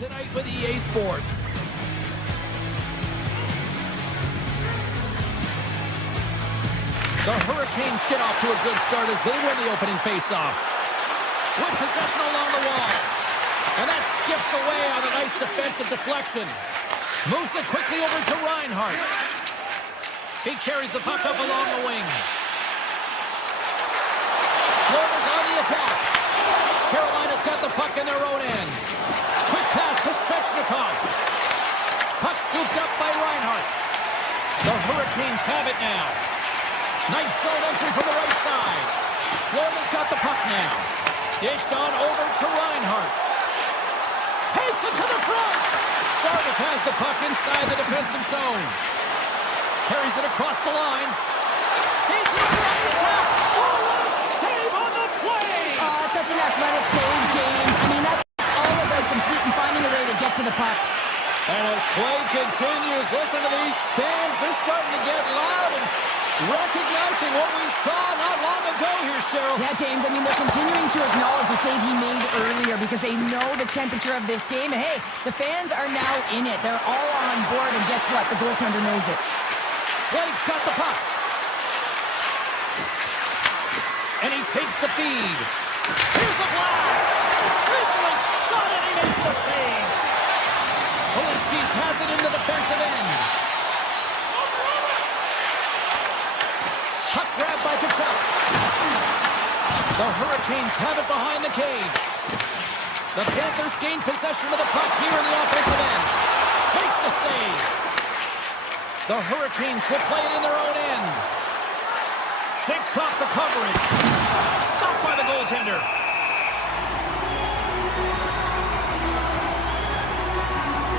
tonight with EA Sports. The Hurricanes get off to a good start as they win the opening faceoff. With possession along the wall. And that skips away on a nice defensive deflection. Moves it quickly over to Reinhart. He carries the puck up along the wing. Florida's on the attack. Carolina's got the puck in their own end. Quick pass to Svechnikov. Puck scooped up by Reinhart. The Hurricanes have it now. Nice zone entry from the right side. Florida's got the puck now. Dished on over to Reinhart. Takes it to the front. Jarvis has the puck inside the defensive zone. Carries it across the line. Feeds it over on the attack. Oh, what a save on the play! Such an athletic save, James. I mean, that's all about completing, finding a way to get to the puck. And as play continues, listen to these fans. They're starting to get loud and recognizing what we saw not long ago here, Cheryl. Yeah, James, I mean, they're continuing to acknowledge the save he made earlier because they know the temperature of this game. And, hey, the fans are now in it. They're all on board, and guess what? The goaltender knows it. Blake's got the puck. And he takes the feed. Here's a blast. Sizzling shot, and he makes the save. Polinskis has it in the defensive end. Puck grabbed by Kachuk. The Hurricanes have it behind the cage. The Panthers gain possession of the puck here in the offensive end. Makes the save. The Hurricanes will play it in their own end. Shakes off the coverage. Stopped by the goaltender.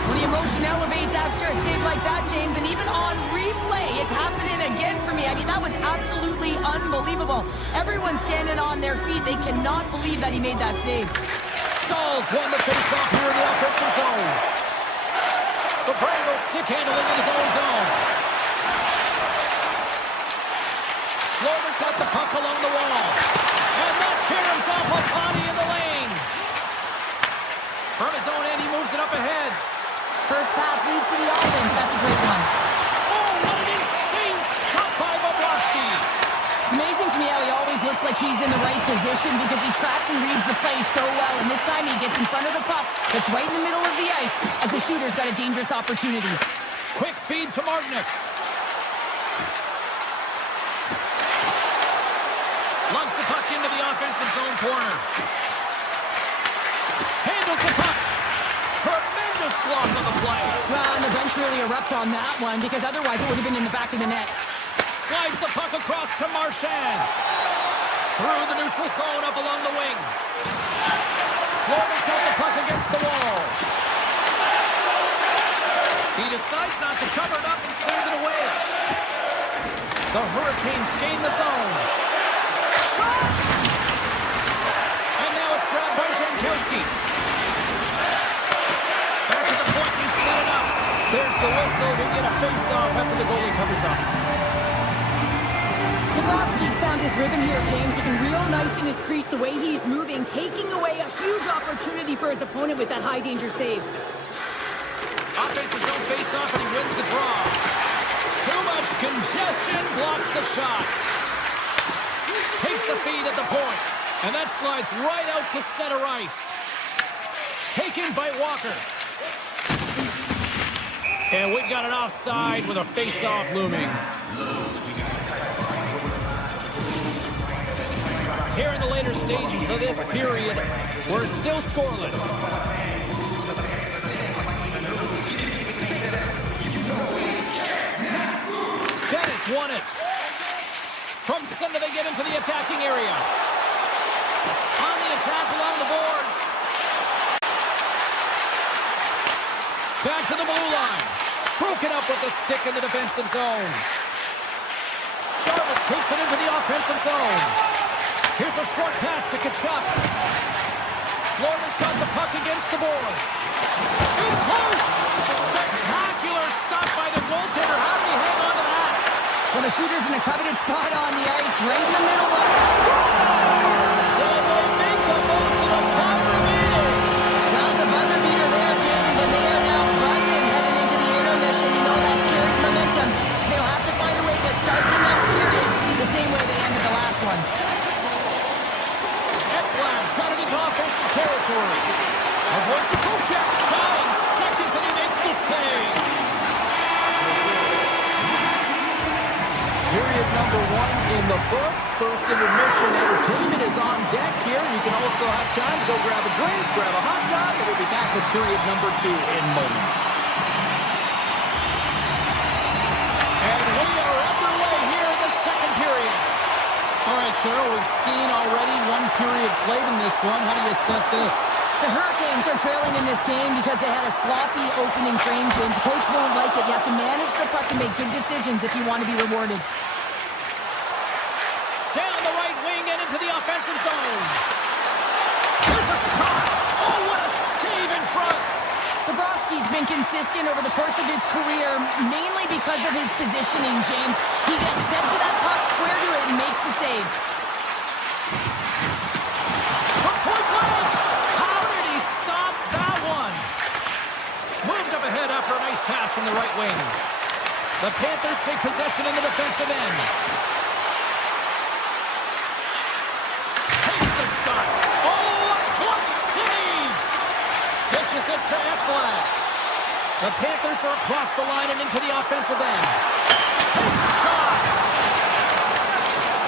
Well, the emotion elevates after a save like that, James, and even on replay, it's happening again for me. I mean, that was absolutely unbelievable. Everyone's standing on their feet. They cannot believe that he made that save. Stalls won the faceoff here in the offensive zone. Sobrano stick handling in his own zone. Florida's got the puck along the wall. And that caroms off a body in the lane. From his own end, he moves it up ahead. First pass leads to the offense. That's a great one. Oh, what an insane stop by Bobrovsky. It's amazing to me how he always looks like he's in the right position because he tracks and reads the play so well. And this time he gets in front of the puck. That's right in the middle of the ice as the shooter's got a dangerous opportunity. Quick feed to Martinic. Lugs the puck into the offensive zone corner. Handles the puck. Tremendous block on the play. Well, and the bench really erupts on that one because otherwise it would have been in the back of the net. Slides the puck across to Marchand. Through the neutral zone up along the wing. Florida's got the puck against the wall. He decides not to cover it up and sends it away. The Hurricanes gain the zone. Shot! And now it's grabbed by Jankowski. Back to the point, he set it up. There's the whistle. We get a face-off after the goalie covers up. Bobrovsky's found his rhythm here, James. Looking real nice in his crease, the way he's moving, taking away a huge opportunity for his opponent with that high-danger save. Offensive zone face-off, and he wins the draw. Too much congestion, blocks the shot. Takes the feed at the point, and that slides right out to center ice. Taken by Walker. And we've got an offside with a face-off looming. Here in the later stages of this period, we're still scoreless. Bennett's won it. From center they get into the attacking area. On the attack along the boards. Back to the blue line. Broken up with the stick in the defensive zone. Jarvis takes it into the offensive zone. Here's a short pass to Kachuk. Florida's got the puck against the boards. In close! Spectacular stop by the goaltender. How did he hang on to that? Well, the shooter's in a coveted spot on the ice, right in the middle of the scores! And they make the most of the time remaining. Well, it's a buzzer beater there, Jim. territory. Avoids the poke check. 9 seconds and he makes the save. Period number 1 in the books. First intermission entertainment is on deck here. You can also have time to go grab a drink, grab a hot dog, and we'll be back with period number 2 in moments. And we are underway here in the second period. All right, Cheryl, we've seen already 1 period played in this one. How do you assess this? The Hurricanes are trailing in this game because they had a sloppy opening frame, James. The coach won't like it. You have to manage the puck and make good decisions if you want to be rewarded. Down the right wing and into the offensive zone. There's a shot. Oh, what a save in front. Bobrovsky's been consistent over the course of his career, mainly because of his positioning, James. He gets sent to that puck, square to it, and makes the save. From point blank. How did he stop that one? Moved up ahead after a nice pass from the right wing. The Panthers take possession in the defensive end. Takes the shot. Oh, a clutch save. Dishes it to Ekblad. The Panthers are across the line and into the offensive end. Takes a shot.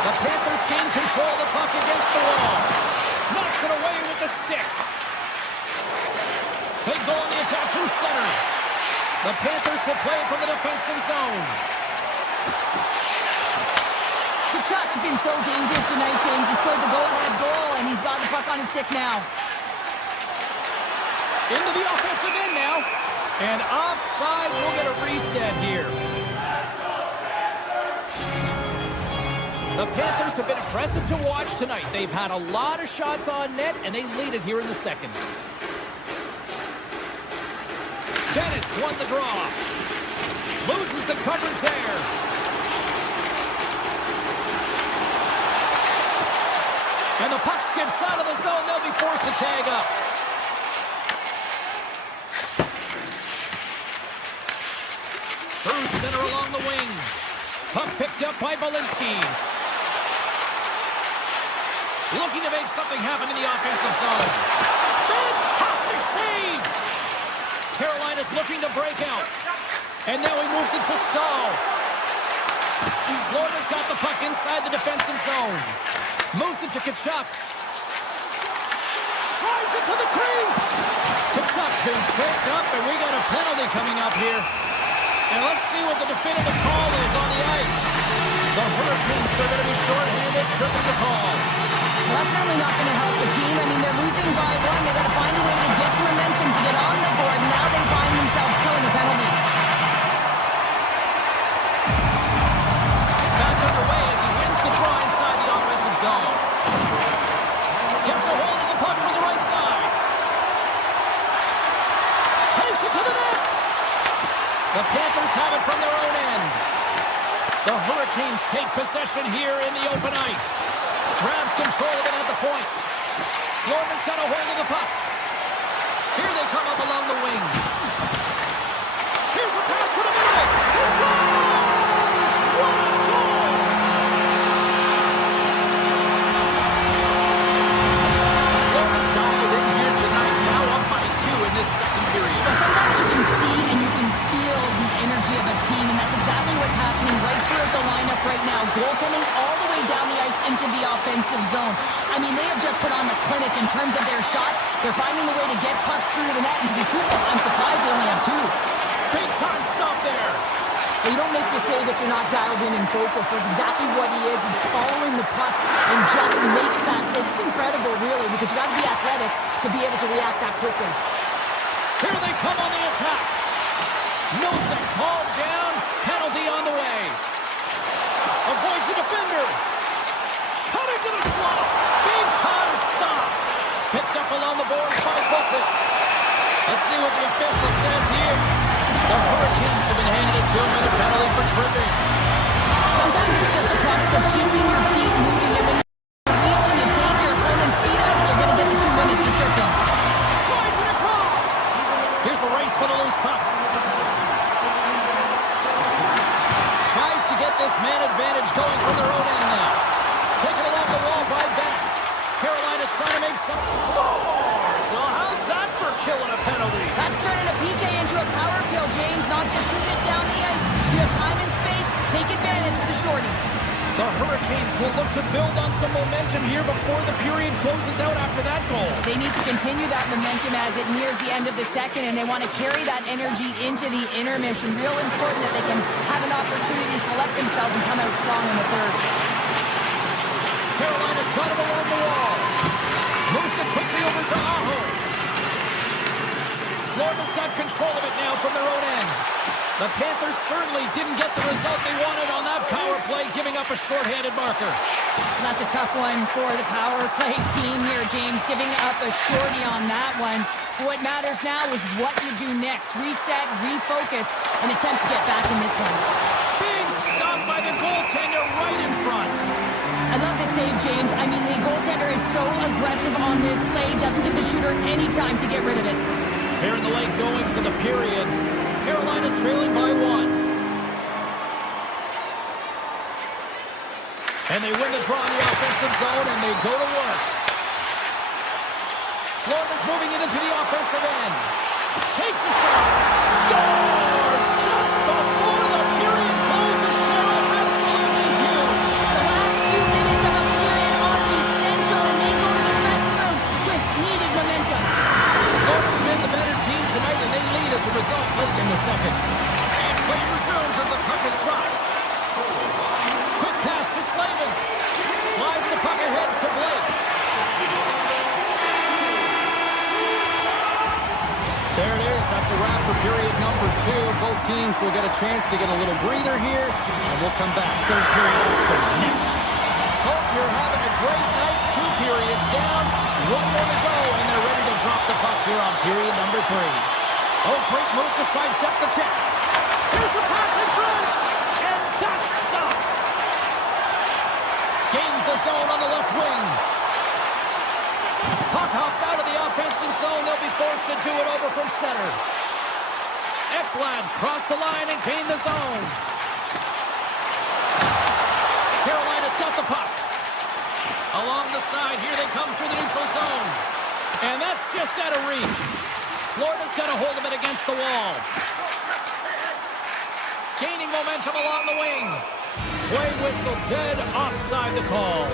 The Panthers gain control of the puck against the wall. Knocks it away with the stick. They go on the attack through center. The Panthers will play from the defensive zone. The Chuck's been so dangerous tonight, James. He scored the go-ahead goal, and he's got the puck on his stick now. Into the offensive end now. And offside, we'll get a reset here. The Panthers have been impressive to watch tonight. They've had a lot of shots on net, and they lead it here in the second. Dennett's won the draw. Loses the coverage there. And the puck skips out of the zone. They'll be forced to tag up. Through center along the wing. Puck picked up by Balinskis. Looking to make something happen in the offensive zone. Fantastic save! Carolina's looking to break out. And now he moves it to Stahl. Florida's got the puck inside the defensive zone. Moves it to Tkachuk. Drives it to the crease. Tkachuk's been tripped up, and we got a penalty coming up here. And let's see what the definitive call is on the ice. The Hurricanes are going to be shorthanded, tripping the call. Well, that's certainly not going to help the team. I mean, they're losing by 1. They've got to find a way to get some momentum to get on the board. Now they find themselves killing the penalty. Back underway as he wins the draw inside the offensive zone. Gets a hold of the puck from the right side. Takes it to the net. The Panthers have it from their own end. The Hurricanes take possession here in the open ice. Grabs control of it at the point. Florida's got a hold of the puck. Here they come up along the wing. Here's a pass to the middle. He scores! What a goal! Florida's dialed in here tonight, now up by 2 in this second period. Well, sometimes you can see and you can feel the energy of a team, and that's exactly what's happening right throughout the lineup right now. Goaltending all the way down the ice into the offensive zone. I mean, they have just put on the clinic in terms of their shots. They're finding the way to get pucks through to the net, and to be truthful, I'm surprised they only have 2. Big time stop there. Well, you don't make the save if you're not dialed in and focused. That's exactly what he is. He's following the puck and just makes that save. It's incredible, really, because you got to be athletic to be able to react that quickly. Here they come on the attack. Millsap's hauled down. Penalty on the way. Avoids the defender. Cutting to the slot. Big time stop. Picked up along the boards by Buckfist. Let's see what the official says here. The Hurricanes have been handed a 2-minute penalty for tripping. Sometimes it's just a product of keeping your feet moving, and when you reach and you take your opponent's feet out, you're going to get the 2 minutes for tripping. Slides it across. Here's a race for the loose puck. Tries to get this man advantage going from their own end now. Taken along the wall by Bennett. Carolina's trying to make some scores. penalty. That's turning a PK into a power kill, James. Not just shooting it down the ice. You have time and space. Take advantage with a shorty. The Hurricanes will look to build on some momentum here before the period closes out after that goal. They need to continue that momentum as it nears the end of the second, and they want to carry that energy into the intermission. Real important that they can have an opportunity to collect themselves and come out strong in the third. Carolina's got him along the wall. Moves it quickly over to Aho. Florida's got control of it now from their own end. The Panthers certainly didn't get the result they wanted on that power play, giving up a shorthanded marker. That's a tough one for the power play team here, James, giving up a shorty on that one. What matters now is what you do next. Reset, refocus, and attempt to get back in this one. Big stop by the goaltender right in front. I love the save, James. I mean, the goaltender is so aggressive on this play, doesn't give the shooter any time to get rid of it. Here in the late goings of the period, Carolina's trailing by 1. And they win the draw in the offensive zone, and they go to work. Florida's moving it into the offensive end. Takes a shot. Scores just before the period closes. Cheryl, absolutely huge. The last few minutes of a period are essential, and they go to the dressing room with needed momentum. Florida's been the better team tonight, and they lead as a result late in the second. And play resumes as the puck is dropped. Quick pass to Slavin. Slides the puck ahead to Blake. There it is. That's a wrap for period number 2. Both teams will get a chance to get a little breather here, and we'll come back. Third period action next. Hope you're having a great night. 2 periods down. 1 more to go, and they're ready to drop the puck here on period number 3. Oh, great move to sidestep the check. Here's a pass in front, and that's stopped. Gains the zone on the left wing. Puck hops out of the offensive zone. They'll be forced to do it over from center. Ekblad's cross the line and gain the zone. Carolina's got the puck. Along the side, here they come through the neutral zone. And that's just out of reach. Florida's got a hold of it against the wall. Gaining momentum along the wing. Play whistle dead, offside the call.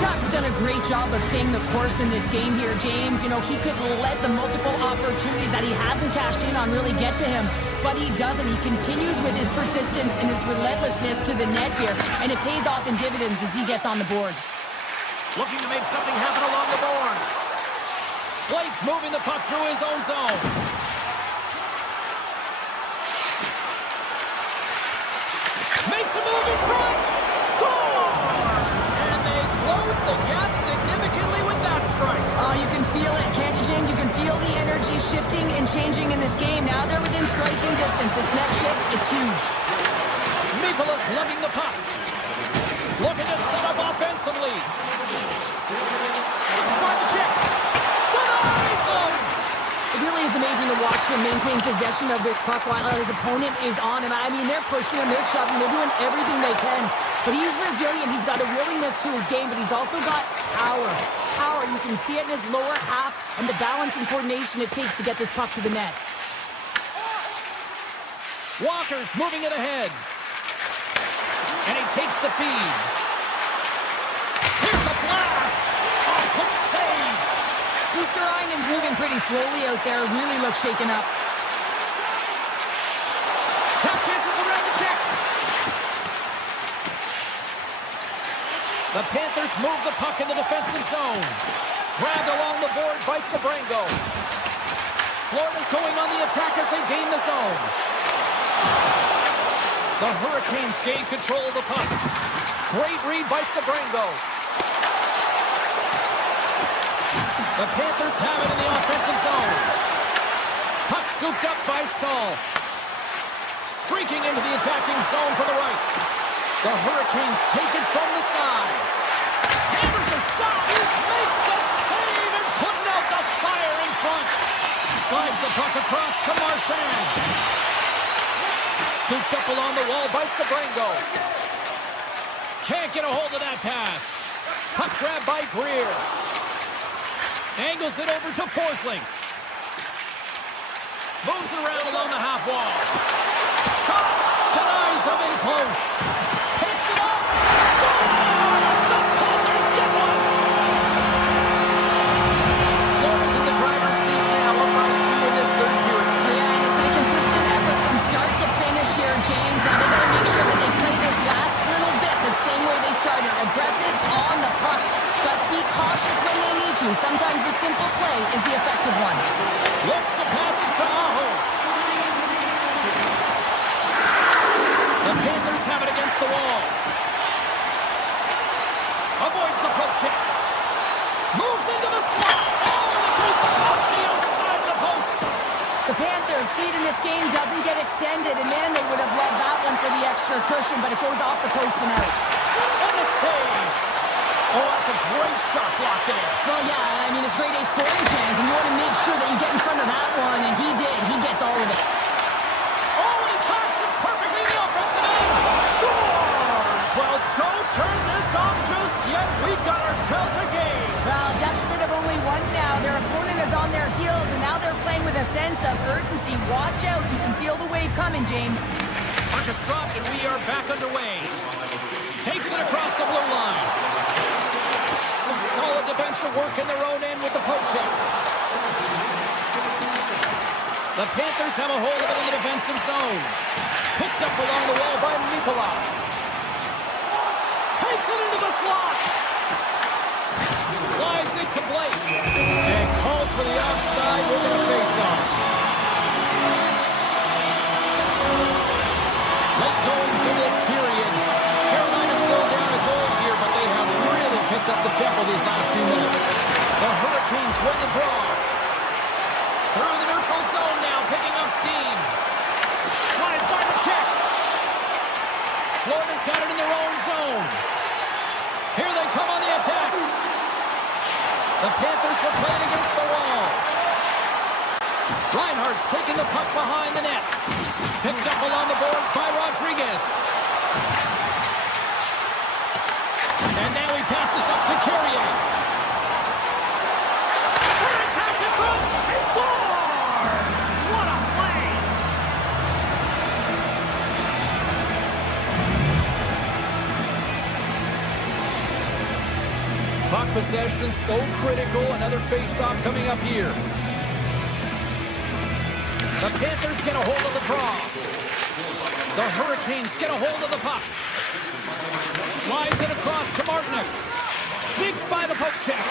Chuck's done a great job of staying the course in this game here, James. You know, he could let the multiple opportunities that he hasn't cashed in on really get to him, but he doesn't. He continues with his persistence and his relentlessness to the net here, and it pays off in dividends as he gets on the board. Looking to make something happen along the boards. Blake's moving the puck through his own zone. Makes a move in front. Scores! And they close the gap significantly with that strike. You can feel it, can't you, James? You can feel the energy shifting and changing in this game. Now they're within striking distance. This next shift, it's huge. Mikola's lugging the puck. Looking to set up offensively. Six by the check. Denies him! It really is amazing to watch him maintain possession of this puck while his opponent is on him. I mean, they're pushing him, they're shoving, they're doing everything they can. But he's resilient. He's got a willingness to his game, but he's also got power. Power, you can see it in his lower half and the balance and coordination it takes to get this puck to the net. Walker's moving it ahead. And he takes the feed. Here's a blast! Oh, quick save! Lutzerainen's moving pretty slowly out there. Really looks shaken up. Tap dances around the check. The Panthers move the puck in the defensive zone. Grabbed along the board by Sabrango. Florida's going on the attack as they gain the zone. The Hurricanes gain control of the puck. Great read by Sabrango. The Panthers have it in the offensive zone. Puck scooped up by Stahl. Streaking into the attacking zone for the right. The Hurricanes take it from the side. Hammers a shot. Makes the save and putting out the fire in front. Slides the puck across to Marchand. Scooped up along the wall by Sabrango. Can't get a hold of that pass. Puck grab by Greer. Angles it over to Forsling. Moves it around along the half wall. Shot! Denies him in close. Picks it up. Scores! The Panthers get one! Florida's in the driver's seat now, up by 2 in this third period. Yeah, and it's been a consistent effort from start to finish here, James. Now they got to make sure that they play this last little bit the same way they started. Aggressive on the puck, but be cautious when they need to. Sometimes the simple play is the effective one. Looks to pass it to Aho. The Panthers have it against the wall. Avoids the poke check. Moves into the slot. Oh, and it goes off the outside of the post. The Panthers' lead in this game doesn't get extended, and man, they would have loved that one for the extra cushion, but it goes off the post and out. And the save. Oh, that's a great shot block there. Well, yeah, I mean, it's grade A scoring chance, and you want to make sure that you get in front of that one, and he did. He gets all of it. Oh, and he tracks it perfectly in the offensive end. Scores! Well, don't turn this off just yet. We've got ourselves a game. Well, deficit of only one now. Their opponent is on their heels, and now they're playing with a sense of urgency. Watch out. You can feel the wave coming, James. Puck is dropped, and we are back underway. Takes it across the blue line. Some solid defensive work in their own end with the poke check. The Panthers have a hold of it in the defensive zone. Picked up along the wall by Nikolai. Takes it into the slot. Slides it to Blake. And called for the offside with a face-off. Late goings in this period. Carolina's still down a goal here, but they have really picked up the tempo these last few minutes. The Hurricanes win the draw. Through the neutral zone now, picking up steam. Slides by the check. Florida's got it in their own zone. Here they come on the attack. The Panthers are playing against the wall. Reinhardt's taking the puck behind the net. Picked up along the boards by Rodriguez. And now he passes up to Carrier. Side pass in front. He scores! What a play! Puck possession so critical. Another face-off coming up here. The Panthers get a hold of the draw. The Hurricanes get a hold of the puck. Slides it across to Martinick. Sneaks by the poke check.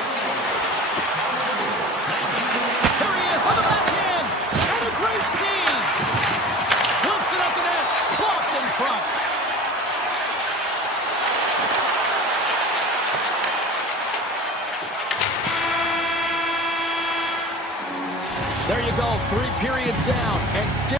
Here he is on the backhand. And a great save. Flips it up the net. Blocked in front. There you go. 3 periods down and still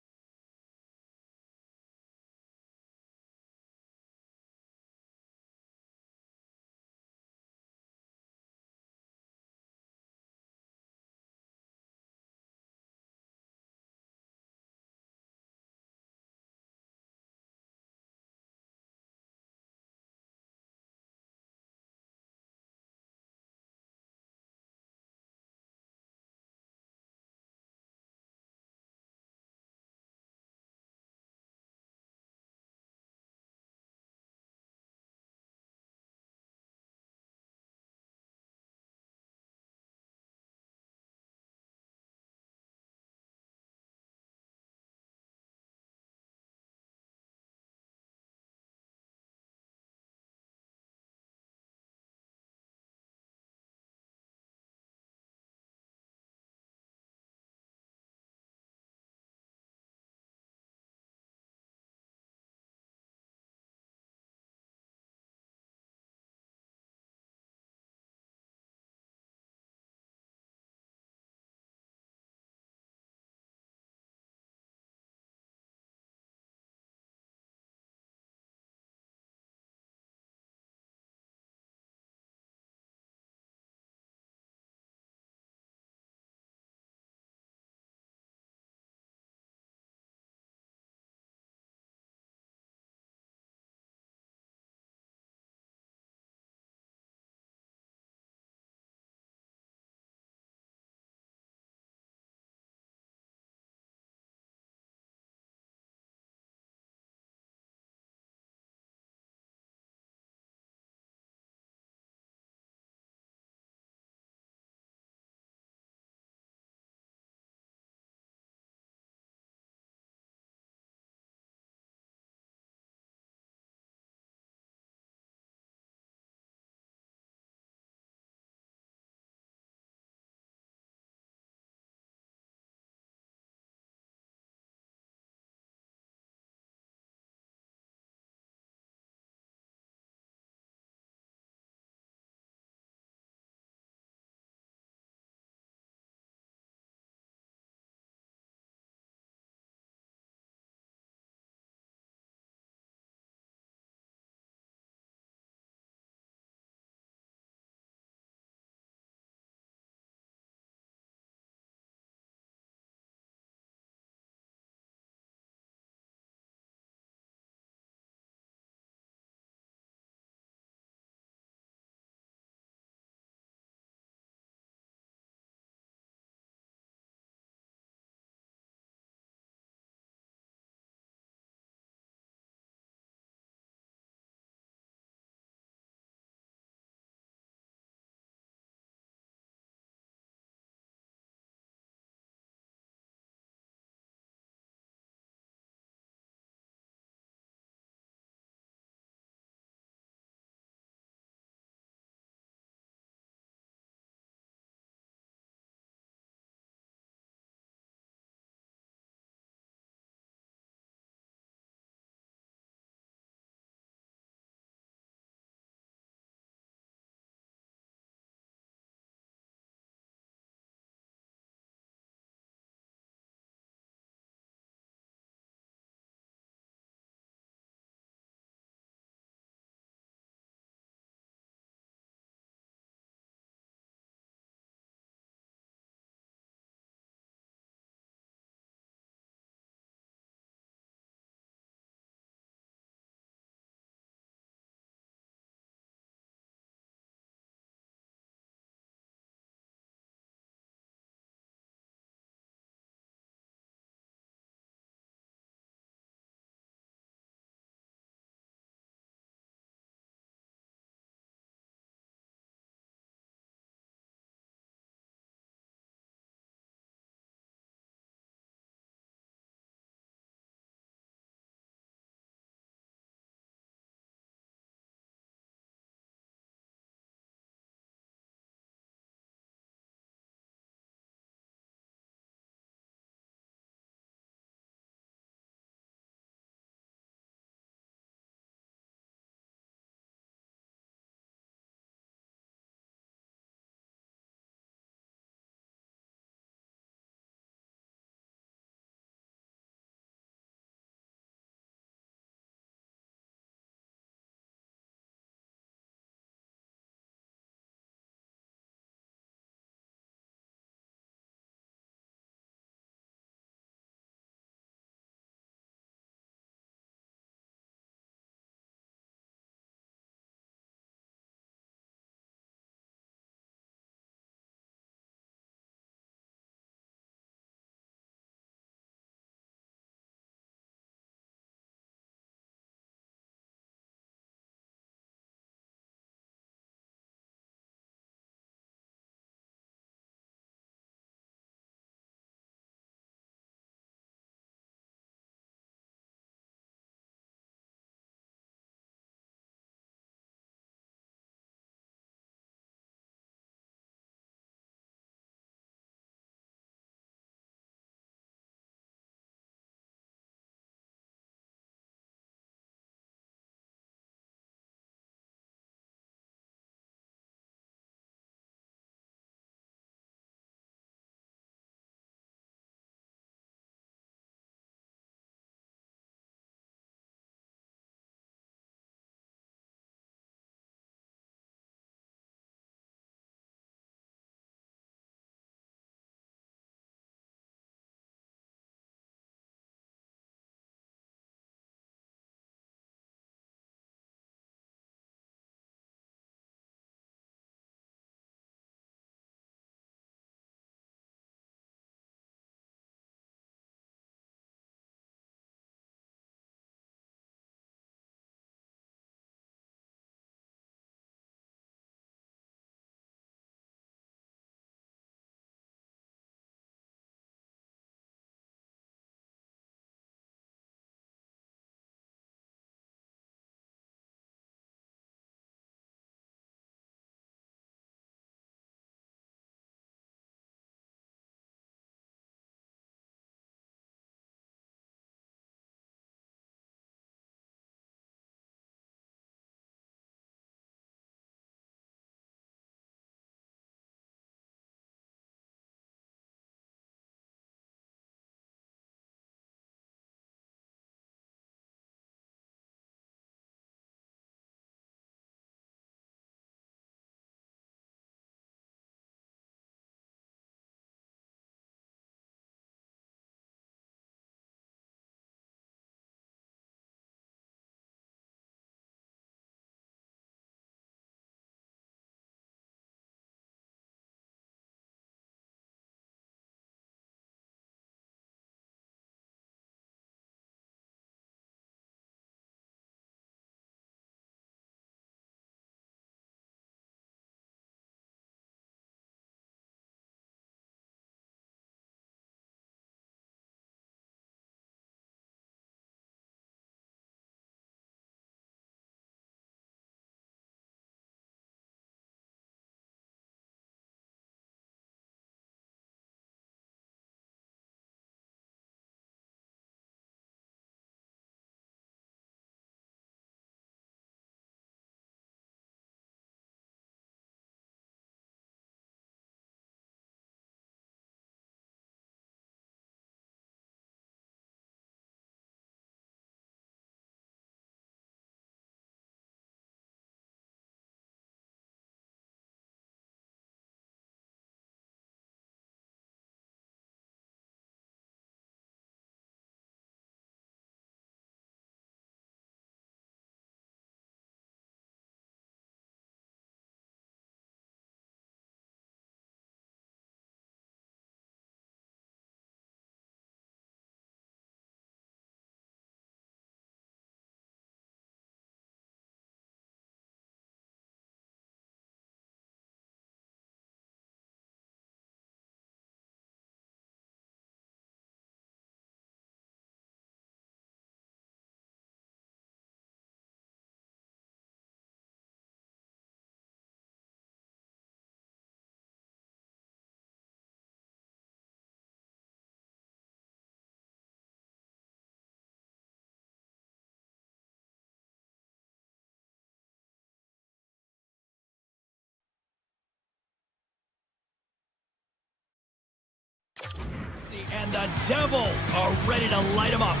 And the Devils are ready to light them up.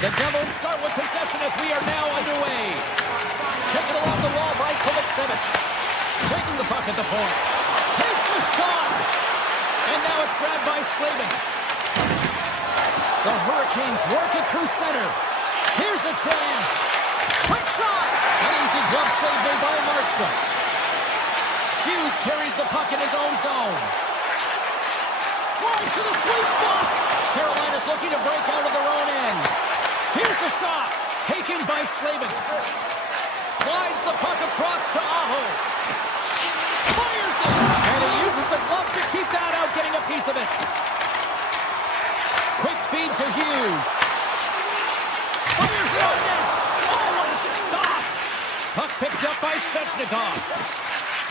The Devils start with possession as we are now underway. Taken along the wall by Kovacevic. Takes the puck at the point. Takes a shot. And now it's grabbed by Slavin. The Hurricanes work it through center. Here's a chance. Quick shot. An easy glove save made by Markstrom. Hughes carries the puck in his own zone. Drives to the sweet spot. Carolina's looking to break out of their own end. Here's a shot. Taken by Slavin. Slides the puck across to Aho. Fires it. And he uses the glove to keep that out, getting a piece of it. Quick feed to Hughes. Fires it on net. Oh, what a stop. Puck picked up by Svechnikov.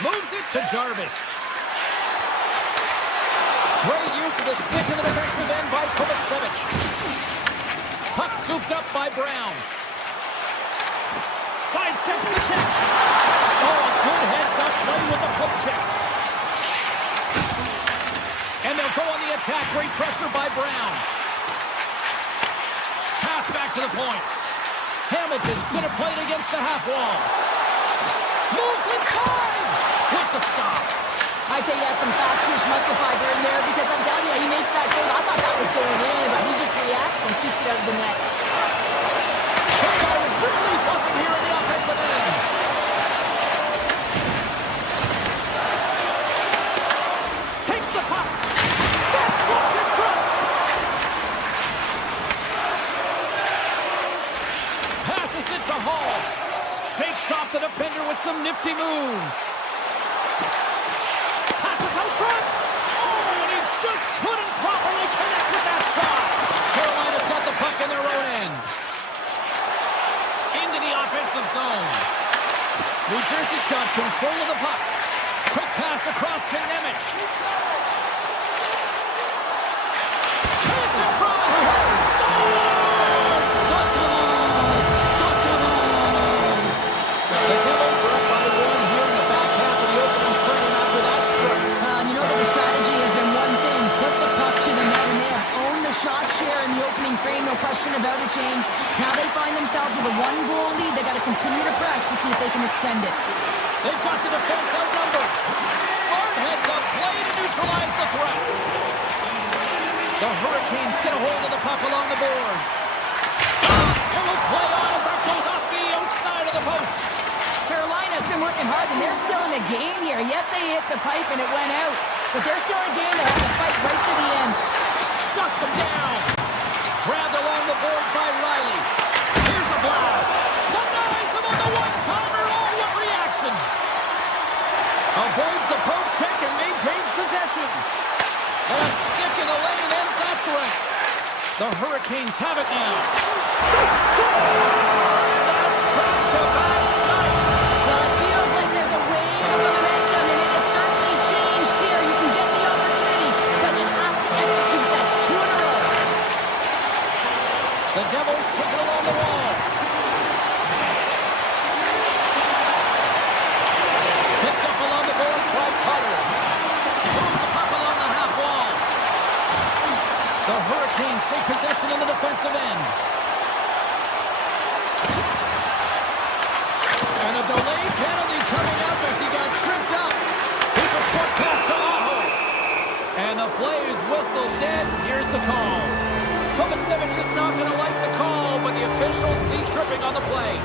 Moves it to Jarvis. Great use of the stick in the defensive end by Kovacevic. Puck scooped up by Brown. Sidesteps the check. Oh, a good heads-up play with the poke check. And they'll go on the attack. Great pressure by Brown. Pass back to the point. Hamilton's going to play it against the half wall. Moves inside with the stop. I tell you, some fast twitch muscle fiber in there because I'm telling you, he makes that save. I thought that was going in, but he just reacts and keeps it out of the net. They are really buzzing here in the offensive end. Takes the puck. That's blocked in front. Passes it to Hall. Shakes off the defender with some nifty moves. Out front. Oh, and he just couldn't properly connect with that shot. Carolina's got the puck in their own end. Into the offensive zone. New Jersey's got control of the puck. Quick pass across to Nemec. Chance in front. Scores! The Devils! The Devils are up by one here in the back half of the opening frame after that strike. You know that the strategy has been one thing, put the puck to the net, and they have owned the shot share in the opening frame, no question about it, James. Now they find themselves with a one-goal lead. They got to continue to press to see if they can extend it. They've got the defense outnumbered. Smart heads up play to neutralize the threat. The Hurricanes get a hold of the puck along the boards. It will play on as that goes off the outside of the post. Carolina's been working hard, and they're still in the game here. Yes, they hit the pipe, and it went out. But they're still in the game. They'll have to fight right to the end. Shuts him down. Grabbed along the boards by Riley. Here's a blast. Denies him on the one-timer. Oh, what reaction. Avoids the poke check and maintains possession. And a stick in the lane ends that threat. The Hurricanes have it now. They score! That's back-to-back snipes. Well, it feels like there's a wave of momentum, and it has certainly changed here. You can get the opportunity, but you have to execute. That's 2 in a row. The Devils take it along the wall. Picked up along the boards by Cutter. Moves the puck along the half wall. The Hurricanes take possession in the defensive end. And a delayed penalty coming up as he got tripped up. Here's a short pass to Aho. And the play is whistled dead. Here's the call. Kovacevic is not going to like the call, but the officials see tripping on the play.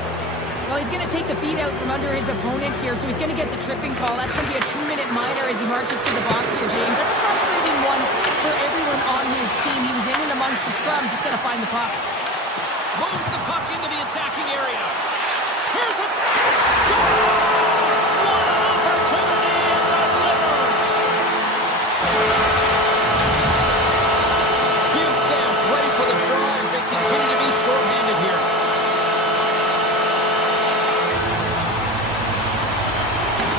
Well, he's going to take the feet out from under his opponent here, so he's going to get the tripping call. That's going to be a 2-minute minor as he marches to the box here, James. That's a frustrating one for everyone on his team. He was in and amongst the scrum, just got to find the puck. Moves the puck into the attacking area. Here's a scores! What an opportunity and delivers! Field stands ready for the try as they continue to be shorthanded here.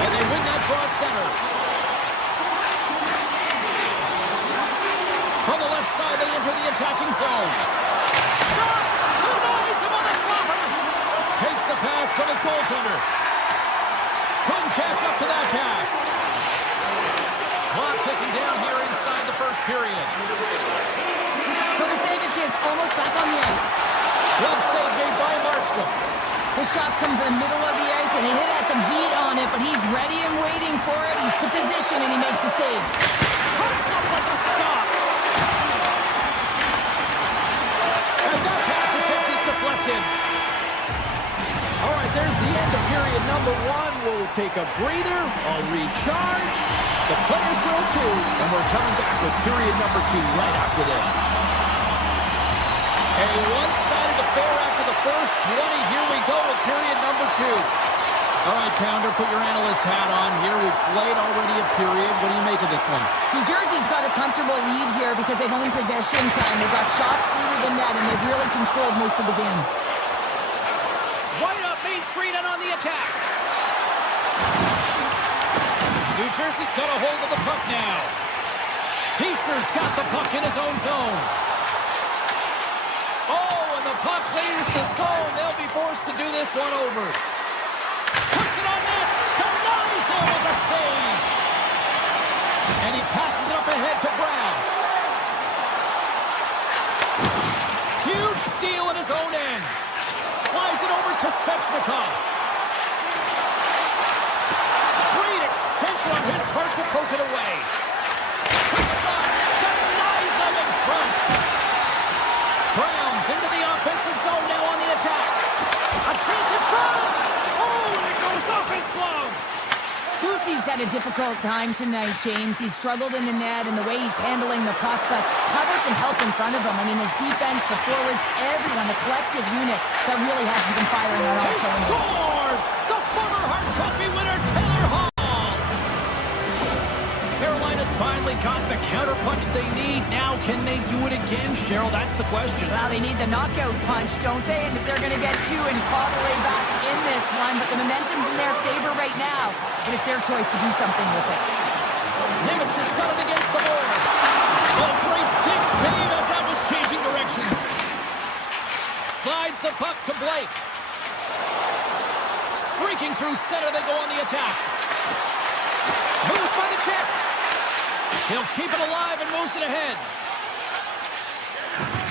And they win that draw at center. From the left side, they enter the attacking zone. Shot! Denies him on the slapper! Takes the pass from his goaltender. Couldn't catch up to that pass. Clock ticking down here. period. Kovacevic is almost back on the ice. Glove save made by Markstrom. The shot's coming from the middle of the ice, and it has some heat on it, but he's ready and waiting for it. He's to position, and he makes the save. Cuts up with the stop. And that pass attempt is deflected. All right, there's the end of period number one. We'll take a breather, a recharge. The players will too, and we're coming back with period number two right after this. A one-sided affair after the first 20. Here we go with period number two. All right, Pounder, put your analyst hat on here. We've played already a period. What do you make of this one? New Jersey's got a comfortable lead here because they've owned possession time. They've got shots through the net, and they've really controlled most of the game. Right up Main Street and on the attack. New Jersey's got a hold of the puck now. Heischer's got the puck in his own zone. Oh, and the puck clears the zone. They'll be forced to do this one over. Puts it on net. Denies him with a save. And he passes it up ahead to Brown. Huge steal at his own end. Slides it over to Svechnikov. Great extension on his part to poke it away. Quick shot. Denies him in front. Brown's into the offensive zone now on the attack. A chance in front. Oh, and it goes off his glove. Lucy's had a difficult time tonight, James. He's struggled in the net and the way he's handling the puck, but how about some help in front of him? I mean, his defense, the forwards, everyone, the collective unit that really hasn't been firing on all cylinders. He scores! The former Hart Trophy winner, Taylor Hall! Carolina's finally got the counterpunch they need. Now, can they do it again, Cheryl? That's the question. Well, they need the knockout punch, don't they? And if they're going to get two and claw their way back in this one, but the momentum's in their favor right now. But it's their choice to do something with it. Nimitz has got it against the boards. A great stick save as that was changing directions. Slides the puck to Blake. Streaking through center, they go on the attack. Moves by the check. He'll keep it alive and moves it ahead.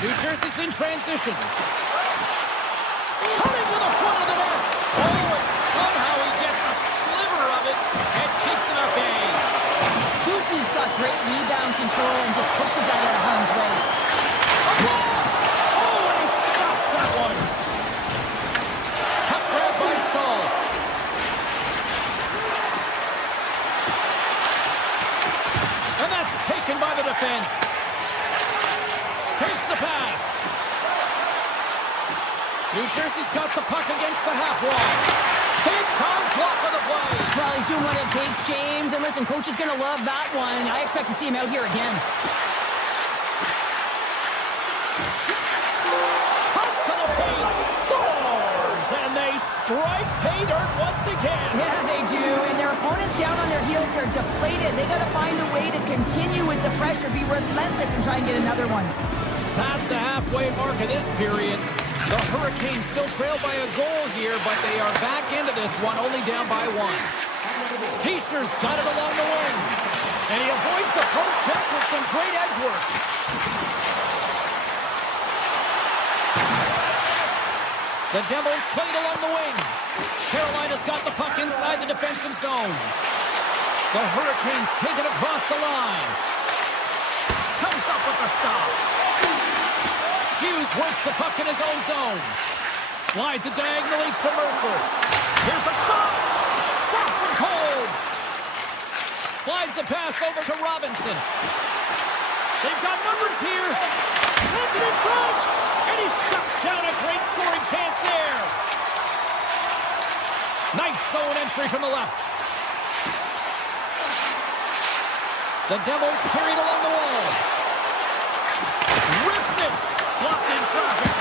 New Jersey's in transition. Coming to the front of the net. Oh, and somehow he gets a sliver of it and keeps it up bay. Lucy's got great rebound control and just pushes that out of harm's way. Across! Oh, and he stops that one. Puck grab by Stahl. And that's taken by the defense. Takes the pass. New Jersey's got the puck against the half wall. Big time block on the play. Well, he's doing what it takes, James. And listen, coach is going to love that one. I expect to see him out here again. Cuts to the paint. Scores! And they strike pay dirt once again. Yeah, they do. And their opponents down on their heels are deflated. They got to find a way to continue with the pressure, be relentless, and try and get another one. Past the halfway mark of this period. The Hurricanes still trail by a goal here, but they are back into this one, only down by one. Heischer's got it along the wing. And he avoids the poke check with some great edge work. The Devils played along the wing. Carolina's got the puck inside the defensive zone. The Hurricanes take it across the line. Comes up with the stop. Hughes works the puck in his own zone. Slides it diagonally to Mercer. Here's a shot. Stops him cold. Slides the pass over to Robinson. They've got numbers here. Sends it in front. And he shuts down a great scoring chance there. Nice zone entry from the left. The Devils carried along the wall. Rips it. Blocked in traffic.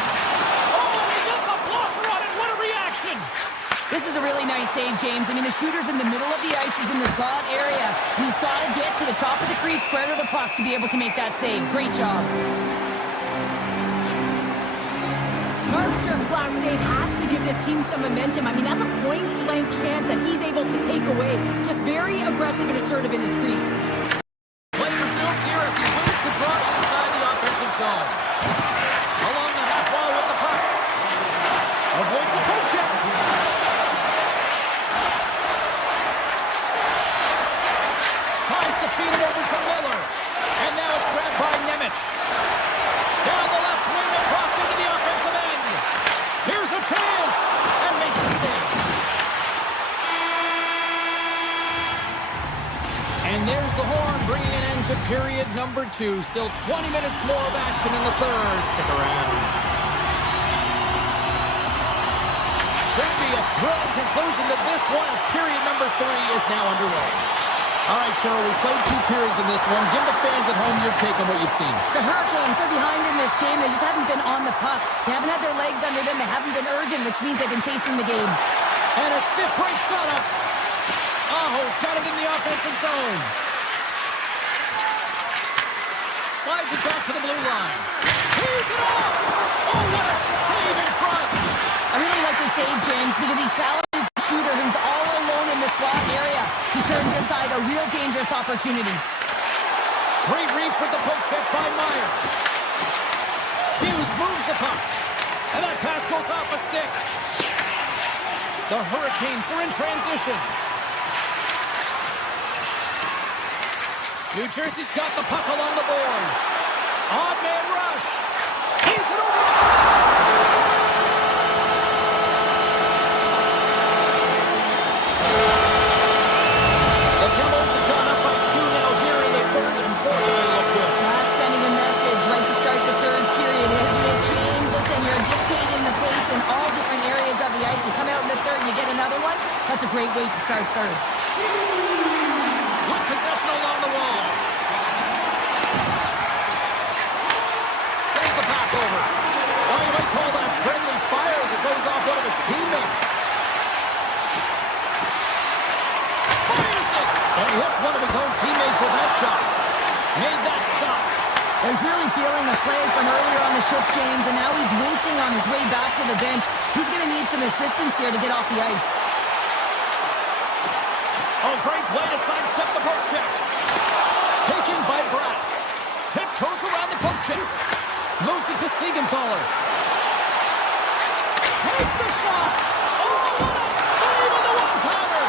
Oh, and he gets a blocker on it. What a reaction. This is a really nice save, James. I mean, the shooter's in the middle of the ice. He's in the slot area. He's got to get to the top of the crease, square to the puck to be able to make that save. Great job. Markstrom's last save has to give this team some momentum. I mean, that's a point-blank chance that he's able to take away. Just very aggressive and assertive in his crease. Play resumes here as he wins the there's the horn, bringing an end to period number 2. Still 20 minutes more of action in the third. Stick around. Should be a thrilling conclusion to this one as period number 3 is now underway. All right, Cheryl, we played 2 periods in this one. Give the fans at home your take on what you've seen. The Hurricanes are behind in this game. They just haven't been on the puck. They haven't had their legs under them. They haven't been urgent, which means they've been chasing the game. And a stiff break setup. Aho's got it in the offensive zone. Slides it back to the blue line. He's it off. Oh, what a save in front. I really like the save, James, because he challenges the shooter who's all alone in the slot area. He turns aside a real dangerous opportunity. Great reach with the poke check by Meyer. Hughes moves the puck. And that pass goes off a stick. The Hurricanes are in transition. New Jersey's got the puck along the boards. Odd man rush. He's it over. The Devils have gone up by 2 now here in the third, and boy, they look good. That's sending a message right to start the third period, isn't it, James? Listen, you're dictating the pace in all different areas of the ice. You come out in the third, you get another one. That's a great way to start third. With possession along the wall. Sends the pass over. Oh, you might call that friendly fire as it goes off one of his teammates. Fires it! And he hits one of his own teammates with that shot. Made that stop. He's really feeling the play from earlier on the shift, James, and now he's wincing on his way back to the bench. He's going to need some assistance here to get off the ice. Oh, great play to sidestep the poke check. Taken by Brown. Tiptoes around the poke check. Moves it to Siegenthaler. Takes the shot. Oh, what a save on the one-timer.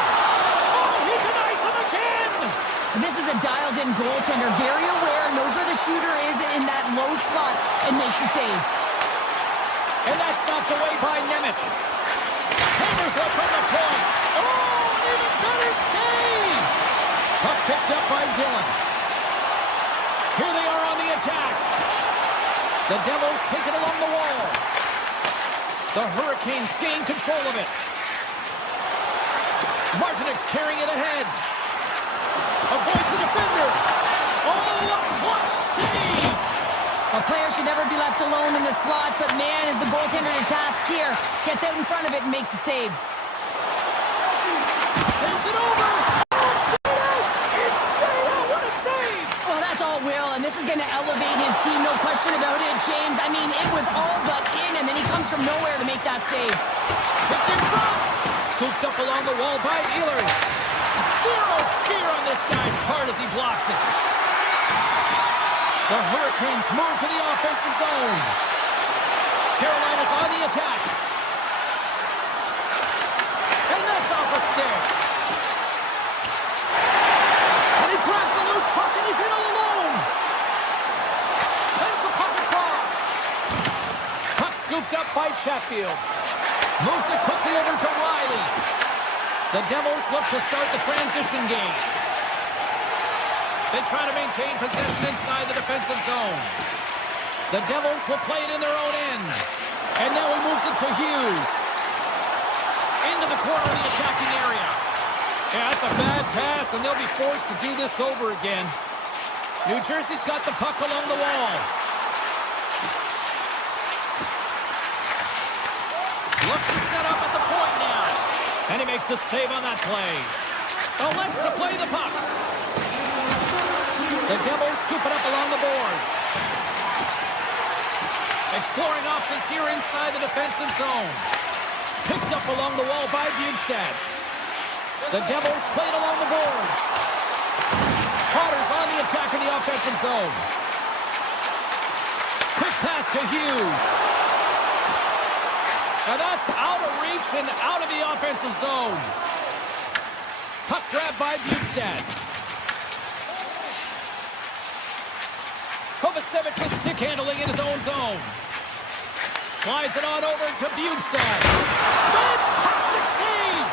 Oh, he denies him again. This is a dialed-in goaltender, very aware, knows where the shooter is in that low slot, and makes the save. And that's knocked away by Nemeth. Hammers up from the point. Oh, an even better save. Puck picked up by Dillon. Here they are on the attack. The Devils take it along the wall. The Hurricanes gain control of it. Martinek's carrying it ahead. Avoids the defender. Oh, a clutch save. A player should never be left alone in the slot, but man, is the goaltender to task here. Gets out in front of it and makes the save. Sends it over. Oh, it stayed out. It stayed out. What a save. Well, that's all Will, and this is going to elevate his team, no question about it, James. I mean, it was all but in, and then he comes from nowhere to make that save. Tipped in front. Scooped up along the wall by Ehlers. Zero fear on this guy's part as he blocks it. The Hurricanes move to the offensive zone. Carolina's on the attack. And that's off a stick. And he grabs the loose puck and he's in all alone. Sends the puck across. Puck scooped up by Chatfield. Moves it quickly over to Riley. The Devils look to start the transition game. They try to maintain possession inside the defensive zone. The Devils will play it in their own end. And now he moves it to Hughes. Into the corner of the attacking area. Yeah, that's a bad pass, and they'll be forced to do this over again. New Jersey's got the puck along the wall. Looks to set up at the point now. And he makes the save on that play. Elects to play the puck. The Devils scoop it up along the boards. Exploring options here inside the defensive zone. Picked up along the wall by Bjugstad. The Devils play it along the boards. Potter's on the attack in the offensive zone. Quick pass to Hughes. And that's out of reach and out of the offensive zone. Puck grab by Bjugstad. Kovacevic's stick handling in his own zone. Slides it on over to Bjugstad. Fantastic save!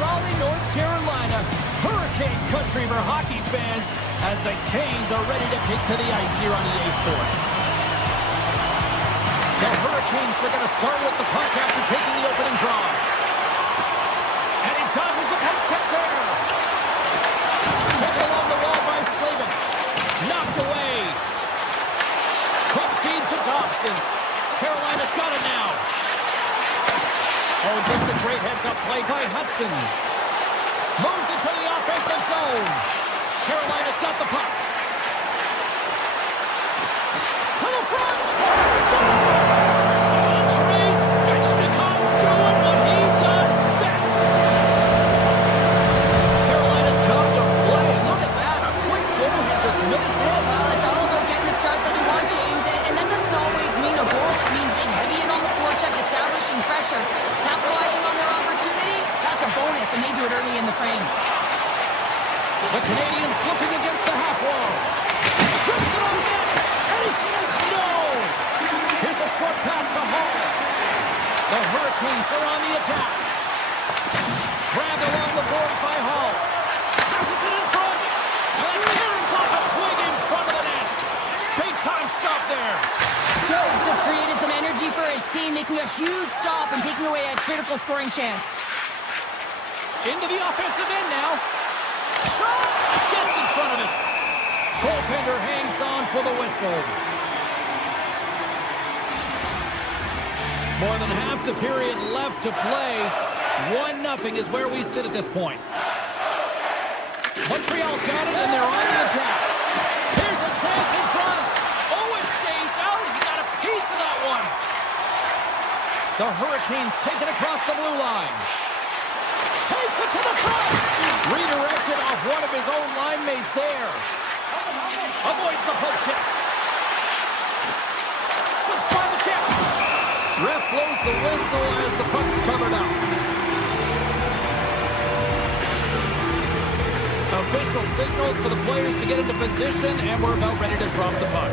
Raleigh, North Carolina, hurricane country for hockey fans as the Canes are ready to take to the ice here on EA Sports. The Hurricanes are going to start with the puck after taking the opening draw. And he dodges the puck check there. Taken along the wall by Slavin. Knocked away. Quick feed to Dobson. Carolina's got it now. Oh, just a great heads-up play by Hudson. Moves into the offensive zone. Carolina's got the puck. To the front. Scores! Andrei Svechnikov doing what he does best. Carolina's come to play. Look at that. A quick goal here just minutes in. Well, it's all about getting the start that you want, James, and that doesn't always mean a goal. It means being heavy in on the forecheck, establishing pressure, capitalizing on their opportunity. That's a bonus, and they do it early in the frame. The Canadians looking against the half wall. Grips it on net, and he says no. Here's a short pass to Hall. The Hurricanes are on the attack. Grabbed along the boards by Hall. Passes it in front. And a clearance off a twig in front of the net. Big time stop there. Jones has created some energy for his team, making a huge stop and taking away a critical scoring chance. Into the offensive end now. Shot! Gets in front of it. Goaltender hangs on for the whistle. More than half the period left to play. 1-0 is where we sit at this point. Montreal's got it, and they're on the attack. Here's a chance in front. Oh, it stays out. He got a piece of that one. The Hurricanes take it across the blue line. Takes it to the front. Redirected off one of his own line mates there. Avoids the poke check. Slips by the check. Ref blows the whistle as the puck's covered up. Official signals for the players to get into position, and we're about ready to drop the puck.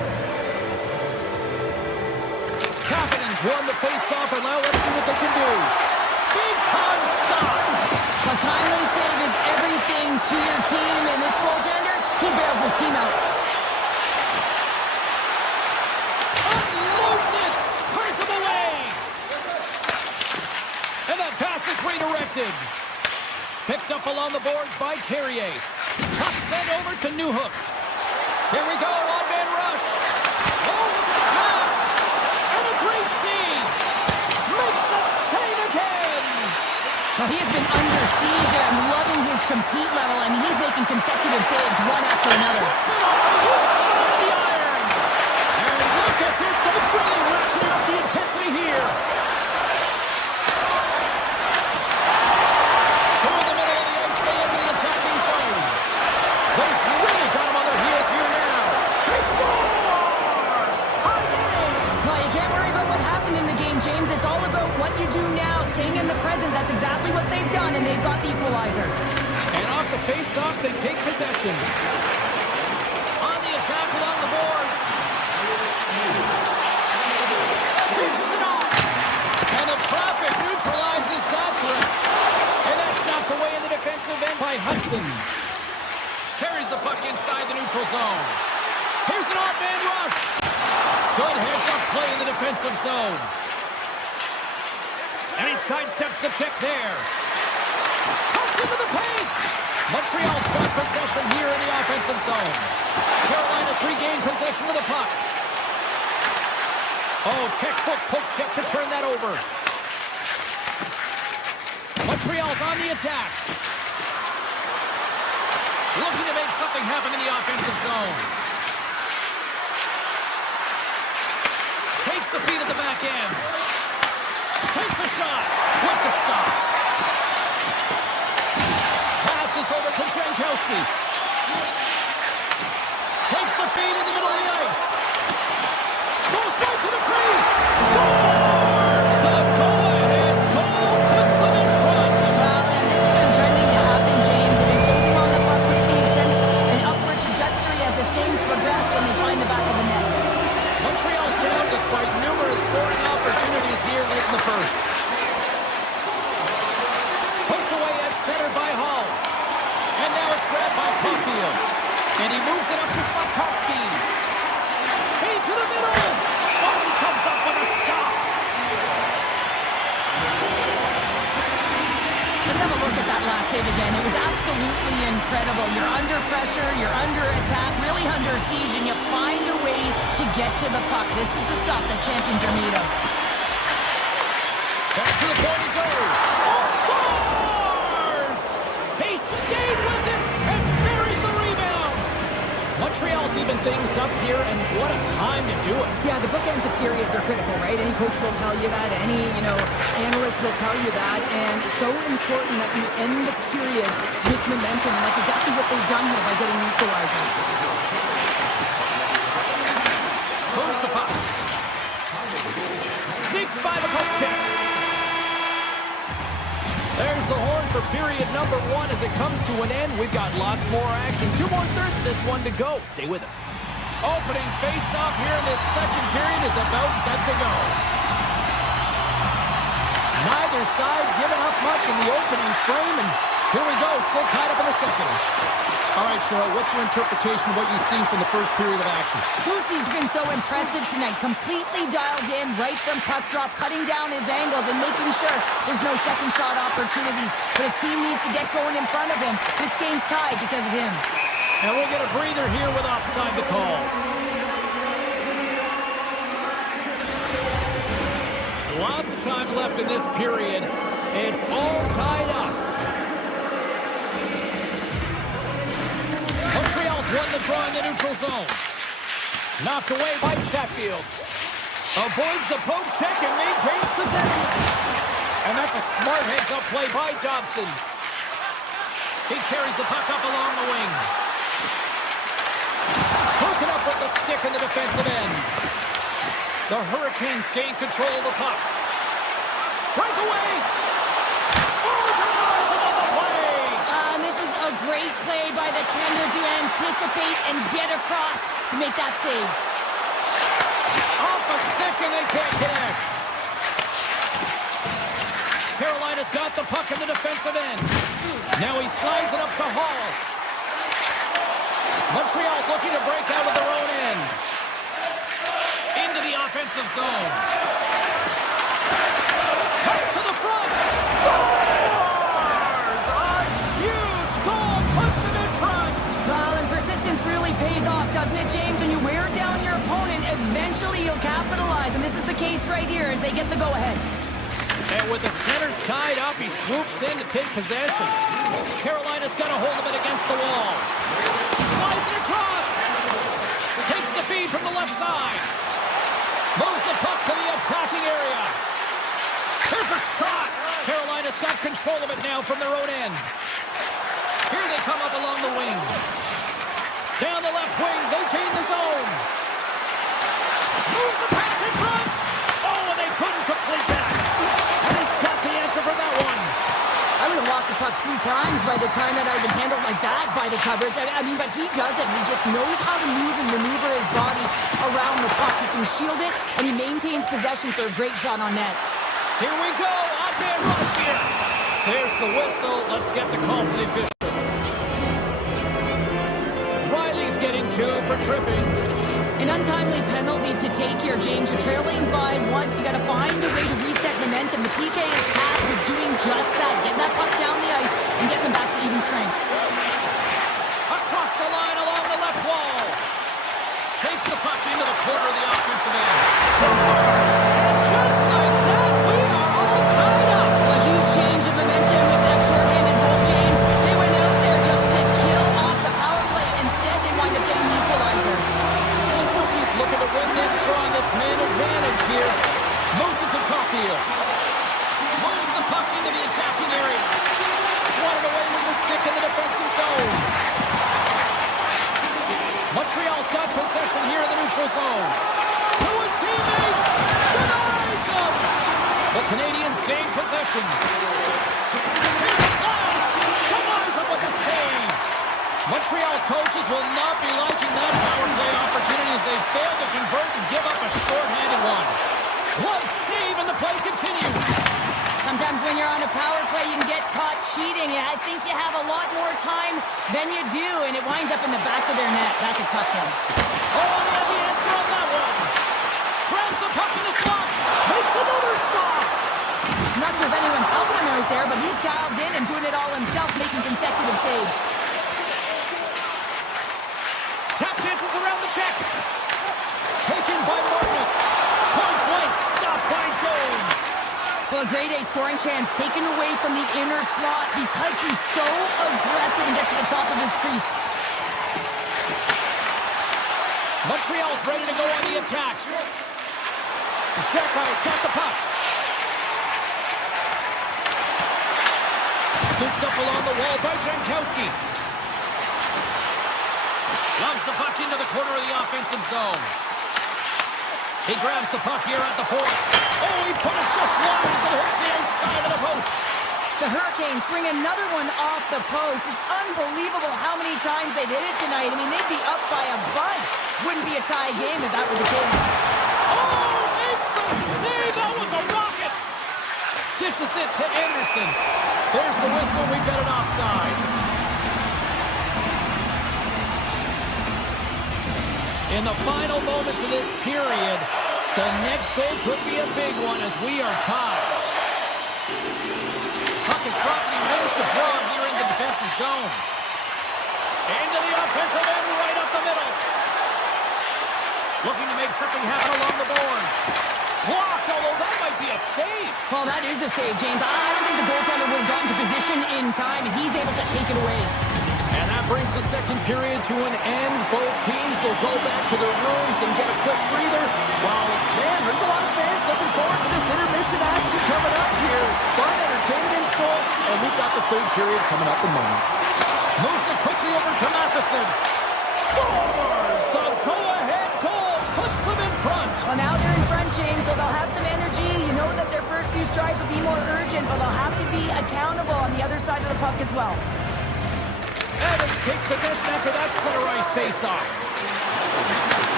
Kapanen's won the face-off, and now let's see what they can do. Big time stop. A timely save is everything to your team, and this goaltender, he bails his team out. Unloads it. Turns him away. And that pass is redirected. Picked up along the boards by Carrier. Puck sent over to Newhook. Here we go, on-man rush. Oh, look at the pass. And a great save. Makes the save again. Well, he has been under siege. I'm loving his compete level. I mean, he's making consecutive saves one after another. Puts it on the inside of the iron. And look at this. They're really ratcheting up the intensity here. Through the middle of the ice, they enter the attacking zone. They've really got him on their heels here now. He scores! Tie game! Well, you can't worry about what happened in the game, James. It's all about what you do now, staying in the present. That's exactly what they've done, and they've got the equalizer. And off the face-off, they take possession. On the attack along the boards. Dishes it off. And the traffic neutralizes that threat. And that's knocked away in the defensive end by Hudson. Carries the puck inside the neutral zone. Here's an odd-man rush. Good heads-up play in the defensive zone. And he sidesteps the check there. Cuts into the paint. Montreal's got possession here in the offensive zone. Carolina's regained possession of the puck. Oh, textbook poke check to turn that over. Montreal's on the attack. Looking to make something happen in the offensive zone. Takes the feed at the back end. Takes a shot. With the stop. Passes over to Jankowski. Takes the feed in the middle of the ice. Goes right to the crease. Scores! The go-ahead goal puts them in front. Well, and this has been trending to happen, James. They've been closing on the puck with decent, an upward trajectory as this game's progressed, and they find the back of the net. Montreal's down despite numerous scoring opportunities here late in the first. Poked away at center. Caulfield. And he moves it up to Slafkovsky. Feed to the middle. Oh, he comes up with a stop. Let's have a look at that last save again. It was absolutely incredible. You're under pressure, you're under attack, really under siege, and you find a way to get to the puck. This is the stuff that champions are made of. Back to the point he goes. Oh, scores! He stayed with it and buries the rebound. Montreal's even things up here, and what a time to do it. Yeah, the bookends of periods are critical, right? Any coach will tell you that. Any, analyst will tell you that. And so important that you end the period with momentum, and that's exactly what they've done here by getting the equalizer. Moves the puck. Sneaks by the poke check. There's the horn for period number 1 as it comes to an end. We've got lots more action. 2 more thirds of this one to go. Stay with us. Opening face-off here in this second period is about set to go. Neither side giving up much in the opening frame, and here we go, still tied up in the second. All right, Cheryl, what's your interpretation of what you've seen from the first period of action? Lucy's been so impressive tonight, completely dialed in right from puck drop, cutting down his angles and making sure there's no second shot opportunities. But his team needs to get going in front of him. This game's tied because of him. And we'll get a breather here with offside the call. Lots of time left in this period. It's all tied up. Montreal's won the draw in the neutral zone. Knocked away by Chatfield. Avoids the poke check and maintains possession. And that's a smart heads-up play by Dobson. He carries the puck up along the wing. Broken up with the stick in the defensive end. The Hurricanes gain control of the puck. Breakaway! Oh, denies him on the play! And this is a great play by the tender to anticipate and get across to make that save. Off a stick and they can't connect. Carolina's got the puck in the defensive end. Now he slides it up to Hall. Montreal's looking to break out of their own end. Into the offensive zone. Cuts to the front. Scores! A huge goal puts him in front. Well, and persistence really pays off, doesn't it, James? When you wear down your opponent, eventually you'll capitalize. And this is the case right here as they get the go-ahead. And with the centers tied up, he swoops in to take possession. Carolina's got a hold of it against the wall. Slides it across. Takes the feed from the left side. Moves the puck to the attacking area. Here's a shot. Carolina's got control of it now from their own end. Here they come up along the wing. Down the left wing, they gain the zone. Moves the pass in front. Oh, and they couldn't complete that. And he's got the answer for that one. I would have lost the puck 3 times by the time that I'd been handled like that by the coverage. I mean, but he does it. He just knows how to move and maneuver his body around the puck. He can shield it, and he maintains possession for a great shot on net. Here we go. Up in Russia. There's the whistle. Let's get the call for the officials. Riley's getting 2 for tripping. An untimely penalty to take here, James. You're trailing by once. You got to find a way to reset momentum. The PK is tasked with doing just that. Get that puck down the ice and get them back to even strength. Across the line along the left wall. Takes the puck into the corner of the offensive end. Scores! And just like that, we are all tied up. A huge change of momentum with that short-handed goal, James. They went out there just to kill off the power play. Instead, they wind up getting the equalizer. Minnesota's looking to win this draw on this man advantage here. Moves it to Caulfield. Moves the puck into the attacking area. Swatted away with the stick in the defensive zone. Montreal's got possession here in the neutral zone. To his teammate. Denies him. The Canadians gain possession. Here's a blast. Denies him with a save. Montreal's coaches will not be liking that power play opportunity as they fail to convert and give up a short-handed one. Glove save and the play continues. Sometimes when you're on a power play, you can get caught cheating, and I think you have a lot more time than you do, and it winds up in the back of their net. That's a tough one. Oh, they had the answer on that one. Grabs the puck in the slot. Makes another stop. I'm not sure if anyone's helping him out there, but he's dialed in and doing it all himself, making consecutive saves. Tap dances around the check. Taken by Martin. Point blank, stopped by Jones. Well, a grade A scoring chance taken away from the inner slot because he's so aggressive and gets to the top of his crease. Montreal's ready to go on the attack. Shekai's got the puck. Scooped up along the wall by Jankowski. Loves the puck into the corner of the offensive zone. He grabs the puck here at the point. Oh, he put it just wide as it hits the outside of the post. The Hurricanes bring another one off the post. It's unbelievable how many times they've hit it tonight. I mean, they'd be up by a bunch. Wouldn't be a tie game if that were the case. Oh, makes the save. That was a rocket. Dishes it to Anderson. There's the whistle. We've got an offside. In the final moments of this period, the next goal could be a big one as we are tied. Puck is dropped and he wins the draw here in the defensive zone. Into the offensive end, right up the middle. Looking to make something happen along the boards. Blocked, although that might be a save. Well, that is a save, James. I don't think the goaltender would have gotten to position in time, and he's able to take it away. And that brings the second period to an end. Both teams will go back to their rooms and get a quick breather. Well, man, there's a lot of fans looking forward to this intermission action coming up here. Fun entertainment in store, and we've got the third period coming up in moments. Moves it quickly over to Matheson. Scores! The go-ahead goal puts them in front. Well, now they're in front, James, so they'll have some energy. You know that their first few strides will be more urgent, but they'll have to be accountable on the other side of the puck as well. Evans takes possession after that center ice face-off.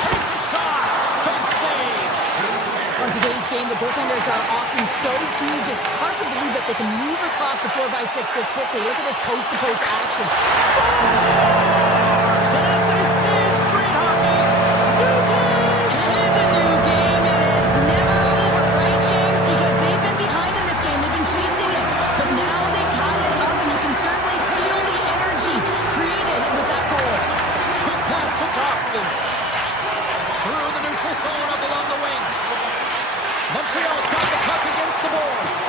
Takes a shot. Big save. On today's game, the goaltenders are often so huge, it's hard to believe that they can move across the 4x6 this quickly. Look at this post-to-post action. Scores! And as they say in street hockey, new game! It is a new game, and it's never over, right, James? Because they've been behind in this game. They've been chasing it. But now they tie it up, and you can certainly feel the energy created with that goal. Quick pass to Thompson. Through the neutral zone up along the wing. Montreal's got the puck against the boards.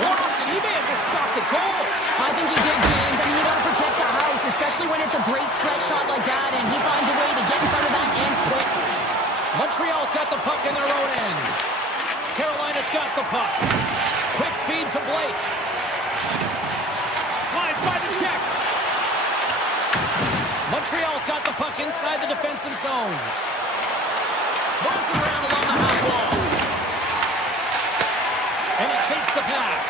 Blocked, and he may have just stopped the goal. I think he did, James. I mean, you got to protect the house, especially when it's a great threat shot like that, and he finds a way to get in front of that and quick. Montreal's got the puck in their own end. Carolina's got the puck. Quick feed to Blake. Slides by the check. Montreal's got the puck inside the defensive zone. Moves it around along the half wall. And he takes the pass.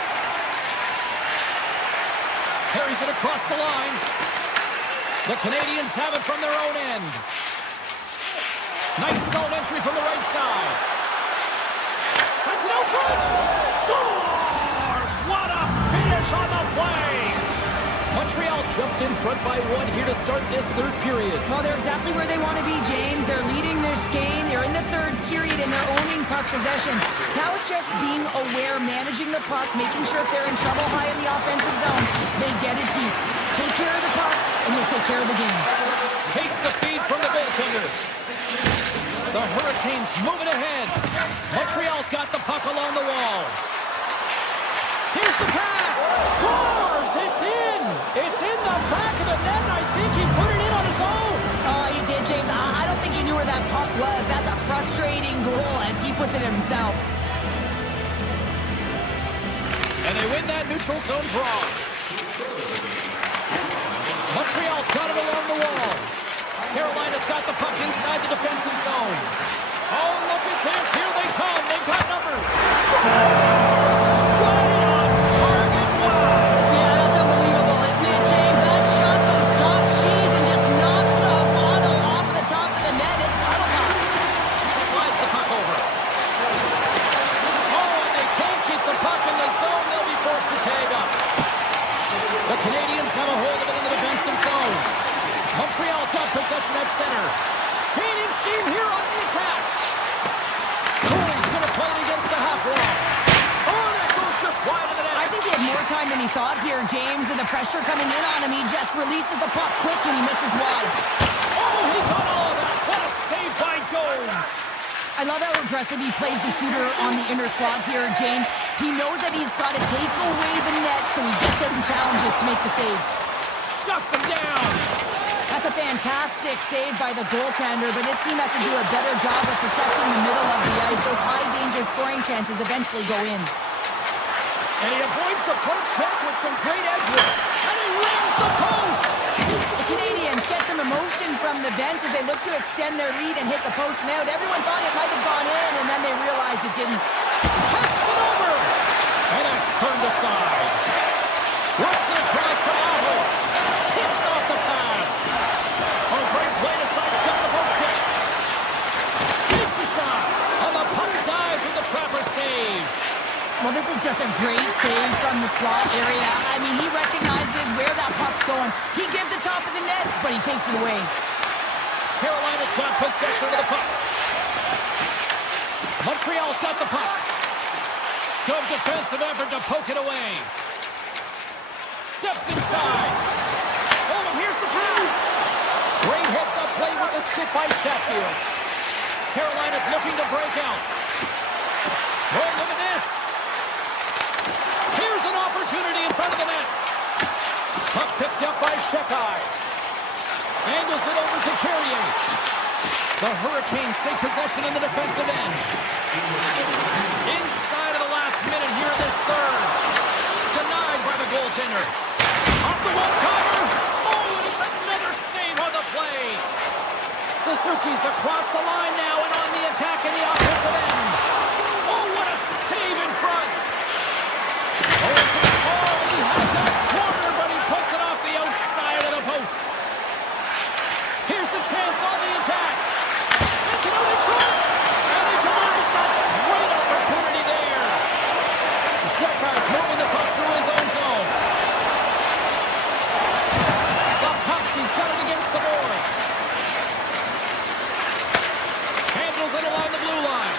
Carries it across the line. The Canadians have it from their own end. Nice zone entry from the right side. Sends it out front. Scores! What a finish on the play! Montreal's jumped in front by one here to start this third period. Well, they're exactly where they want to be, James. They're leading their skate. They're in the third period, and they're owning puck possession. Now it's just being aware, managing the puck, making sure if they're in trouble high in the offensive zone, they get it deep. Take care of the puck, and you'll take care of the game. Takes the feed from the goaltender. The Hurricanes moving ahead. Montreal's got the puck along the wall. Here's the pass. Scores! It's in! It's in the back of the net, and I think he put it in on his own. Oh, he did, James. I don't think he knew where that puck was. That's a frustrating goal as he puts it himself. And they win that neutral zone draw. Montreal's got it along the wall. Carolina's got the puck inside the defensive zone. Oh, look at this. Here they come. They've got numbers. Right on target. Wow. Yeah, that's unbelievable, isn't it, James? That shot goes top cheese and just knocks the bottle off the top of the net. It's out of box. Slides the puck over. Oh, and they can't keep the puck in the zone. possession at center. Gaining steam here on the attack. Cooley's going to play it against the half wall. Oh, that goes just wide of the net. I think he had more time than he thought here, James. With the pressure coming in on him, he just releases the puck quick and he misses wide. Oh, he got all of that. What a save by Jones. I love how aggressive he plays the shooter on the inner slot here, James. He knows that he's got to take away the net, so he gets out and challenges to make the save. Shuts him down. That's a fantastic save by the goaltender, but his team has to do a better job of protecting the middle of the ice. Those high-danger scoring chances eventually go in. And he avoids the poke check with some great edge work. And he rings the post. The Canadians get some emotion from the bench as they look to extend their lead and hit the post and out. Everyone thought it might have gone in, and then they realized it didn't. Passes it over. And it's turned aside. Works it across to Aho. Hits off the pass. A great play to sidestep the poke check. Takes a shot. And the puck dives with the trapper save. Well, this is just a great save from the slot area. I mean, he recognizes where that puck's going. He gives the top of the net, but he takes it away. Carolina's got possession of the puck. Montreal's got the puck. Good defensive effort to poke it away. Steps inside. Oh, and here's the pass. Great hits up play with the stick by Chatfield. Carolina's looking to break out. Oh, look at this. Here's an opportunity in front of the net. Puck picked up by Shekai. Angles it over to Carrier. The Hurricanes take possession in the defensive end. Inside of the last minute here in this third. Denied by the goaltender. Off the one-timer. Oh, and it's another save on the play. Suzuki's across the line now and on the attack in the offensive end. Oh, what a save in front. Oh, he had that corner, but he puts it off the outside of the post. Here's the chance on the attack. Sends it out in front. And he denies that great opportunity there. Shekai's moving the puck through his own zone. Slavkovsky's got it against the boards. Handles it along the blue line.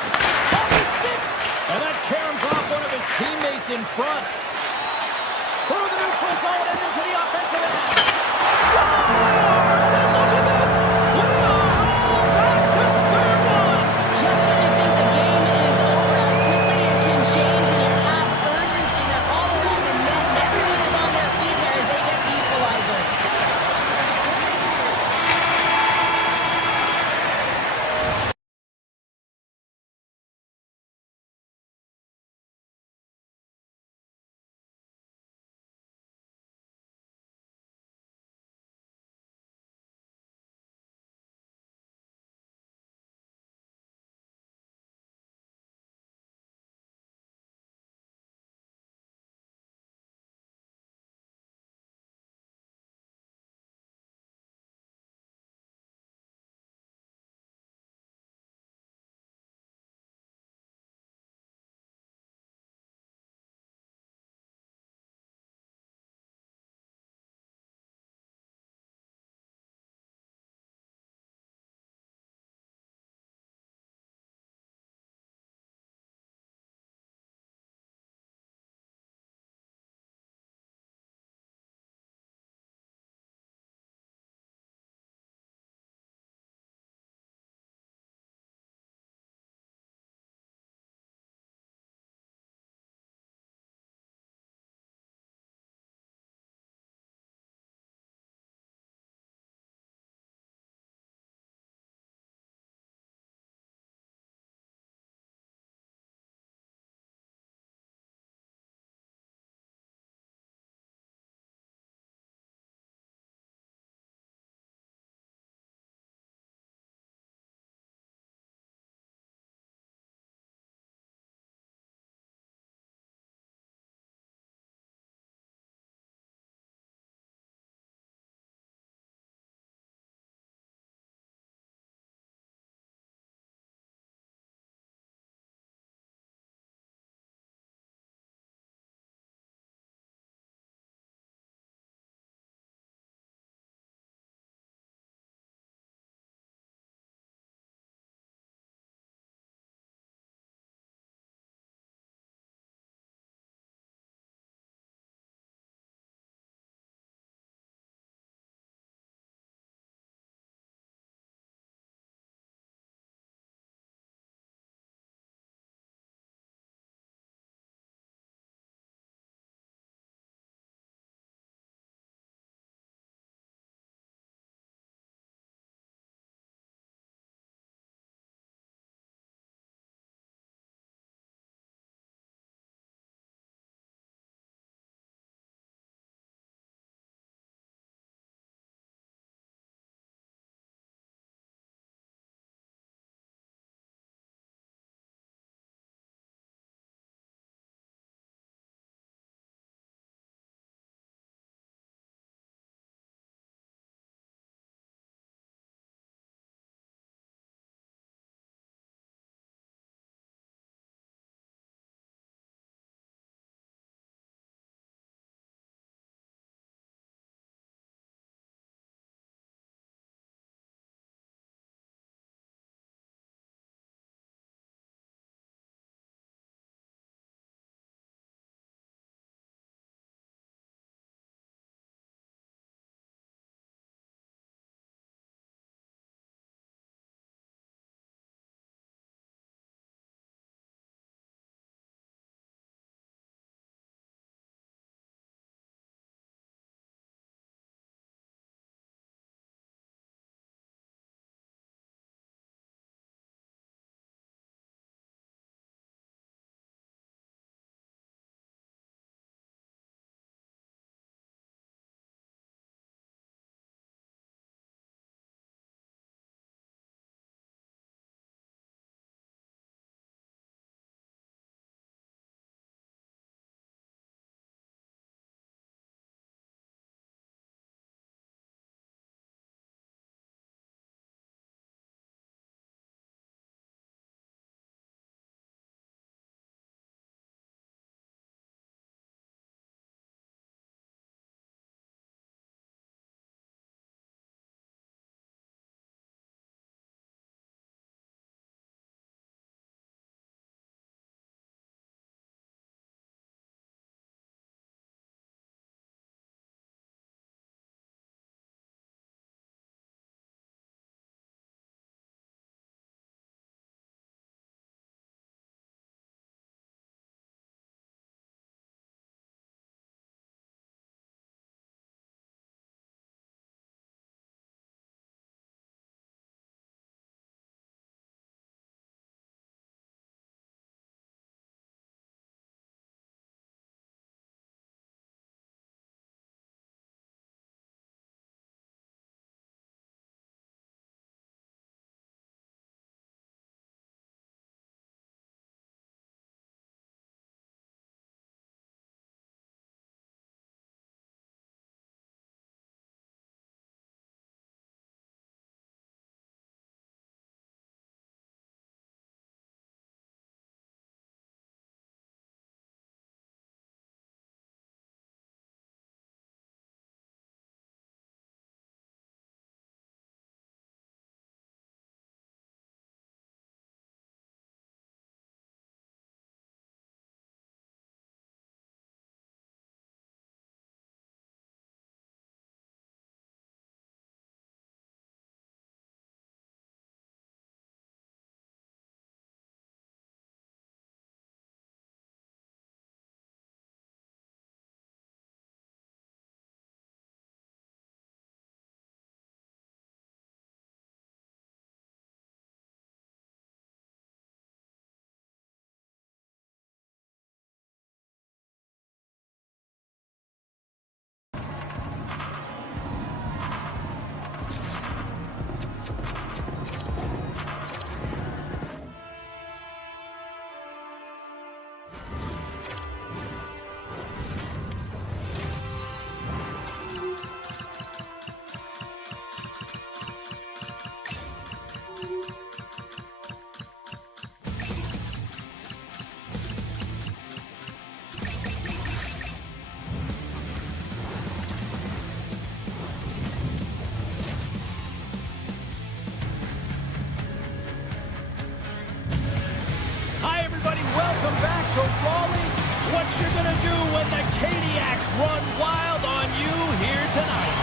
Raleigh, what you're going to do when the Cadiacs run wild on you here tonight.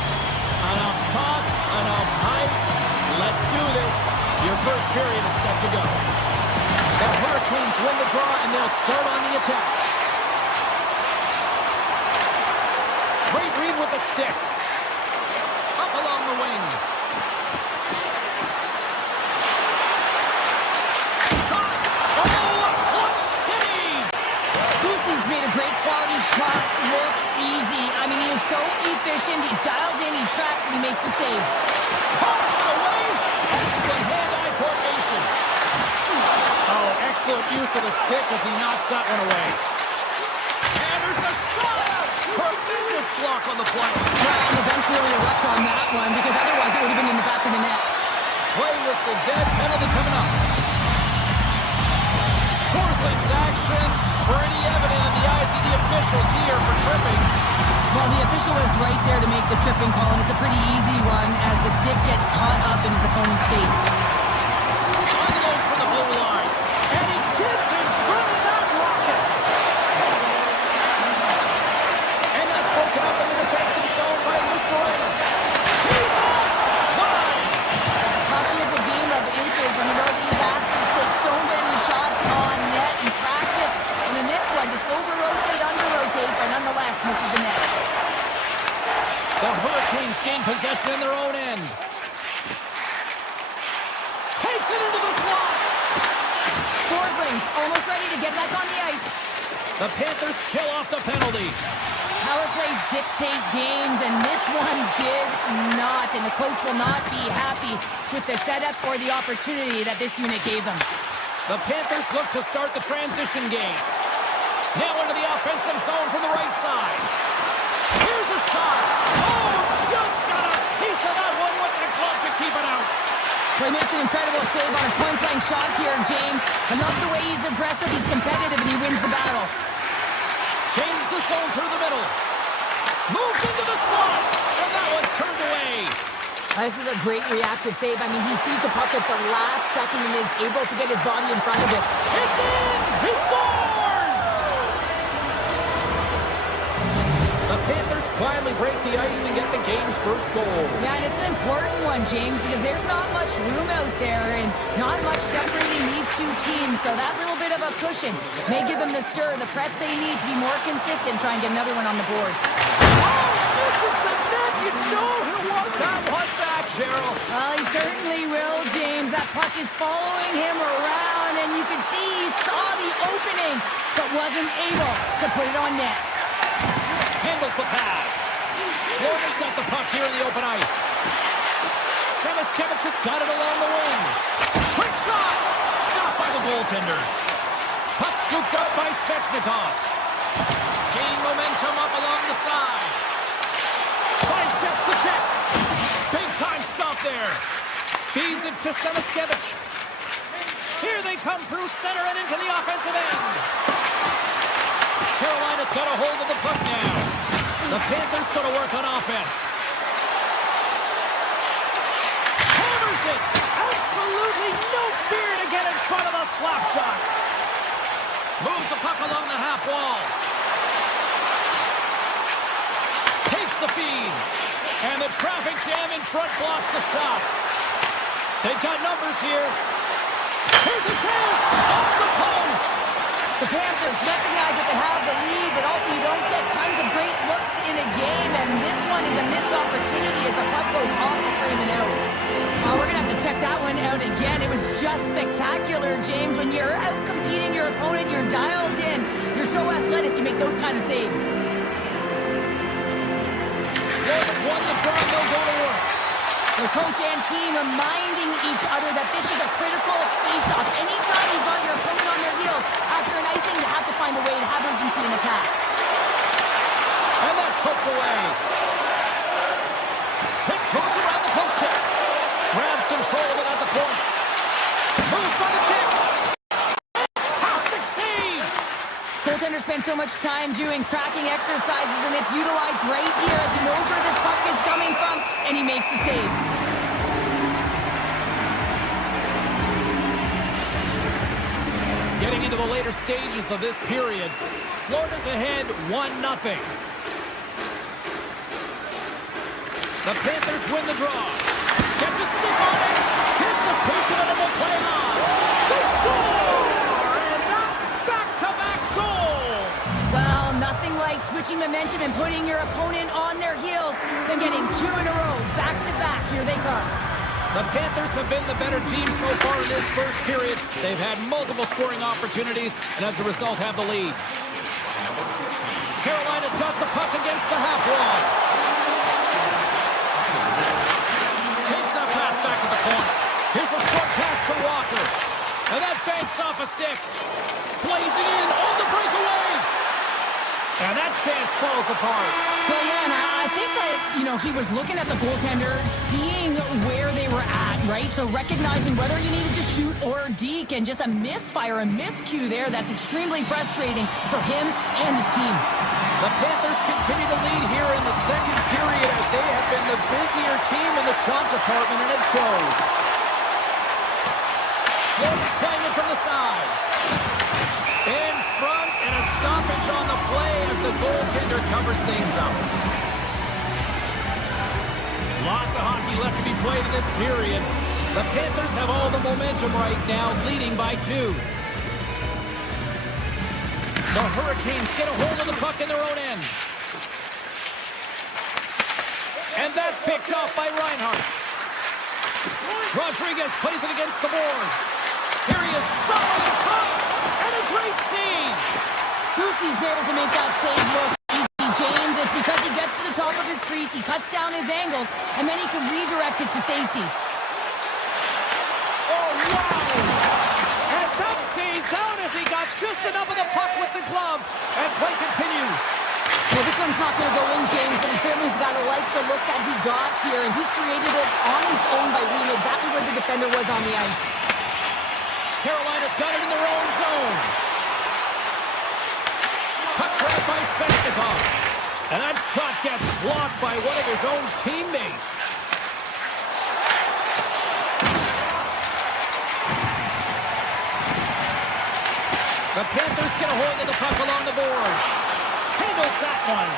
Enough talk, enough hype. Let's do this. Your first period is set to go. The Hurricanes win the draw, and they'll start on the attack. Great read with the stick. Up along the wing. Shot. Oh, a clutch save. Boosie's made a great quality shot look easy. I mean, he is so efficient. He's dialed in, he tracks, and he makes the save. Pops it away. Excellent hand-eye coordination. Oh, excellent use of the stick as he knocks that one away. And there's a shot. Tremendous block on the play. Well, the bench really erupts on that one because otherwise it would have been in the back of the net. Play whistle dead. Penalty coming up. Forsling's actions pretty evident in the eyes of the officials here for tripping. Well, the official is right there to make the tripping call, and it's a pretty easy one as the stick gets caught up in his opponent's skates. Unloads from the blue line. And he gets in front of that rocket. And that's broken up in the defensive zone by Mr. Ryder. He's off. Line. Hockey is a game of inches, and you know these athletes take so many shots on net in practice. And in this one, just over-rotate, under-rotate, but nonetheless misses the net. The Hurricanes gain possession in their own end. Takes it into the slot. Forsling's almost ready to get back on the ice. The Panthers kill off the penalty. Power plays dictate games, and this one did not. And the coach will not be happy with the setup or the opportunity that this unit gave them. The Panthers look to start the transition game. Now into the offensive zone from the right side. Here's a shot. Oh, just got a piece of that one with the glove to keep it out. Well, he makes an incredible save on a point-blank shot here, James. I love the way he's aggressive, he's competitive, and he wins the battle. Gains the zone through the middle. Moves into the slot. And that one's turned away. This is a great reactive save. I mean, he sees the puck at the last second and is able to get his body in front of it. It's in! He scores! The Panthers finally break the ice and get the game's first goal. Yeah, and it's an important one, James, because there's not much room out there and not much separating these two teams. So that little bit of a cushion may give them the stir, the press they need to be more consistent, try and get another one on the board. Oh, misses the net! You know he'll want that one back, Cheryl. Well, he certainly will, James. That puck is following him around, and you can see he saw the opening, but wasn't able to put it on net. Handles the pass. Florida's got the puck here in the open ice. Semiskevich has got it along the wing. Quick shot! Stopped by the goaltender. Puck scooped up by Svechnikov. Gaining momentum up along the side. Sidesteps the check. Big time stop there. Feeds it to Semiskevich. Here they come through center and into the offensive end. Carolina's got a hold of the puck now. The Panthers going to work on offense. Hammers it. Absolutely no fear to get in front of the slap shot. Moves the puck along the half wall. Takes the feed. And the traffic jam in front blocks the shot. They've got numbers here. Here's a chance. Off the post. The Panthers recognize that they have the lead, but also you don't get tons of great looks in a game, and this one is a missed opportunity as the puck goes off the frame and out. We're going to have to check that one out again. It was just spectacular, James. When you're out competing your opponent, you're dialed in, you're so athletic, you make those kind of saves. Florida's won the draw, they'll go to work. The coach and team reminding each other that this is a critical face-off. Anytime you've got your opponent on their heels after an icing, you have to find a way to have urgency in attack. And that's poked away. Tiptoes around the poke check. Grabs control of it at the point. Moves by the check. Fantastic save. Goaltender spends so much time doing tracking exercises, and it's utilized right here as he knows where this puck is coming from, and he makes the save. Getting into the later stages of this period. Florida's ahead 1-0. The Panthers win the draw. Gets a stick on it. Gets a piece of it and will play on. They score! And that's back-to-back goals! Well, nothing like switching momentum and putting your opponent on their heels than getting two in a row, back-to-back. Here they come. The Panthers have been the better team so far in this first period. They've had multiple scoring opportunities, and as a result have the lead. Carolina's got the puck against the half wall. Takes that pass back at the point. Here's a short pass to Walker. And that banks off a stick. Blazing in on the breakaway. And that chance falls apart. Well, yeah, and I think that, he was looking at the goaltender, seeing where they were at, right? So recognizing whether you needed to shoot or deke, and just a misfire, a miscue there. That's extremely frustrating for him and his team. The Panthers continue to lead here in the second period as they have been the busier team in the shot department, and it shows. Florida's playing it from the side. In front, and a stoppage on the play as the goaltender covers things up. Lots of hockey left to be played in this period. The Panthers have all the momentum right now, leading by 2. The Hurricanes get a hold of the puck in their own end. And that's picked off by Reinhart. Rodriguez plays it against the boards. Here he is, shot inside, and a great save. Boosie's able to make that save look easy, James. It's because he gets to the top of his crease, he cuts down his angles, and then he can redirect it to safety. Oh, wow! And that stays out as he got just enough of the puck with the glove. And play continues. Well, this one's not going to go in, James, but he certainly has got to like the look that he got here, and he created it on his own by reading exactly where the defender was on the ice. Carolina's got it in their own zone. Puck grabbed by Svechnikov. And that shot gets blocked by one of his own teammates. The Panthers get a hold of the puck along the boards. Handles that one.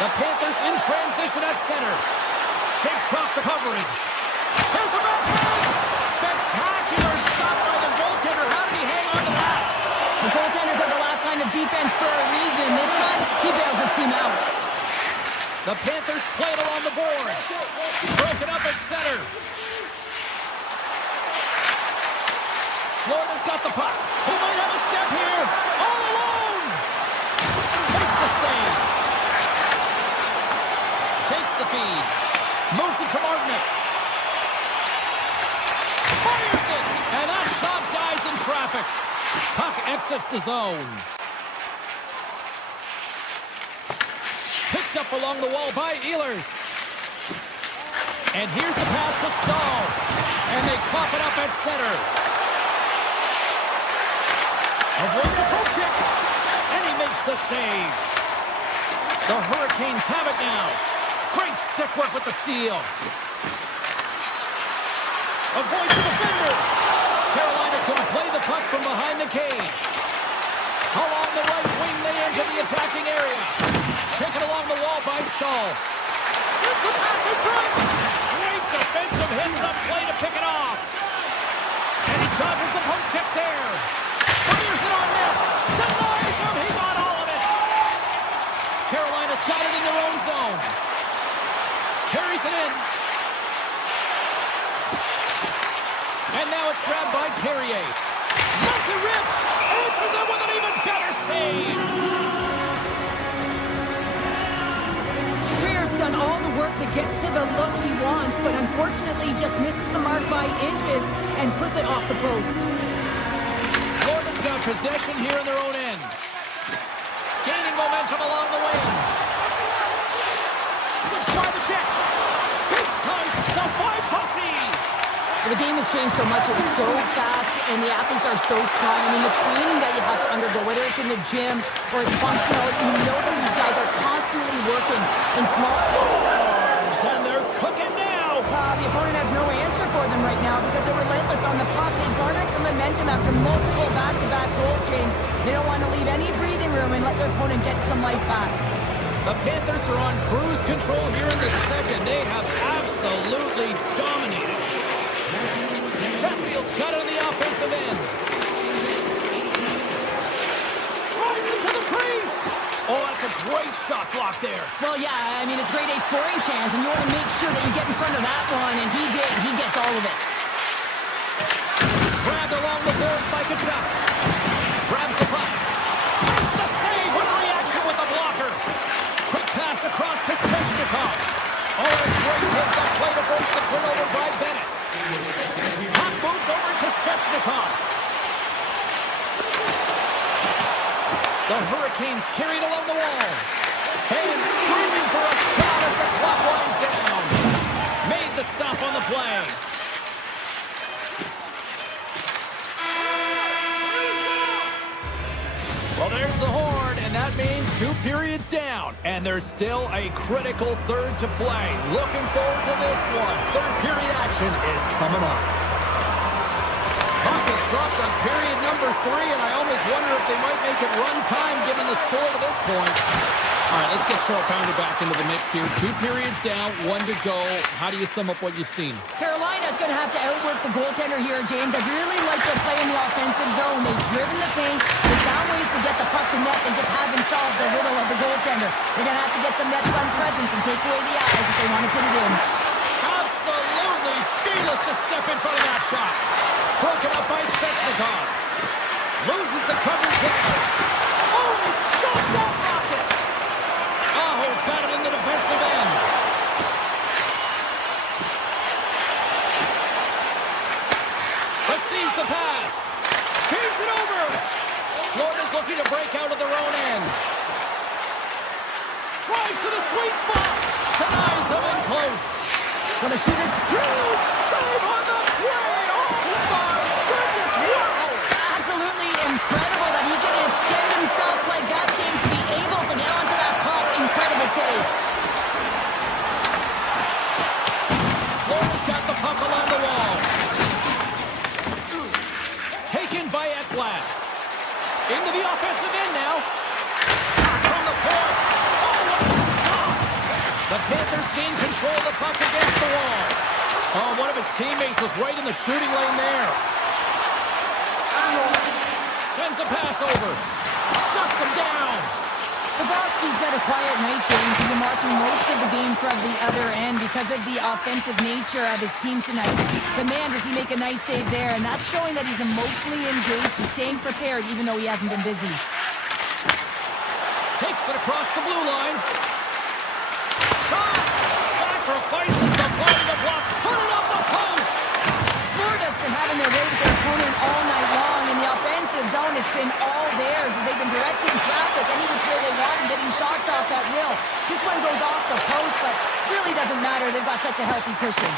The Panthers in transition at center. Shakes off the coverage. Here's a backhand. Spectacular stop by the goaltender. How did he hang on to that? The goaltenders are the last line of defense for a reason. This time, he bails his team out. The Panthers play it along the boards. Broken up at center. Florida's got the puck. He might have a step here. All alone. Makes the save. Takes the feed. Moves it to Martinick. Fires it. And that shot dies in traffic. Puck exits the zone. Picked up along the wall by Ehlers. And here's the pass to Stahl. And they cough it up at center. Avoids a poke check. And he makes the save. The Hurricanes have it now. Great stick work with the steal. Avoids the defender. Carolina's going to play the puck from behind the cage. Along the right wing, they enter the attacking area. Taken along the wall by Stahl. Sends a pass in front. Great defensive heads-up play to pick it off. And he dodges the poke check there. Fires it on net. Denies him. He got all of it. Carolina's got it in their own zone. Carries it in. And now it's grabbed by Carrier. Lets it rip. Answers it with an even better save. Greer's done all the work to get to the look he wants, but unfortunately just misses the mark by inches and puts it off the post. Florida's got possession here in their own end. Gaining momentum along the wing. Slips by the check. Big time stuff by Bussy. The game has changed so much. It's so fast, and the athletes are so strong. I mean, the training that you have to undergo, whether it's in the gym or it's functional, you know that these guys are constantly working in small Scores, and they're cooking now. The opponent has no answer for them right now because they're relentless focus on the puck. They garnered some momentum after multiple back-to-back goals, James. They don't want to leave any breathing room and let their opponent get some life back. The Panthers are on cruise control here in the second. They have absolutely dominated. Chatfield's got it on the offensive end. Drives into the crease. Oh, that's a great shot block there. Well, yeah, I mean, it's a grade A scoring chance, and you want to make sure that you get in front of that one, and he did. He gets all of it. Grabbed along the board by Kachuk. Grabs the puck. Makes the save. What a reaction with the blocker. Quick pass across to Svechnikov. Oh, a great hits up play to force the turnover by Bennett. Puck moved over to Svechnikov. The Hurricanes carried along the wall. Fans screaming for a shot as the clock winds down. Made the stop on the play. Well, there's the horn, and that means 2 periods down. And there's still a critical third to play. Looking forward to this one. Third period action is coming up. Puck is dropped on period number 3, and I almost wonder if they might make it run time given the score to this point. All right, let's get Short Pounder back into the mix here. 2 periods down, 1 to go. How do you sum up what you've seen? Carolina's going to have to outwork the goaltender here, James. I really like their play in the offensive zone. They've driven the paint. They found ways to get the puck to net. They just haven't solved the riddle of the goaltender. They're going to have to get some net front presence and take away the eyes if they want to put it in. Absolutely fearless to step in front of that shot. Broken up by Svechnikov. Loses the coverage there. Oh, he stopped that rocket. Aho's got it in the defensive end. Receives the pass. Feeds it over. Florida's looking to break out of their own end. Drives to the sweet spot. Denies him in close. Well, the shooters... Huge save on the play. Oh, my goodness. Wow. Absolutely incredible that he can extend himself like that, James, to be able to get onto that puck. Incredible save. Florida's got the puck along the wall. Taken by Ekblad. Into the offensive end now. From the point. Oh, what a stop. The Panthers gain control of the puck against the wall. Oh, one of his teammates was right in the shooting lane there. Sends a pass over. Shuts him down. Bobrovsky's had a quiet night, James. He's been watching most of the game from the other end because of the offensive nature of his team tonight. But man, does he make a nice save there, and that's showing that he's emotionally engaged. He's staying prepared even though he hasn't been busy. Takes it across the blue line. Shot! Sacrifices the body to block. Put it up the post! Florida's been having their way with their opponent all night long. In the offensive zone, it's been all theirs. They've been directing traffic any which way they want and getting shots off at will. This one goes off the post, but really doesn't matter. They've got such a healthy cushion.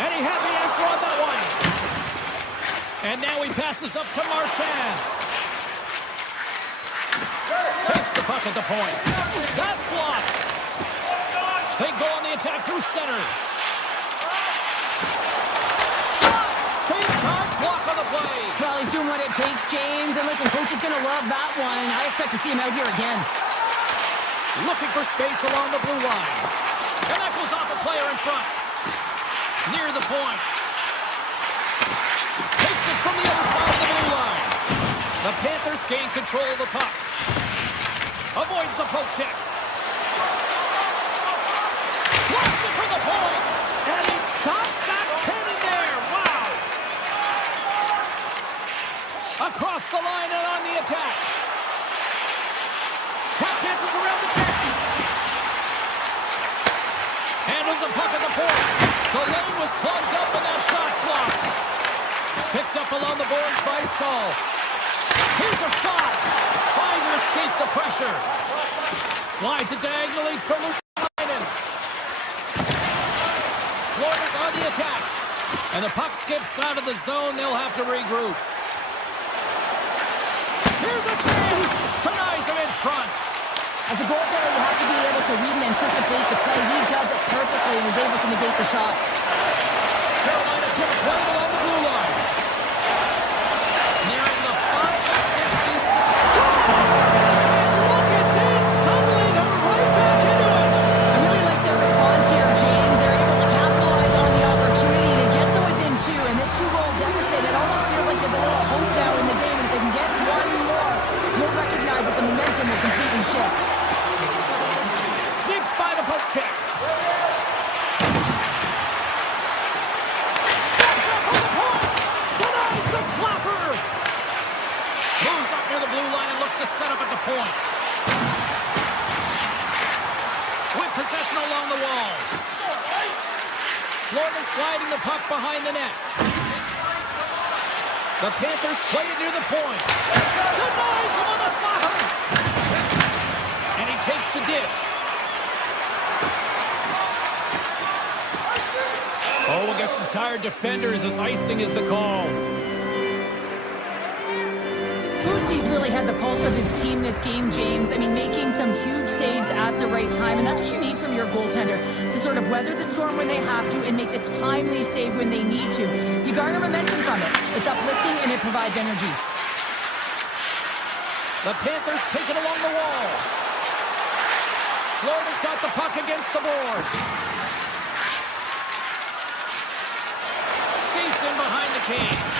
And he had the answer on that one. And now he passes up to Marchand. Takes the puck at the point. That's blocked. They go on the attack through center. Shot! Big time block on the play. Well, he's doing what it takes, James. And listen, coach is going to love that one. I expect to see him out here again. Looking for space along the blue line. And that goes off a player in front. Near the point. Takes it from the other side of the blue line. The Panthers gain control of the puck. Avoids the poke check. Blocks it from the point. And he stops that cannon there. Wow. Across the line and on the attack. Tap dances around the check. Handles the puck at the point. The lane was plugged up and that shot's blocked. Picked up along the boards by Stahl. Here's a shot. Trying to escape the pressure. Slides it diagonally from Lucianen. Florida's on the attack. And the puck skips out of the zone. They'll have to regroup. Here's a chance. Denies him in front. As a goaltender, you have to be able to read and anticipate the play. He does it perfectly and is able to negate the shot. Carolina's going to play it along the blue line. point. With possession along the wall. Florida sliding the puck behind the net. The Panthers play it near the point. Denies him on the slot. And he takes the dish. Oh, we'll get some tired defenders as icing is the call. He's really had the pulse of his team this game, James. I mean, making some huge saves at the right time, and that's what you need from your goaltender, to sort of weather the storm when they have to and make the timely save when they need to. You garner momentum from it. It's uplifting, and it provides energy. The Panthers take it along the wall. Florida's got the puck against the boards. Skates in behind the cage.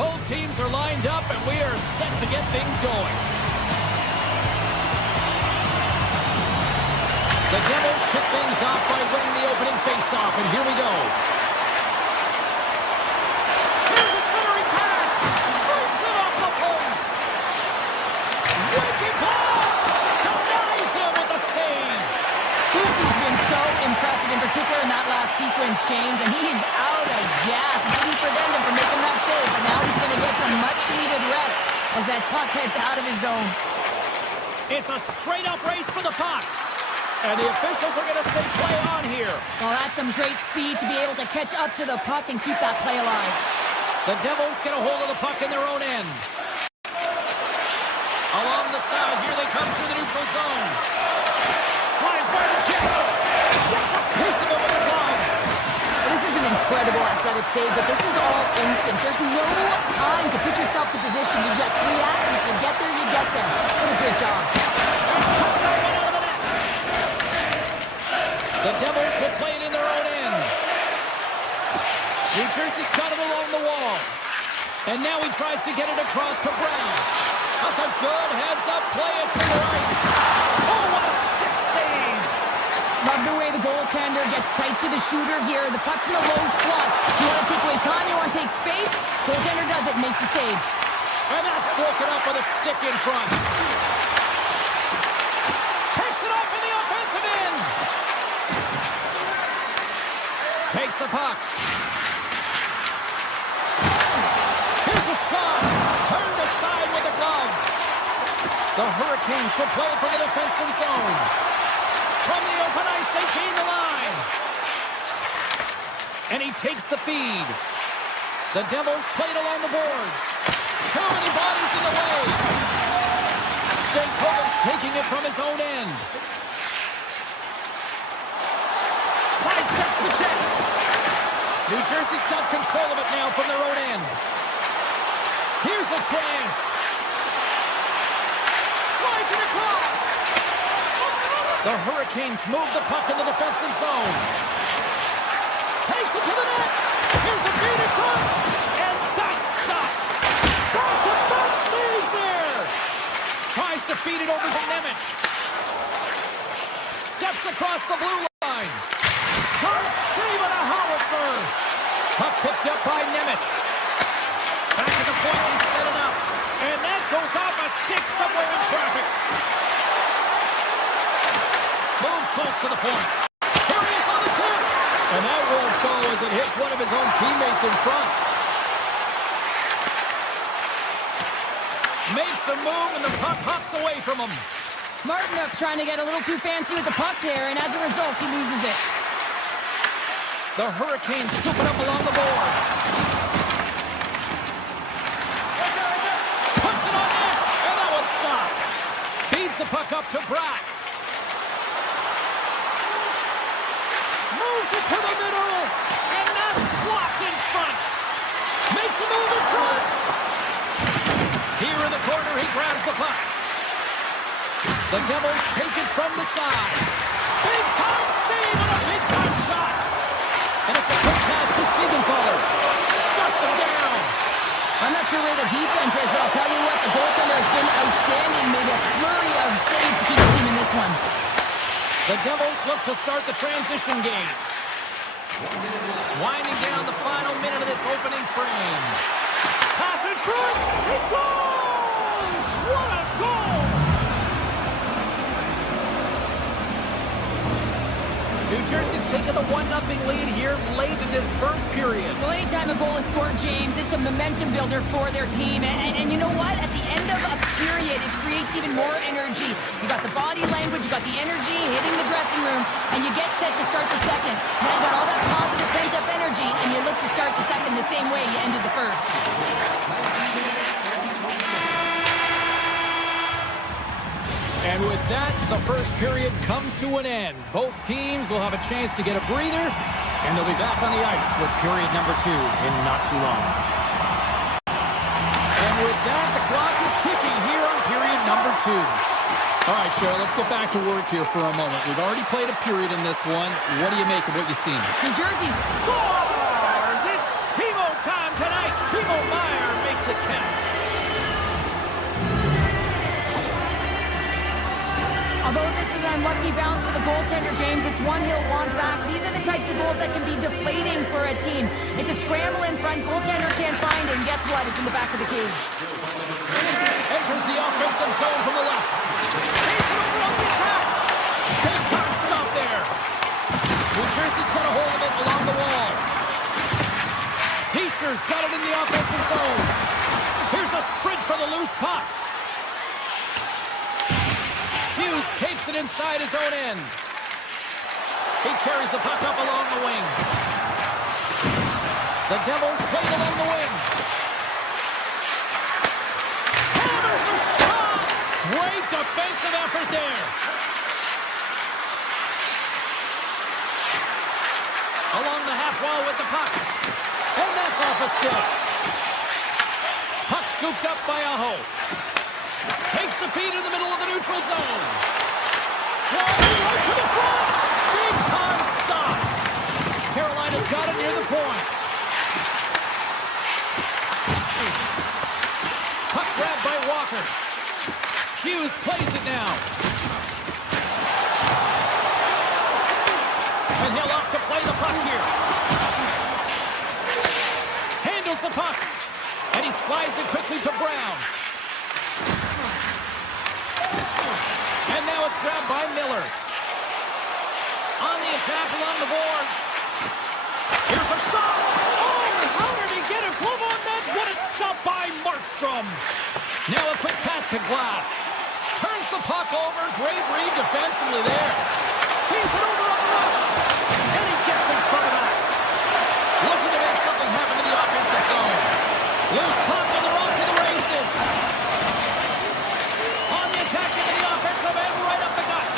Both teams are lined up, and we are set to get things going. The Devils kick things off by winning the opening faceoff, and here we go. Here's a centering pass. Breaks it off the post. Wicked blast. Denies him with the save. Lucy's been so impressive, in particular in that last sequence, James, and he's out of gas. It didn't prevent him from making that save, but now he's going to get some much-needed rest as that puck heads out of his zone. It's a straight-up race for the puck. And the officials are going to say play on here. Well, that's some great speed to be able to catch up to the puck and keep that play alive. The Devils get a hold of the puck in their own end. Along the side, here they come through the neutral zone. Slides by the check. Gets a piece of it with the glove. This is an incredible athletic save, but this is all instant. There's no time to put yourself to position. You just react, and if you get there, you get there. What a great job. And cut that one out of the net. The Devils will play it in their own end. New Jersey's got it along the wall. And now he tries to get it across to Brown. That's a good heads-up play at center ice. Oh, what a stick save. Love the way the goaltender gets tight to the shooter here. The puck's in the low slot. You want to take away time, you want to take space. Goaltender does it, makes a save. And that's broken up with a stick in front. Takes it off in the offensive end. Takes the puck. Here's a shot. Turned aside with a glove. The Hurricanes will play it from the defensive zone. From the open ice, they gain the line. And he takes the feed. The Devils played along the boards. Too many bodies in the way. Stankoven's taking it from his own end. Sidesteps the check. New Jersey's got control of it now from their own end. Here's a chance. Slides it across. The Hurricanes move the puck in the defensive zone. Takes it to the net. Here's a feed in front. And that's stopped. Back-to-back saves there. Tries to feed it over to Nemec. Steps across the blue line. Can't save it, a howitzer. Puck picked up by Nemec. Back at the point, they set it up. And that goes off a stick somewhere in traffic. Moves close to the point. Here he is on the tip. And that won't go as it hits one of his own teammates in front. Makes a move and the puck hops away from him. Martinook's trying to get a little too fancy with the puck there, and as a result, he loses it. The Hurricanes scoop it up along the boards. Puts it on net, and that was stopped. Feeds the puck up to Bratt. Moves it to the middle, and that's blocked in front. Makes a move in front. Here in the corner, he grabs the puck. The Devils take it from the side. Big-time save and a big-time shot. And it's a quick pass to Siegenthaler. Shuts him down. I'm not sure where the defense is, but I'll tell you what, the goaltender has been outstanding. Maybe a flurry of saves to keep his team in this one. The Devils look to start the transition game. Winding down the final minute of this opening frame. Pass in front. He scores! What a goal! New Jersey's taken the 1-0 lead here late in this first period. Well, anytime a goal is scored, James, it's a momentum builder for their team. And you know what? At the end of a period, it creates even more energy. You got the body language, you got the energy hitting the dressing room, and you get set to start the second. Now you got all that positive pent-up energy, and you look to start the second the same way you ended the first. And with that, the first period comes to an end. Both teams will have a chance to get a breather, and they'll be back on the ice with period number 2 in not too long. And with that, the clock is ticking here on period number 2. All right, Cheryl, let's get back to work here for a moment. We've already played a period in this one. What do you make of what you've seen? New Jersey's scores! It's Timo time tonight. Timo Meier makes makes it count. Although this is an unlucky bounce for the goaltender, James, it's one he'll want back. These are the types of goals that can be deflating for a team. It's a scramble in front, goaltender can't find it, and guess what? It's in the back of the cage. Enters the offensive zone from the left. Takes it over on the attack. Big time stop there. New Jersey's got a hold of it along the wall. Heischer's got it in the offensive zone. Here's a sprint for the loose puck. Hughes takes it inside his own end. He carries the puck up along the wing. The Devils play it along the wing. Hammers the shot! Great defensive effort there. Along the half wall with the puck. And that's off a stick. Puck scooped up by Aho. Takes the feed in the middle of the neutral zone. Flying right to the front. Big time stop. Carolina's got it near the point. Puck grabbed by Walker. Hughes plays it now. And he'll opt to play the puck here. Handles the puck. And he slides it quickly to Brown. And now it's grabbed by Miller. On the attack along the boards. Here's a shot. Oh, how did he get a glove on that? What a stop by Markstrom. Now a quick pass to Glass. Turns the puck over. Great read defensively there. Feeds it over on the rush. And he gets in front of that. Looking to make something happen in the offensive zone. Loose puck and they're off to the races. On the attack into the offensive end, right up the gut.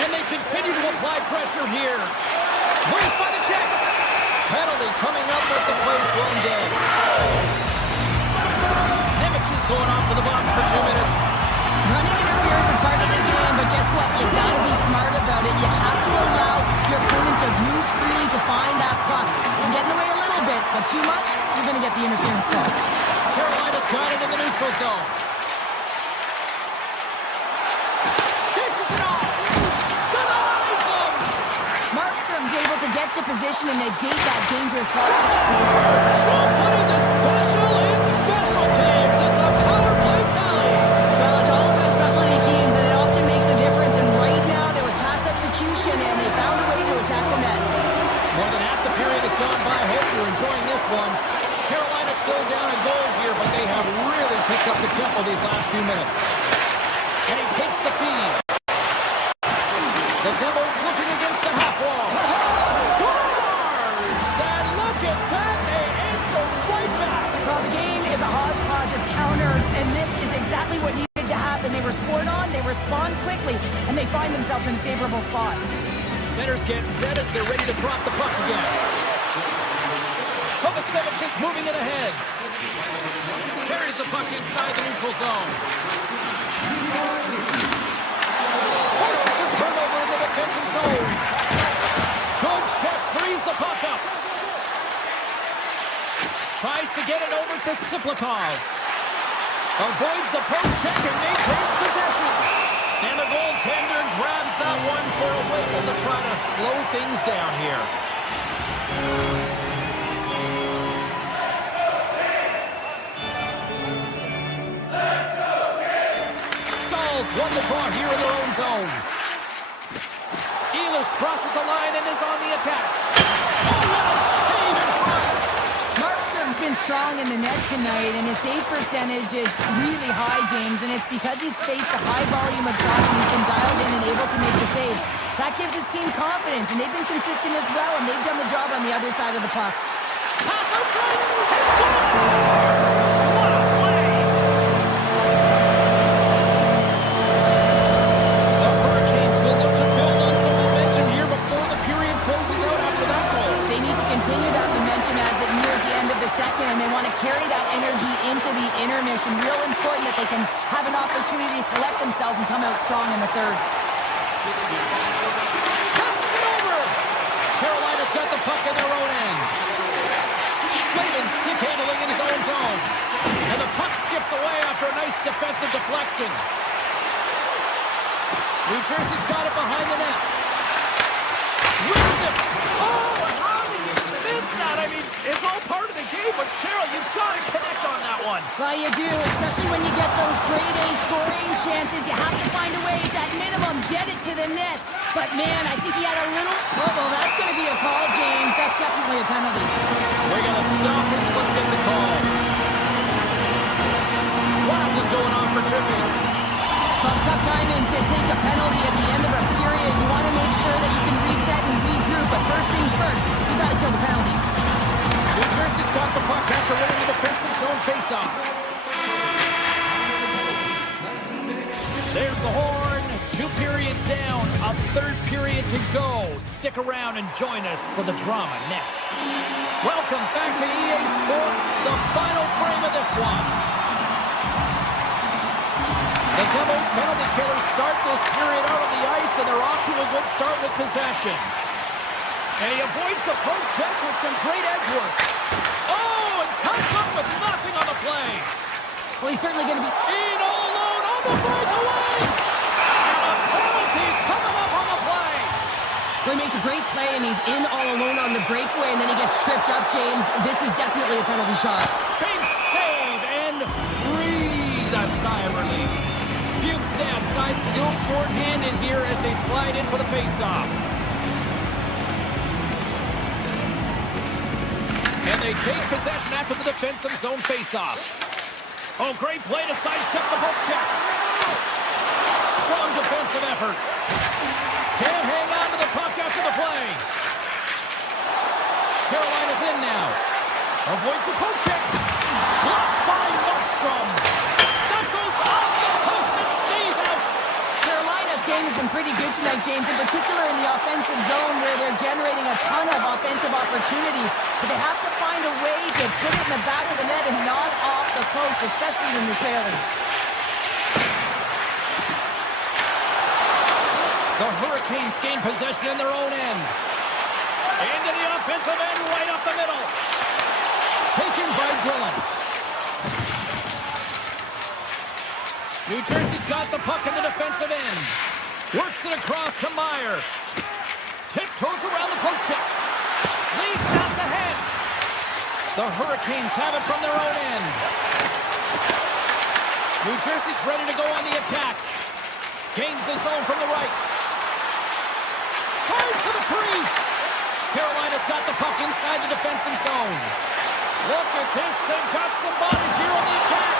And they continue to apply pressure here. Race by the check. Penalty coming up as the play's blown dead. Nemec is going off to the box for 2 minutes. Running interference is part of the game, but guess what? You gotta be smart about it. You have to allow your opponent to move freely to find that puck. And get in the way a little bit, but too much, you're gonna get the interference call. Carolina's got it in the neutral zone. Dishes it off. Denies him. Markstrom's able to get to position and negate that dangerous rush. Strong putting the special in special teams. It's a power play tally. Well, it's all about specialty teams, and it often makes a difference. And right now, there was pass execution, and they found a way to attack the net. More than half the period has gone by. Hope you're enjoying this one. Carolina's still down a goal here, but they have really picked up the tempo these last few minutes. And he takes the feed. The Devils looking against the half wall. Scores! And look at that. They answer right back. Well, the game is a hodgepodge of counters, and this is exactly what needed to happen. They were scored on, they respond quickly, and they find themselves in a favorable spot. Centers get set as they're ready to drop the puck again. Kovacevic is moving it ahead. Carries the puck inside the neutral zone. Forces the turnover in the defensive zone. Good check, frees the puck up. Tries to get it over to Siplikov. Avoids the poke check and maintains possession. And the goaltender grabs that one for a whistle to try to slow things down here. Stalls won the draw here in their own zone. Ehlers crosses the line and is on the attack. Oh, what a save in front! Markstrom's been strong in the net tonight, and his save percentage is really high, James, and it's because he's faced a high volume of shots and he's been dialed in and able to make the saves. That gives his team confidence, and they've been consistent as well, and they've done the job on the other side of the puck. Pass out front! He scores! What a play! The Hurricanes will look to build on some momentum here before the period closes out after that goal. They need to continue that momentum as it nears the end of the second, and they want to carry that energy into the intermission. Real important that they can have an opportunity to collect themselves and come out strong in the third. Passes it over! Carolina's got the puck in their own end. Slavin stick handling in his own zone. the deflection. New Jersey's got it behind the net. Whips it! Oh, how did you miss that? I mean, it's all part of the game, but Cheryl, you've got to connect on that one. Well, you do, especially when you get those grade A scoring chances. You have to find a way to, at minimum, get it to the net. But, man, I think he had a little... Oh, well, that's going to be a call, James. That's definitely a penalty. We're going to stop it. Let's get the call. Glass is going on for tripping. Well, it's tough timing to take a penalty at the end of a period. You want to make sure that you can reset and regroup. But first things first, you got to kill the penalty. New Jersey's got the puck after winning the defensive zone faceoff. There's the horn. 2 periods down. A third period to go. Stick around and join us for the drama next. Welcome back to EA Sports, the final frame of this one. The Devils penalty killers start this period out on the ice, and they're off to a good start with possession. And he avoids the poke check with some great edge work. Oh, and comes up with nothing on the play. Well, he's certainly going to be... In all alone on the breakaway! And a penalty's coming up on the play! Well, he makes a great play, and he's in all alone on the breakaway, and then he gets tripped up, James. This is definitely a penalty shot. Big save, and breathe a sigh of relief. Bukestad side still short-handed here as they slide in for the face-off. And they take possession after the defensive zone face-off. Oh, great play to sidestep the poke check. Strong defensive effort. Can't hang on to the puck after the play. Carolina's in now. Avoids the poke check. Blocked by Markstrom. That goes off the post and stays out. Carolina's game has been pretty good tonight, James, in particular in the offensive zone where they're generating a ton of offensive opportunities. But they have to find a way to put it in the back of the net and not off the post, especially when they're trailing. The Hurricanes gain possession in their own end. Into the offensive end, right up the middle. Taken by Dillon. New Jersey's got the puck in the defensive end. Works it across to Meyer. Tiptoes around the poke check. Lead pass ahead. The Hurricanes have it from their own end. New Jersey's ready to go on the attack. Gains the zone from the right. Tries to the crease. Carolina's got the puck inside the defensive zone. Look at this. They've got some bodies here on the attack.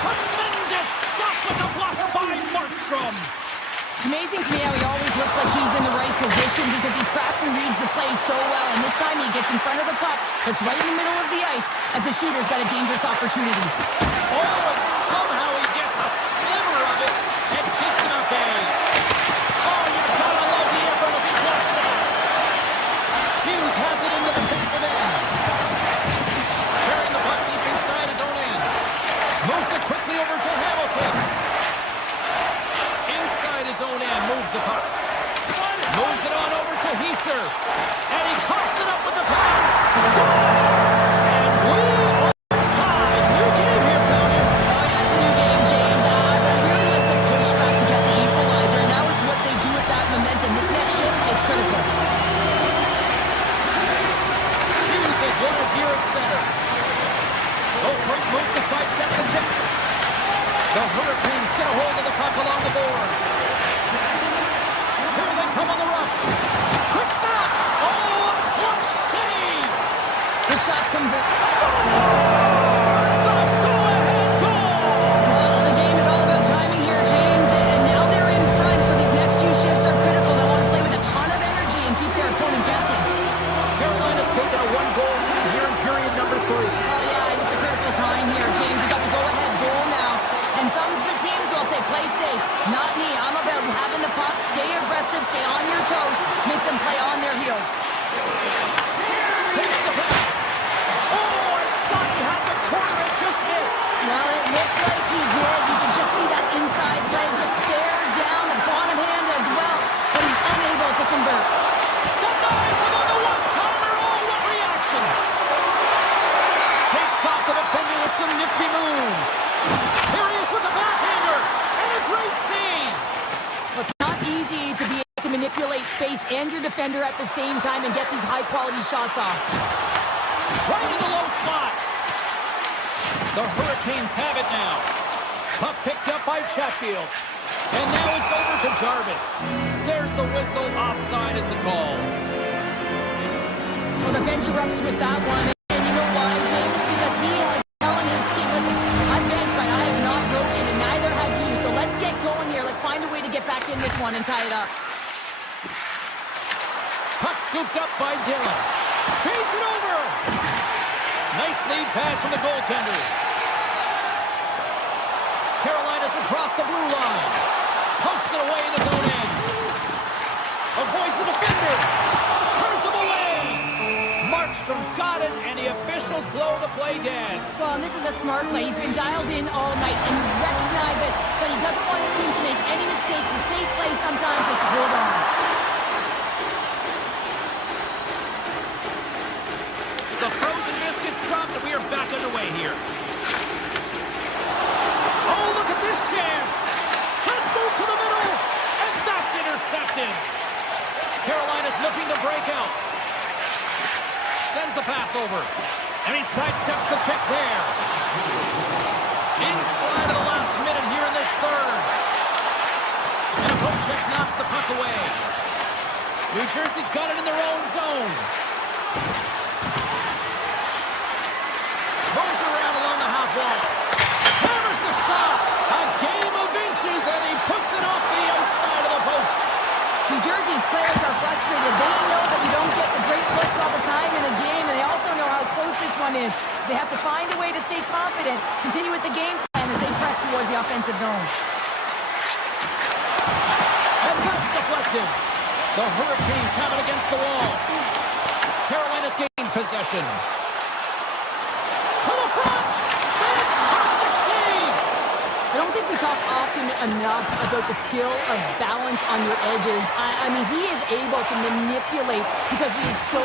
Tremendous stop with the blocker by Markstrom. It's amazing to me how he always looks like he's in the right position because he tracks and reads the play so well. And this time he gets in front of the puck. It's right in the middle of the ice as the shooter's got a dangerous opportunity. Oh, and somehow he gets a sliver of it and kicks it up a. Oh, you gotta love the effort as he blocks that. Hughes has it in the defensive end. Carrying the puck deep inside his own end. Moves it quickly over to Hamilton. Inside his own end, moves the puck. Moves it on over to Heischer. And he coughs it up with the pass. Scores! And we are tied. New game here, Powder. Oh, yeah, it's a new game, James. I really like the pushback to get the equalizer. Now it's what they do with that momentum. This next shift, it's critical. Hughes is wide here at center. Oh, great move to sidestep the check. The Hurricanes get a hold of the puck along the boards. Here they come on the rush. Quick snap. Oh, a clutch save. The shots come from... Scores! The go-ahead goal! Well, the game is all about timing here, James. And now they're in front, so these next few shifts are critical. They want to play with a ton of energy and keep their opponent guessing. Carolina's taken a 1-goal lead here in period number 3. Oh, yeah, and it's a critical time here, James. You've got the go-ahead goal now. And some of the teams will say, play safe. Not me. space and your defender at the same time and get these high-quality shots off. Right in the low spot. The Hurricanes have it now. Puck picked up by Chatfield. And now it's over to Jarvis. There's the whistle. Offside is the call. Well, the bench erupts with that one. And you know why, James? Because he is telling his team, listen, I'm bench, but I have not broken, and neither have you. So let's get going here. Let's find a way to get back in this one and tie it up. Puck scooped up by Dylan. Feeds it over. Nice lead pass from the goaltender. Carolina's across the blue line. Punks it away in his own end. Avoids the defender. Turns him away. Markstrom's got it, and the officials blow the play dead. Well, and this is a smart play. He's been dialed in all night, and he recognizes that he doesn't want his team to make any mistakes. The safe play sometimes is to hold on. The frozen biscuits dropped, and we are back underway here. Oh, look at this chance. Let's move to the middle, and that's intercepted. Carolina's looking to break out. Sends the pass over, and he sidesteps the check there. Inside of the last minute here in this third. And a poke check knocks the puck away. New Jersey's got it in their own zone. Moves around along the half wall. Hammers the shot. A game of inches, and he puts it off the outside of the post. New Jersey's players are frustrated. They know that you don't get the great looks all the time in a game, and they also know how close this one is. They have to find a way to stay confident, continue with the game plan as they press towards the offensive zone. And that's deflected. The Hurricanes have it against the wall. Carolina's gained possession. To the front. Fantastic save. I don't think we talk often enough about the skill of balance on your edges. I mean, he is able to manipulate because he is so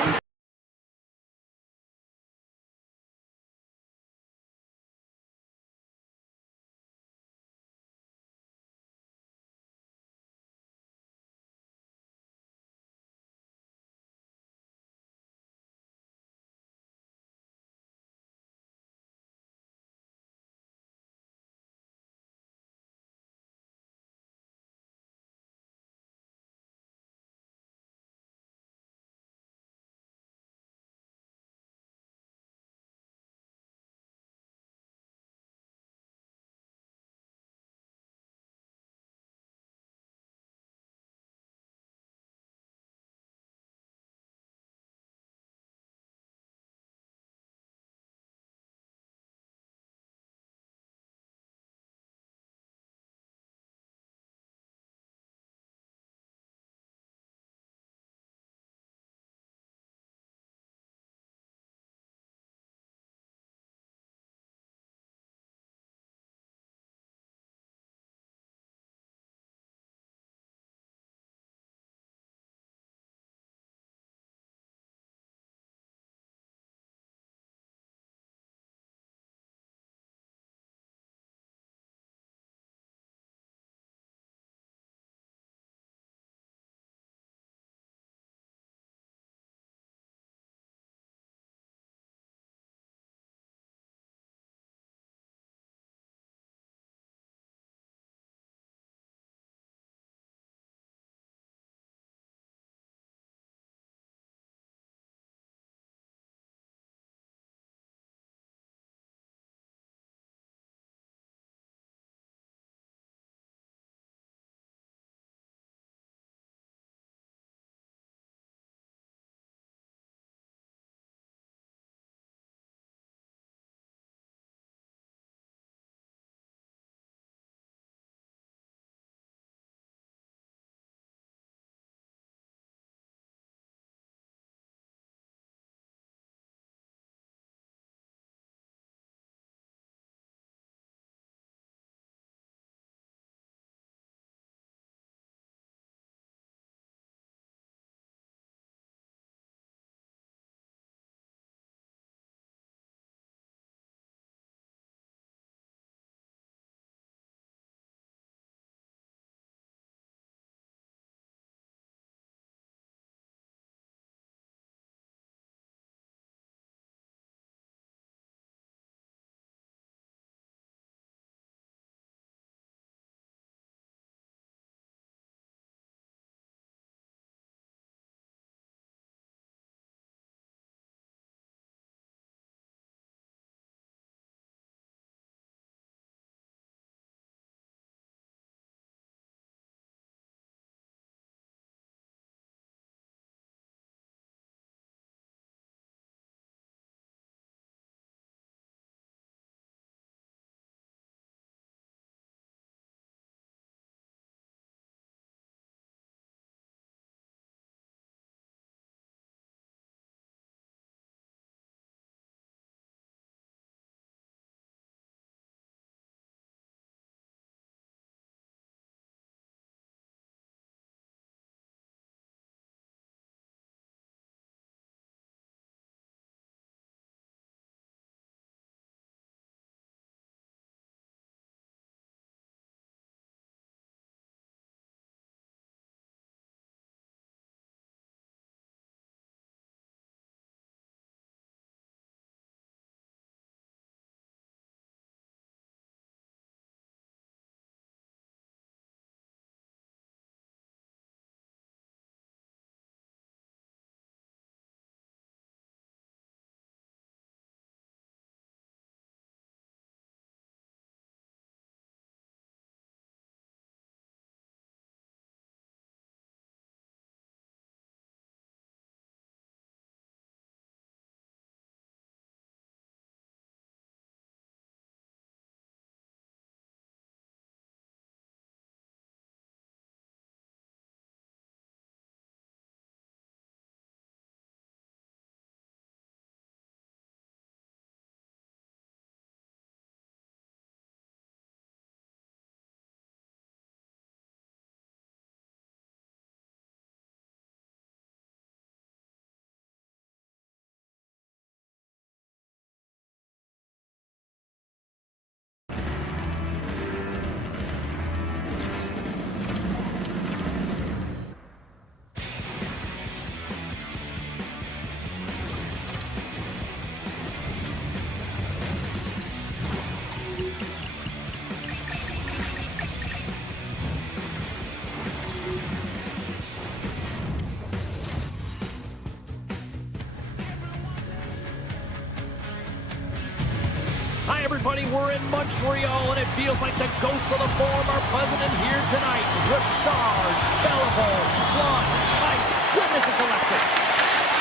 everybody. We're in Montreal, and it feels like the ghosts of the Forum are buzzing in here tonight. Richard, Beliveau, Plum. My goodness, it's electric.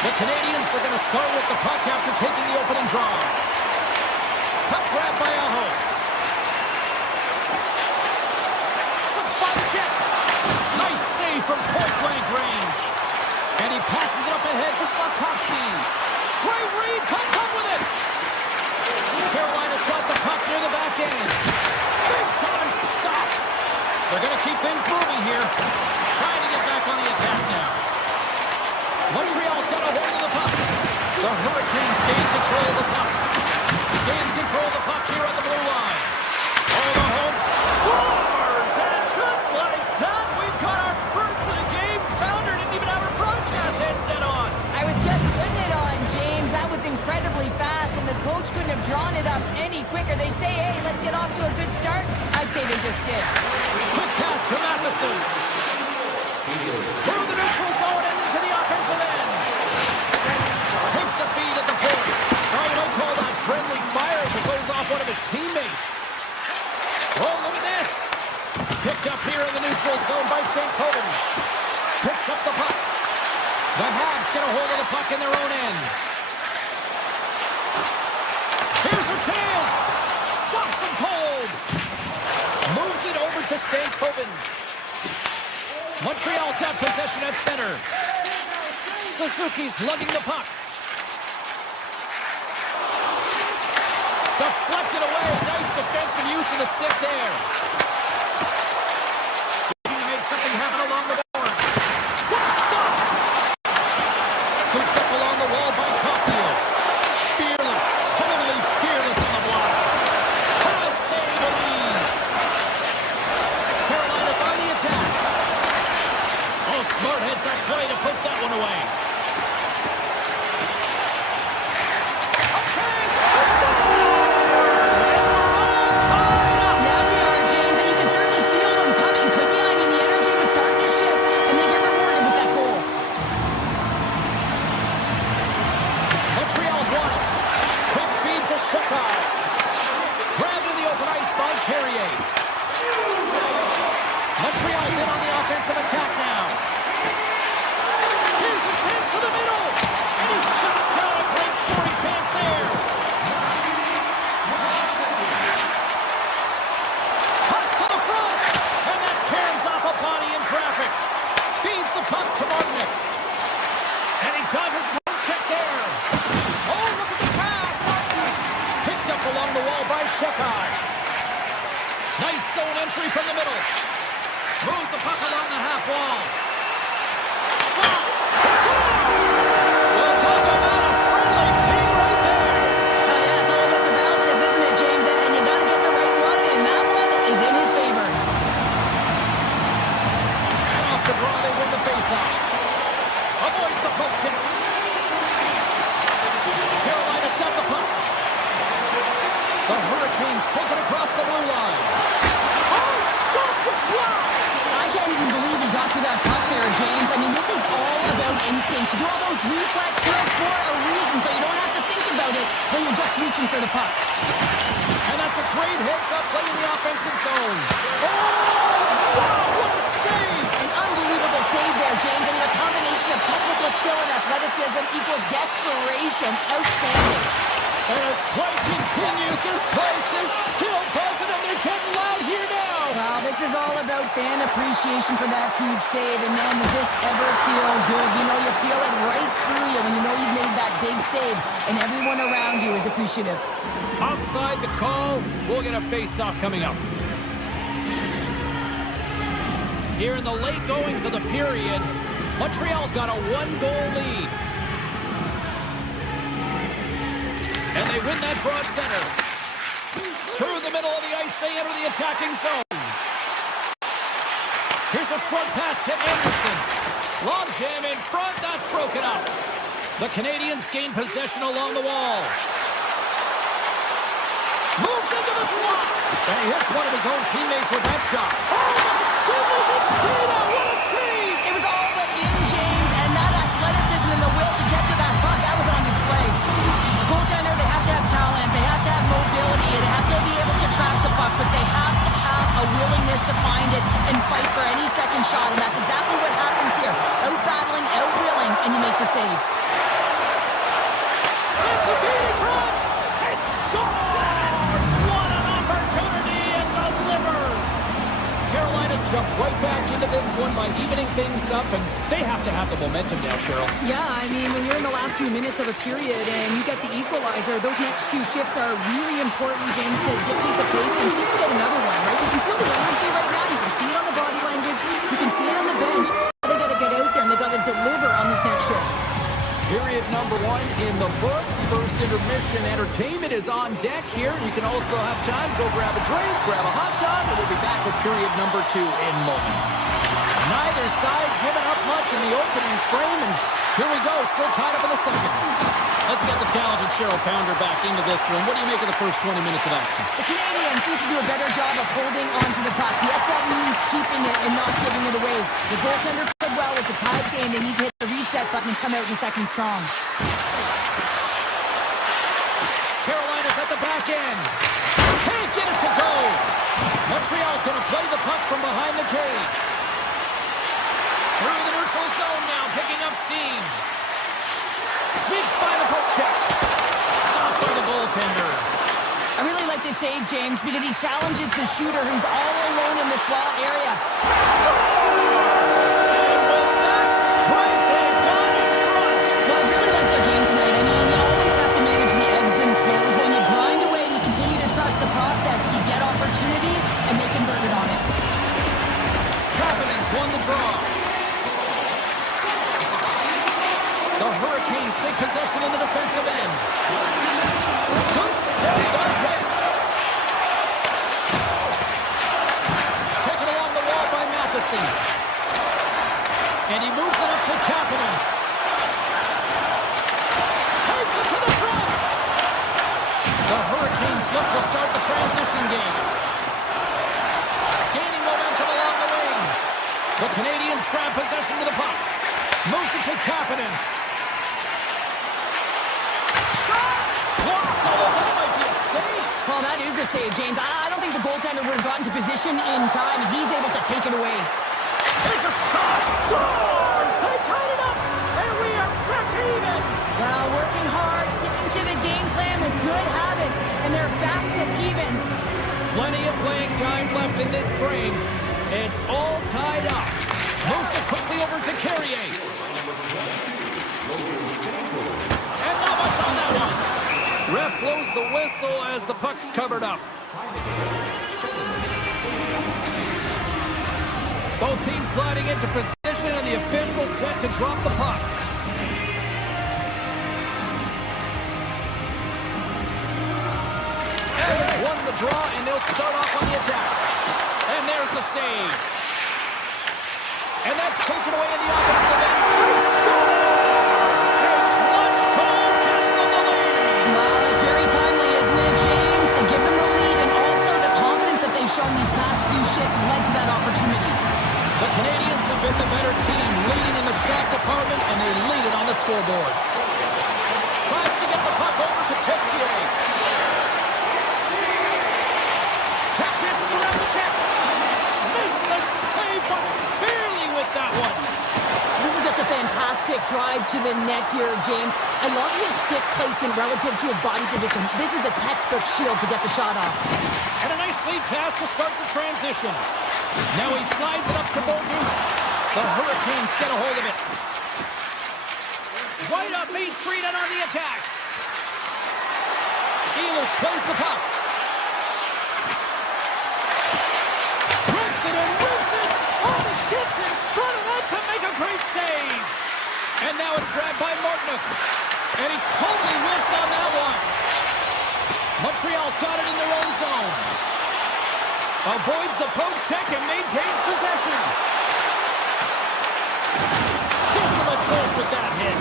The Canadians are going to start with the puck after taking the opening draw. Puck grab by Aho. Some spot check. Nice save from point-blank range. And he passes it up ahead to Slavkovsky. Great read, comes up with it. Carolina's got the puck near the back end. Big time stop. They're going to keep things moving here. Trying to get back on the attack now. Montreal's got a hold of the puck. The Hurricanes gain control of the puck. Gains control of the puck here at the blue line. Oh, the home scores! And just like that, we've got our first of the game. Founder didn't even have her broadcast headset on. I was just putting it on, James. That was incredibly fast, and the coach couldn't have drawn it up any quicker. They say, hey, let's get off to a good start. I'd say they just did. Quick pass to Matheson. Through the neutral zone and into the offensive end. Takes the feed at the point. Oh, you don't call that friendly fire as it goes off one of his teammates. Oh, look at this. Picked up here in the neutral zone by Stankoven. Picks up the puck. The Habs get a hold of the puck in their own end. Here's a chance. Stops him cold. Moves it over to Stankoven. Montreal's got possession at center. Suzuki's lugging the puck. Deflected away. Nice defensive use of the stick there. Looking to make something happen along the boards. What a stop! Scooped up along the wall by Caulfield. Fearless. Totally fearless on the block. Hard save with ease. Carolina's on the attack. Oh, Smart hits that play to put that one away. A chance! A stop! And we're all tied up! Yeah, we are, James, and you can certainly feel them coming, couldn't you? I mean, the energy was starting to shift, and they get rewarded with that goal. Montreal's won it. Quick feed to Shekai. Grabbed in the open ice by Carrier. Montreal's in on the offensive attack now. Here's a chance to the middle. And he shuts down a great scoring chance there. Cuts to the front. And that caroms off a body in traffic. Feeds the puck to Martinic. And he dodges one check there. Oh, look at the pass. Picked up along the wall by Shekai. Nice zone entry from the middle. Moves the puck along the half wall. Shot! Scores! We'll talk about a friendly thing right there. Yeah, it's all about the bounces, isn't it, James? And you got to get the right one, and that one is in his favor. And off the draw, they win the faceoff. Avoids the poke check. Carolina's got the puck. The Hurricanes take it across the blue line. Oh, stopped it! Wow! I can't even believe he got to that puck there, James. I mean, this is all about instinct. You do all those reflex drills for a reason, so you don't have to think about it when you're just reaching for the puck. And that's a great heads-up play in the offensive zone. Oh, wow, what a save! An unbelievable save there, James. I mean, a combination of technical skill and athleticism equals desperation. Outstanding. And as play continues, this place is still buzzing, and they're getting loud here now. Well, this is all about fan appreciation for that huge save. And, man, does this ever feel good? You know, you feel it right through you when you know you've made that big save, and everyone around you is appreciative. Offside the call. We'll get a face-off coming up. Here in the late goings of the period, Montreal's got a one-goal lead. And they win that draw at center. Through the middle of the ice, they enter the attacking zone. Here's a short pass to Anderson. Long jam in front, that's broken up. The Canadians gain possession along the wall. Moves into the slot. And he hits one of his own teammates with that shot. Oh, my goodness, it stayed out. What a save. It was all but in, James, and that athleticism and the will to get to that puck, that was on display. A goaltender, they have to have talent, they have to have mobility, and they have to be shot, and that's exactly what happens here. Out-battling, out-willing, and you make the save. Sends the feed in front. It scores! What an opportunity and delivers! Carolina's jumped right back into this one by evening things up, and they have to have the momentum now, Cheryl. Yeah, I mean, when you're in the last few minutes of a period and you get the equalizer, those next few shifts are really important, James, to dictate the pace and see if you get another one, right? You can feel the energy right now. You can see it on the body language. You can see it on the bench. They got to get out there and they got to deliver on these next shifts. Period number 1 in the book. First intermission entertainment is on deck here. You can also have time to go grab a drink, grab a hot dog, and we'll be back with period number 2 in moments. Neither side giving up much in the opening frame, and here we go, still tied up in the second. Let's get the talented Cheryl Pounder back into this one. What do you make of the first 20 minutes of action? The Canadians need to do a better job of holding onto the puck. Yes, that means keeping it and not giving it away. The goaltender played well. It's a tied game. They need to hit the reset button and come out in second strong. Carolina's at the back end. Can't get it to go. Montreal's going to play the puck from behind the cage. Through the neutral zone now, picking up steam. Sneaks by the poke check. Stopped by the goaltender. I really like this save, James, because he challenges the shooter who's all alone in the slot area. Scores! And with that strike, they've gone in front. Well, I really like their game tonight. I mean, you always have to manage the ebbs and flows. When you grind away and you continue to trust the process, you get opportunity, and they converted on it. Kapanen's won the draw. The Hurricanes take possession in the defensive end. Good stand-up hit. Taken along the wall by Matheson. And he moves it up to Kapanen. Takes it to the front. The Hurricanes look to start the transition game. Gaining momentum along the wing. The Canadians grab possession of the puck. Moves it to Kapanen. Well, that is a save, James. I don't think the goaltender would have gotten to position in time, and he's able to take it away. There's a shot! Scores! They tied it up! And we are back to even! Well, working hard, sticking to the game plan with good habits, and they're back to evens. Plenty of playing time left in this frame. It's all tied up. Moves it quickly over to Carrier. And not much on that one. Ref blows the whistle as the puck's covered up. Both teams gliding into position, and the official set to drop the puck. Evans won the draw, and they'll start off on the attack. And there's the save. And that's taken away in the offensive end. They score! A clutch goal gives them the lead. Well, it's very timely, isn't it, James? To give them the lead, and also the confidence that they've shown these past few shifts led to that opportunity. The Canadians have been the better team, leading in the shot department, and they lead it on the scoreboard. Tries to get the puck over to Texier. Tap dances around the check. Makes the save, but barely with that one. This is just a fantastic drive to the net here, James. I love his stick placement relative to his body position. This is a textbook shield to get the shot off. And a nice lead pass to start the transition. Now he slides it up to Bolton. The Hurricanes get a hold of it. Right up Main Street and on the attack. Ehlers plays the puck. Rips it and whips it. Oh, it gets in front of that to make a great save. And now it's grabbed by Martinook. And he totally whiffs on that one. Montreal's got it in their own zone. Avoids the poke check and maintains possession. Gives him a jolt with that hit.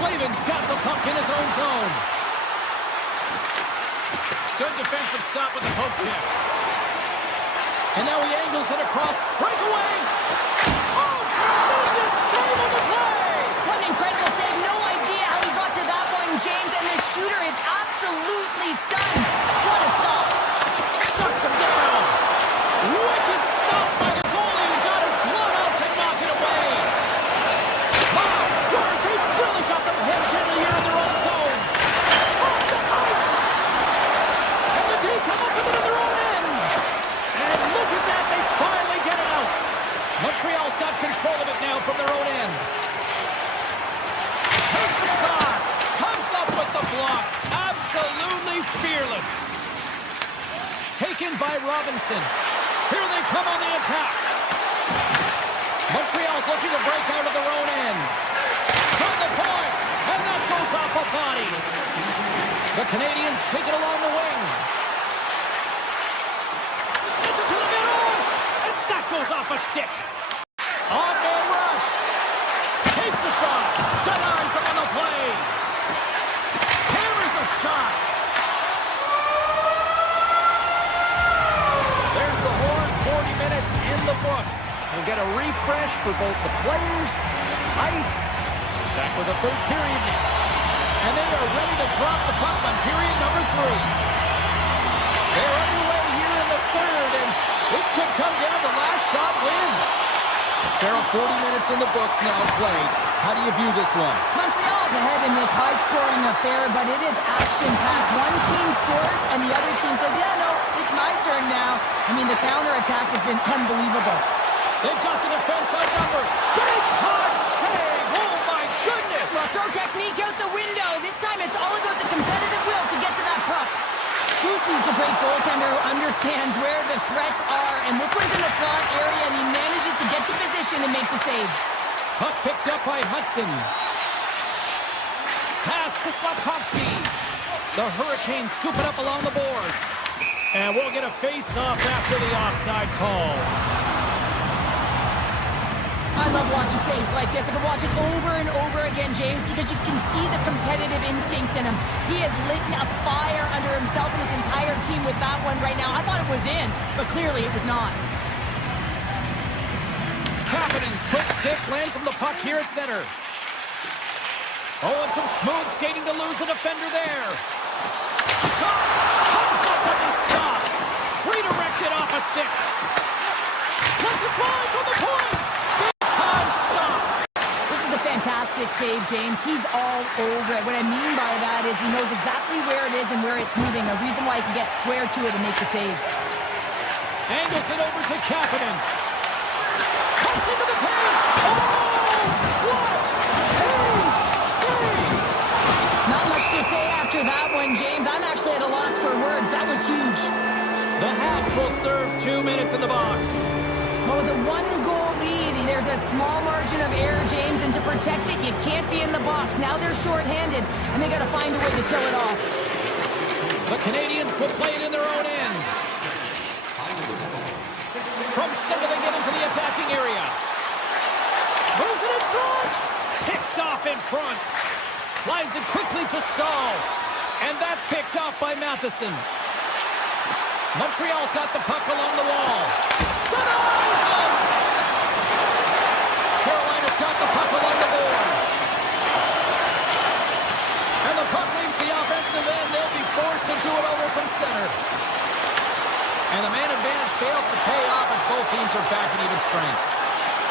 Slavin's got the puck in his own zone. Good defensive stop with the poke check. And now he angles it across. Breakaway! Oh, tremendous save on the play! What an incredible save. No idea how he got to that one, James. And the shooter is absolutely stunned. What a stop. Shuts him down. Wicked stop by the goalie who got his in by Robinson. Here they come on the attack. Montreal's looking to break out of their own end. From the point, and that goes off a body. The Canadians take it along the wing. Sends it to the middle, and that goes off a stick. On-man rush. Takes a shot. Denies him on the play. Hammers a shot. There's the horn. 40 minutes in the books. We'll get a refresh for both the players, ice. Back with the third period next. And they are ready to drop the puck on period number 3. They're underway here in the third, and this could come down to last shot wins. Cheryl, 40 minutes in the books now played. How do you view this one? Montreal's ahead in this high-scoring affair, but it is action-packed. One team scores, and the other team says, yeah, no, it's my turn now. I mean, the counterattack has been unbelievable. They've got the defense outnumbered. Big time save! Oh, my goodness! Well, throw technique out the window. This time it's all about the competitive will to get to that puck. Lucy's a great goaltender who understands where the threats are, and this one's in the slot area, and he manages to get to position and make the save. Puck picked up by Hudson. Pass to Slavkovsky. The Hurricanes scoop it up along the boards. And we'll get a face-off after the offside call. I love watching saves like this. I can watch it over and over again, James, because you can see the competitive instincts in him. He has lit a fire under himself and his entire team with that one right now. I thought it was in, but clearly it was not. Kapanen's quick stick lands from the puck here at center. Oh, and some smooth skating to lose a defender there. Shot comes up with a stop. Redirected off a stick. Let's it fly from the point. Fantastic save, James. He's all over it. What I mean by that is he knows exactly where it is and where it's moving. A reason why he can get square to it and make the save. Angles it over to Kapanen. Comes into the paint. Oh, what a save! Not much to say after that one, James. I'm actually at a loss for words. That was huge. The Habs will serve 2 minutes in the box. Oh, the one-goal lead. There's a small margin of error, James, and to protect it, you can't be in the box. Now they're shorthanded, and they got to find a way to kill it off. The Canadians will play it in their own end. From center, they get into the attacking area. Moves it in front. Picked off in front. Slides it quickly to Stahl. And that's picked off by Matheson. Montreal's got the puck along the wall. Denies him! Carolina's got the puck along the boards. And the puck leaves the offensive end. They'll be forced to do it over from center. And the man advantage fails to pay off as both teams are back at even strength.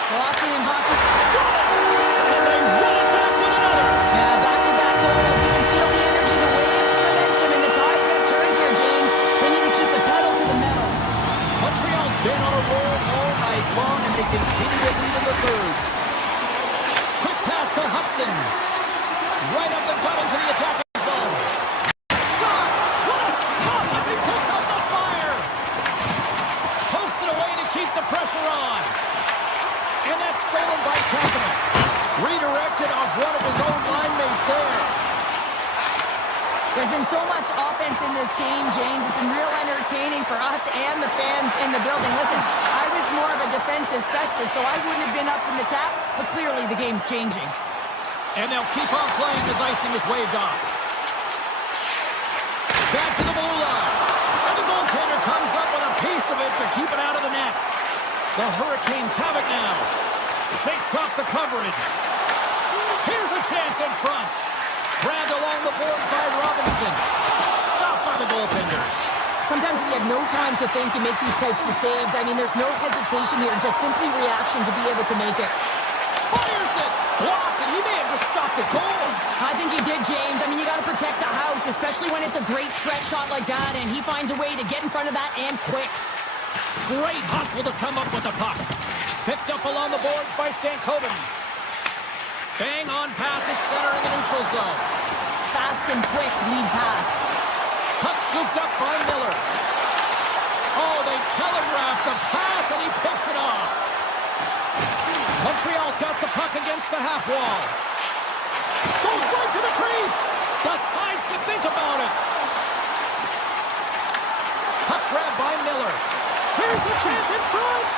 Well, often in hockey, Scores! And they run it back with another. yeah, back-to-back goals. You can feel the energy, the wave, the momentum, and the tides have turned here, James. They need to keep the pedal to the metal. Montreal's been on a roll all night long, and they continue to lead in the third. Quick pass to Hudson. Right up the gut into the attacking zone. Shot! What a stop as he puts out the fire! Pokes it away to keep the pressure on. And that's stolen by Kapanen. Redirected off one of his own line mates there. There's been so much offense in this game, James. It's been real entertaining for us and the fans in the building. Listen, I was more of a defensive specialist, so I wouldn't have been up in the tap, but clearly the game's changing. And they'll keep on playing as icing is waved off. Back to the blue line. And the goaltender comes up with a piece of it to keep it out of the net. The Hurricanes have it now. Shakes off the coverage. Here's a chance in front. Grabbed along the boards by Robinson. Stopped by the goaltender. Sometimes when you have no time to think, you make these types of saves. I mean, there's no hesitation here, just simply reaction to be able to make it. Fires it. Blocked, and he may have just stopped the goal. I think he did, James. I mean, you got to protect the house, especially when it's a great threat shot like that, and he finds a way to get in front of that and quick. Great hustle to come up with the puck. Picked up along the boards by Stankoven. Bang on passes center in the neutral zone. Fast and quick lead pass. Puck scooped up by Miller. Montreal's got the puck against the half wall. Goes right to the crease. Decides to think about it. Puck grab by Miller. Here's the chance in front.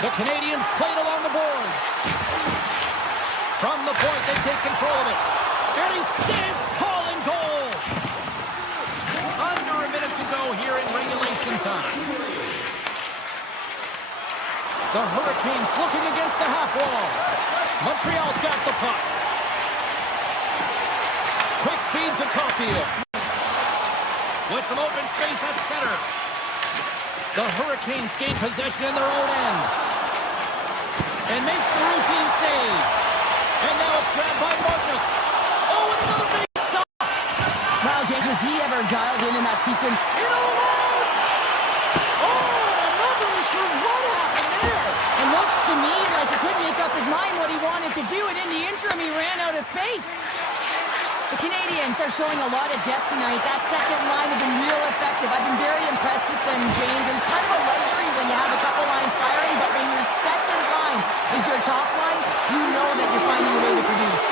The Canadians played along the boards. From the point, they take control of it. And he stands tall in goal. Under a minute to go here in regulation time. The Hurricanes looking against the half wall. Montreal's got the puck. Quick feed to Caulfield. With some open space at center. The Hurricanes gain possession in their own end. And makes the routine save. And now it's grabbed by Martinook. Oh, and another big stop. Wow, James, was he ever dialed in that sequence? In alone. Oh, I'm not really sure what happened there. It looks to me like he couldn't make up his mind what he wanted to do, and in the interim, he ran out of space. The Canadians are showing a lot of depth tonight. That second line have been real effective. I've been very impressed with them, James. And it's kind of a luxury when you have a couple lines firing, but when your second line is your top line, you know that you're finding a way to produce.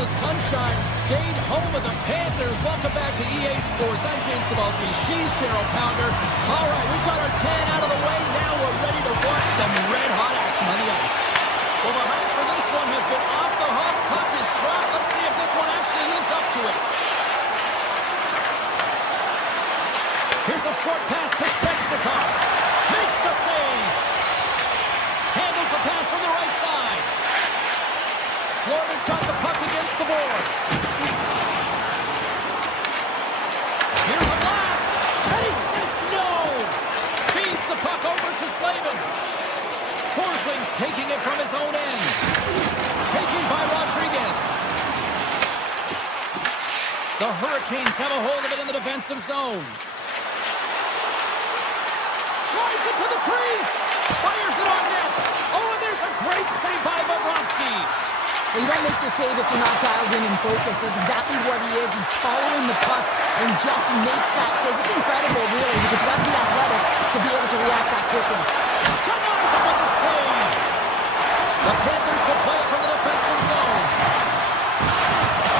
the sunshine stayed home with the Panthers. Welcome back to EA Sports. I'm James Cebulski. She's Cheryl Pounder. All right, we've got our 10 out of the way. Now we're ready to watch some red-hot action on the ice. Well, the hype for this one has been off the hook. Puck is dropped. Let's see if this one actually lives up to it. Here's a short pass to Svechnikov. Makes the save. Handles the pass from the right side. Florida's got the puck against the boards. Here's a blast. And he says no. Feeds the puck over to Slavin. Forsling's taking it from his own end. Taken by Rodriguez. The Hurricanes have a hold of it in the defensive zone. Drives it to the crease. Fires it on net. Oh, and there's a great save by Bobrovsky. Well, you don't make the save if you're not dialed in and focused. That's exactly what he is. He's following the puck and just makes that save. It's incredible, really, because you have to be athletic to be able to react that quickly. Denies him with the save. The Panthers will play from the defensive zone.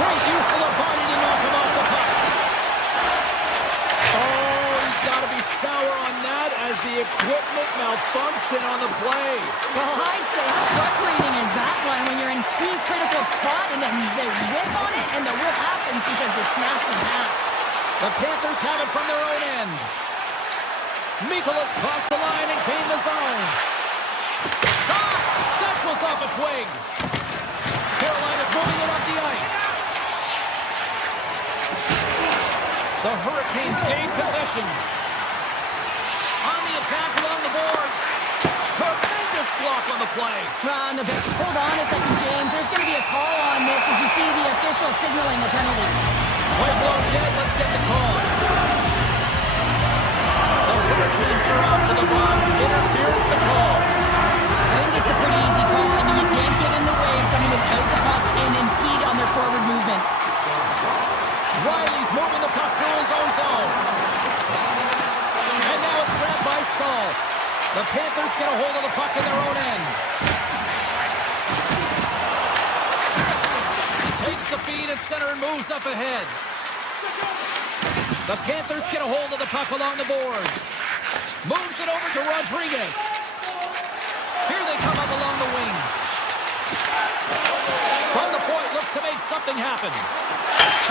Great use of the body to knock him off the puck. Oh, he's got to be sour on that as the equipment malfunction on the play. Well, I'd say how frustrating is that one when you're in key critical spot and then they whip on it and the whip happens because it snaps in half. The Panthers have it from their own end. Mikola's crossed the line and gained the zone. Shot! That was off a twig. Carolina's moving it up the ice. The Hurricanes gain possession. On the attack along the boards. Tremendous block on the play. Hold on a second, James. There's going to be a call on this as you see the official signaling a penalty. Play blown dead. Let's get the call. The Hurricanes are out to the box. Interference the call. I think it's a pretty easy call. I mean, you can't get in the way of someone without the puck and impede on their forward movement. Riley's moving the puck through his own zone. And now it's grabbed by Stahl. The Panthers get a hold of the puck in their own end. Takes the feed at center and moves up ahead. The Panthers get a hold of the puck along the boards. Moves it over to Rodriguez. Here they come up along the wing. From the point, looks to make something happen.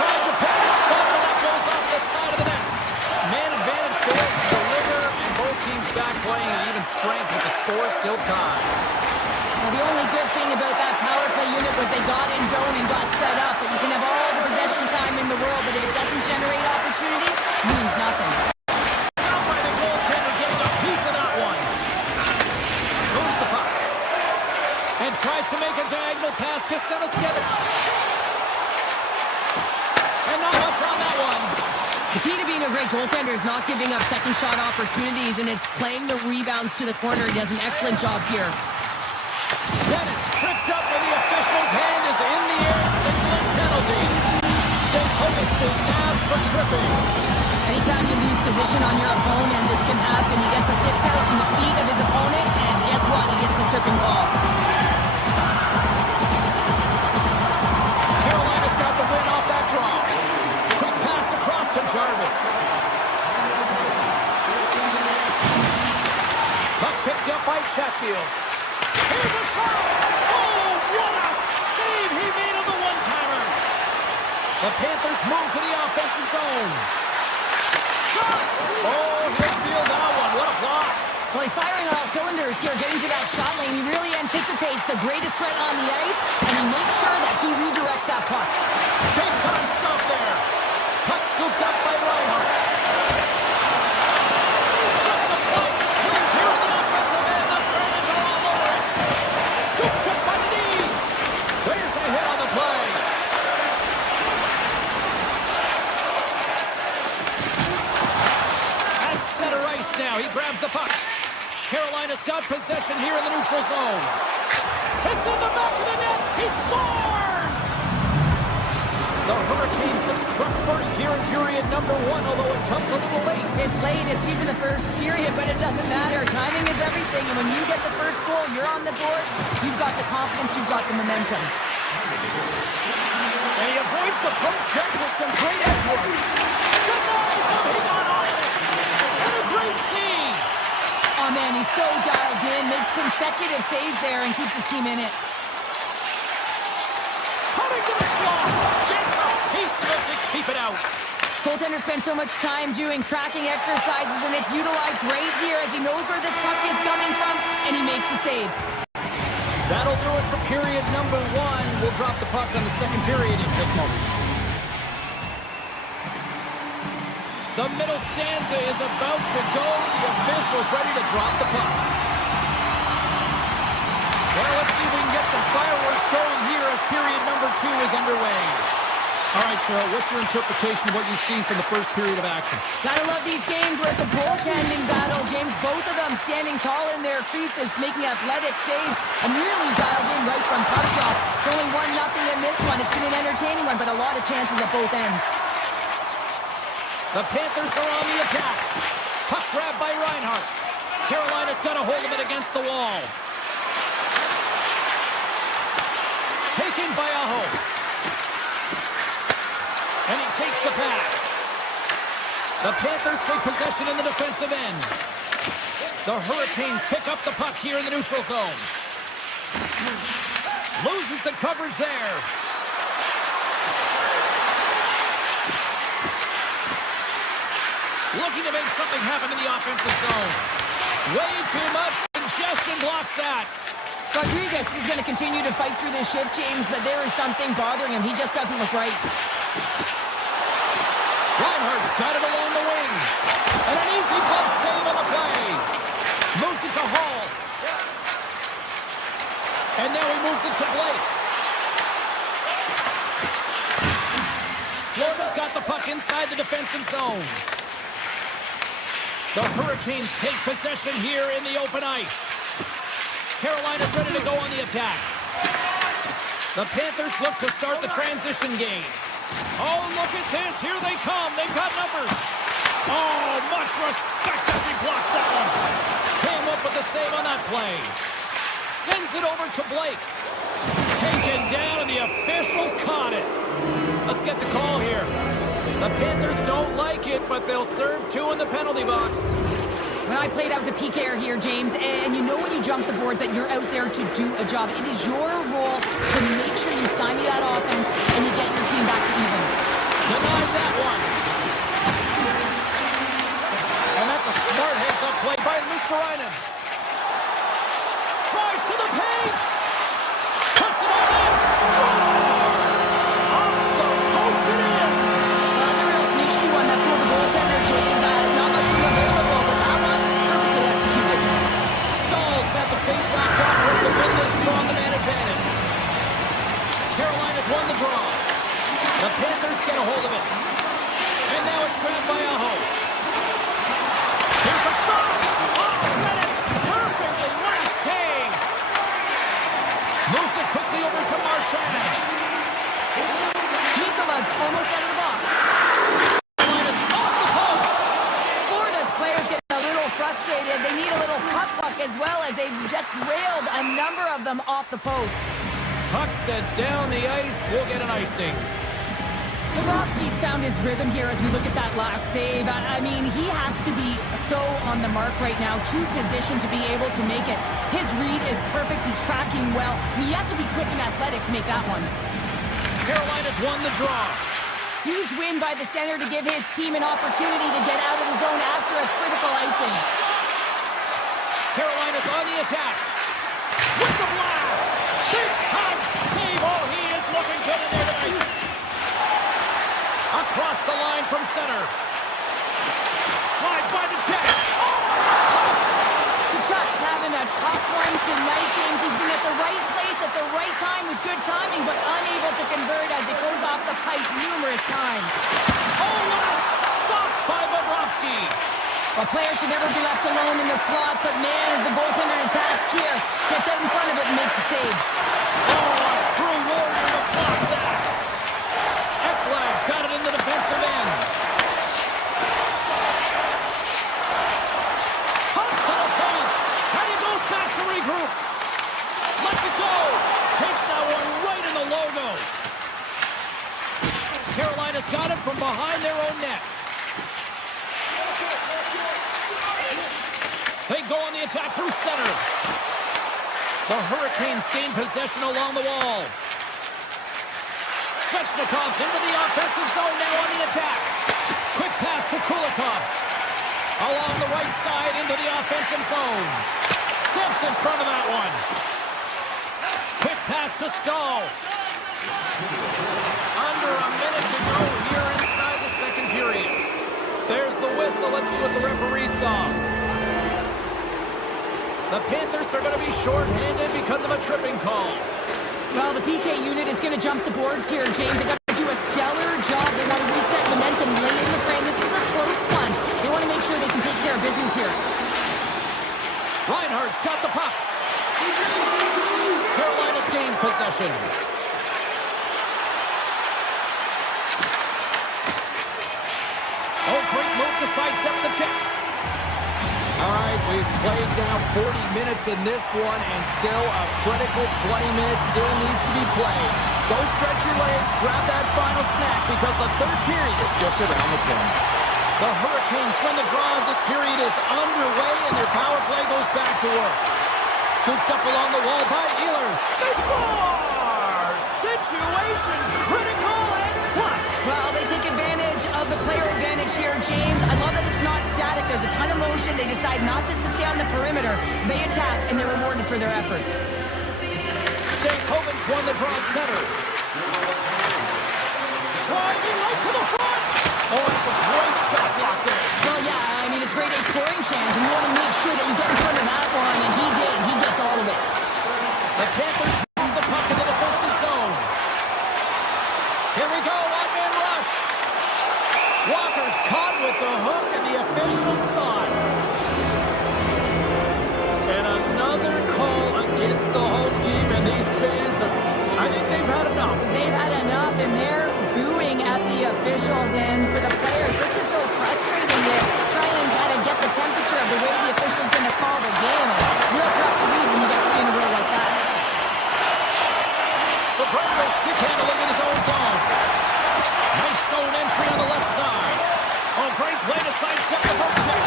Trying to pick a spot, but that goes off the side of the net. Man advantage fails to deliver, and both teams back playing at even strength with the score still tied. Well, the only good thing about that power play unit was they got in zone and got set up. But you can have all the possession time in the world, but if it doesn't generate opportunity, it means nothing. Stopped by the goaltender, getting a piece of that one. Moves the puck. And tries to make a diagonal pass to Semiskevich. And not much on that one. The key to being a great goaltender is not giving up second shot opportunities, and it's playing the rebounds to the corner. He does an excellent job here. Then it's tripped up when the official's hand is in the air, signaling penalty. Stakovic's being nabbed for tripping. Anytime you lose position on your opponent, this can happen. He gets the sticks out from the feet of his opponent, and guess what? He gets the tripping ball. Carolina's got the win off that draw. Quick pass across to Jarvis. Puck picked up by Chatfield. Here's a shot! Oh, what a save he made on the one-timer! The Panthers move to the offensive zone. Shot! Oh, he'll feel that one. What a block! Well, he's firing on all cylinders here, getting to that shot lane. He really anticipates the greatest threat on the ice, and he makes sure that he redirects that puck. Big-time stuff there. Puck scooped up by Reinhart. Just a blow to squeeze here in the offensive end. The Bruins are all over it. Scooped up by the knee. There's a hit on the play. At center ice now, he grabs the puck. Carolina's got possession here in the neutral zone. It's in the back of the net. He scores! The Hurricanes have struck first here in period number 1, although it comes a little late. It's late, it's deep in the first period, but it doesn't matter. Timing is everything, and when you get the first goal, you're on the board. You've got the confidence, you've got the momentum. Poke check with some great edge work. Denies him. He got on it. And a great save. Oh, man, he's so dialed in. Makes consecutive saves there and keeps his team in it. Coming to the slot. Gets a piece of it to keep it out. Goaltender spends so much time doing tracking exercises, and it's utilized right here as he knows where this puck is coming from, and he makes the save. That'll do it for period number 1. We'll drop the puck on the second period in just moments. The middle stanza is about to go. The officials ready to drop the puck. Well, let's see if we can get some fireworks going here as period number 2 is underway. All right, Cheryl, what's your interpretation of what you've seen from the first period of action? Gotta love these games where it's a goaltending battle, James. Both of them standing tall in their creases, making athletic saves, and really dialed in right from puck drop. It's only 1-0 in this one. It's been an entertaining one, but a lot of chances at both ends. The Panthers are on the attack. Puck grabbed by Reinhart. Carolina's got a hold of it against the wall. Taken by Aho. And he takes the pass. The Panthers take possession in the defensive end. The Hurricanes pick up the puck here in the neutral zone. Loses the coverage there. Looking to make something happen in the offensive zone. Way too much congestion blocks that. Rodriguez is going to continue to fight through this shift, James, but there is something bothering him. He just doesn't look right. Reinhart's got it along the wing. And an easy glove save on the play. Moves it to Hall. And now he moves it to Blake. Florida's got the puck inside the defensive zone. The Hurricanes take possession here in the open ice. Carolina's ready to go on the attack. The Panthers look to start the transition game. Oh, look at this. Here they come. They've got numbers. Oh, much respect as he blocks that one. Came up with the save on that play. Sends it over to Blake. Taken down, and the officials caught it. Let's get the call here. The Panthers don't like it, but they'll serve 2 in the penalty box. When I played, I was a PKer here, James, and you know when you jump the boards that you're out there to do a job. It is your role to make sure you stymie that offense and you get your team back to even. Denied that one. And that's a smart heads-up play by Luosterainen. Tries to the paint. Puts it on in. Scores! Off the post and in. Well, that's a real sneaky one that fooled the goaltender, James. Not much room available, but that one perfectly executed. Stalls at the face-off dot, ready to win this draw on the man advantage. Carolina's won the draw. The Panthers get a hold of it. And now it's grabbed by Aho. Here's a shot. Oh, read it perfectly. What a save. Moves it quickly over to Marchand. Nikola's almost out of the box. Carolina's off the post. Florida's players get a little frustrated. They need a little puck luck as well as they've just railed a number of them off the post. Puck sent down the ice. We'll get an icing. Bobrovsky's found his rhythm here as we look at that last save. I mean, he has to be so on the mark right now, to position to be able to make it. His read is perfect. He's tracking well. You have to be quick and athletic to make that one. Carolina's won the draw. Huge win by the center to give his team an opportunity to get out of the zone after a critical icing. Carolina's on the attack. With the blast. Big time save. Oh, he is looking good in there tonight. Across the line from center. Slides by the Jet. Oh, The Chuck's having a tough one tonight, James. He's been at the right place at the right time with good timing, but unable to convert as it goes off the pipe numerous times. oh, what a stop by Bobrovsky. A player should never be left alone in the slot, but man, as the goaltender in task here, gets out in front of it and makes the save. Oh, a true warrior to block that. Ekblad's got it in the defensive end. Comes to the paint. And he goes back to regroup. Lets it go. Takes that one right in the logo. Carolina's got it from behind their own net. They go on the attack through center. The Hurricanes gain possession along the wall. Svechnikov's into the offensive zone now on the attack. Quick pass to Kulikov. Along the right side into the offensive zone. Steps in front of that one. Quick pass to Stahl. Under a minute to go here inside the second period. There's the whistle. Let's see what the referee saw. The Panthers are going to be shorthanded because of a tripping call. Well, the PK unit is going to jump the boards here, James. They got to do a stellar job. They got to reset momentum late in the frame. This is a close one. They want to make sure they can take care of business here. Reinhart's got the puck. Carolina's gained possession. Oh, great move to sidestep the check. All right, we've played now 40 minutes in this one, and still a critical 20 minutes still needs to be played. Go stretch your legs, grab that final snack, because the third period is just around the corner. The Hurricanes win the draw as this period is underway, and their power play goes back to work. Scooped up along the wall by Ehlers. They score! Situation critical and clutch. Well, they take advantage of the player advantage here, James. I love that it's not static. There's a ton of motion. They decide not just to stay on the perimeter. They attack, and they're rewarded for their efforts. Stankoven's won the draw at center. Driving right to the front. Oh, that's a great shot block there. Well, yeah, I mean, it's great a scoring chance, and you want to make sure that you get in front of that one, and he did. He gets all of it. The Panthers move the puck in the defensive zone. Here we go, one-man rush. Walker's caught with the hook, and the officials saw it. And another call against the home team, and these fans have, I think they've had enough. They've had enough, and they're booing at the officials, and for the players, this is so frustrating to try and kind of get the temperature of the way the officials going to call the game. And real tough to read when you get in a row like that. Sobrano stick handling in his own zone. Nice zone entry on the left side. Oh, great play to sidestep the poke check.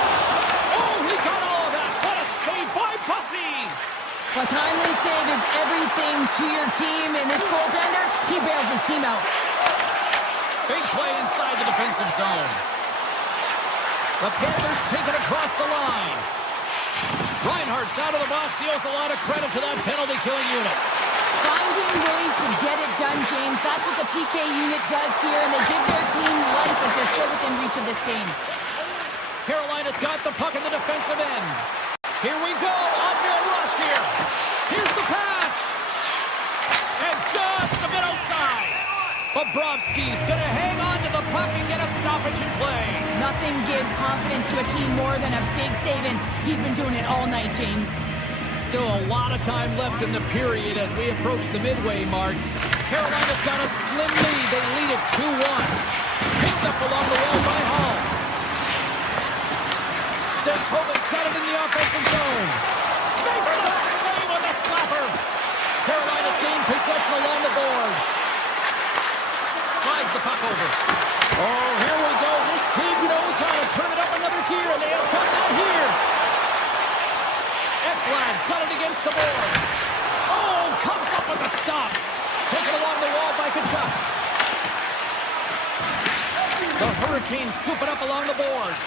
Oh, he got all of that. What a save by Pussy. A timely save is everything to your team, and this goaltender, he bails his team out. Big play inside the defensive zone. The Panthers take it across the line. Reinhardt's out of the box. He owes a lot of credit to that penalty-killing unit. Finding ways to get it done, James. That's what the PK unit does here, and they give their team life as they're still within reach of this game. Carolina's got the puck in the defensive end. Here we go. On-man rush here. Here's the pass. And just a bit outside. Bobrovsky's going to hang on to the puck and get a stoppage in play. Nothing gives confidence to a team more than a big save, and he's been doing it all night, James. Still a lot of time left in the period as we approach the midway mark. Carolina's got a slim lead. They lead it 2-1. Picked up along the wall by Hall. Stankoven's got it in the offensive zone. Makes the save on the slapper. Carolina's gained possession along the boards. Slides the puck over. Oh, here we go. This team knows how to turn it up another gear, and they have done that here. Ekblad's got it against the boards. Oh, comes up with a stop. Taken along the wall by Kachuk. The Hurricanes scoop it up along the boards.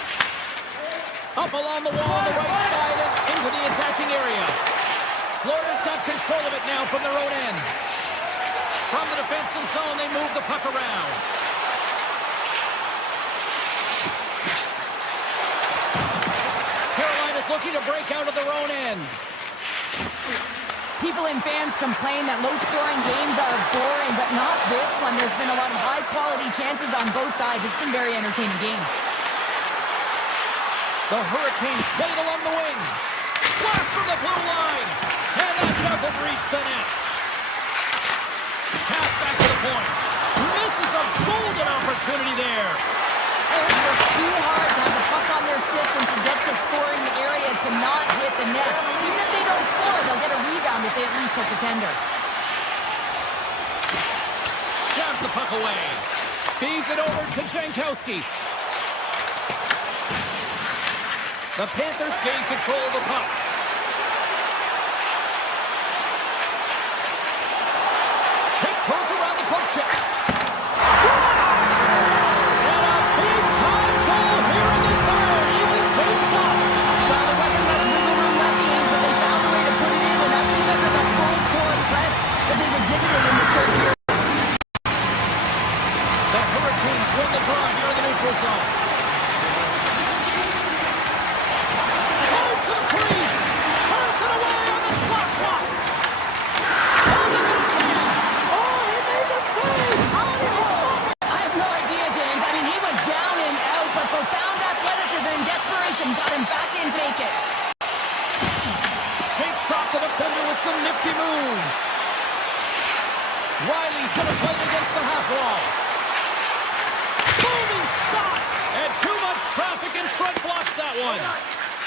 Up along the wall on the right side and into the attacking area. Florida's got control of it now from their own end. From the defensive zone, they move the puck around. Carolina's looking to break out of their own end. People and fans complain that low-scoring games are boring, but not this one. There's been a lot of high-quality chances on both sides. It's been a very entertaining game. The Hurricanes play it along the wing. Blast from the blue line. And that doesn't reach the net. Pass back to the point. Misses a golden opportunity there. Players work too hard to have the puck on their stick and to get to scoring areas to not hit the net. Even if they don't score, they'll get a rebound if they at least hit the tender. Jabs the puck away. Feeds it over to Jankowski. The Panthers gain control of the puck. Tiptoes around the poke check. Scores! And a big-time goal here in the third. Evens things up. Well, there wasn't much wiggle room left, James, but they found a way to put it in, and that's because of the full court press that they've exhibited in this third period. The Hurricanes win the draw here in the neutral zone. Drives to the crease. Turns it away on the slot shot. On the backhand. Oh, he made the save. How did he stop it? I have no idea, James. I mean, he was down and out, but profound athleticism and desperation got him back in to make it. Shakes off the defender with some nifty moves. Riley's going to play it against the half wall. Booming shot! And too much traffic in front blocks that one.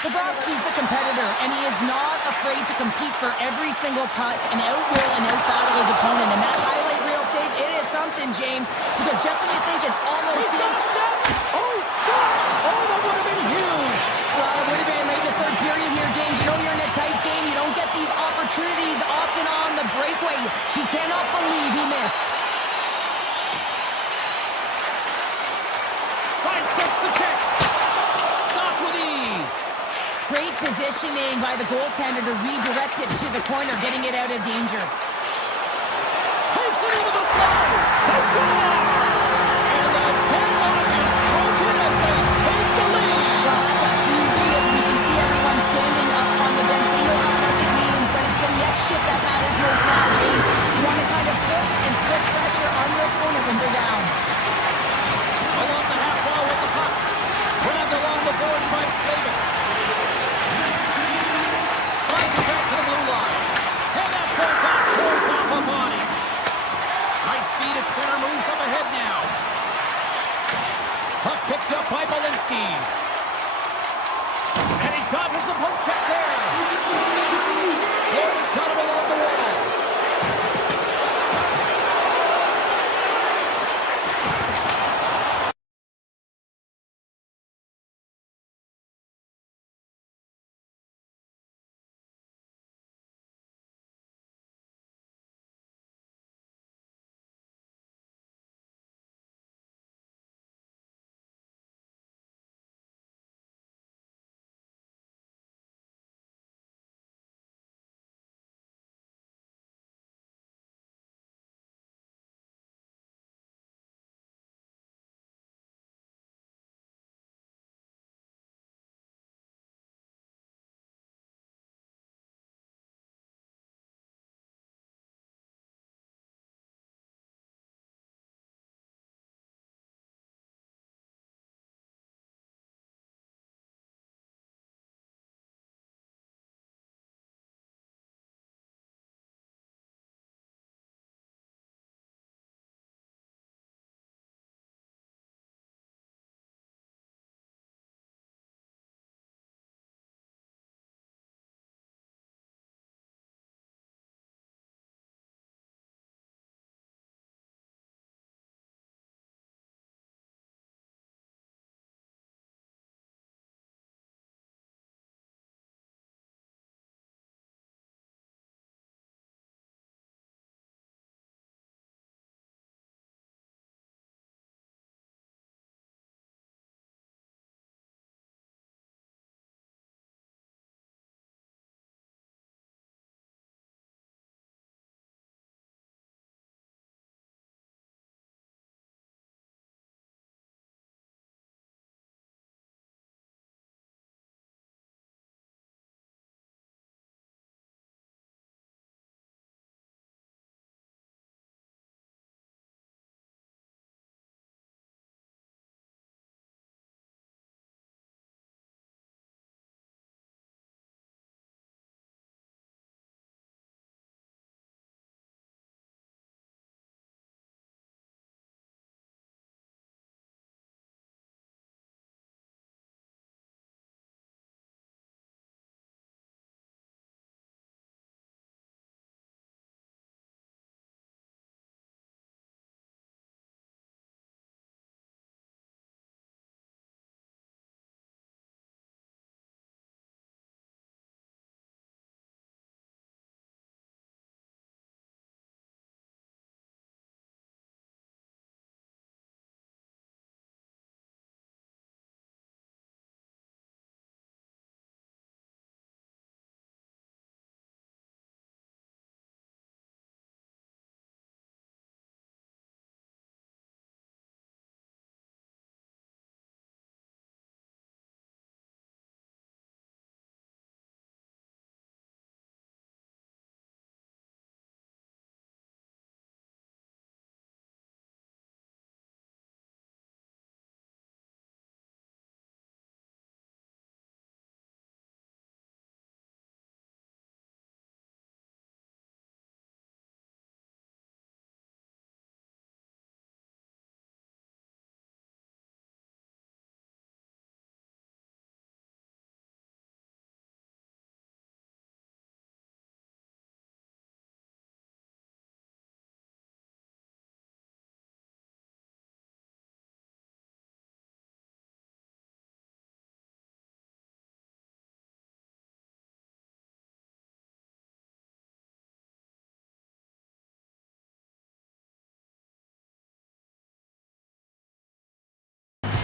Bobrovsky's a competitor, and he is not afraid to compete for every single putt and outwill and outbattle his opponent. And that highlight reel save, it is something, James, because just when you think it's almost He's got a step! Oh, he stopped! Oh, that would have been huge! Well, it would have been late in the third period here, James. You know you're in a tight game. You don't get these opportunities often on the breakaway. He cannot believe he missed. Sidesteps the check. Stopped with ease. Great positioning by the goaltender to redirect it to the corner, getting it out of danger. Takes it into the slot. They score! And the deadlock is broken as they take the lead. Well, that's a huge shift. We can see everyone standing up on the bench. They know how much it means, but it's the next shift that matters most now, James. You want to kind of push and put pressure on your opponent when they're down. Along the half wall with the puck. Grabbed along the boards by Slavin. Slides it back to the blue line. And that goes off a body. Nice feed at center, moves up ahead now. Puck picked up by Balinskis. And he dodges the poke check there. Florida's got him along the wall.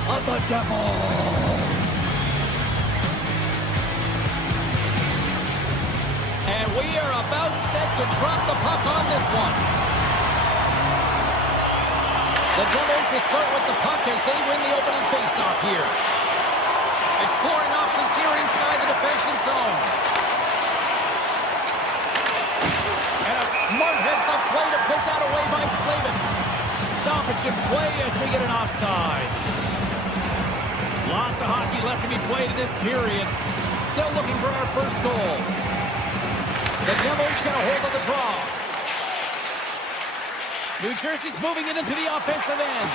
of the Devils. And we are about set to drop the puck on this one. The Devils will start with the puck as they win the opening faceoff here. Exploring options here inside the defensive zone. And a smart heads-up play to put that away by Slavin. Stoppage in play as we get an offside. Lots of hockey left to be played in this period. Still looking for our first goal. The Devils get a hold of the draw. New Jersey's moving it into the offensive end.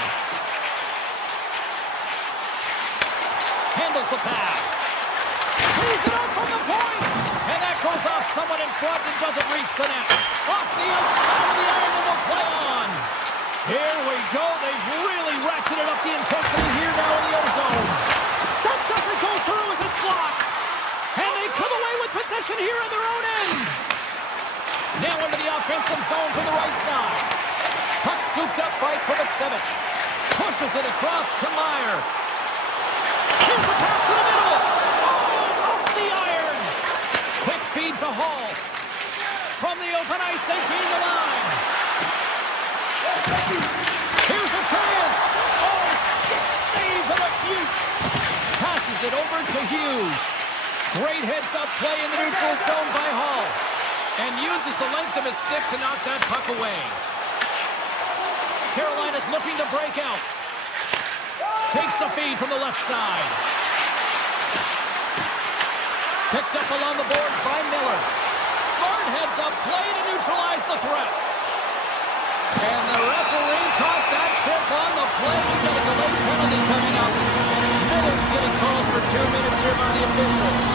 Handles the pass. He's it up from the point. And that goes off someone in front and doesn't reach the net. Off the outside of the iron and will play on. Here we go. They've really ratcheted up the intensity here now in the O-zone. That doesn't go through as it's blocked. And they come away with possession here in their own end. Now into the offensive zone from the right side. Puck scooped up by Kovacevic. Pushes it across to Meyer. Here's a pass to the middle. Oh, off the iron. Quick feed to Hall. From the open ice, they gain the line. Here's a chance. Oh, stick save and a beaut. Passes it over to Hughes. Great heads-up play in the neutral zone by Hall. And uses the length of his stick to knock that puck away. Carolina's looking to break out. Takes the feed from the left side. Picked up along the boards by Miller. Smart heads-up play to neutralize the threat. And the referee caught that trip on the play. We've got a delayed penalty coming up. Miller's getting called for 2 minutes here by the officials.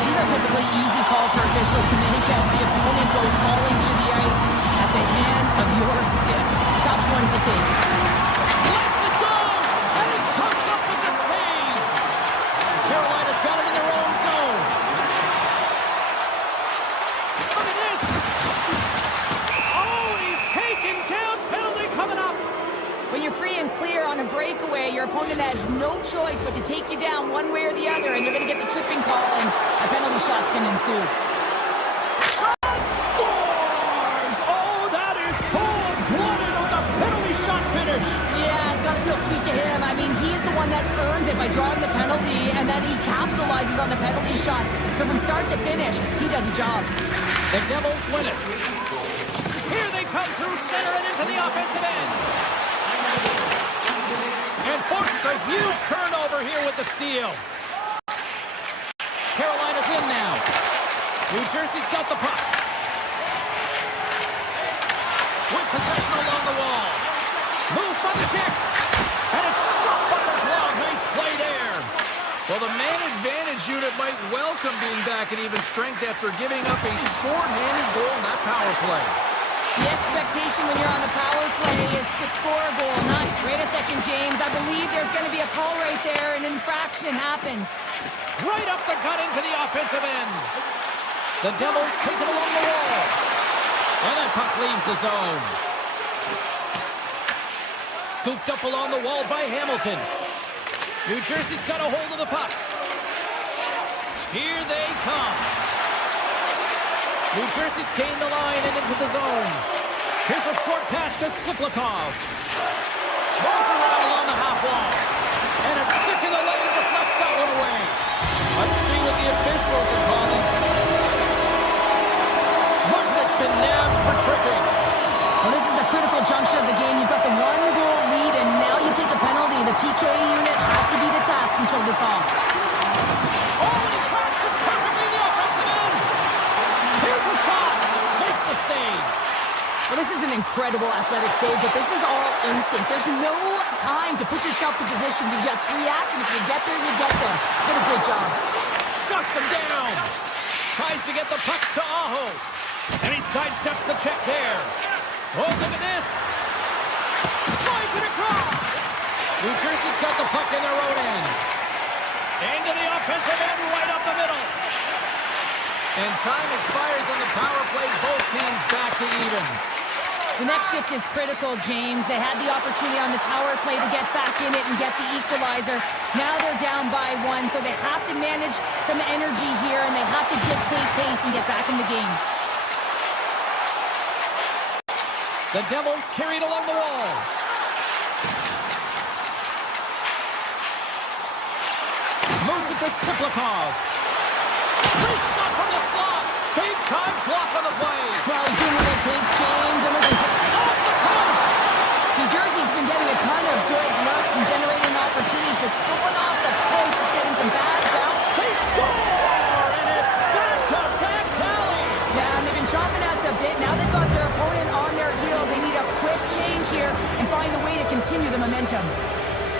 These are typically easy calls for officials to make as the opponent goes all into the ice at the hands of your stick. Tough one to take. Lets it go! And it comes up with the save! Carolina's got it in their own zone. Look at this! Oh, he's taken down. Penalty coming up. When you're free and clear on a breakaway, your opponent has no choice but to take you down one way or the other, and you're going to get the tripping call, and a penalty shot's going to ensue. Scores! Oh, that is cold-blooded on the penalty shot finish. Yeah, it's got to feel sweet to him. I mean, he's the one that earns it by drawing the penalty, and then he capitalizes on the penalty shot. So from start to finish, he does a job. The Devils win it. Here they come through center and into the offensive end. And forces a huge turnover here with the steal. Carolina's in now. New Jersey's got the puck. With possession along the wall. Moves by the check. And it's stopped by the glove. Nice play there. Well, the man advantage unit might welcome being back at even strength after giving up a short-handed goal in that power play. The expectation when you're on a power play is to score a goal, not wait a second, James. I believe there's going to be a call right there, and an infraction happens. Right up the gut into the offensive end. The Devils kick it along the wall. And that puck leaves the zone. Scooped up along the wall by Hamilton. New Jersey's got a hold of the puck. Here they come. New Jersey's gained the line and into the zone. Here's a short pass to Siplikov. Moves around along the half wall. And a stick in the lane deflects that one away. Let's see what the officials are calling. Martinet's been nabbed for tripping. Well, this is a critical juncture of the game. You've got the one-goal lead, and now you take a penalty. The PK unit has to be the task and kill this off. Oh, and he tracks it perfectly in the offensive end. Here's a shot. Makes the save. Well, this is an incredible athletic save, but this is all instinct. There's no time to put yourself in position to just react, and if you get there, you get there. Did a good job. Shuts him down. Tries to get the puck to Aho. And he sidesteps the check there. Oh, look at this. Slides it across. New Jersey's got the puck in their own end. Into the offensive end, right up the middle. And time expires on the power play. Both teams back to even. The next shift is critical, James. They had the opportunity on the power play to get back in it and get the equalizer. Now they're down by 1, so they have to manage some energy here, and they have to dictate pace and get back in the game. The Devils carried along the wall. Moves it to Siplikov. Great shot from the slot. Big time block on the play. Well, he's doing what it takes, James. And listen, Off the post. New Jersey's been getting a ton of good looks and generating opportunities, but going off the post is getting some bad ground. They score, and it's back-to-back tallies. Yeah, and they've been chopping at the bit. Now they've got their opponent on their heel. They need a quick change here and find a way to continue the momentum.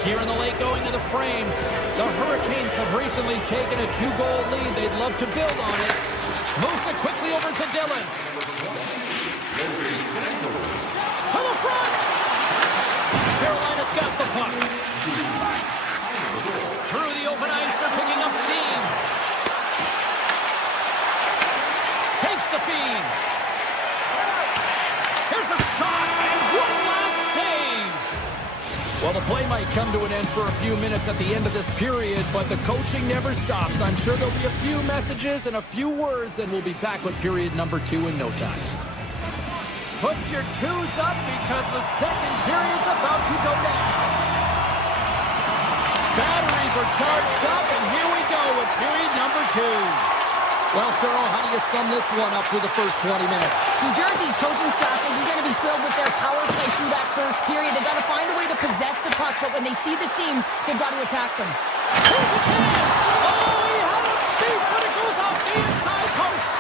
Here in the late going to the frame, the Hurricanes have recently taken a 2-goal lead. They'd love to build on it. Moves it quickly over to Dillon. To the front. Carolina's got the puck. Through the open ice, they're picking up steam. Takes the feed. Here's a shot, and one last save. Well, the play might come to an end for a few minutes at the end of this period, but the coaching never stops. I'm sure there'll be a few messages and a few words, and we'll be back with period number 2 in no time. Put your twos up because the second period's about to go down. Batteries are charged up, and here we go with period number 2. Well, Cheryl, how do you sum this one up through the first 20 minutes? New Jersey's coaching staff isn't going to be thrilled with their power play through that first period. They've got to find a way to possess the puck, but when they see the seams, they've got to attack them. Here's a chance! Oh, he had a beat, but it goes off the inside post.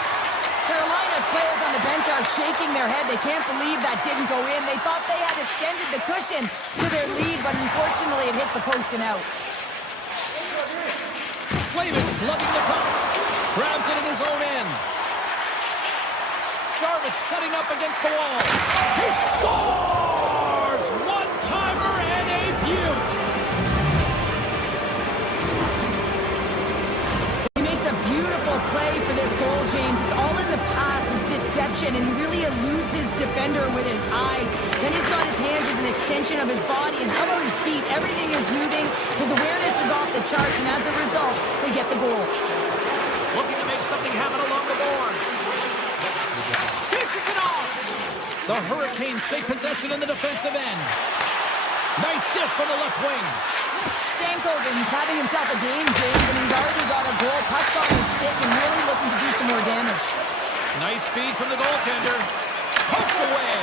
Carolina's players on the bench are shaking their head. They can't believe that didn't go in. They thought they had extended the cushion to their lead, but unfortunately it hit the post and out. Slavin's lugging the puck. Grabs it in his own end. Jarvis setting up against the wall. He scores! One-timer and a beaut. He makes a beautiful play for this goal, James. It's all in the pass, his deception, and he really eludes his defender with his eyes. Then he's got his hands as an extension of his body, and how about his feet? Everything is moving. His awareness is off the charts, and as a result, they get the goal. Looking to make something happen along the boards. Dishes it off. The Hurricanes take possession in the defensive end. Nice dish from the left wing. Stankoven's having himself a game, James, and he's already got a goal. Puck's on his stick and really looking to do some more damage. Nice feed from the goaltender. Poked away.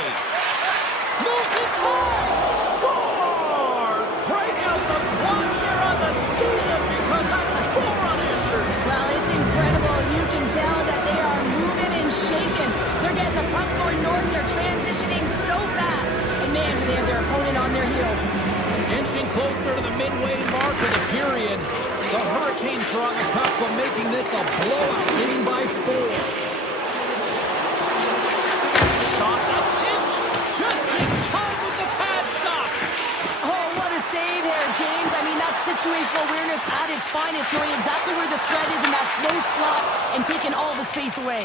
Moves inside. Scores! Break out the clutcher on the ski lift because that's 4 unanswered. Well, it's incredible. You can tell that they are moving and shaking. They're getting the puck going north. They're transitioning so fast. And man, do they have their opponent on their heels. Inching closer to the midway mark of the period. The Hurricanes are on the cusp of making this a blowout, leading by 4. Shot that's tipped. Just in time with the pad stop. Oh, what a save there, James. I mean, that's situational awareness at its finest, knowing exactly where the threat is in that slow slot and taking all the space away.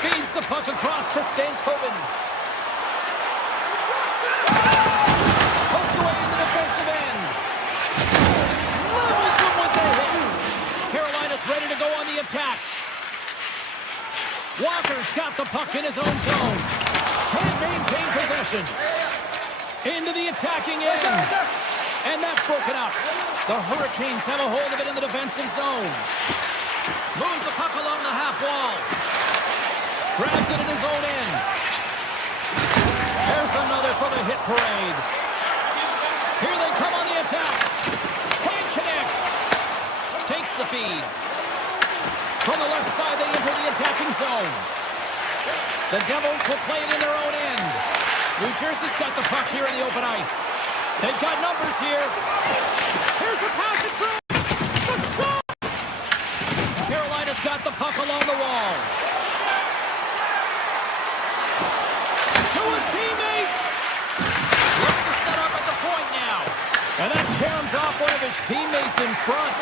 Feeds the puck across to Stankoven. Poked away in the defensive end. Levels them with the hit. Carolina's ready to go on the attack. Walker's got the puck in his own zone. Can't maintain possession. Into the attacking end. And that's broken up. The Hurricanes have a hold of it in the defensive zone. Moves the puck along the half wall. Grabs it in his own end. There's another for the hit parade. Here they come on the attack. Can't connect. Takes the feed. From the left side, they enter the attacking zone. The Devils will play it in their own end. New Jersey's got the puck here in the open ice. They've got numbers here. Here's a pass in front. The shot! Carolina's got the puck along the wall. To his teammate. Looks to set up at the point now. And that caroms off one of his teammates in front.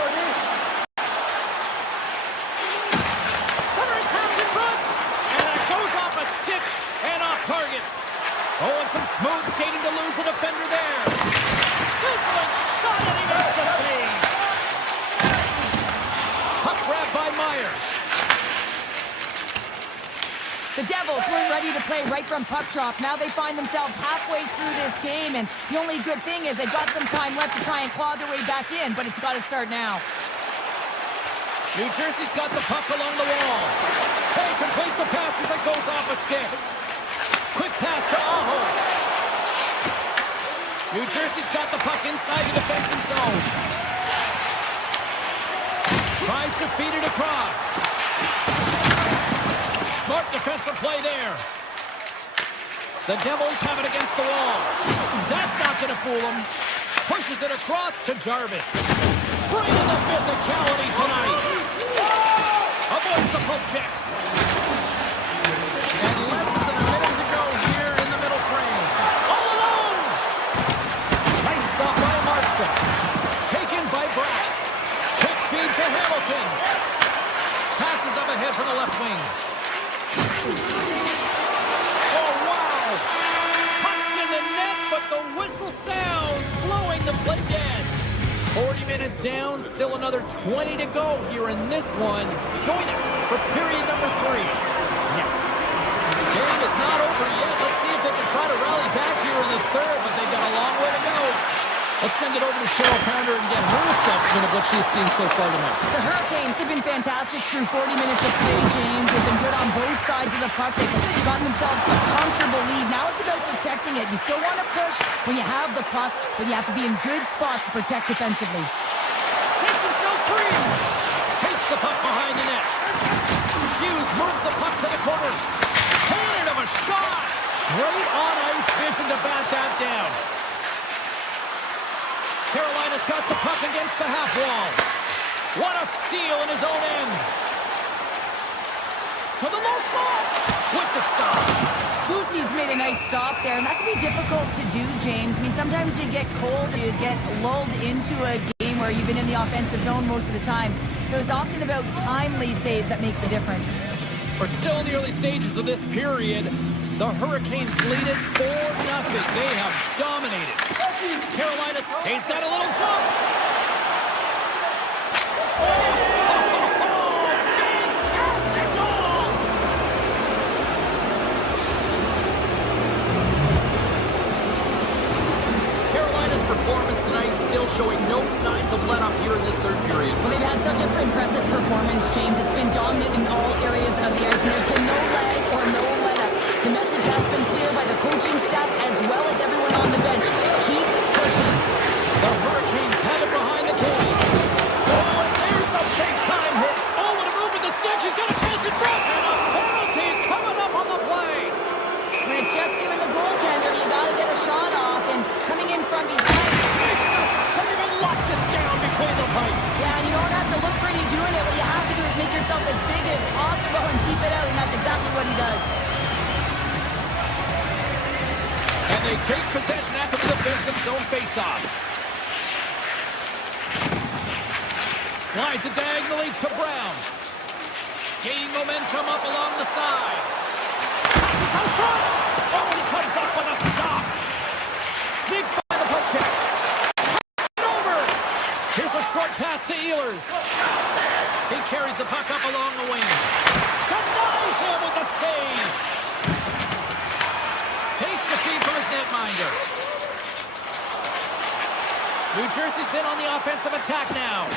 Centering pass in front. And that goes off a Smooth skating to lose a defender there. Sizzling shot, and he makes the save. Puck grabbed by Meyer. The Devils weren't ready to play right from puck drop. Now they find themselves halfway through this game, and the only good thing is they've got some time left to try and claw their way back in, but it's got to start now. New Jersey's got the puck along the wall. Can't complete the pass as it goes off a stick. Quick pass to Aho. New Jersey's got the puck inside the defensive zone. Tries to feed it across. Smart defensive play there. The Devils have it against the wall. That's not going to fool them. Pushes it across to Jarvis. Bringing the physicality tonight. Avoids the poke check. And less than a minute to go here in the middle frame. All alone! Nice stop by Markstrom. Taken by Bratt. Quick feed to Hamilton. Passes up ahead from the left wing. Oh, wow! Pucks in the net, but the whistle sounds, blowing the play dead. 40 minutes down, still another 20 to go here in this one. Join us for period number 3. Next. The game is not over yet. Let's see if they can try to rally back here in the third, but they've got a long way to go. Let's send it over to Cheryl Pounder and get her assessment of what she's seen so far tonight. The Hurricanes have been fantastic through 40 minutes of play, James. They've been good on both sides of the puck. They've gotten themselves a comfortable lead. Now it's about protecting it. You still want to push when you have the puck, but you have to be in good spots to protect defensively. Shakes himself free. Takes the puck behind the net. Hughes moves the puck to the corner. Cannon of a shot. Great on-ice vision to bat that down. Carolina's got the puck against the half wall. What a steal in his own end. To the low slot with the stop. Boosie's made a nice stop there, and that can be difficult to do, James. I mean, sometimes you get cold, you get lulled into a game where you've been in the offensive zone most of the time. So it's often about timely saves that makes the difference. We're still in the early stages of this period. The Hurricanes lead it 4-0. They have dominated. Carolina's, he's got a little jump. Fantastic goal! Carolina's performance tonight still showing no signs of let-up here in this third period. Well, they've had such an impressive performance, James. It's been dominant in all areas of the ice, and there's been no lag or no let-up. The message has been clear by the coaching staff as well as everyone on the bench. Keep pushing. The Hurricanes have it behind the cage. Oh, and there's a big-time hit. Oh, what a move with the stick. He's got a chance in front. And a penalty is coming up on the play. When it's just you and the goaltender, you got to get a shot off, and coming in from behind. Makes the save and locks it down between the pipes. Yeah, and you don't have to look pretty doing it. What you have to do is make yourself as big as possible and keep it out, and that's exactly what he does. And they take possession after the defensive zone face-off. Slides it diagonally to Brown. Gaining momentum up along the side. Passes out front. Oh, he comes up with a stop. Sneaks by the poke check. Pass it over. Here's a short pass to Ehlers. He carries the puck up along the wing. Denies him with the save. Takes the feed from his netminder. New Jersey's in on the offensive attack now.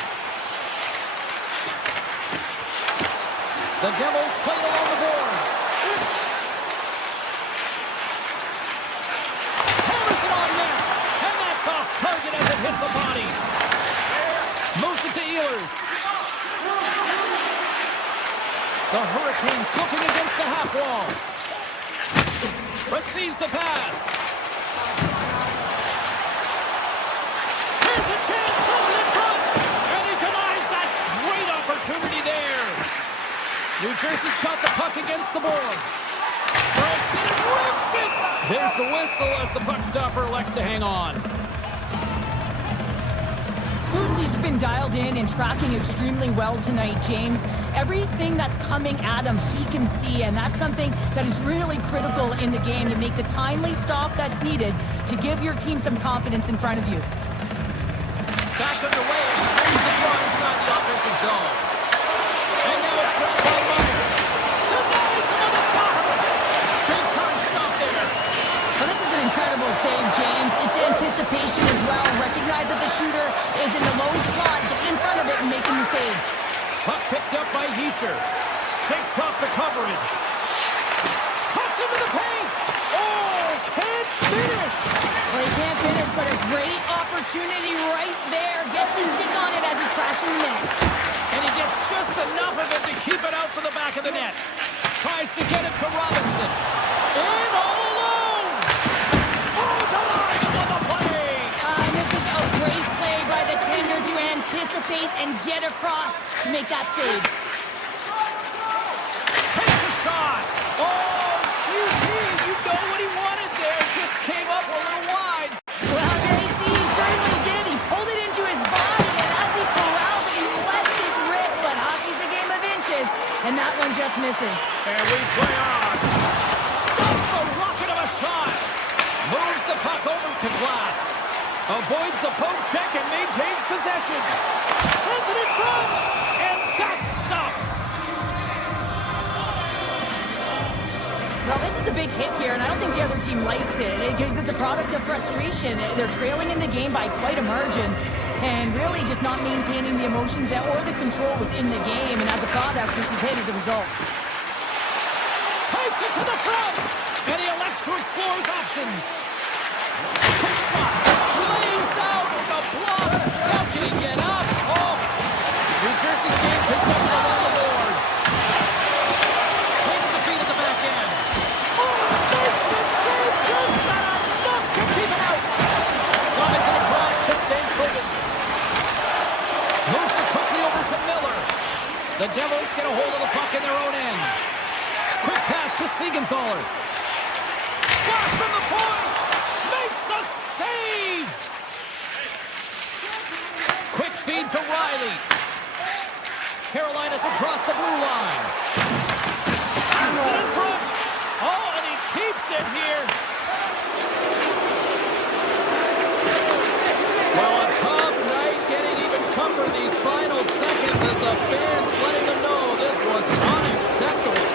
The Devils play it along the boards. Hammers it on net. And that's off target as it hits the body. Moves it to Ehlers. The Hurricanes looking against the half wall. Receives the pass. Here's a chance, sends it in front, and he denies that great opportunity there. New Jersey's got the puck against the boards. Breaks it, rips it. There's the whistle as the puck stopper elects to hang on. Boosie's been dialed in and tracking extremely well tonight, James. Everything that's coming at him, he can see, and that's something that is really critical in the game to make the timely stop that's needed to give your team some confidence in front of you. Back underway as he wins the draw inside the offensive zone. And now it's grabbed by Meyer. Denies him on the slot. Big time stop there. Well, this is an incredible save, James. It's anticipation as well. Recognize that the shooter is in the low slot, getting in front of it and making the save. Puck picked up by Heischer. Shakes off the coverage. Cuts into the paint. Oh, can't finish. Well, he can't finish, but a great opportunity right there. Gets his stick on it as he's crashing the net. And he gets just enough of it to keep it out for the back of the net. Tries to get it to Robinson. In all alone. Oh, denies him on the play. This is a great play by the tender to anticipate and get across to make that save. Takes a shot. Oh, CP, you know what he wanted there. Just came up a little wide. Well, JC, he certainly did. He pulled it into his body, and as he corrals it, he lets it rip. But hockey's a game of inches, and that one just misses. And we play on. Stops the rocket of a shot. Moves the puck over to Glass. Avoids the poke check and maintains possession. Sends it in front. And that's stopped. Well, this is a big hit here, and I don't think the other team likes it because it's a product of frustration. They're trailing in the game by quite a margin and really just not maintaining the emotions or the control within the game. And as a product, this is hit as a result. Takes it to the front. And he elects to explore his options. Quick shot. Lays out with a block. How can he get up? Oh. New Jersey's gained possession along the boards. Takes the feed at the back end. Oh, makes the save. Just not enough to keep it out. Slides it across to Stankoven. Moves it quickly over to Miller. The Devils get a hold of the puck in their own end. Quick pass to Siegenthaler. Blast from the point. Makes the save. Quick feed to Riley. Carolina's across the blue line. Passes it in front. Oh, and he keeps it here. Well, a tough night, getting even tougher these final seconds as the fans letting them know this was unacceptable.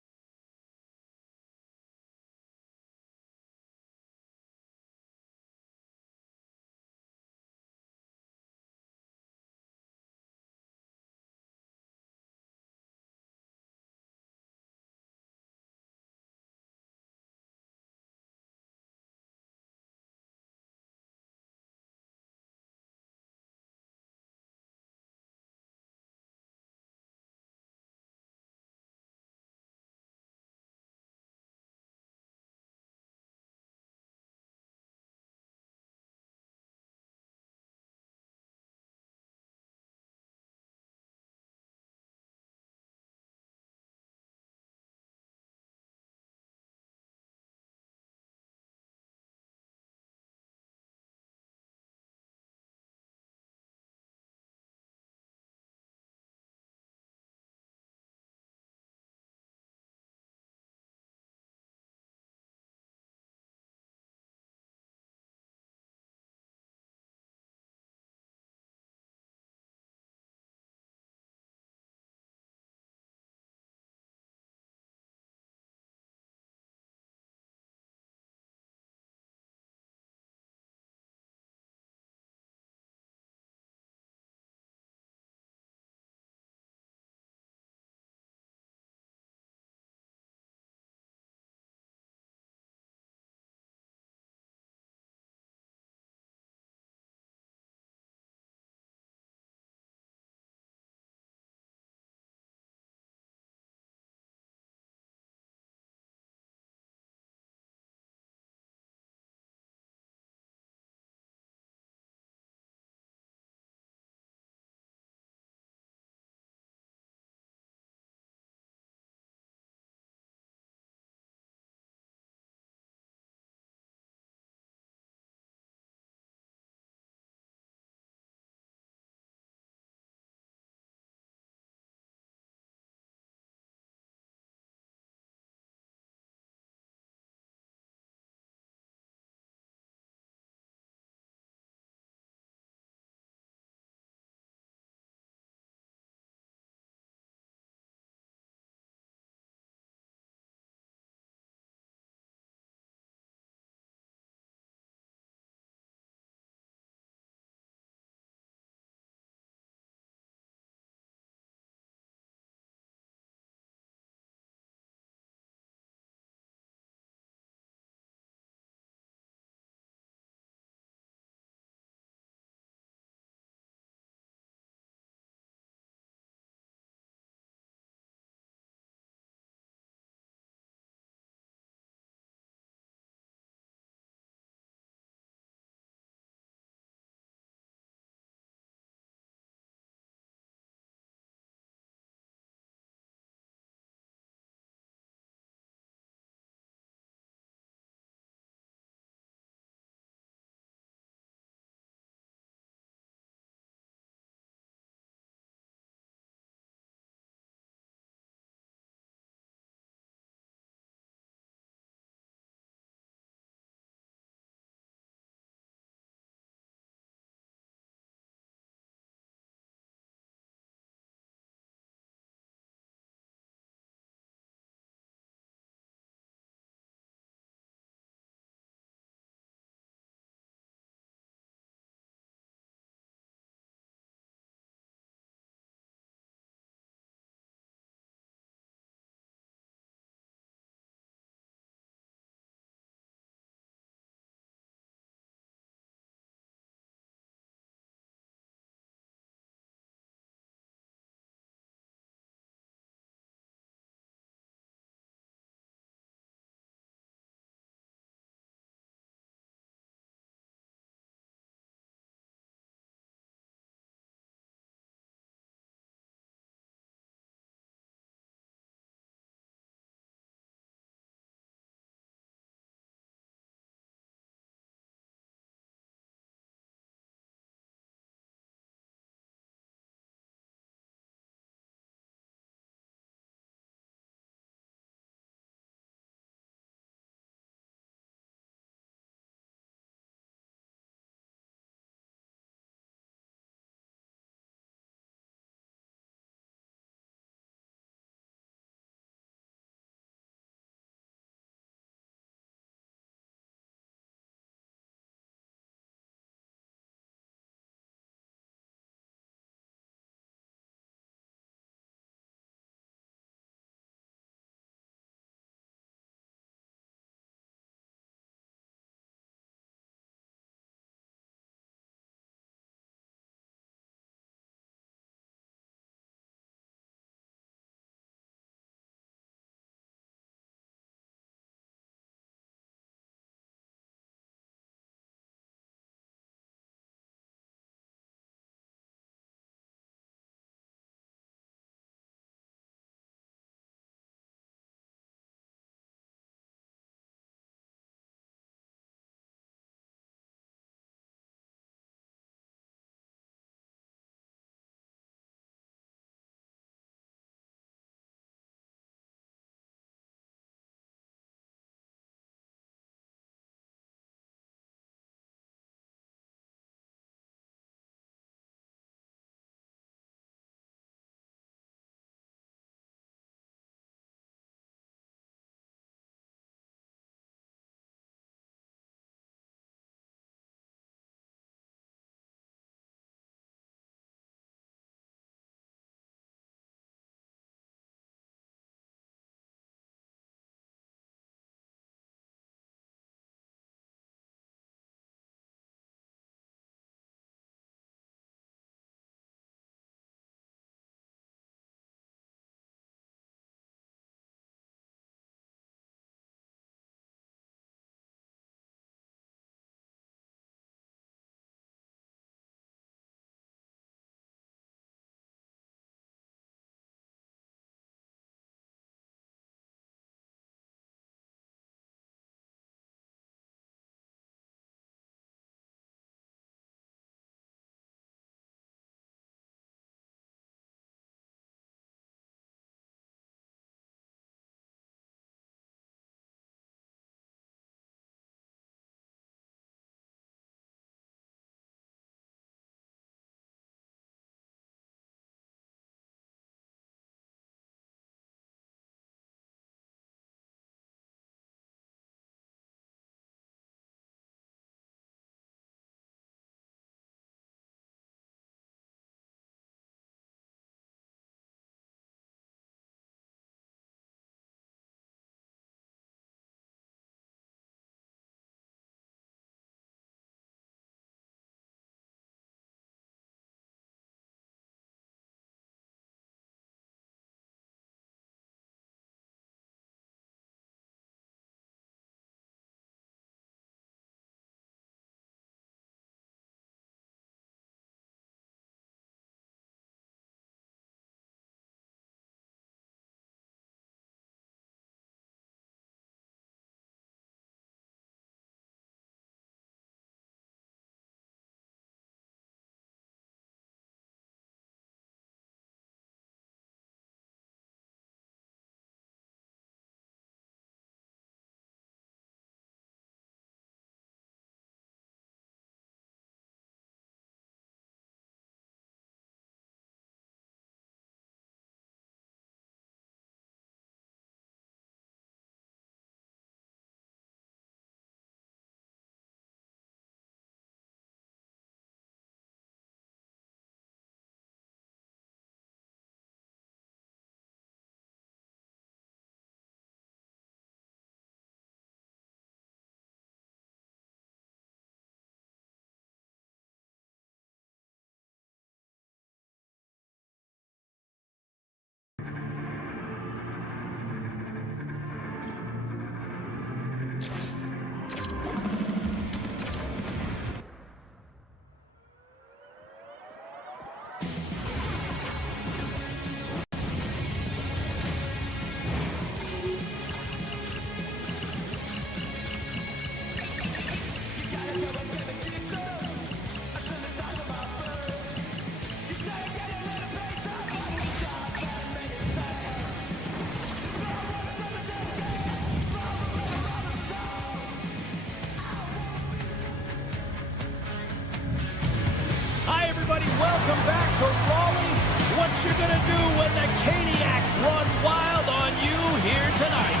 Welcome back to Raleigh. What you gonna do when the Caniacs run wild on you here tonight?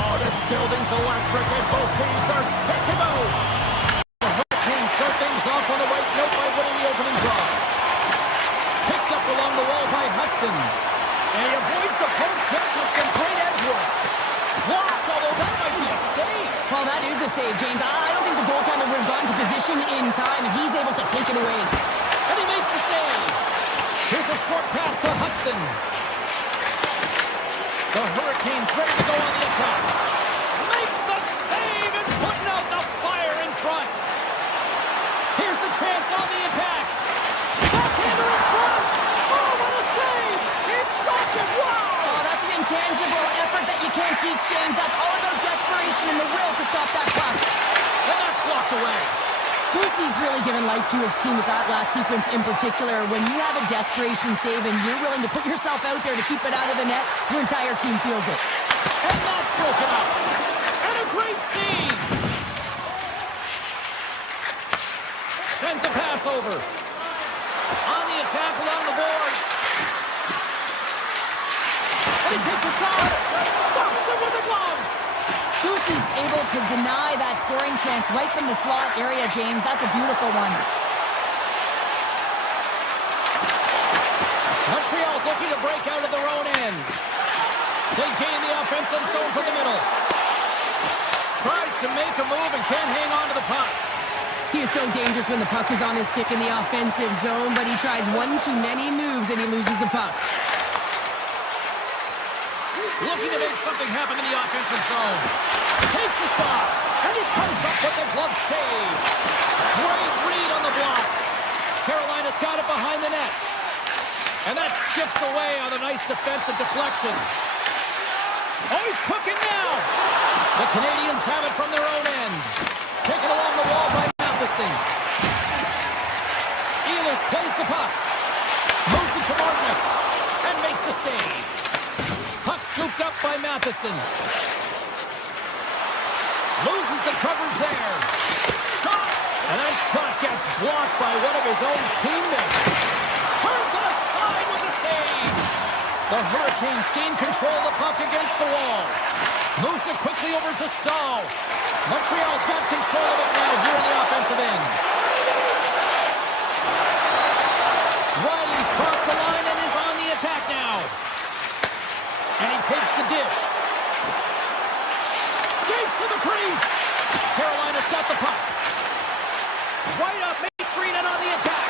Oh, this building's electric and both teams are set to go. The Hurricanes start things off on the right note by winning the opening draw. Picked up along the wall by Hudson. And he avoids the poke check with some great edge work. Blocked, although that might be a save. Well, that is a save, James. I don't think the goaltender would have gotten to position in time, and he's able to take it away. And he makes the save. Here's a short pass to Hudson. The Hurricanes ready to go on the attack. Makes the save and putting out the fire in front. Here's a chance on the attack. Backhander in front. Oh, what a save. He stopped it. Wow. Oh, that's an intangible effort that you can't teach, James. That's all about desperation and the will to stop that puck. And that's blocked away. Lucy's really given life to his team with that last sequence in particular. When you have a desperation save and you're willing to put yourself out there to keep it out of the net, your entire team feels it. And that's broken up. And a great save. Sends a pass over. On the attack along the boards. And he takes a shot. Stops him with a glove. Lucy's able to deny that scoring chance right from the slot area, James. That's a beautiful one. Montreal's looking to break out of their own end. They gain the offensive zone from the middle. Tries to make a move and can't hang on to the puck. He is so dangerous when the puck is on his stick in the offensive zone, but he tries one too many moves and he loses the puck. Looking to make something happen in the offensive zone. Takes a shot, and he comes up with the glove save. Great read on the block. Carolina's got it behind the net. And that skips away on a nice defensive deflection. Oh, he's cooking now. The Canadians have it from their own end. Taken along the wall by Matheson. Ehlers plays the puck. Moves it to Martinick. And makes the save. Puck scooped up by Matheson. Loses the coverage there. Shot! And that shot gets blocked by one of his own teammates. Turns it aside with a save. The Hurricanes gain control of the puck against the wall. Moves it quickly over to Stahl. Montreal's got control of it now here in the offensive end. Riley's crossed the line and is on the attack now. And he takes the dish. Skates to the crease. Carolina's got the puck. Right up Main Street and on the attack.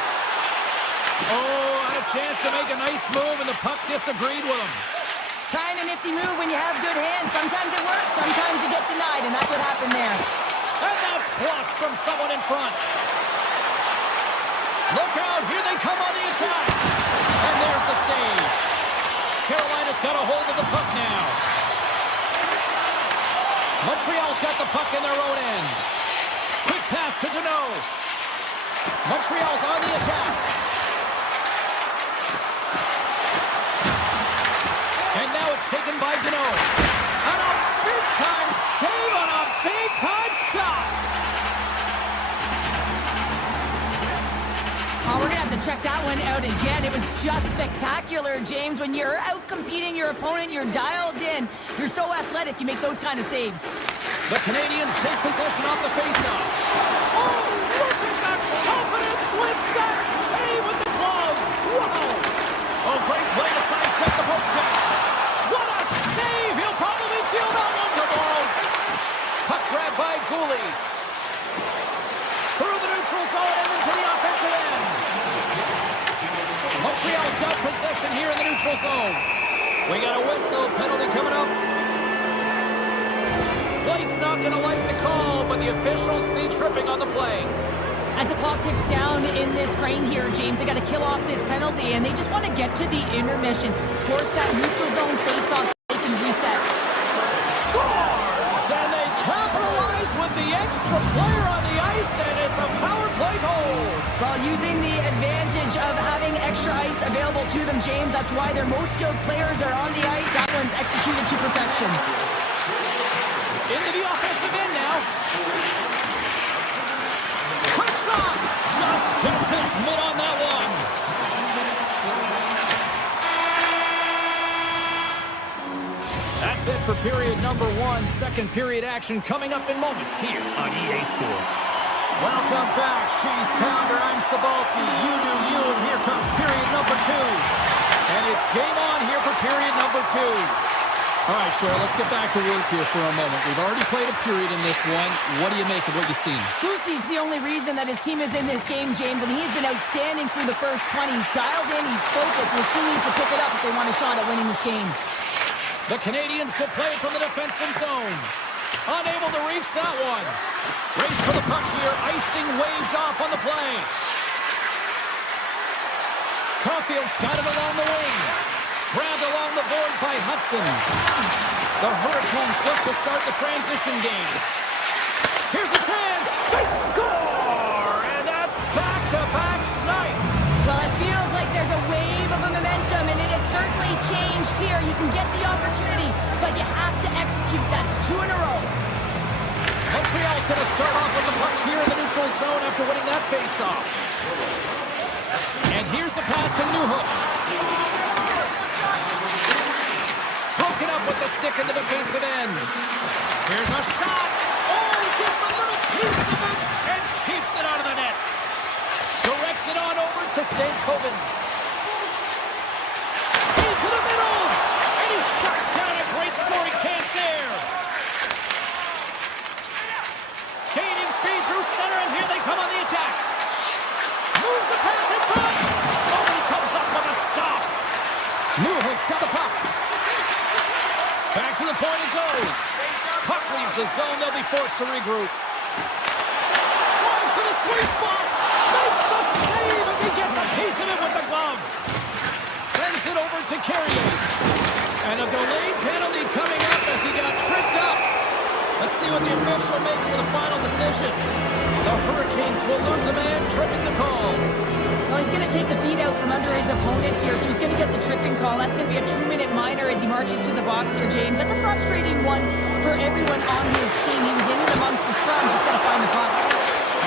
Oh, had a chance to make a nice move and the puck disagreed with him. Trying a nifty move when you have good hands. Sometimes it works, sometimes you get denied, and that's what happened there. And that's blocked from someone in front. Look out, here they come on the attack. And there's the save. Carolina's got a hold of the puck now. Montreal's got the puck in their own end. Quick pass to Deneau. Montreal's on the attack. And now it's taken by Deneau. And a big-time save on a big-time shot. Oh, we're going to have to check that one out again. It was just spectacular, James. When you're out competing your opponent, you're dialed in. You're so athletic, you make those kind of saves. The Canadians take possession off the faceoff. Oh, look at that confidence with that save with the glove. Wow. Oh, great play to sidestep the poke check. What a save. He'll probably feel that one tomorrow. Puck grab by Gooley. Through the neutral zone and into the offensive end. Montreal's got possession here in the neutral zone. We got a whistle. Penalty coming up. Blake's not going to like the call, but the officials see tripping on the play. As the clock ticks down in this frame here, James, they got to kill off this penalty, and they just want to get to the intermission. Force that neutral zone face-off so they can reset. Scores! And they capitalize with the extra player on the ice, and it's a power play goal. While using the advantage of having extra ice available to them, James, that's why their most skilled players are on the ice. That one's executed to perfection. Into the offensive end now. Quick shot! Just gets his mitt on that one. for period number 1. Second period action coming up in moments here on EA Sports. Welcome back, Cheese Pounder. I'm Cebulski. You do you, and here comes period number 2. And it's game on here for period number 2. All right, Cheryl, let's get back to work here for a moment. We've already played a period in this one. What do you make of what you've seen? Lucy's the only reason that his team is in this game, James, and he's been outstanding through the first 20. He's dialed in, he's focused, and his team needs to pick it up if they want a shot at winning this game. The Canadians will play from the defensive zone. Unable to reach that one. Race for the puck here. Icing waved off on the play. Caulfield's got it along the wing. Grabbed along the board by Hudson. The Hurricanes look to start the transition game. Here's the chance. They score! And that's back-to-back snipes. Well, it feels like there's a wave of momentum, and it has certainly changed here. You can get the opportunity, but you have to execute. That's 2 in a row. Montreal's going to start off with the puck here in the neutral zone after winning that faceoff. And here's the pass to Newhook. Broken up with the stick in the defensive end. Here's a shot. Oh, gets a little piece of it and keeps it out of the net. Directs it on over to Stankoven. Into the middle. And he shuts down a great scoring chance there. Gaining speed through center, and here they come on the attack. Moves the pass in front. Nobody comes up with a stop. Newhook's got the puck. Back to the point it goes. Puck leaves the zone. They'll be forced to regroup. Drives to the sweet spot. Makes the save as he gets a piece of it with the glove. Sends it over to Carrier. And a delayed penalty coming up as he got tricked up. Let's see what the official makes of the final decision. The Hurricanes will lose a man, tripping the call. Well, he's going to take the feet out from under his opponent here, so he's going to get the tripping call. That's going to be a 2-minute minor as he marches to the box here, James. That's a frustrating one for everyone on his team. He was in and amongst the scrum, just got to find the puck.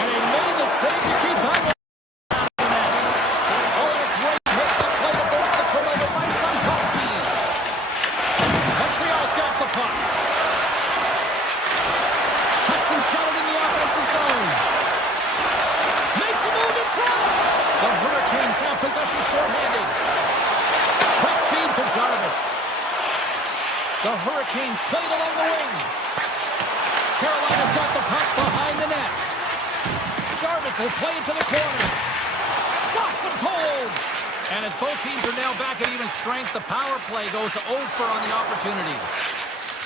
And he made the save to keep that one out of the net. Oh, and a great hits-up play to force the turnover by Stankowski. Montreal's got the puck. Hudson's got it in the offensive zone. Makes a move in front. The Hurricanes have possession shorthanded. Quick feed to Jarvis. The Hurricanes played along the wing. Carolina's got the puck behind the net. Jarvis will play it to the corner. Stops him cold. And as both teams are now back at even strength, the power play goes over on the opportunity.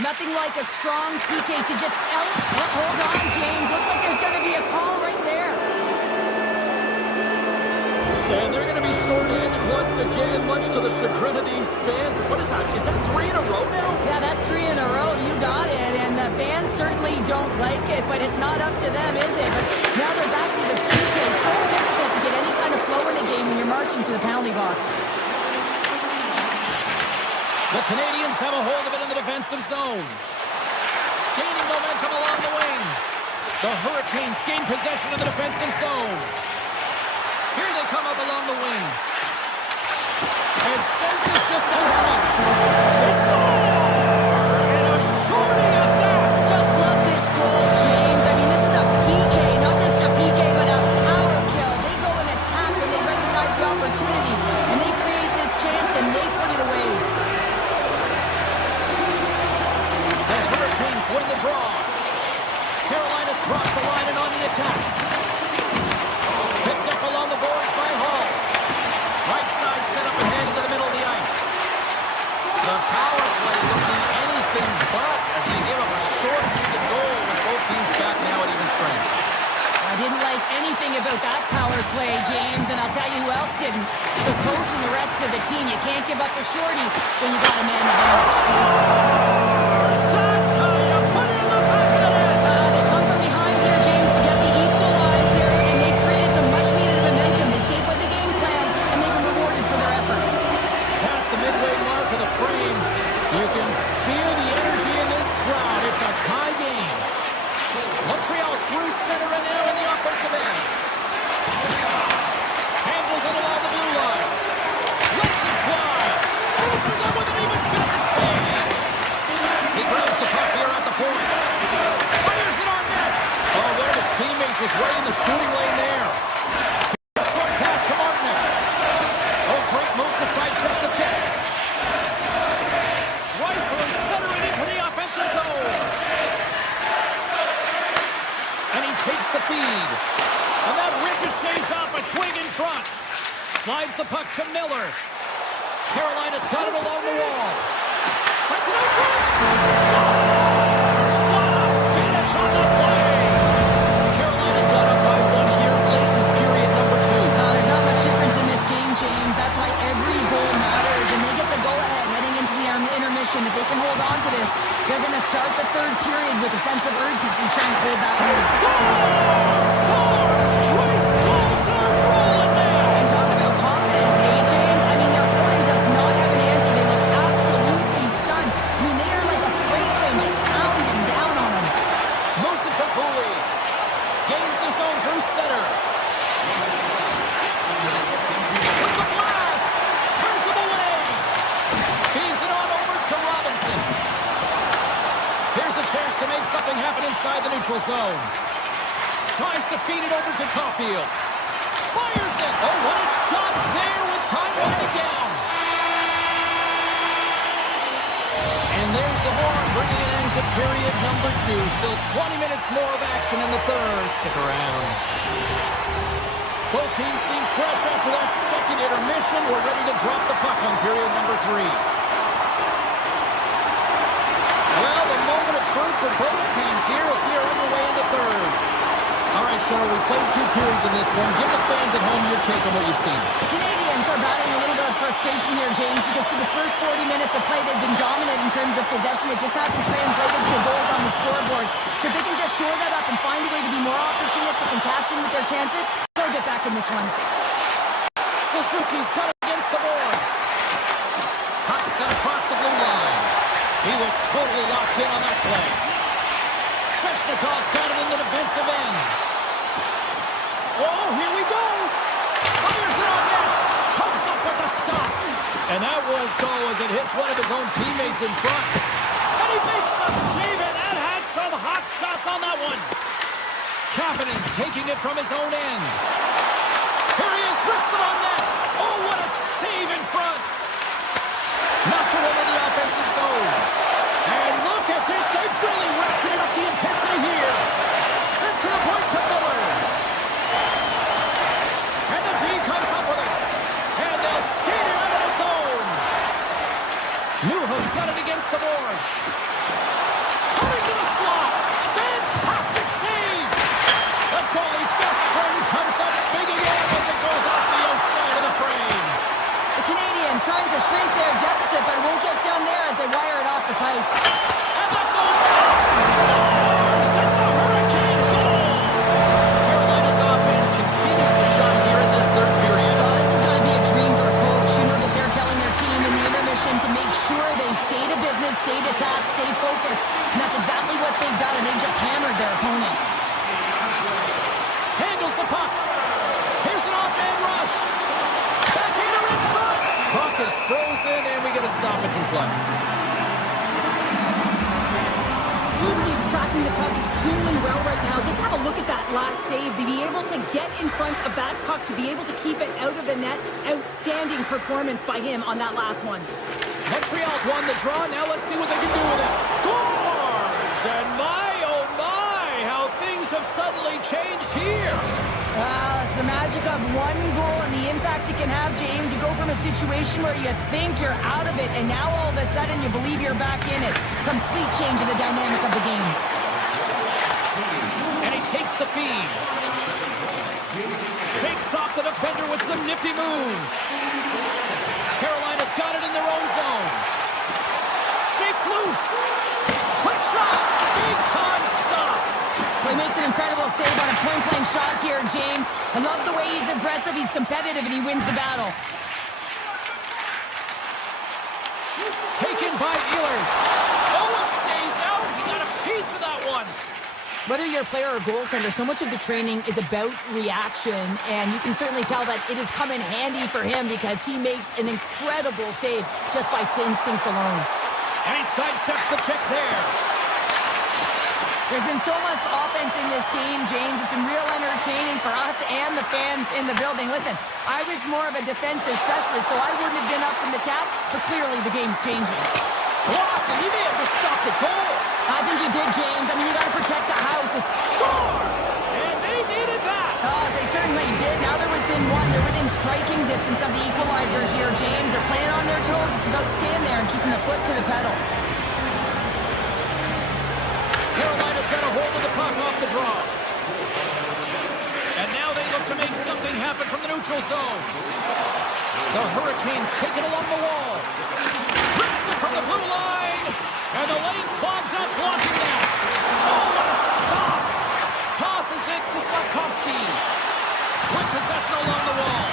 Nothing like a strong PK to just hold on, James. Looks like there's going to be a call right there. And they're going to be short-handed once again, much to the chagrin of these fans. What is that? Is that 3 in a row now? Yeah, that's 3 in a row. You got it. And the fans certainly don't like it, but it's not up to them, is it? But now they're back to the PK. So difficult to get any kind of flow in a game when you're marching to the penalty box. The Canadians have a hold of it in the defensive zone. Gaining momentum along the wing. The Hurricanes gain possession of the defensive zone. Here they come up along the wing. And says it just a touch. They score! And a shorty at that. Just love this goal, James. I mean, this is a PK, not just a PK, but a power kill. They go and attack when they recognize the opportunity. And they create this chance, and they put it away. The Hurricanes win the draw. Carolina's crossed the line and on the attack. Picked up along the boards by Hall. Right side set up ahead into the middle of the ice. The power play looking anything but as they give up a short-handed goal with both teams back now at even strength. I didn't like anything about that power play, James, and I'll tell you who else didn't. The coach and the rest of the team. You can't give up a shorty when you got a man advantage. That's how you put it in the back of the net. They come from behind here, James, to get the equalizer, and they created some much-needed momentum. They stayed with the game plan, and they've been rewarded for their efforts. Past the midway mark of the frame, you can feel the energy in this crowd. It's a tie game. Montreal's through center and now in the offensive end. Handles it along the blue line. Lets it fly. Answers up with an even better save. He feed. And that ricochets off a twig in front. Slides the puck to Miller. Carolina's got it along the wall. Sends it out front. Scores! What a finish on the play! Carolina's got up by one here late in period number 2. There's not much difference in this game, James. That's why every goal matters, and they get the go-ahead heading into the intermission. If they can hold on to this, they're going to start the third period with a sense of urgency trying to hold that lead. Four straight goals, they're rolling now! And talk about confidence, hey, James? I mean, their opponent does not have an answer. They look absolutely stunned. I mean, they are like a freight train just pounding down on them. Moves it to Cooley. Gains the zone through center. With the blast! Turns him away! Feeds it on over to Robinson. Here's a chance to make something happen inside the neutral zone. Tries to feed it over to Caulfield. Fires it! Oh, what a stop there with time winding down. And there's the horn, bringing it into period number 2. Still 20 minutes more of action in the third. Stick around. Both teams seem fresh after that second intermission. We're ready to drop the puck on period number 3. Well, the moment of truth for both teams here as we are underway in the third. All right, Cheryl, we played 2 periods in this one. Give the fans at home your take on what you've seen. The Canadians are battling a little bit of frustration here, James, because through the first 40 minutes of play, they've been dominant in terms of possession. It just hasn't translated to goals on the scoreboard. So if they can just shore that up and find a way to be more opportunistic and cash in with their chances, they'll get back in this one. Suzuki's got it against the boards. Puck sent across the blue line. He was totally locked in on that play. Svechnikov's got it in the defensive end. Oh, here we go. Fires it on net. Comes up with the stop. And that will go as it hits one of his own teammates in front. And he makes the save, and that had some hot sauce on that one. Kapanen's taking it from his own end. Here he is, wristed on net. Oh, what a save in front. Knocked away in the offensive zone. And look at this. They've really ratcheted up the intensity here. Sent to the point to Miller. And the D comes up with it. And they'll skate it out of the zone. Newhook's got it against the boards. Cutting to the slot. Fantastic save. The goalie's best friend comes up big again as it goes off the outside of the frame. The Canadians trying to shrink their deficit, but it won't get down there as they wire it off the pipe. And that goes off. Scores! It's a Hurricanes goal. Carolina's offense continues to shine here in this third period. Well, this is going to be a dream for a coach. You know that they're telling their team in the intermission to make sure they stay to business, stay to task, stay focused. And that's exactly what they've done, and they just hammered their opponent. Handles the puck. Here's an off-man rush. Backhander in front. Puck is frozen, and we get a stoppage in play. Lucy's tracking the puck extremely well right now. Just have a look at that last save. To be able to get in front of that puck, to be able to keep it out of the net. Outstanding performance by him on that last one. Montreal's won the draw. Now let's see what they can do with it. Scores! And my, oh my, how things have suddenly changed here. Well, it's the magic of one goal and the impact it can have, James. You go from a situation where you think you're out of it, and now all of a sudden you believe you're back in it. Complete change of the dynamic of the game. And he takes the feed. Shakes off the defender with some nifty moves. Carolina's got it in their own zone. Shakes loose. Quick shot. Big time stop. Well, he makes an incredible save on a point-blank shot here, James. I love the way he's aggressive, he's competitive, and he wins the battle. Taken by Ehlers. Oh, it stays out. He got a piece of that one. Whether you're a player or a goaltender, so much of the training is about reaction, and you can certainly tell that it has come in handy for him because he makes an incredible save just by instincts alone. And he sidesteps the check there. There's been so much offense in this game, James. It's been real entertaining for us and the fans in the building. Listen, I was more of a defensive specialist, so I wouldn't have been up in the tap, but clearly the game's changing. Blocked, and he may have just stopped a goal. I think he did, James. I mean, you got to protect the house. Scores! And they certainly did. Now they're within one. They're within striking distance of the equalizer here, James. They're playing on their toes. It's about staying there and keeping the foot to the pedal. Carolina's got a hold of the puck off the draw. And now they look to make something happen from the neutral zone. The Hurricanes take it along the wall. Rips it from the blue line. And the lane's clogged up, blocking that. Oh, what a stop. Tosses it to Slavkovsky. Quick possession along the wall.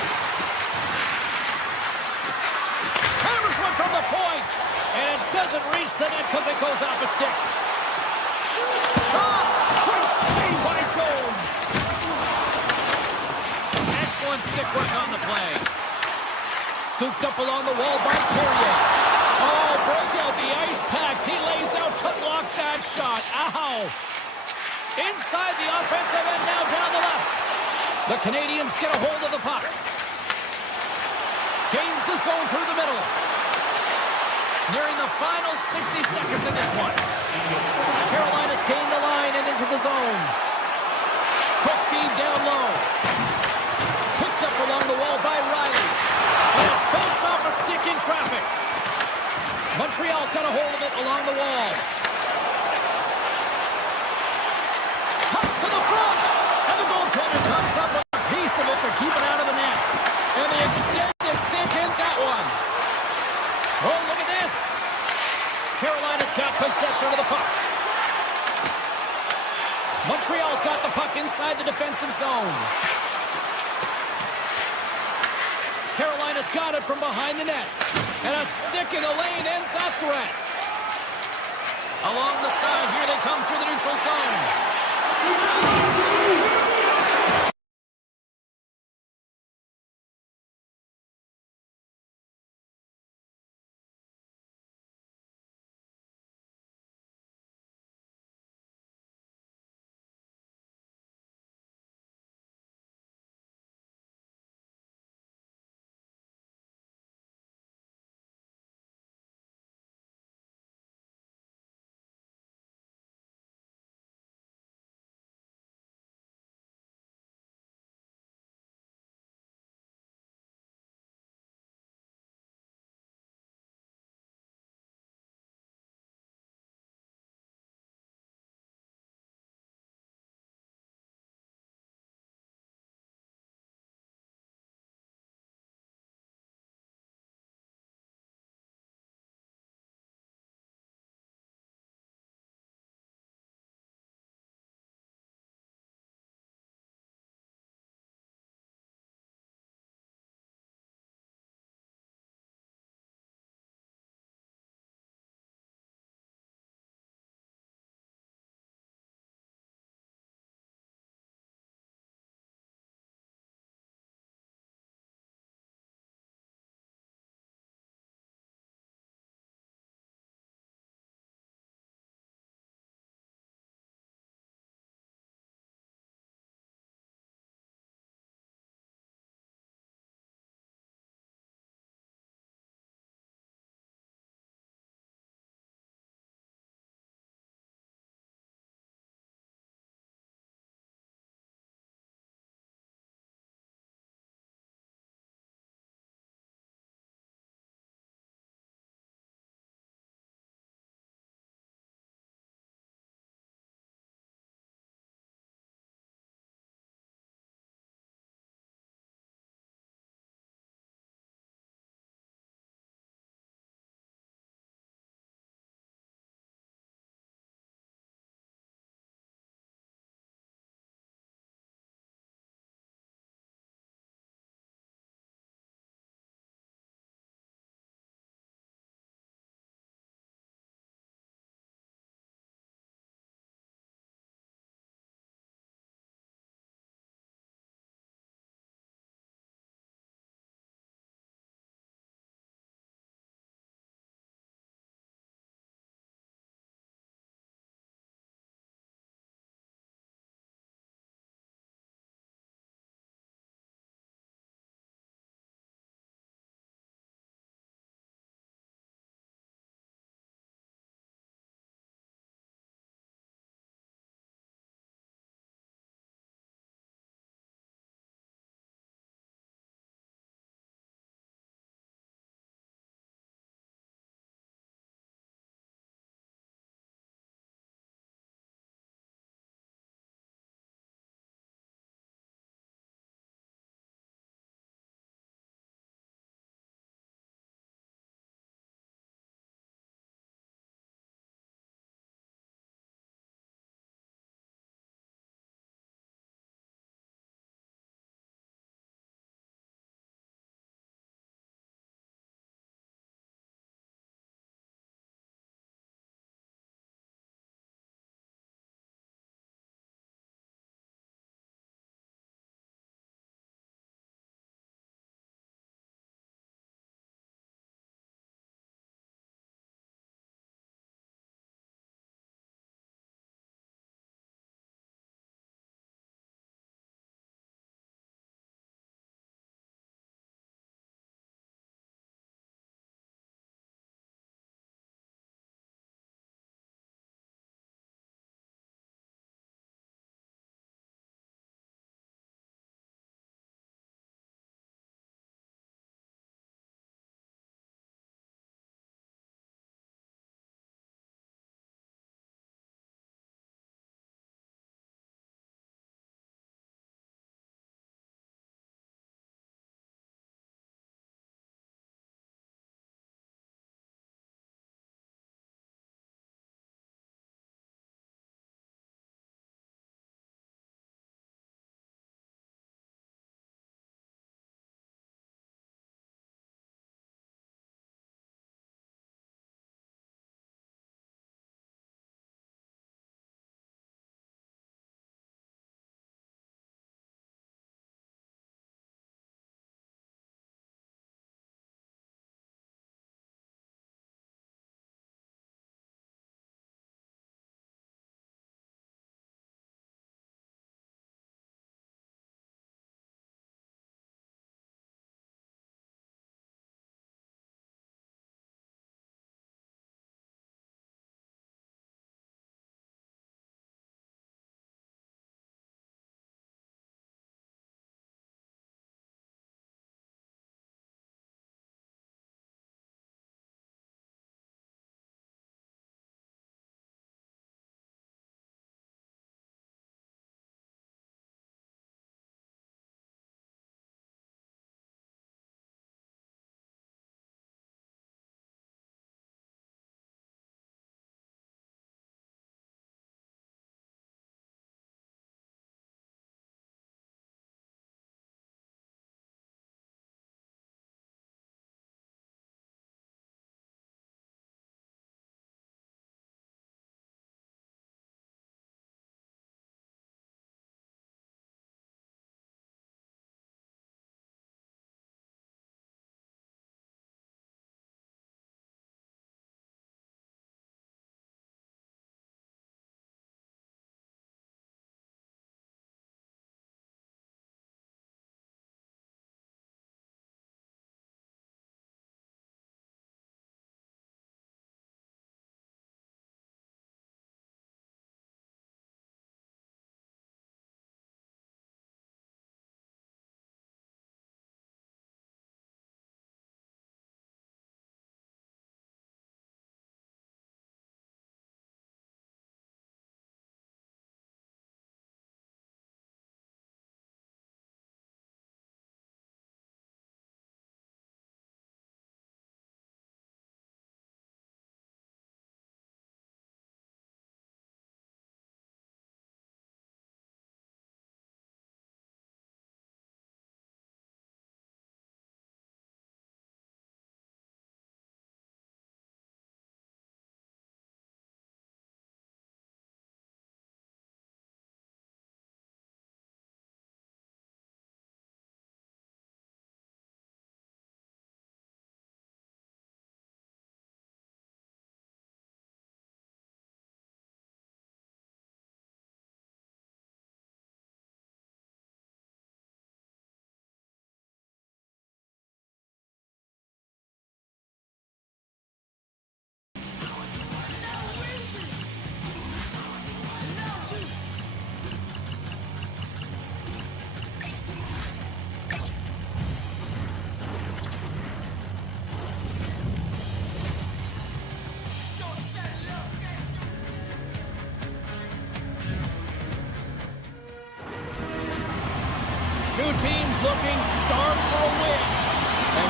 Hammers one from the point. And it doesn't reach the net because it goes off a stick. Shot! Great save by Jones. Excellent stick work on the play. Scooped up along the wall by Carrier. Oh, broke out the ice packs. He lays out to block that shot. Ow! Inside the offensive end, now down the left. The Canadians get a hold of the puck. Gains the zone through the middle. Nearing the final 60 seconds in this one. Carolina's gained the line and into the zone. Quick feed down low. Picked up along the wall by Riley. And it bumps off a stick in traffic. Montreal's got a hold of it along the wall. Cuts to the front. And the goaltender comes up with a piece of it to keep it out of the net. And they extend the stick, ends that one. Oh, look at this. Carolina's got possession of the puck. Montreal's got the puck inside the defensive zone. Carolina's got it from behind the net. And a stick in the lane ends that threat. Along the side, here they come through the neutral zone.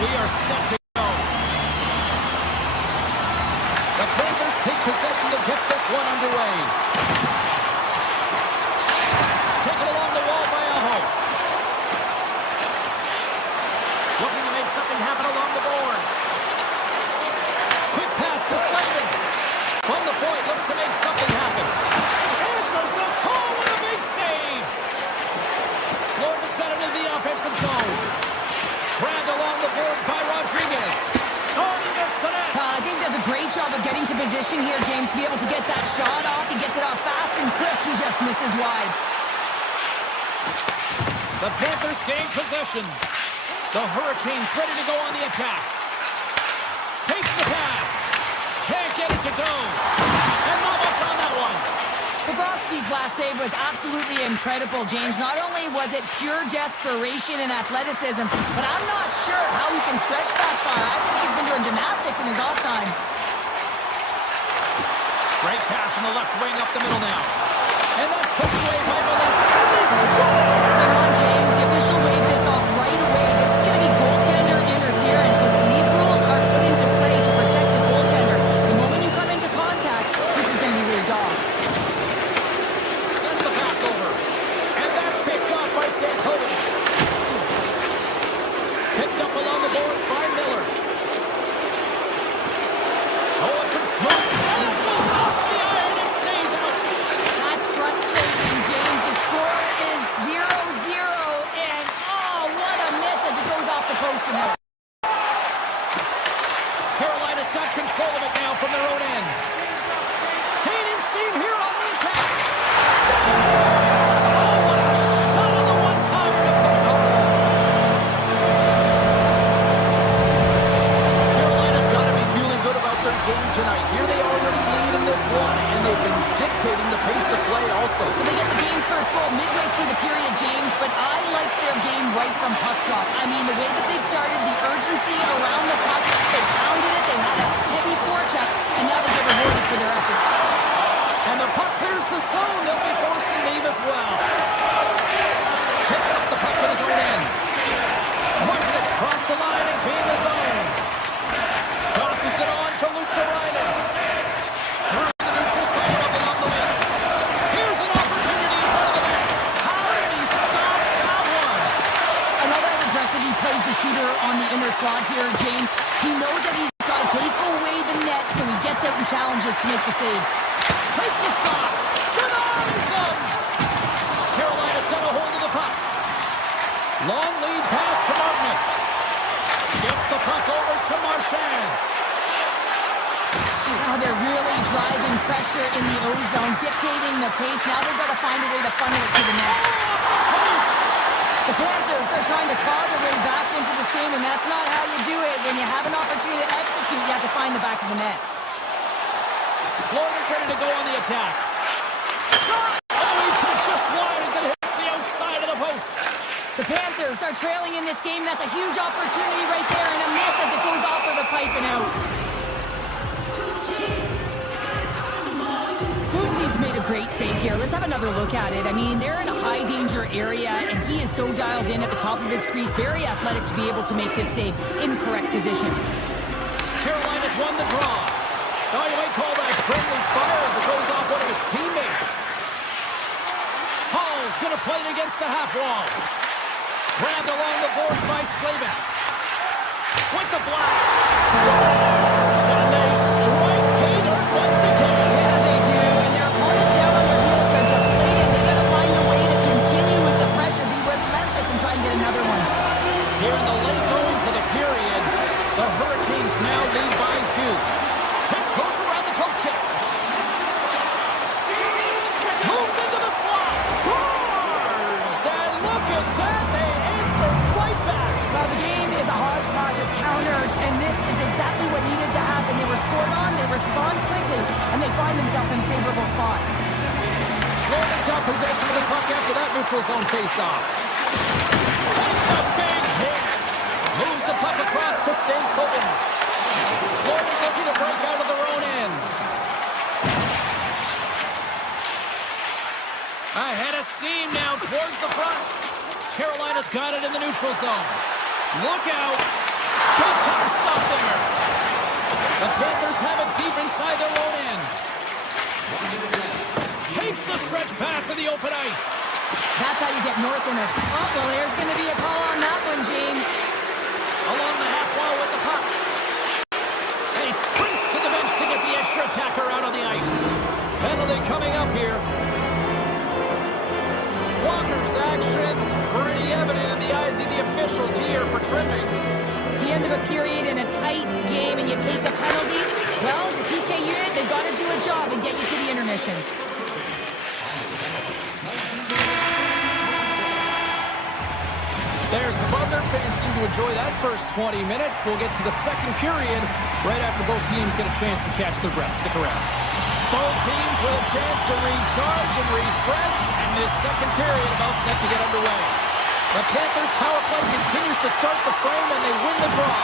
we are set to go. The Panthers take possession to get this one underway. Taken along the wall by eHo. Looking to make something happen along the boards. Quick pass to Slavin. From the point, looks to make something happen. Answers the call with a big save. Florida's got it in the offensive zone. Grabbed along the boards by Rodriguez. Oh, he missed the net. I think he does a great job of getting to position here, James, to be able to get that shot off. He gets it off fast and quick. He just misses wide. The Panthers gain possession. The Hurricanes ready to go on the attack. Takes the pass. Can't get it to go. And not much on that one. Bobrovsky's last save was absolutely incredible, James. Not only was it pure desperation and athleticism, but I'm not sure how he can stretch that far. I think he's been doing gymnastics in his off time. Great pass from the left wing up the middle now. And that's put away by Melissa. And they score! Hang on, James. The official waved this off right away. This is going to be goaltender interference. Listen, these rules are put into play to protect the goaltender. The moment you come into contact, this is going to be waved off. Sends the pass over. And that's picked off by Stankoven. Picked up along the boards by Miller. Oh, and some smoke. And it goes off the iron and stays out. That's frustrating, James. The score is 0-0, and oh, what a miss as it goes off the post and out. Carolina's got control of it now from their own end. Gaining steam here on the attack. Scores! Oh, what a shot on the one-timer to put it home. Carolina's got to be feeling good about their game tonight. Here they already lead in this one, and they've been dictating the pace of play also. Well, they get the game's first goal midway through the period, James, but I liked their game right from puck drop. I mean, the way that they started, the urgency around the puck, they pounded it, they had a heavy forecheck, and now they get rewarded for their efforts. And the puck clears the zone. They'll be forced to leave as well. Picks up the puck in his own end. Martinez crossed the line and gained the zone. Tosses it on to Luosterainen. Through the neutral zone up along the wing. Here's an opportunity in front of the net. How did he stop that one? Another aggressive, he plays the shooter on the inner slot here, James. He knows that he's got to take away the net, so he gets out and challenges to make the save. Takes a shot. Denies him. Carolina's got a hold of the puck. Long lead pass to Martin. Gets the puck over to Marchand. Now they're really driving pressure in the O-zone, dictating the pace. Now they've got to find a way to funnel it to the net. The Panthers are trying to claw their way back into this game, and that's not how you do it. When you have an opportunity to execute, you have to find the back of the net. Florida's ready to go on the attack. Shot! Oh, he put just wide as it hits the outside of the post. The Panthers are trailing in this game. That's a huge opportunity right there, and a miss as it goes off of the pipe and out. He's made a great save here. Let's have another look at it. I mean, they're in a high-danger area, and he is so dialed in at the top of his crease. Very athletic to be able to make this save in correct position. Carolina's won the draw. Oh, you might call that friendly fire as it goes off one of his teammates. Hall's going to play it against the half wall. Grabbed along the boards by Slavin. With the blast. Scores! And they strike pay dirt once again. Yeah, they do. And their opponents down on their heels are deflated. They've got to find a way to continue with the pressure, be relentless, and try and get another one. Here in the late goings of the period, the Hurricanes now lead by 2. Tiptoes around the poke check. Moves into the slot. Scores! And look at that. They answer right back. Well, the game is a hodgepodge of counters, and this is exactly what needed to happen. They were scored on, they respond quickly, and they find themselves in a favorable spot. Florida's got possession of the puck after that neutral zone faceoff. Takes a big hit. Moves the puck across to Stankoven. Florida's looking to break out of their own end. Ahead of steam now towards the front. Carolina's got it in the neutral zone. Look out. Big time stop there. The Panthers have it deep inside their own end. Takes the stretch pass to the open ice. That's how you get north in a... Oh, well, there's going to be a call on that one, James. Along the half wall with the puck. And he sprints to the bench to get the extra attacker out on the ice. Penalty coming up here. Walker's actions pretty evident in the eyes of the officials here for tripping. The end of a period in a tight game and you take a penalty. Well, the PK unit, they've got to do a job and get you to the intermission. There's the buzzer. Fans seem to enjoy that first 20 minutes. We'll get to the second period right after both teams get a chance to catch their breath. Stick around. Both teams with a chance to recharge and refresh, and this second period about set to get underway. The Panthers' power play continues to start the frame, and they win the draw.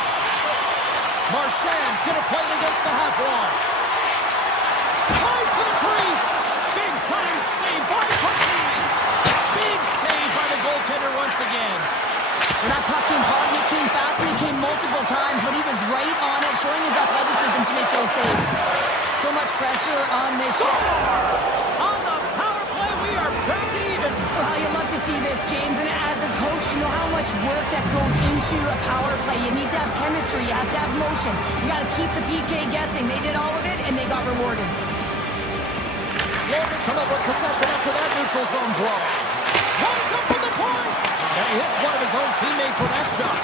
Marchand's going to play it against the half wall. Flies to the crease. Big time save by Puckey. Big save by the goaltender once again. Well, that puck came hard and it came fast and it came multiple times, but he was right on it, showing his athleticism to make those saves. So much pressure on this shot. On the power play, we are back to even. Well, you love to see this, James, and as a coach, you know how much work that goes into a power play. You need to have chemistry, you have to have motion. You got to keep the PK guessing. They did all of it, and they got rewarded. Florida's come up with possession after that neutral zone draw. Lines up from the point. And he hits one of his own teammates with that shot.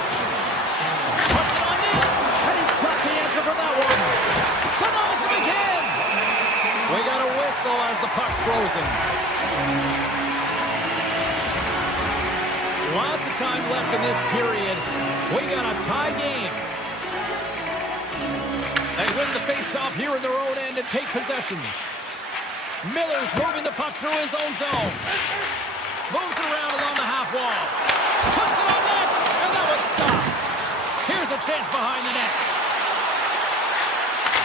Puts it on in, and he's got the answer for that one. Denies him again. We got a whistle as the puck's frozen. Lots of time left in this period. We got a tie game. They win the face-off here in their own end and take possession. Miller's moving the puck through his own zone. Moves it around along the half wall. Puts it on net, and that was stopped. Here's a chance behind the net.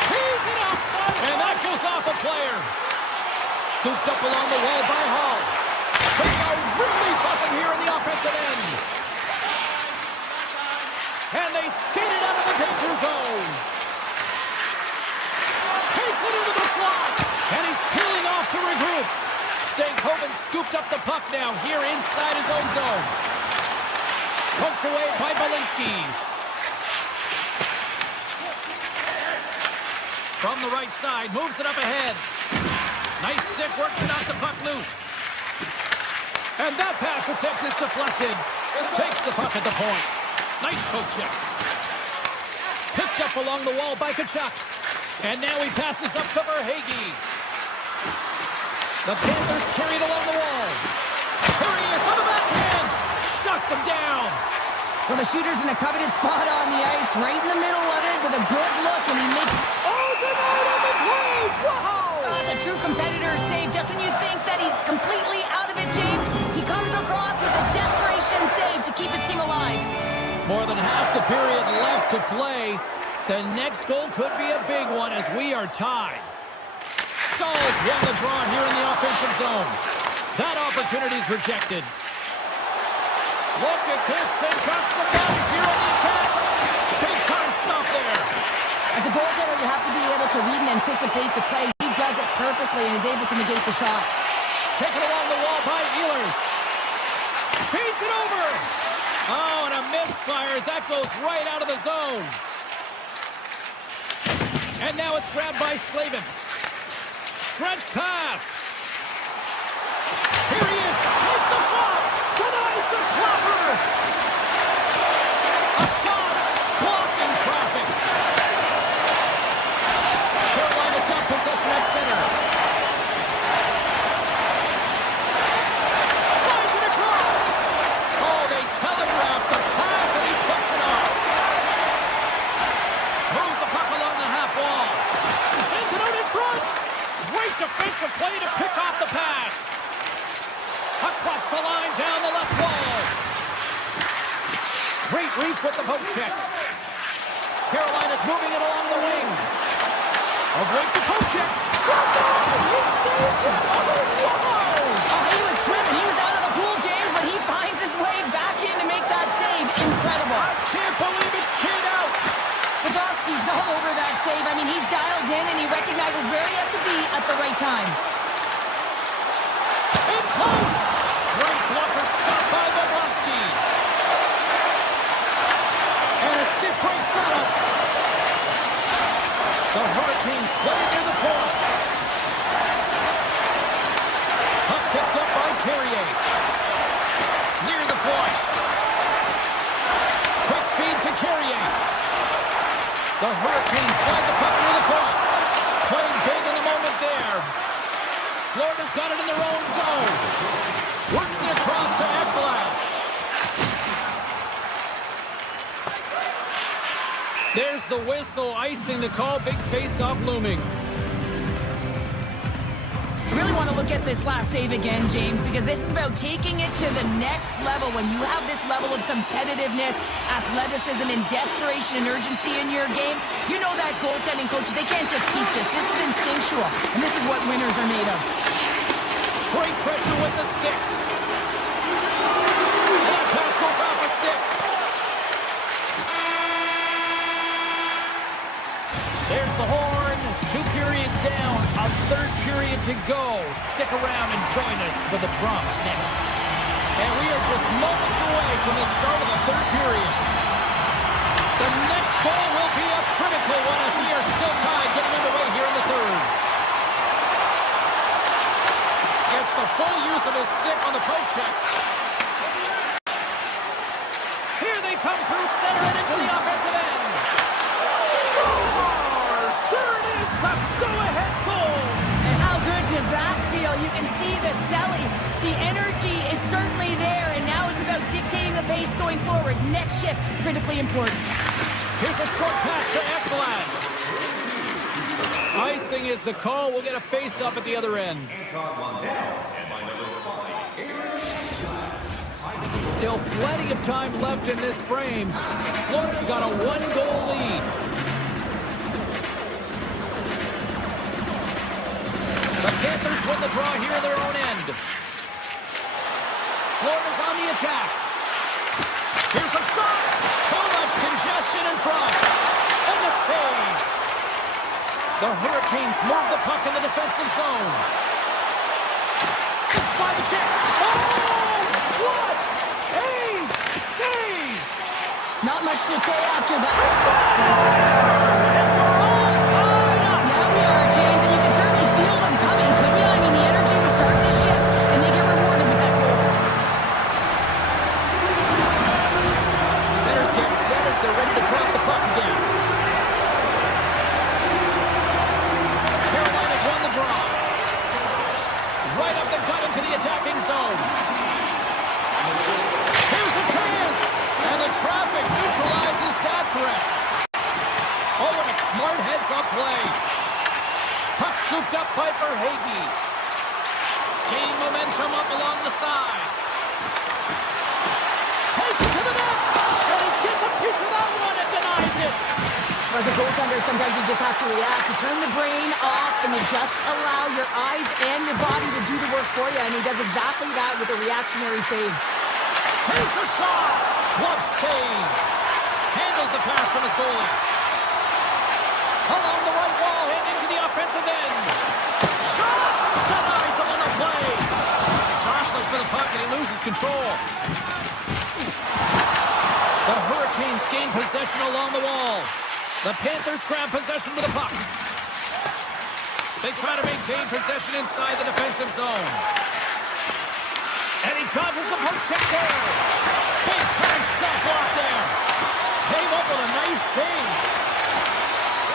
He's it up, and that goes off a player. Scooped up along the wall by Hall. They are really buzzing here in the offensive end. And they skate it out of the danger zone. Takes it into the slot, and he's peeling off to regroup. Stankoven scooped up the puck now here inside his own zone. Poked away by Balinskis. From the right side, moves it up ahead. Nice stick work to knock the puck loose. And that pass attempt is deflected. Takes the puck at the point. Nice poke check. Picked up along the wall by Tkachuk. And now he passes up to Verhaeghe. The Panthers carried along the wall. Here he is on the backhand. Shuts him down. Well, the shooter's in a coveted spot on the ice, right in the middle of it with a good look, and he makes... Oh, denied on the play! Wow! That's a true competitor save. Just when you think that he's completely out of it, James, he comes across with a desperation save to keep his team alive. More than half the period left to play. The next goal could be a big one as we are tied. Stahls won the draw here in the offensive zone. That opportunity's rejected. Look at this. They've got some bodies here on the attack. Big time stop there. As a goaltender, you have to be able to read and anticipate the play. He does it perfectly and is able to negate the shot. Taken along the wall by Ehlers. Feeds it over. Oh, and a misfire as that goes right out of the zone. And now it's grabbed by Slavin. Stretch pass. Here he is. Takes the shot. Denies the clapper. A shot blocked in traffic. Carolina's got possession at center. Slides it across. Oh, they telegraphed the pass and he picks it off. Moves the puck along the half wall. Sends it out in front. Great defensive play to pick off the pass. Across the line, down the left wall. Great reach with the poke check. Carolina's moving it along the wing. Avoids the poke check. Scored down. He saved it. Oh, wow. Oh, he was swimming. He was out of the pool, James, but he finds his way back in to make that save. Incredible. I can't believe it stayed out. save. I mean, he's dialed in and he recognizes where he has to be at the right time. In close! Great blocker stop by Bobrovsky. And a stiff break setup. The Hurricanes play near the point. Puck picked up by Carrier. Near the point. Quick feed to Carrier. The Hurricanes slide the puck near the point. Playing big in the moment there. Florida's got it in their own zone. Works it across to Ekblad. There's the whistle, icing the call. Big face-off looming. I really want to look at this last save again, James, because this is about taking it to the next level. When you have this level of competitiveness, athleticism, and desperation and urgency in your game, you know that goaltending coaches, they can't just teach this. This is instinctual, and this is what winners are made of. Great pressure with the stick. And that pass goes off a stick. There's the horn. 2 periods down. A third period to go. Stick around and join us for the drama next. And we are just moments away from the start of the third period. The next goal will be a critical one as we are still tied getting underway here in the third. Gets the full use of his stick on the poke check. Here they come through center and into the offensive end. Scores! Third is the go-ahead goal. And how good does that feel? You can see the selling. The energy is certainly there, and now it's about dictating the pace going forward. Next shift, critically important. Here's a short pass to Ekblad. Icing is the call. We'll get a face-up at the other end. Still plenty of time left in this frame. Florida's got a 1-goal lead. The Panthers win the draw here in their own end. Florida's on the attack. Here's a shot. Too much congestion in front. And the save. The Hurricanes move the puck in the defensive zone. 6 by the check. Oh! What a save! Not much to say after that. And we're all tied up. Now we are, James, and you can certainly feel them coming, couldn't you? I mean, the energy was starting to shift, and they get rewarded with that goal. Centers get set as they're ready to drop the puck again. Carolina's won the draw. Right up the gut into the attacking zone. Here's a chance! And the traffic neutralizes that threat. Oh, what a smart heads-up play. Puck scooped up by Verhaeghe. Gaining momentum up along the side. Takes it to the net! And he gets a piece of that one and denies it. As a goaltender, sometimes you just have to react. You turn the brain off, and you just allow your eyes and your body to do the work for you, and he does exactly that with a reactionary save. Takes a shot! Glove save! Handles the pass from his goalie. Along the right wall, and into the offensive end. Shot! Denies him on the play. Jostling for the puck, and he loses control. The Hurricanes gain possession along the wall. The Panthers grab possession with the puck. They try to maintain possession inside the defensive zone. And he dodges the poke check there. Big time shot block there. Came up with a nice save.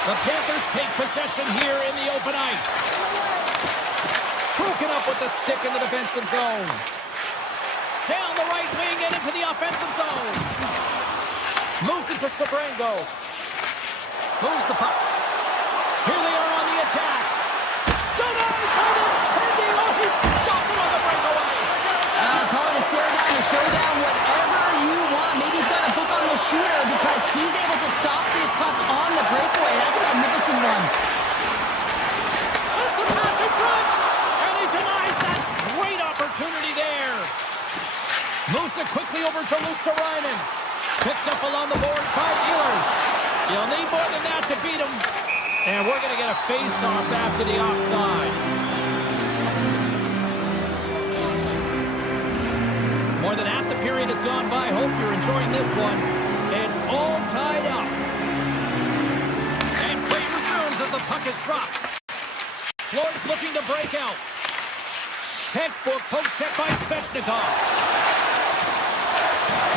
The Panthers take possession here in the open ice. Broken up with the stick in the defensive zone. Down the right wing and into the offensive zone. Moves it to Sabrango. Moves the puck. Here they are on the attack. Denied by the Tendy. Oh, he stopped it on the breakaway. Call it a stare down, a showdown, whatever you want. Maybe he's got a book on the shooter because he's able to stop this puck on the breakaway. That's a magnificent one. Sends a pass in front. And he denies that great opportunity there. Moves it quickly over to Luosterainen. Picked up along the boards by Ehlers. You'll need more than that to beat him. And we're going to get a face-off after the offside. More than half the period has gone by. Hope you're enjoying this one. It's all tied up. And play resumes as the puck is dropped. Flores looking to break out. Textbook poke check by Svechnikov.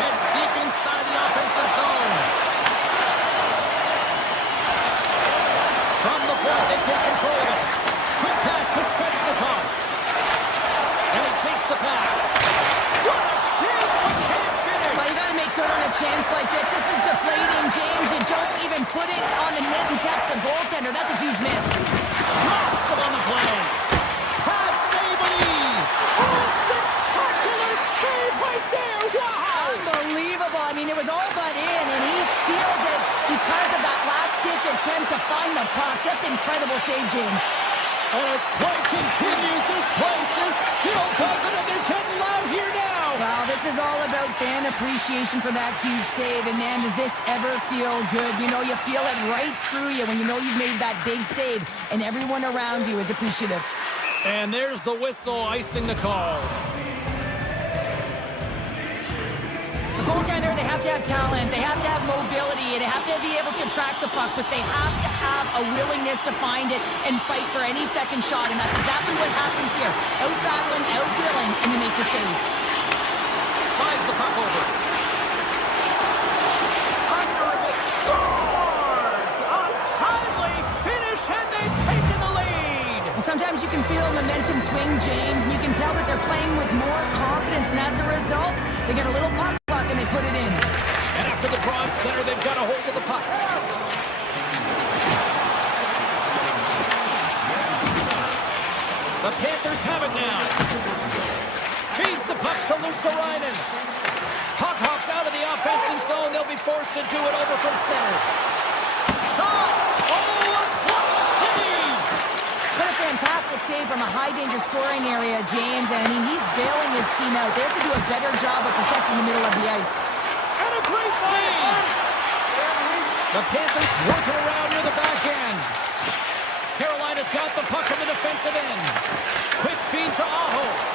Heads deep inside the offensive zone. From the point, they take control of it. Quick pass to Svechnikov. And he takes the pass. What a chance, but can't finish. Well, you got to make good on a chance like this. This is deflating, James. You don't even put it on the net and test the goaltender. That's a huge miss. Drops him on the play. Pad save with ease. Oh, spectacular save right there. Wow. Unbelievable. I mean, it was all but in, and he steals it because of that last-ditch attempt to find the puck. Just incredible save, James. And as play continues, this place is still buzzing, and they're getting loud here now. Well, this is all about fan appreciation for that huge save, and man, does this ever feel good. You know, you feel it right through you when you know you've made that big save, and everyone around you is appreciative. And there's the whistle icing the call. The goaltender, they have to have talent, they have to have mobility, they have to be able to track the puck, but they have to have a willingness to find it and fight for any second shot, and that's exactly what happens here. Out-battling, out-willing, and you make the save. Slides the puck over. Under it, scores! A timely finish, and they've taken the lead! Sometimes you can feel momentum swing, James, and you can tell that they're playing with more confidence, and as a result, they get a little puck luck and they put it in. And after the draw center, they've got a hold of the puck. The Panthers have it now. Feeds the puck to Luosterainen. Puck hops out of the offensive zone. They'll be forced to do it over from center. Shot! Oh, a clutch save! What a fantastic save from a high-danger scoring area, James. And I mean, he's bailing his team out. They have to do a better job of protecting the middle of the ice. And a great save! The Panthers working around near the back end. Carolina's got the puck in the defensive end. Quick feed to Aho.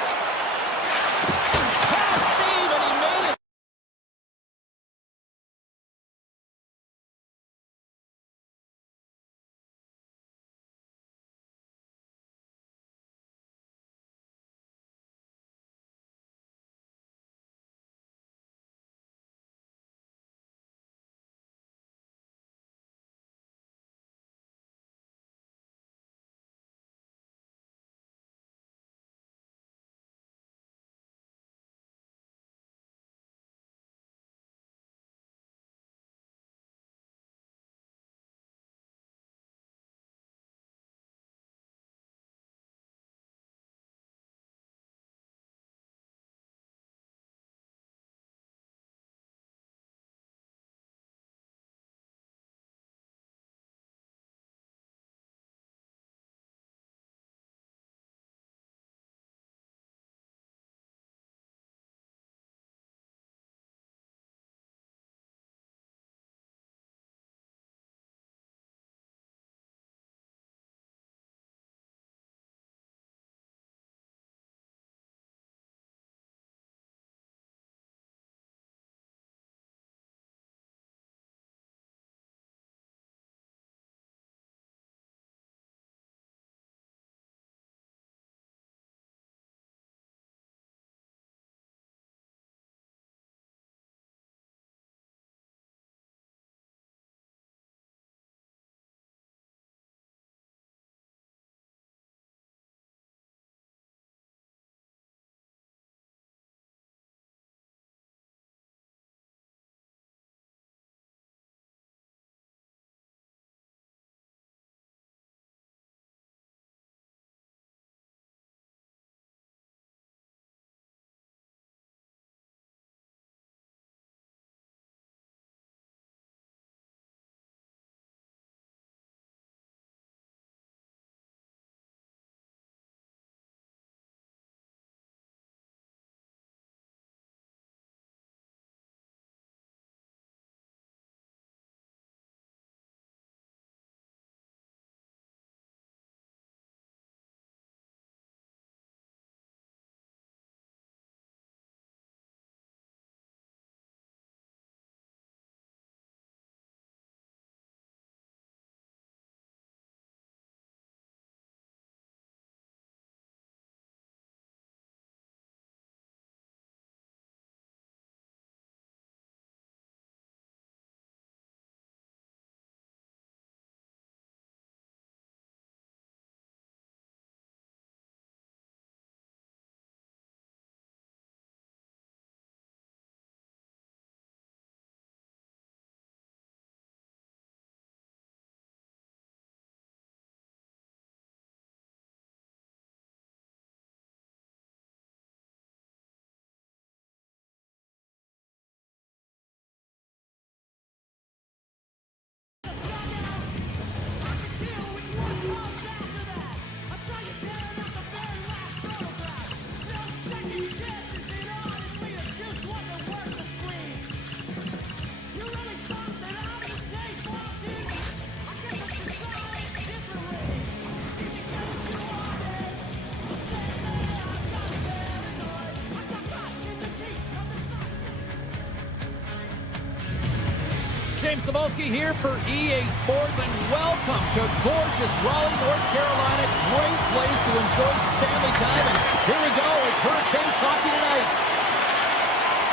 James Cebulski here for EA Sports, and welcome to gorgeous Raleigh, North Carolina. Great place to enjoy some family time. And here we go. It's Hurricanes hockey tonight.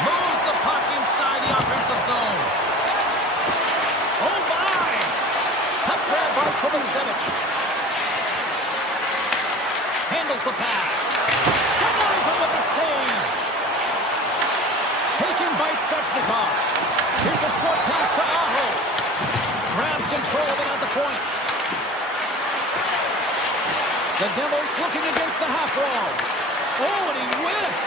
Moves the puck inside the offensive zone. Oh, my! Puck grab by Kovacevic. Handles the pass. Denies him with the save. Taken by Svechnikov. Here's a short pass to Aho. Grabs control of it at the point. The Devils looking against the half wall. Oh, and he whiffs.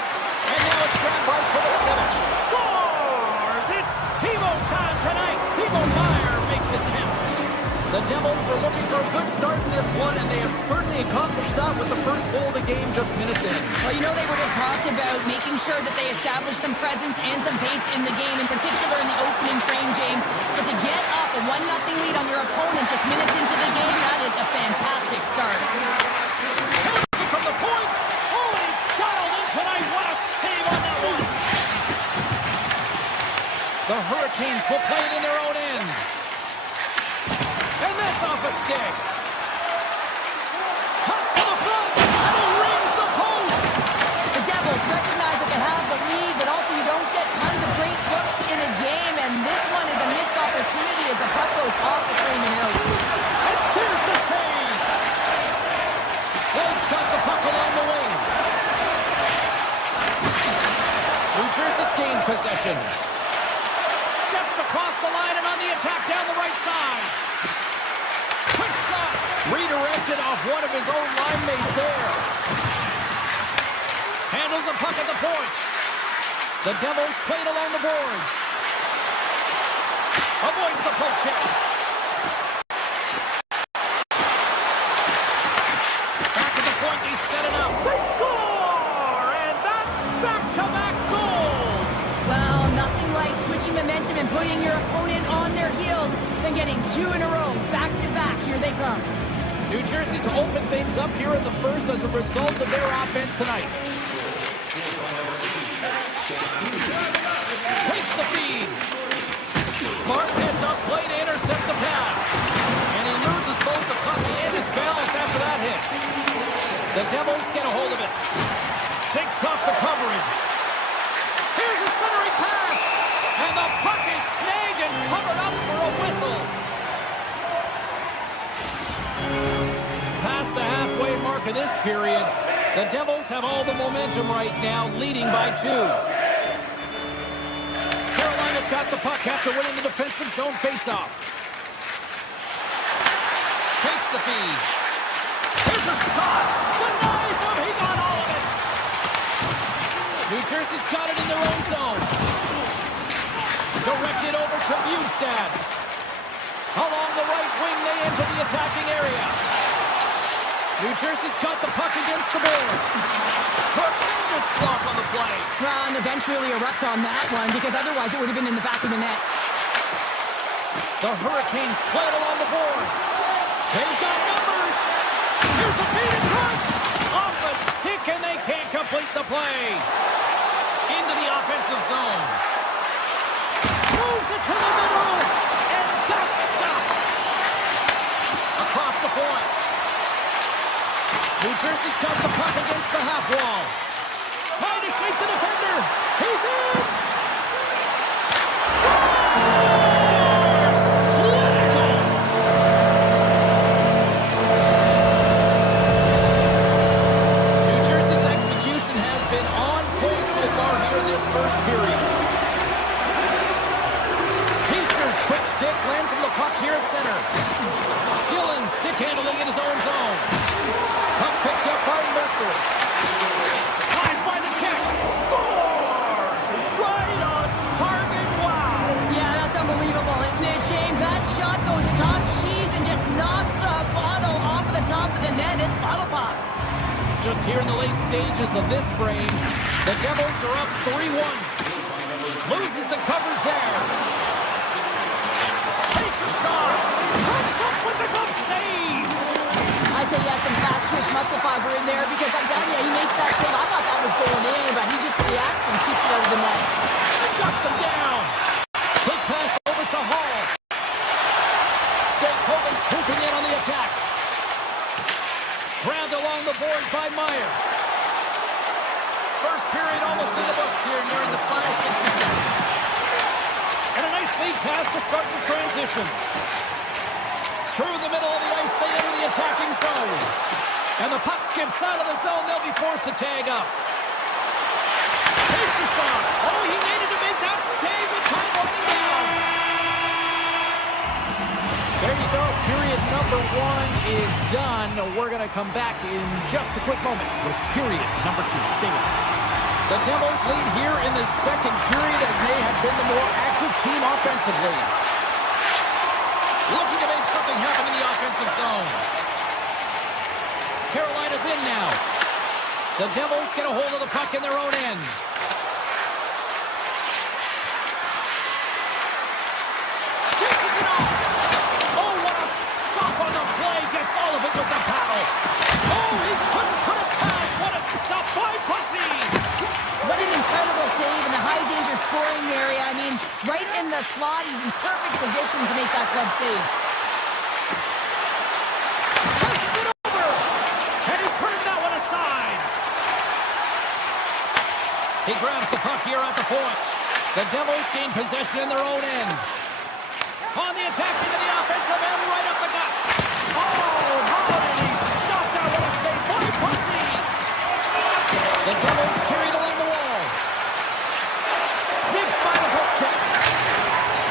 And now it's grabbed by Kovacevic. Scores! It's Timo time tonight. Timo Meier makes it count. The Devils were looking for a good start in this one, and they have certainly accomplished that with the first goal of the game just minutes in. Well, you know, they would have talked about making sure that they established some presence and some pace in the game, in particular in the opening frame, James. But to get up a 1-0 lead on your opponent just minutes into the game, that is a fantastic start. From the point. Oh, he's dialed in tonight. What a save on that one. The Hurricanes will play it in their own end. And that's off a stick. Cuts to the front, and he rings the post. The Devils recognize that they have the lead, but also you don't get tons of great looks in a game, and this one is a missed opportunity as the puck goes off the frame and out. And there's the save. Blake's got the puck along the wing. New Jersey's gained possession. Steps across the line and on the attack down the right side. Quick shot. Redirected off one of his own line mates there. Handles the puck at the point. The Devils played along the boards. Avoids the poke check. Back at the point, they set it up. They score! And that's back-to-back goals! Well, nothing like switching momentum and putting your opponent on their heels than getting two in a row, back-to-back. Here they come. New Jersey's opened things up here in the first as a result of their offense tonight. Takes the feed. Smart heads up play to intercept the pass. And he loses both the puck and his balance after that hit. The Devils get a hold of it. Shakes off the coverage. Here's a centering pass. And the puck is snagged and covered up for a whistle. Past the halfway mark of this period, the Devils have all the momentum right now, leading by 2. Carolina's got the puck after winning the defensive zone faceoff. Takes the feed. Here's a shot. Denies him. He got all of it. New Jersey's got it in their own zone. Directed over to Bjugstad. Along the right wing, they enter the attacking area. New Jersey's got the puck against the boards. Tremendous block on the play. Well, and the bench really erupts on that one because otherwise it would have been in the back of the net. The Hurricanes play it along the boards. They've got numbers. Here's a feed in front. Off the stick, and they can't complete the play. Into the offensive zone. Moves it to the middle. And that's stopped. Across the point. New Jersey's got the puck against the half wall. Trying to shake the defender. He's in. Scores! Clinical. New Jersey's execution has been on point so far here in this first period. Heister's quick stick lands him the puck here at center. Dillon stick handling in his own zone. Puck picked up by Mercer. Slides by the check. Scores! Right on target. Wow. Yeah, that's unbelievable, isn't it, James? That shot goes top cheese and just knocks the bottle off of the top of the net. It's bottle pops. Just here in the late stages of this frame, the Devils are up 3-1. Loses the coverage there. Takes a shot. Comes up with the glove save. I'd say he has some fast twitch muscle fiber in there because I'm telling you, he makes that save. I thought that was going in, but he just reacts and keeps it out of the net. Shuts him down. Quick pass over to Hall. boards by Meyer. First period almost in the books here, nearing the final 60 seconds. And a nice lead pass to start the transition. Through the middle of the ice, they enter the attacking zone. And the puck skips out of the zone. They'll be forced to tag up. Takes a shot. Oh, he needed to make that save with time running down. There you go. Period number 1 is done. We're going to come back in just a quick moment with period number 2. Stay with us. The Devils lead here in the second period and may have been the more active team offensively. Looking to make something happen in the offensive zone. Carolina's in now. The Devils get a hold of the puck in their own end. Dishes it off. Oh, what a stop on the play. Gets all of it with the paddle. Oh, he couldn't put it past. What a stop by Pussy. What an incredible save in the high-danger scoring area. I mean, right in the slot. He's in perfect position to make that glove save. Passes it over. And he turned that one aside. He grabs the puck here at the point. The Devils gain possession in their own end. On the attack into the offensive end, right up the gut. Oh, how did he stop that? What a save by Pussy. The Devils carried along the wall. Sneaks by the hook check.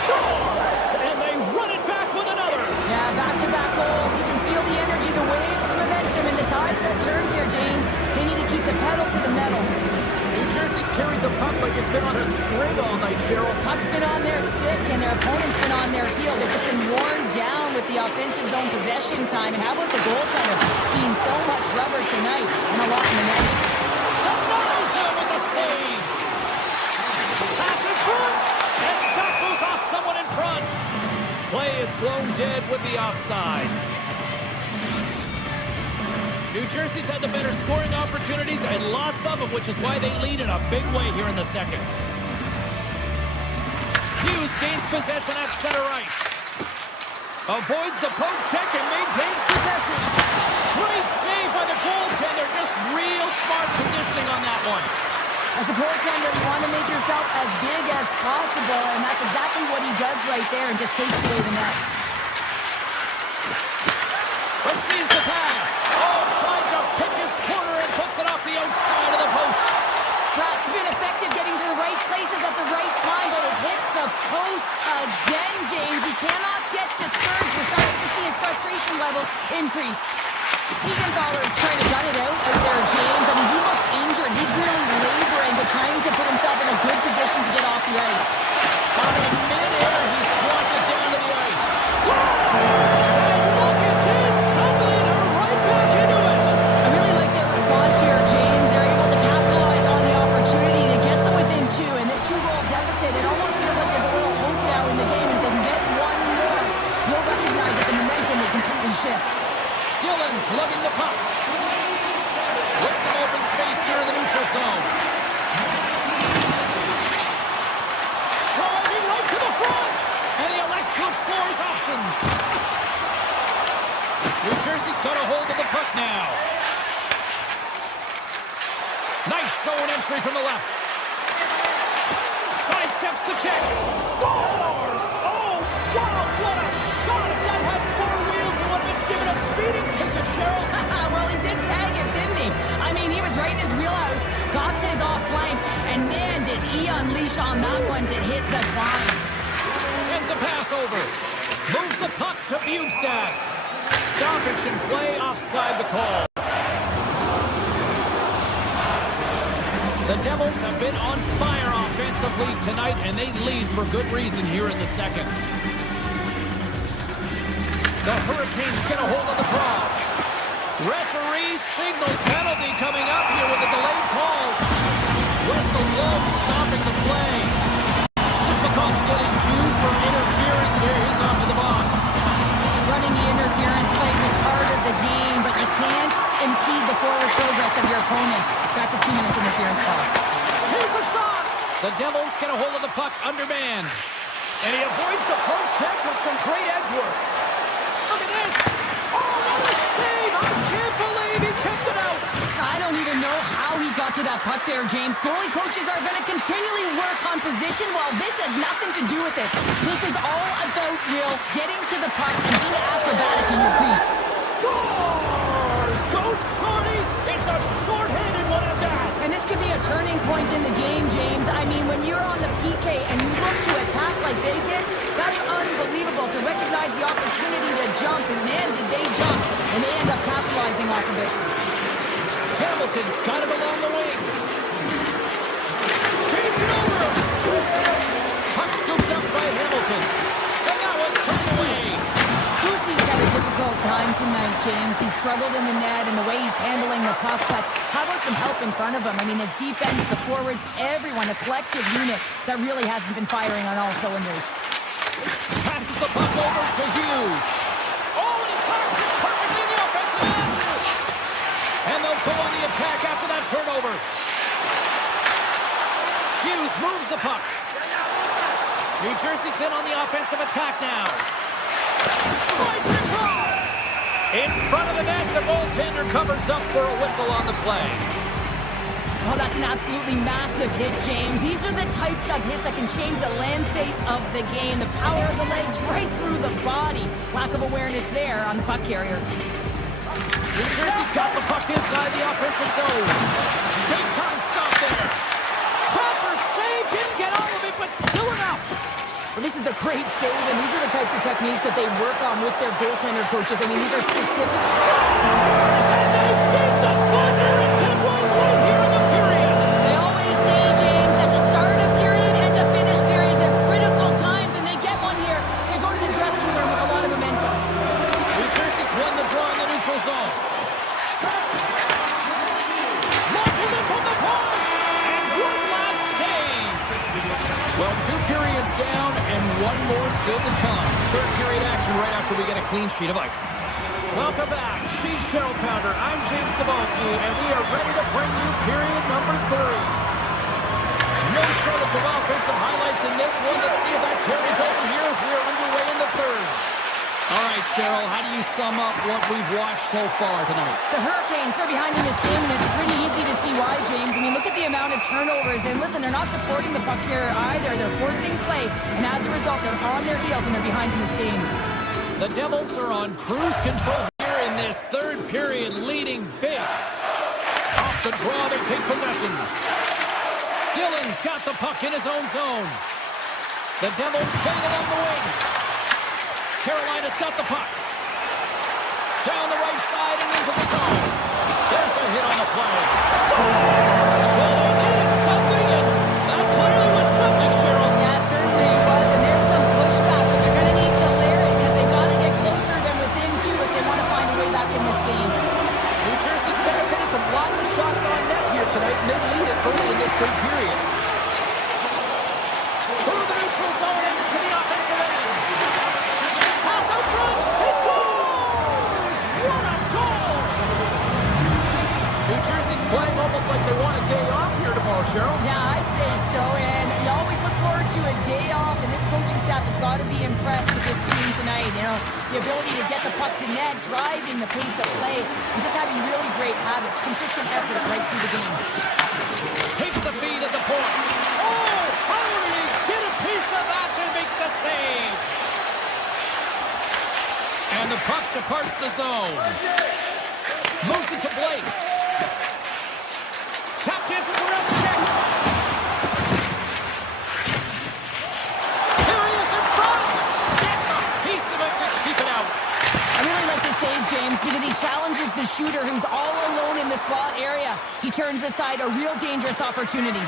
Scores! And they run it back with another. Yeah, back-to-back goals. You can feel the energy, the wave, the momentum, and the tides have turned here, James. They need to keep the pedal to the metal. New Jersey's carried the puck like it's been on a string all night, Cheryl. Puck's been on their stick, and their opponent's been on their heel. They've just been worn down with the offensive zone possession time. And how about the goaltender? Seeing so much rubber tonight and a lot in the net. Denies him with the save. Pass in front. And that goes off someone in front. Play is blown dead with the offside. New Jersey's had the better scoring opportunities and lots of them, which is why they lead in a big way here in the second. Hughes gains possession at center ice. Avoids the poke check and maintains possession. Great save by the goaltender. Just real smart positioning on that one. As a goaltender, you want to make yourself as big as possible, and that's exactly what he does right there and just takes away the net. Receives the pass. Oh, tried to pick his corner and puts it off the outside of the post. Pratt's been effective getting to the right places at the right time, but it hits the post again, James. He cannot get discouraged. We're starting to see his frustration levels increase. Siegenthaler is trying to gut it out there, James. I mean, he looks injured. He's really laboring, but trying to put himself in a good position to get off the ice. On a midair, he swats it down to the ice. Scores! And look at this! Suddenly they're right back into it. I really like their response here, James. They're able to capitalize on the opportunity to get them within two. And this two-goal deficit, it almost feels like there's a little hope now in the game. If they can get one more, you'll recognize that the momentum will completely shift. Dillon's lugging the puck. With some open space here in the neutral zone. Driving right to the front. And he elects to explore his options. New Jersey's got a hold of the puck now. Nice zone entry from the left. Sidesteps the check. Scores! Oh, wow, what a shot. If that had four wheels, he would have been given a speeding ticket, Cheryl. Well, he did tag it, didn't he? I mean, he was right in his wheelhouse, got to his off flank, and man, did he unleash on that one to hit the twine. Sends a pass over. Moves the puck to Bugstad. Stoppage in play offside the call. The Devils have been on fire offensively tonight, and they lead for good reason here in the second. The Hurricanes get a hold of the draw. Referee signals penalty coming up here with a delayed call. Whistle blows, stopping the play. Sipakov's getting two for interference here. He's off to the box. Running the interference plays is part of the game, but you can't impede the forward progress of your opponent. That's a 2 minutes interference call. Here's a shot. The Devils get a hold of the puck undermanned. And he avoids the poke check with some great edge work. Look at this. Oh, what a save. I can't believe he kept it out. puck there, James. Goalie coaches are going to continually work on position. Well, this has nothing to do with it. This is all about real getting to the puck and being acrobatic in your crease. Scores! Go Shorty! It's a short-handed one at that. And this could be a turning point in the game, James. I mean, when you're on the PK and you look to attack like they did, that's unbelievable to recognize the opportunity to jump. And man, did they jump. And they end up capitalizing off of it. Hamilton's got him along the wing. Beats it over. Puck scooped up by Hamilton. And that one's turned away. Lucy's had a difficult time tonight, James. He's struggled in the net and the way he's handling the puck, but how about some help in front of him? I mean, his defense, the forwards, everyone, a collective unit that really hasn't been firing on all cylinders. Passes the puck over to Hughes. Oh, and he clocks it perfectly in the offensive end. And they'll go on the attack after that turnover. Hughes moves the puck. New Jersey's in on the offensive attack now. Slides it across. In front of the net, the goaltender covers up for a whistle on the play. Oh, that's an absolutely massive hit, James. These are the types of hits that can change the landscape of the game. The power of the legs right through the body. Lack of awareness there on the puck carrier. New Jersey's got the puck inside the offensive zone. Big time stop there. Trapper save, didn't get all of it, but still enough. Well, this is a great save, and these are the types of techniques that they work on with their goaltender coaches. I mean, these are specific... And they beat the buzzer and get one right here in the period. They always say, James, that to start a period and to finish periods are critical times, and they get one here. They go to the dressing room with a lot of momentum. New Jersey's won the draw in the neutral zone. Launching it from the point. And one last save. Well, 2 periods down and one more still to come. Third period action right after we get a clean sheet of ice. Welcome back. She's Cheryl Pounder. I'm James Cebulski, and we are ready to bring you period number 3. No shortage of offensive highlights in this one. Let's see if that carries over here as we are underway in the third. All right, Cheryl, how do you sum up what we've watched so far tonight? The Hurricanes are behind in this game, and it's pretty easy to see why, James. I mean, look at the amount of turnovers. And listen, they're not supporting the puck here either. They're forcing play, and as a result, they're on their heels, and they're behind in this game. The Devils are on cruise control here in this third period, leading big. Off the draw, they take possession. Dillon's got the puck in his own zone. The Devils played it on the wing. Carolina's got the puck. Down the right side and into the zone. There's a hit on the play. Scores! Well, they needed something, and that clearly was something, Cheryl. Yeah, it certainly was, and there's some pushback, but they're going to need to layer it because they've got to get closer than within 2 if they want to find a way back in this game. New Jersey's benefited from lots of shots on net here tonight, and they lead it early in this third period. Through the neutral zone and into the offensive end. Pass out front. He scores! What a goal! New Jersey's playing almost like they want a day off here tomorrow, Cheryl. Yeah, I'd say so, and you always look forward to a day off, and this coaching staff has got to be impressed with this team tonight. You know, the ability to get the puck to net, driving the pace of play, and just having really great habits, consistent effort right through the game. Takes the feed at the point. Oh, how did he get a piece of that to make the save? And the puck departs the zone. Moves it to Blake. Tap dances around the check. Here he is in front. Gets a piece of it to keep it out. I really like this save, James, because he challenges the shooter who's all alone in the slot area. He turns aside a real dangerous opportunity.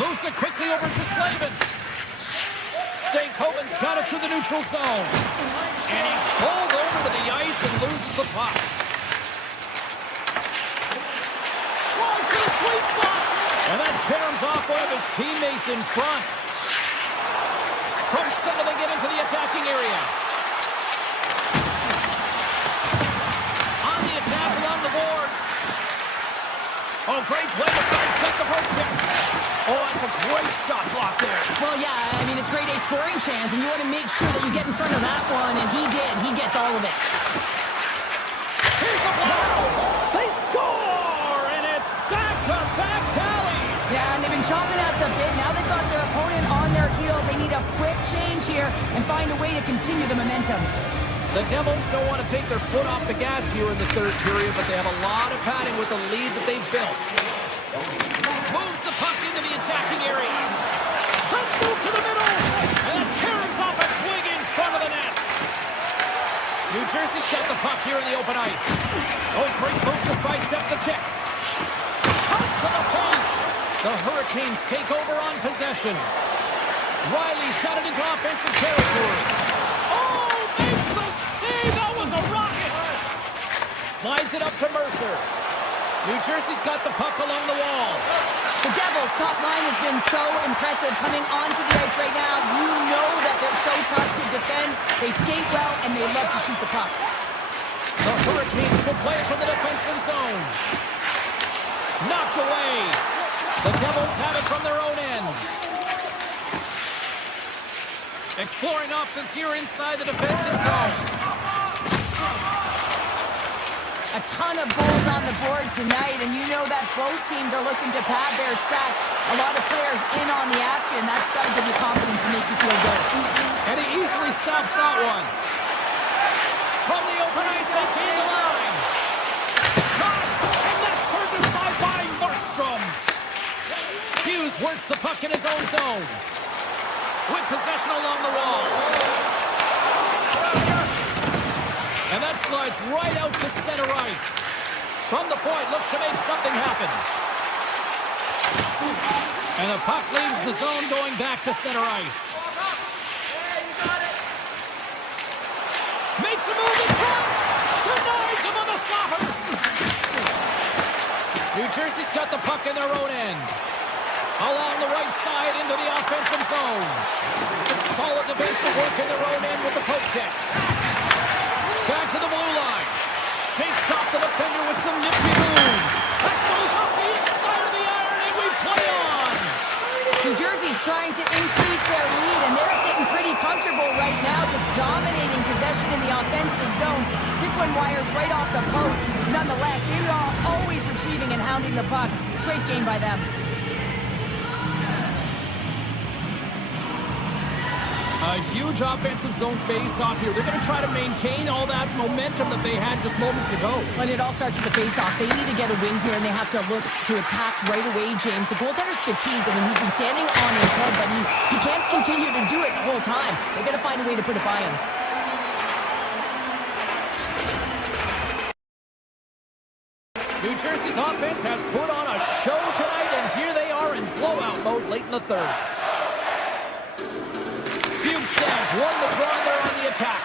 Moves it quickly over to Slavin. Stankoven's got it through the neutral zone. And he's pulled over to the ice and loses the puck. Drives to the sweet spot. And that caroms off one of his teammates in front. From center, they get into the attacking area. On the attack along the boards. Oh, great play to sidestep the poke check. Oh, that's a great shot block there. Well, yeah, I mean, it's grade A scoring chance, and you want to make sure that you get in front of that one, and he did. He gets all of it. Here's a blast. They score, and it's back-to-back ties. field. They need a quick change here and find a way to continue the momentum. The Devils don't want to take their foot off the gas here in the third period, but they have a lot of padding with the lead that they've built. Moves the puck into the attacking area. Let's move to the middle. And it carries off a twig in front of the net. New Jersey's got the puck here in the open ice. Oh, great move to sidestep the check. Comes to the point. The Hurricanes take over on possession. Riley's got it into offensive territory. Oh, makes the save. That was a rocket. Slides it up to Mercer. New Jersey's got the puck along the wall. The Devils' top line has been so impressive coming onto the ice right now. You know that they're so tough to defend. They skate well, and they love to shoot the puck. The Hurricanes will play it from the defensive zone. Knocked away. The Devils have it from their own end. Exploring options here inside the defensive zone. A ton of goals on the board tonight, and you know that both teams are looking to pad their stats. A lot of players in on the action. That's got to give you confidence and make you feel good. And he easily stops that one. From the open ice, up the line. Shot, and that's turned aside by Markstrom. Hughes works the puck in his own zone. With possession along the wall. And that slides right out to center ice. From the point, looks to make something happen. And the puck leaves the zone going back to center ice. Makes a move in front. Denies him on the slapper. New Jersey's got the puck in their own end. Along the right side into the offensive zone. Some solid defensive work in their own end with the poke check. Back to the blue line. Shakes off the defender with some nifty moves. That goes off the inside of the iron, and we play on. New Jersey's trying to increase their lead, and they're sitting pretty comfortable right now, just dominating possession in the offensive zone. This one wires right off the post. Nonetheless, they are always retrieving and hounding the puck. Great game by them. A huge offensive zone face-off here. They're going to try to maintain all that momentum that they had just moments ago. But it all starts with the face-off. They need to get a win here, and they have to look to attack right away, James. The goaltender's fatigued. I mean, he's been standing on his head, but he can't continue to do it the whole time. They're going to find a way to put it by him. New Jersey's offense has put on a show tonight, and here they are in blowout mode late in the third. Won the draw there on the attack.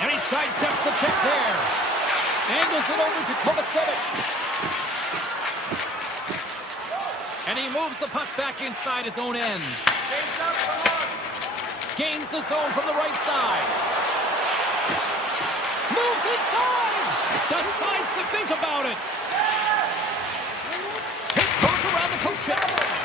And he sidesteps the check there. Angles it over to Kovacevic. And he moves the puck back inside his own end. Gains the zone from the right side. Moves inside. Decides to think about it. Goes around the poke check.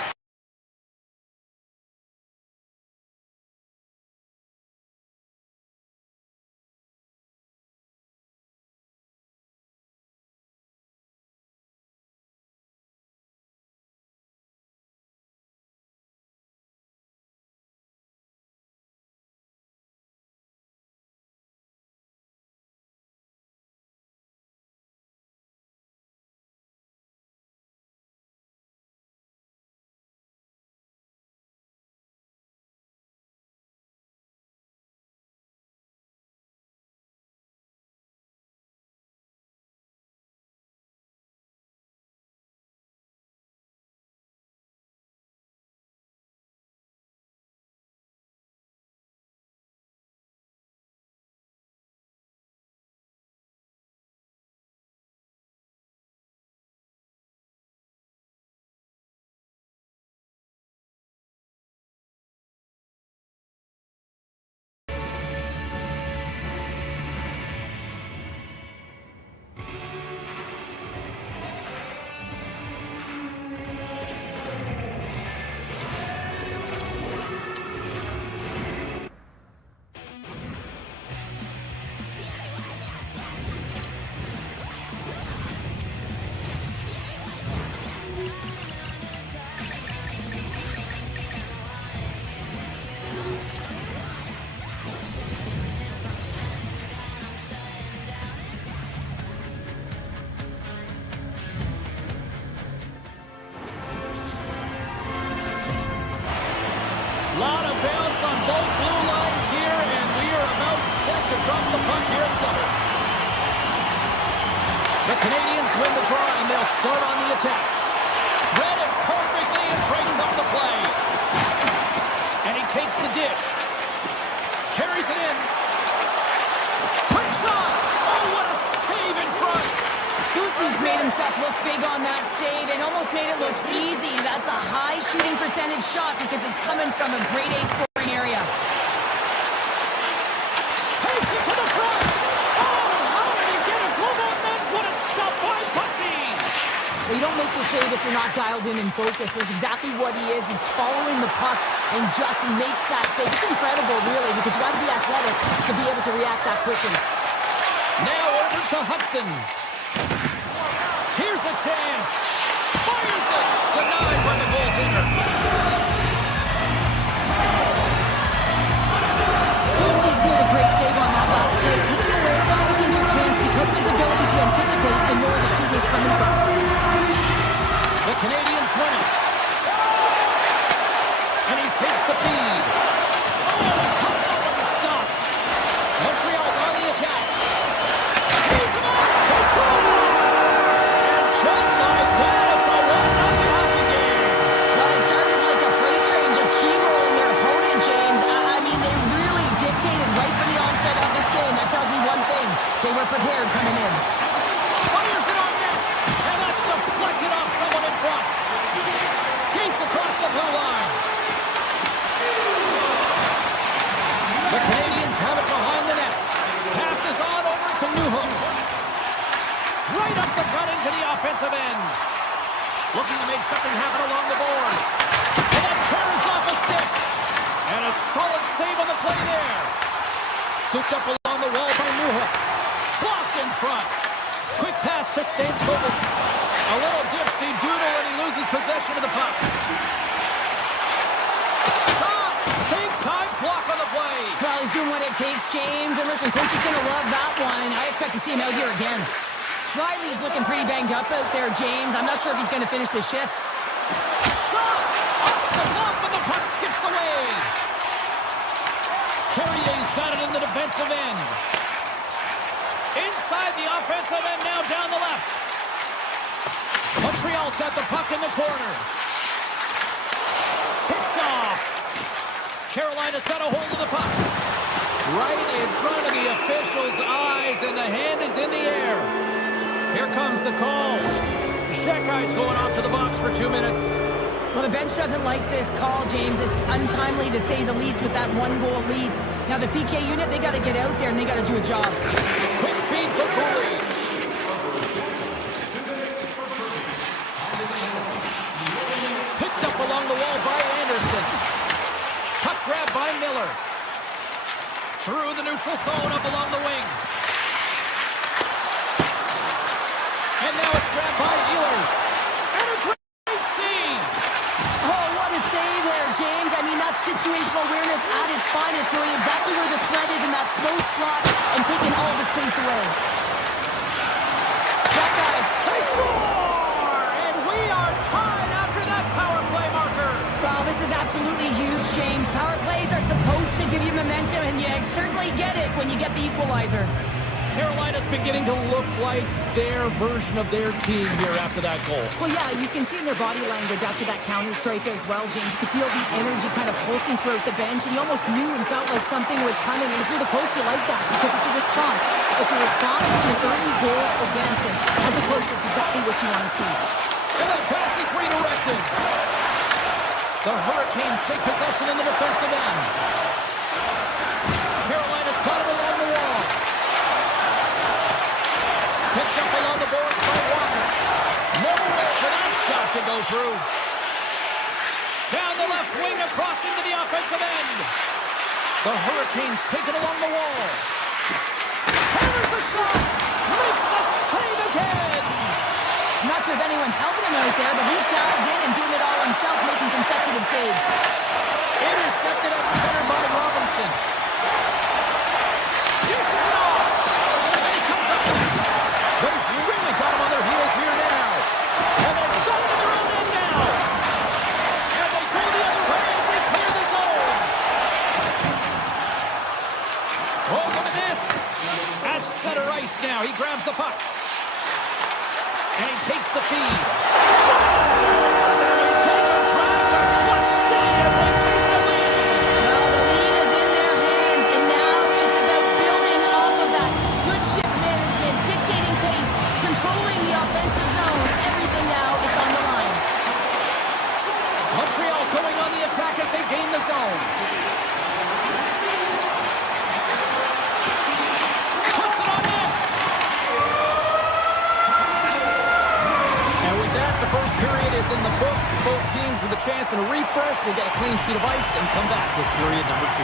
drop the puck here at center. The Canadians win the draw, and they'll start on the attack. Read it perfectly and breaks up the play. And he takes the dish. Carries it in. Quick shot! Oh, what a save in front! Boosie's made himself look big on that save and almost made it look easy. That's a high shooting percentage shot because it's coming from a grade A scoring area. Takes it to the front! Oh, how did he get a glove on that? What a stop by Bussy! Well, you don't make the save if you're not dialed in and focused. That's exactly what he is. He's following the puck and just makes that save. It's incredible, really, because you got to be athletic to be able to react that quickly. Now over to Hudson. Here's a chance. Fires it. Denied by the goaltender. Boosie's made a great save on that last play, taking away a high-danger chance because of his ability to anticipate and know where the shooter's coming from. The Canadians win it. And he takes the feed. Oh, comes up with the stop. Montreal's on the attack. He's him up. They score! And just like that, it's a 1-0 hockey game. Well, it started like a freight train just steamrolling their opponent, James. I mean, they really dictated right from the onset of this game. That tells me one thing. They were prepared coming in. Fires it on net. And that's deflected off someone in front. Skates across the blue line. The Canadians have it behind the net. Passes on over to Newhook. Right up the gut into the offensive end. Looking to make something happen along the boards. And that carries off a stick. And a solid save on the play there. Scooped up along the wall by Newhook. Blocked in front. Quick pass to Stankovic. A little dipsy doodle and he loses possession of the puck. Shot! Big time block on the play. Well, he's doing what it takes, James. And listen, coach is going to love that one. I expect to see him out here again. Riley's looking pretty banged up out there, James. I'm not sure if he's going to finish this shift. Shot! Off the glove and the puck skips away. Carrier's got it in the defensive end. Inside the offensive end, now down the left. Montreal's got the puck in the corner. Picked off. Carolina's got a hold of the puck. Right in front of the official's eyes, and the hand is in the air. Here comes the call. Shekai's going off to the box for 2 minutes. Well, the bench doesn't like this call, James. It's untimely to say the least with that 1-goal lead. Now, the PK unit, they got to get out there and they got to do a job. Quick feed to Cooley. Picked up along the wall by Anderson. Puck grab by Miller. Through the neutral zone up along the wing. And now it's grabbed by Ehlers. And a great save. Oh, what a save there, James. I mean, that's situational awareness at its finest, knowing exactly where the threat is in that slow slot and taking all the space away. That guys, they score! And we are tied after that power play marker. Well, this is absolutely huge, James. Power plays are supposed to give you momentum, and you certainly get it when you get the equalizer. Carolina's beginning to look like their version of their team here after that goal. Well, yeah, you can see in their body language after that counter strike as well, James. You could feel the energy kind of pulsing throughout the bench, and you almost knew and felt like something was coming. And if you're the coach, you like that because it's a response. It's a response to an early goal against him. As a coach, it's exactly what you want to see. And that pass is redirected. The Hurricanes take possession in the defensive end. Carolina's got it along the wall. Picked up along the boards by Walker. Nowhere for that shot to go through. Down the left wing across into the offensive end. The Hurricanes take it along the wall. Hammers the shot. Makes the save again. I'm not sure if anyone's helping him out there, but he's dialed in and doing it all himself, making consecutive saves. Intercepted at center by Robinson. Dishes it off. And he comes up with it. They've really got him on their heels here now. And they've got him in their own end now. And they go the other way as they clear the zone. Oh, look at this. At center ice now. He grabs the puck. And he takes the feed. Scores! And they take a drive to clutch city as they take the lead. Well, the lead is in their hands, and now it's about building off of that. Good shift management, dictating pace, controlling the offensive zone. Everything now, it's on the line. Montreal's going on the attack as they gain the zone. Puts it on net. And with that, the first period is in the books. Both teams with a chance and a refresh will get a clean sheet of ice and come back with period number 2.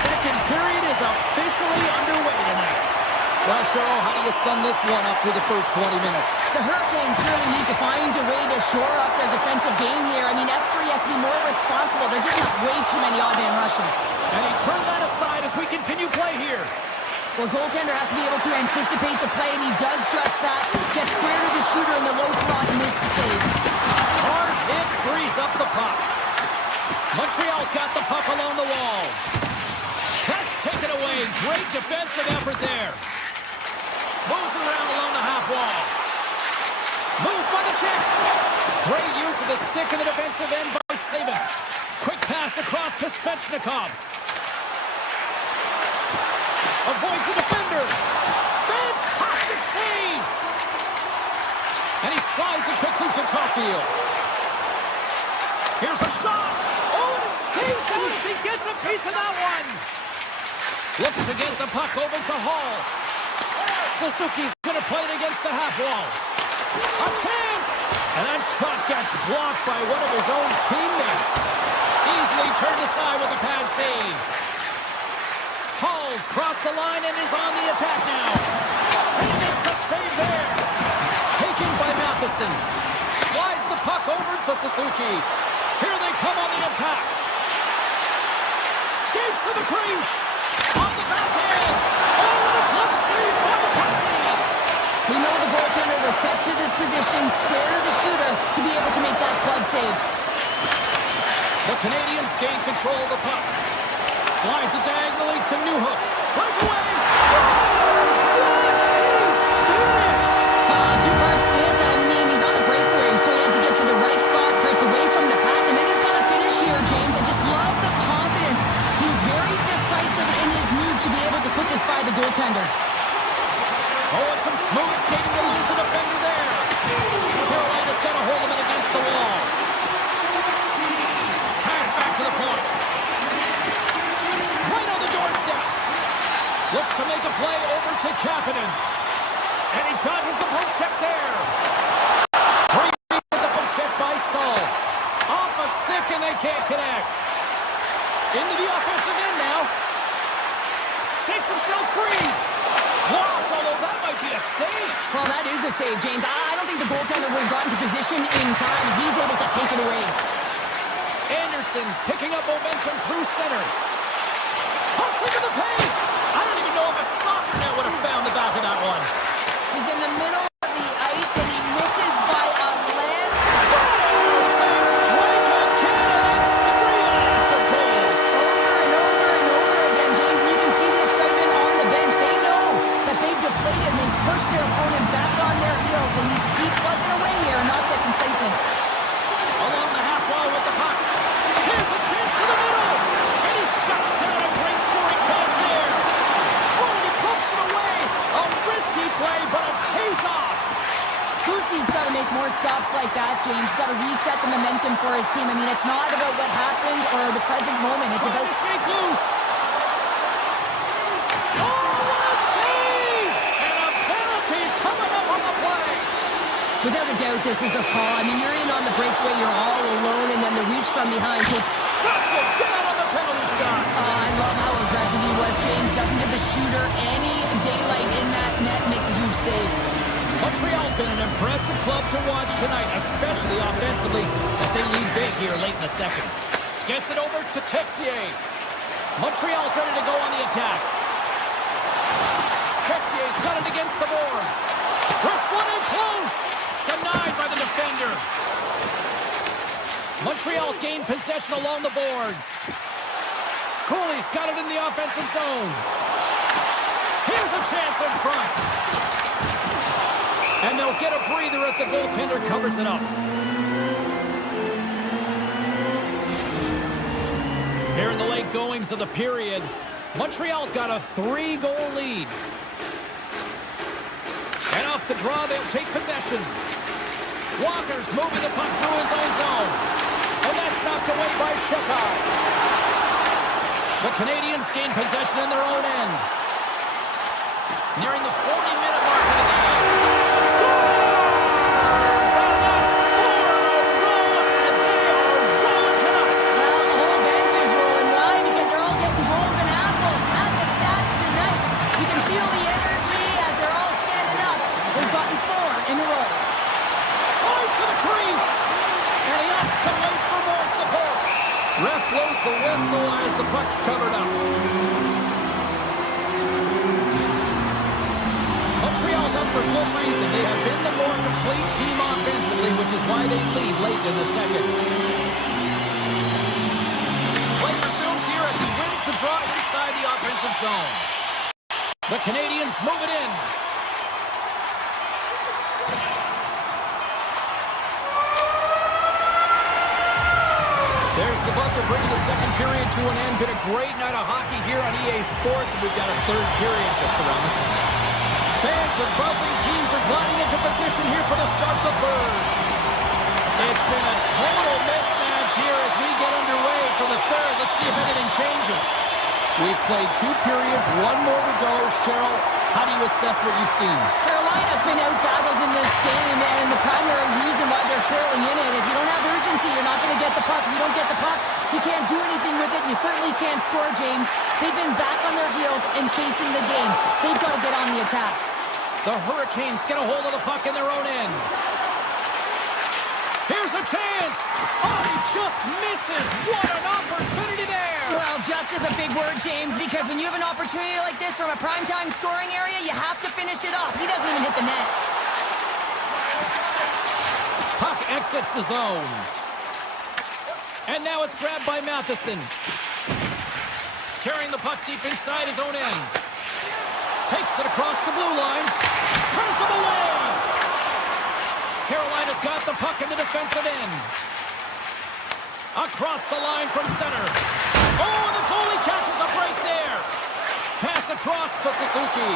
Second period is officially underway tonight. Well, Cheryl, how do you sum this one up through the first 20 minutes? The Hurricanes really need to find a way to shore up their defensive game here. I mean, F3 has to be more responsible. They're giving up way too many odd man rushes. And he turned that aside as we continue play here. Well, goaltender has to be able to anticipate the play, and he does just that. Gets square to the shooter in the low slot and makes the save. Hard hit frees up the puck. Montreal's got the puck along the wall. That's taken away. Great defensive effort there. Moves around along the half wall. Moves by the check. Great use of the stick in the defensive end by Saban. Quick pass across to Svechnikov. Avoids the defender. Fantastic save. And he slides it quickly to Caulfield. Here's a shot. Oh, and it stays out as he gets a piece of that one. Looks to get the puck over to Hall. Suzuki's going to play it against the half wall. A chance! And that shot gets blocked by one of his own teammates. Easily turned aside with a pad save. Hall's crossed the line and is on the attack now. And he makes a save there. Taken by Matheson. Slides the puck over to Suzuki. Here they come on the attack. Skates to the crease. On the backhand. Oh, and a glove save by Pesci. We know the goaltender was set to this position, square to the shooter, to be able to make that glove save. The Canadians gain control of the puck. Slides it diagonally to Newhook. Breakaway. Scores! What a finish! Too much this. I mean, he's on the breakaway, so he had to get to the right spot, break away from the pack, and then he's got to finish here, James. I just love the confidence. He was very decisive in his move to be able to put this by the goaltender. Oh, and some smooth skating to lose the defender there. Carolina's got a hold of it against the wall. Pass back to the point. Right on the doorstep. Looks to make a play over to Kapanen. And he dodges the poke check there. Great with the poke check by Stahl. Off a stick and they can't connect. Into the offensive end now. Shakes himself free. Blocked, although that might be a save. Well, that is a save, James. I don't think the goaltender would have gotten to position in time. He's able to take it away. Anderson's picking up momentum through center. Puts into the paint. I don't even know if a soccer net would have found the back of that one. He's in the middle of the ice, and he misses by a land. Scores! They strike on Canada's 3 unanswered goals. Over and over and over again, James. And you can see the excitement on the bench. They know that they've deflated and they've pushed their opponent back on their heels. They need to keep plugging away here and not get complacent. Along the half wall with the puck. Here's a chance to the middle. And he shuts down a great scoring chance there. Oh, and he pokes it away. A risky play, but it pays off. Lucy's got to make more stops like that, James. He's got to reset the momentum for his team. I mean, it's not about what happened or the present moment. It's Trying about... to shake loose. Oh, what a save! And a penalty's coming up on the play. Without a doubt, this is a call. I mean, you're in on the breakaway, you're all alone, and then the reach from behind takes... Shuts it down on the penalty shot. I love how aggressive he was, James. Doesn't give the shooter any daylight in that net. Makes a huge save. Montreal's been an impressive club to watch tonight, especially offensively, as they lead big here late in the second. Gets it over to Texier. Montreal's ready to go on the attack. Texier's got it against the boards. Wrestling in close. Denied by the defender. Montreal's gained possession along the boards. Cooley's got it in the offensive zone. Here's a chance in front. And they'll get a breather as the goaltender covers it up. Here in the late goings of the period, Montreal's got a 3-goal lead. And off the draw, they'll take possession. Walker's moving the puck through his own zone. And that's knocked away by Sheppard. The Canadiens gain possession in their own end. Nearing the 40-minute mark of the game. Scores! And that's 4 in a row, and they are rolling tonight. Well, the whole bench is rolling. Why? Because they're all getting goals and apples. At the stats tonight, you can feel the energy as they're all standing up. They've gotten 4 in a row. Tries to the crease. And he opts to wait for more support. Ref blows the whistle as the puck's covered up. Montreal's up for good reason. They have been the more complete team offensively, which is why they lead late in the second. Play resumes here as he wins the draw inside the offensive zone. The Canadiens move it in. There's the buzzer bringing the second period to an end. Been a great night of hockey here on EA Sports, and we've got a third period just around the corner. Fans are buzzing. Teams are gliding into position here for the start of the third. It's been a total mismatch here as we get underway for the third. Let's see if anything changes. We've played 2 periods, 1 more to go. Cheryl, how do you assess what you've seen? Carolina's been out-battled in this game, and the primary reason why they're trailing in it, if you don't have urgency, you're not going to get the puck. If you don't get the puck, you can't do anything with it, and you certainly can't score, James. They've been back on their heels and chasing the game. They've got to get on the attack. The Hurricanes get a hold of the puck in their own end. Here's a chance. Oh, he just misses. What an opportunity there. Well, just is a big word, James, because when you have an opportunity like this from a primetime scoring area, you have to finish it off. He doesn't even hit the net. Puck exits the zone. And now it's grabbed by Matheson. Carrying the puck deep inside his own end. Takes it across the blue line. Turns him away. Carolina's got the puck in the defensive end. Across the line from center. Oh, and the goalie catches a break there. Pass across to Suzuki.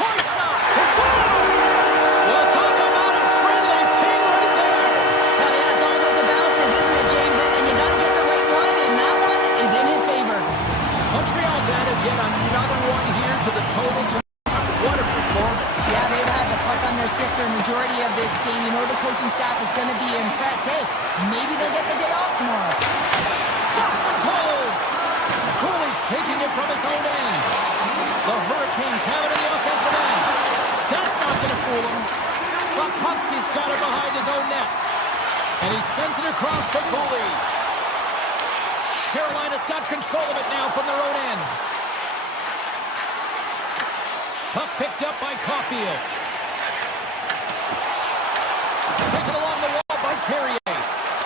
Point shot. Scores! We'll talk about a friendly ping right there. Well, yeah, it's all about the bounces, isn't it, James? And you got to get the right one, and that one is in his favor. Montreal's added yet another one here to the total. What a performance. Yeah, they've had the puck on their stick for a majority of this game. You know the coaching staff is going to be impressed. Hey, maybe they'll get the day off tomorrow. Stops him cold. Cooley's taking it from his own end. The Hurricanes have it in the offensive end. That's not going to fool him. Slafkovsky's got it behind his own net. And he sends it across to Cooley. Carolina's got control of it now from their own end. Puck picked up by Caulfield. Taken along the wall by Carrier.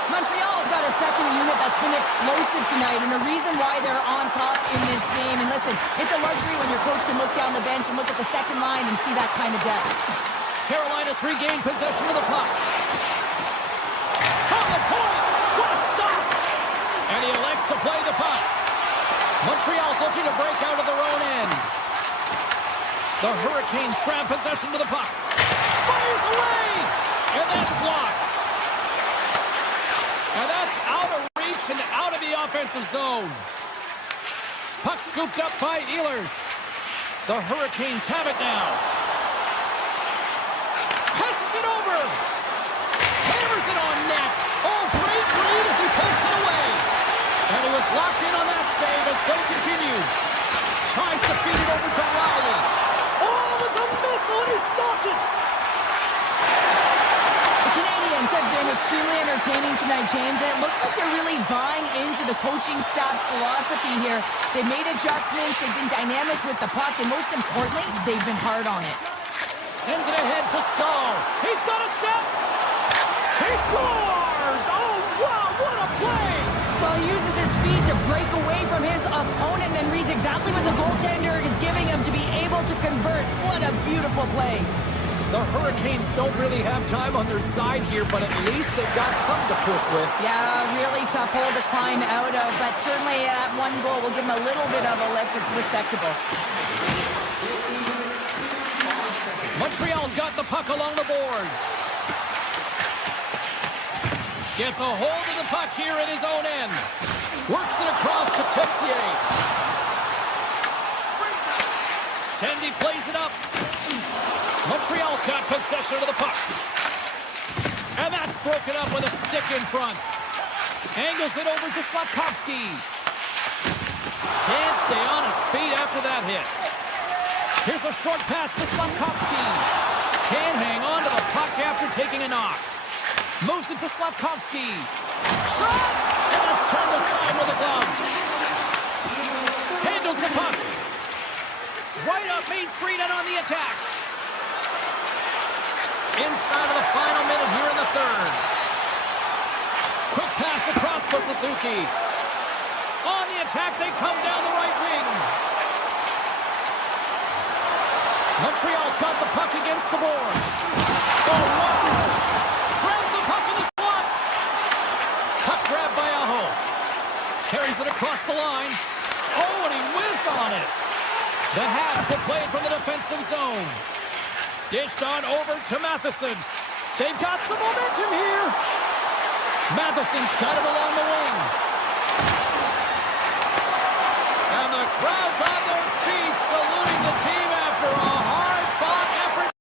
Montreal's got a second unit that's been explosive tonight, and the reason why they're on top in this game, and listen, it's a luxury when your coach can look down the bench and look at the second line and see that kind of depth. Carolina's regained possession of the puck. From the point! What a stop! And he elects to play the puck. Montreal's looking to break out of their own end. The Hurricanes grab possession of the puck. Fires away! And that's blocked. And that's out of reach and out of the offensive zone. Puck scooped up by Ehlers. The Hurricanes have it now. Passes it over. Hammers it on net. Oh, great read as he pokes it away. And he was locked in on that save as play continues. Tries to feed it over to Rowley. Oh, it was a missile and he stopped it. The Canadiens have been extremely entertaining tonight, James, and it looks like they're really buying into the coaching staff's philosophy here. They've made adjustments, they've been dynamic with the puck, and most importantly, they've been hard on it. Sends it ahead to Stahl. He's got a step. He scores! Oh, wow, what a play! Well, he uses his speed to break away from his opponent, then reads exactly what the goaltender is giving him to be able to convert. What a beautiful play. The Hurricanes don't really have time on their side here, but at least they've got something to push with. Yeah, really tough hole to climb out of, but certainly that one goal will give him a little bit of a lift. It's respectable. Montreal's got the puck along the boards. Gets a hold of the puck here at his own end. Works it across to Texier. Tendy plays it up. Montreal's got possession of the puck. And that's broken up with a stick in front. Angles it over to Slafkovsky. Can't stay on his feet after that hit. Here's a short pass to Slafkovsky. Can't hang on to the puck after taking a knock. Moves it to Slafkovsky. Shot! And it's turned aside with a glove. Handles the puck. Right up Main Street and on the attack. Inside of the final minute here in the third. Quick pass across to Suzuki. On the attack, they come down the right wing. Montreal's got the puck against the boards. Oh, wow! Grabs the puck in the slot. Puck grab by Aho. Carries it across the line. Oh, and he whiffs on it. The Habs will play it from the defensive zone. Dished on over to Matheson. They've got some momentum here. Matheson's got it along the wing. And the crowd's on their feet saluting the team after a hard-fought effort.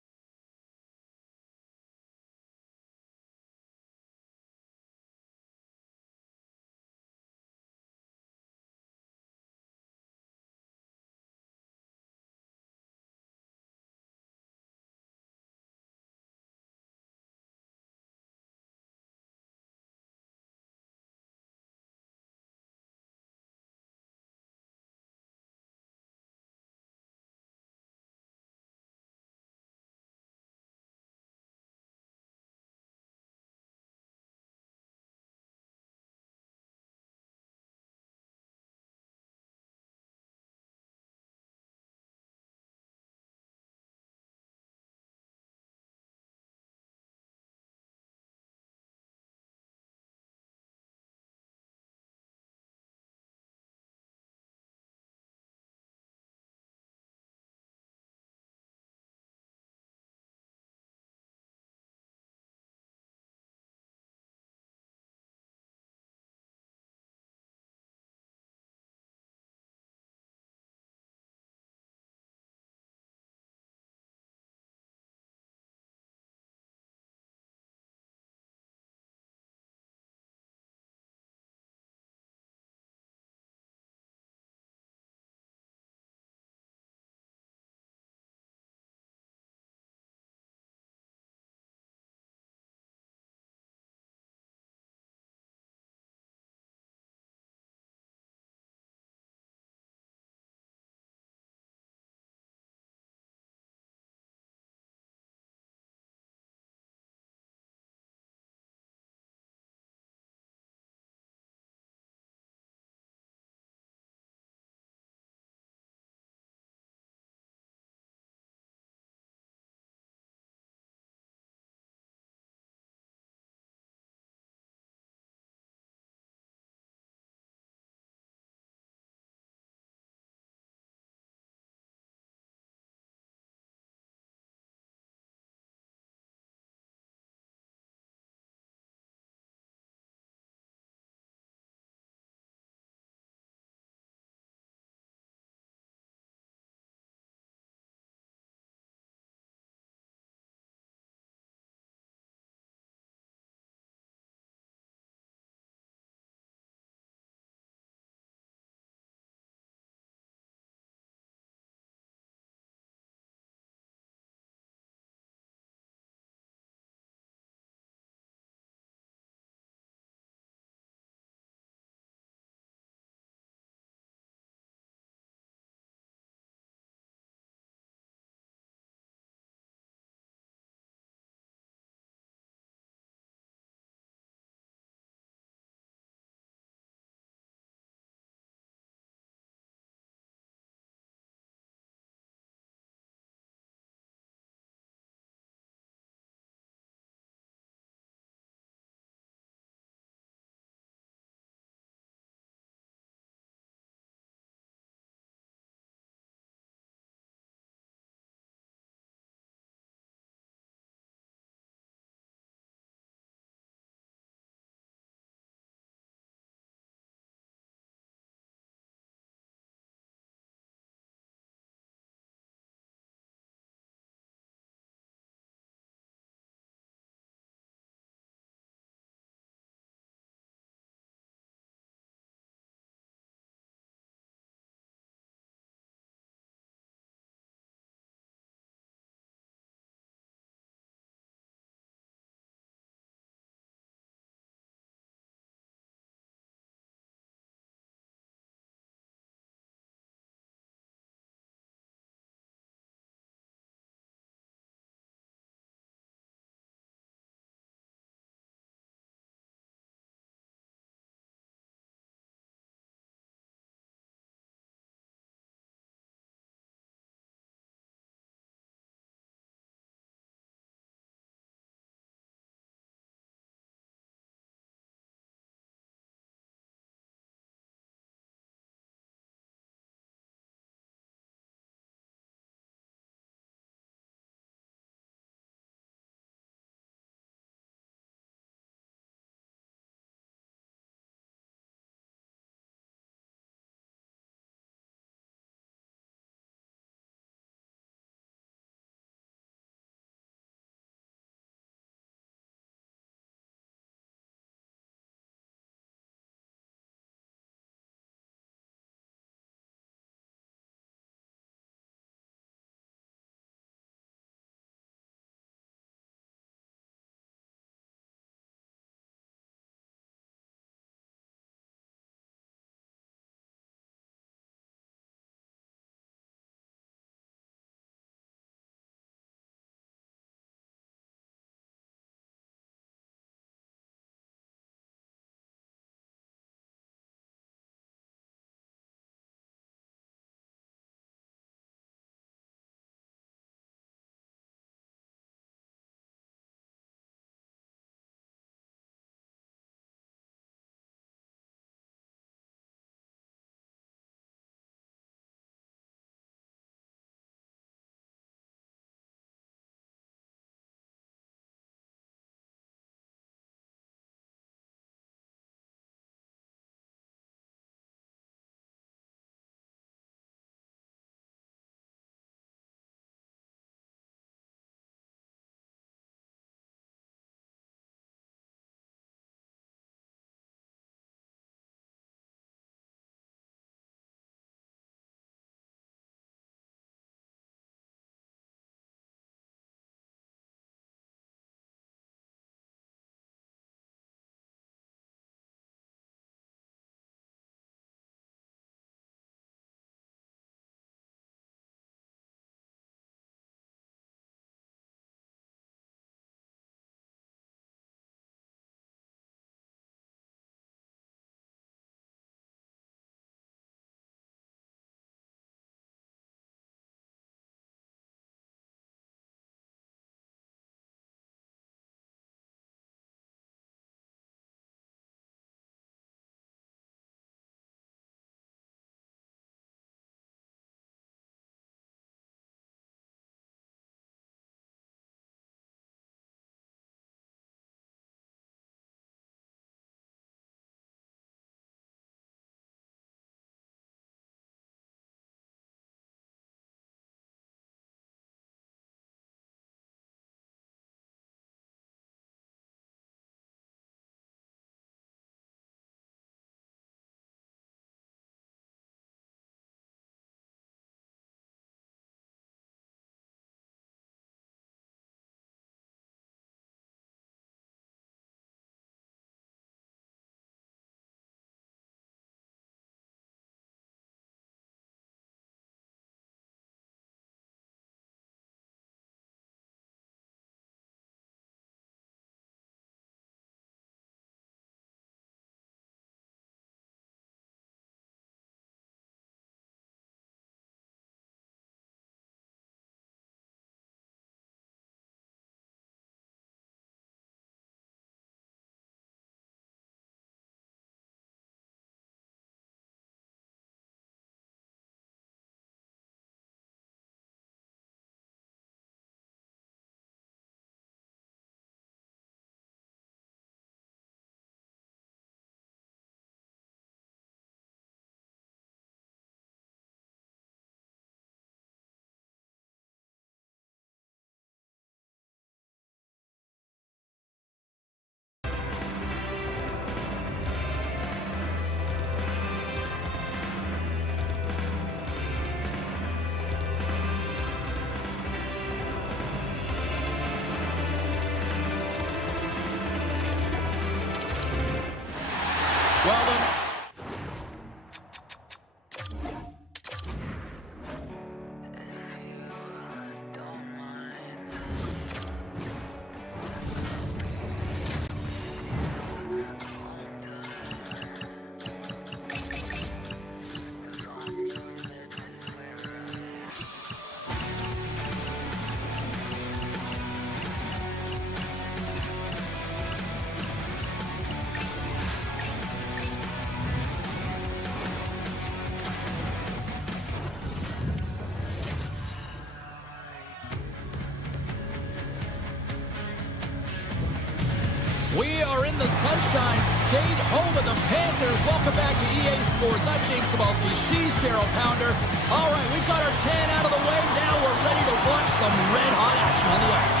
We are in the Sunshine State, home of the Panthers. Welcome back to EA Sports. I'm James Cebulski. She's Cheryl Pounder. All right, we've got our tan out of the way. Now we're ready to watch some red-hot action on the ice.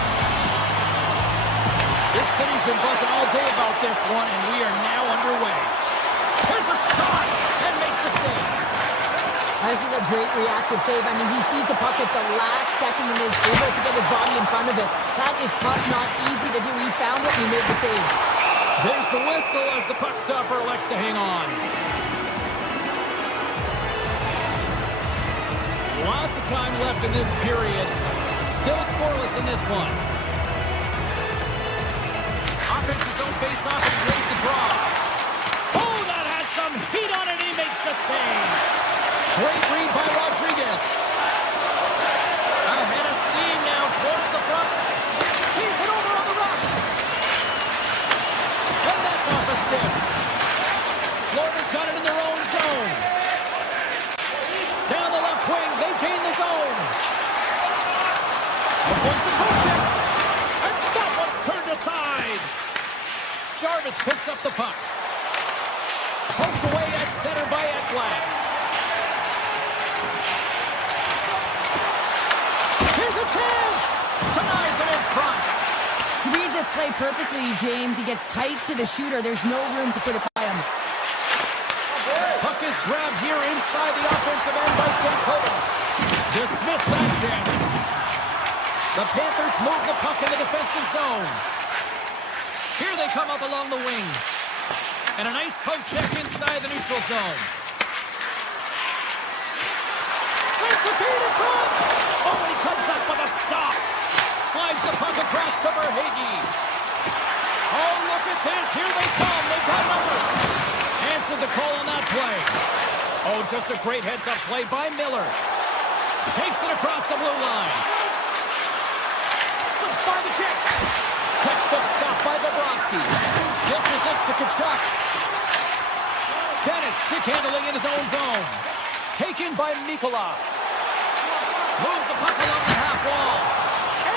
This city's been buzzing all day about this one, and we are now underway. Here's a shot and makes the save. This is a great reactive save. I mean, he sees the puck at the last second and is able to get his body in front of it. That is tough, not easy to do. He found it and he made the save. There's the whistle as the puck stopper elects to hang on. Lots of time left in this period. Still scoreless in this one. Offense's own face-off and he raised the draw. Oh, that has some heat on it. He makes the save. Great read by Rodriguez. Ahead of steam now towards the front. Feeds it over on the rush. And that's off a stick. Florida's got it in their own zone. Down the left wing, they gain the zone. Offensive goal check. And that one's turned aside. Jarvis picks up the puck. Poked away at center by Ekblad. Here's a chance! Denies it in front. He reads this play perfectly, James. He gets tight to the shooter. There's no room to put it by him. Puck is grabbed here inside the offensive end by Stamkos. Dismiss that chance. The Panthers move the puck in the defensive zone. Here they come up along the wing. And a nice poke check inside the neutral zone. Slings the feed in front. Oh, he comes up with a stop. Slides the puck across to Verhaeghe. Oh, look at this. Here they come. They've got numbers. Answered the call on that play. Oh, just a great heads-up play by Miller. Takes it across the blue line. Slips by the check. Textbook stop by Bobrovsky. Dishes it to Tkachuk. Bennett stick handling in his own zone. Taken by Mikula. Moves the puck along the half wall.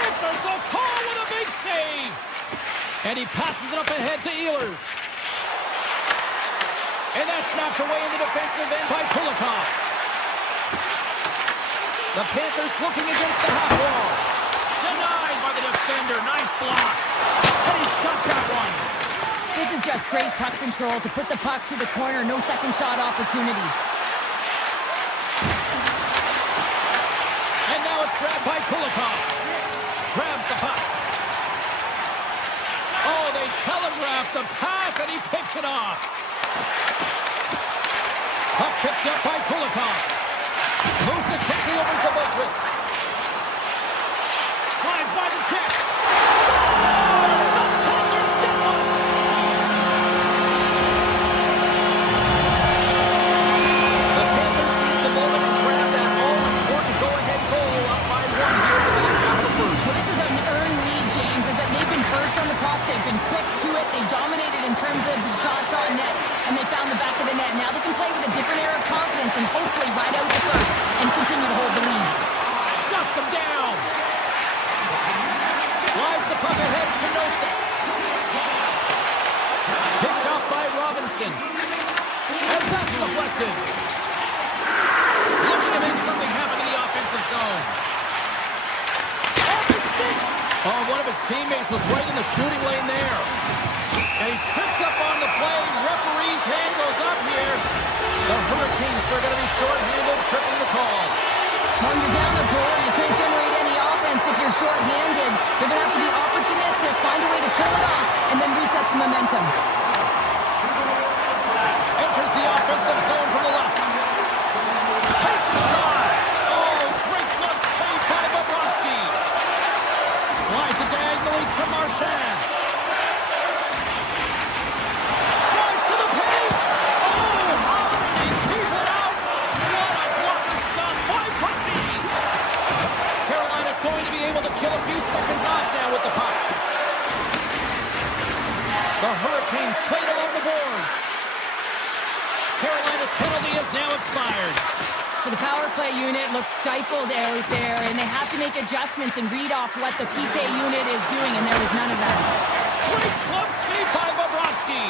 Answers the call with a big save. And he passes it up ahead to Ehlers. And that's snapped away in the defensive end by Kulikov. The Panthers looking against the half wall. Denied by the defender. Nice block. And he's got that one. This is just great puck control to put the puck to the corner. No second shot opportunity. And now it's grabbed by Kulikov. Grabs the puck. Oh, they telegraph the pass, and he picks it off. Puck picked up by Kulikov. Moves it quickly over to Boquist. Slides by the check. Stop! Panthers get one! The Panthers seize the moment and grab that all-important go-ahead goal up by one here in the back half of the first. Well, this is an earned lead, James, is that they've been first on the puck. They've been quick to it. They dominated in terms of shots on net, and they found the back of the net. Now they can play with a different air of confidence and hopefully ride out the first and continue to hold the lead. Shuts them down. Slides the puck ahead to Nosek. Picked up by Robinson. And that's deflected. Looking to make something happen in the offensive zone. Off his stick. Oh, one of his teammates was right in the shooting lane there. And he's tripped up on the play. Referee's hand goes up here. The Hurricanes are going to be short-handed, tripping the call. When you're down a goal, you can't generate any offense if you're short-handed. They're going to have to be opportunistic, find a way to kill it off, and then reset the momentum. Enters the offensive zone from the left. Takes a shot. Oh, great glove save by Bobrovsky. Slides it diagonally to Marchand. Drives to the paint. Oh, Holland, he keeps it out. What a blocker stop by Pussy. Carolina's going to be able to kill a few seconds off now with the puck. The Hurricanes played along the boards. Carolina's penalty has now expired. So the power play unit looks stifled out there, and they have to make adjustments and read off what the PK unit is doing, and there was none of that. Great glove save by Bobrovsky.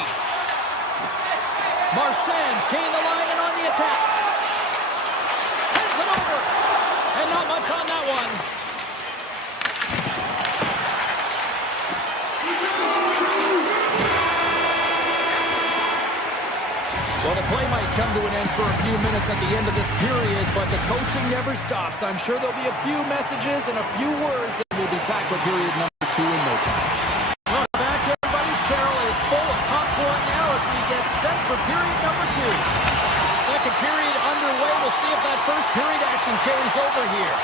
Marchand's gained the line and on the attack. Sends it over. And not much on that one. Well, the play might come to an end for a few minutes at the end of this period, but the coaching never stops. I'm sure there'll be a few messages and a few words, and we'll be back with period number 2 in no time. Welcome back, everybody. Cheryl is full of popcorn now as we get set for period number 2. Second period underway. We'll see if that first period action carries over here.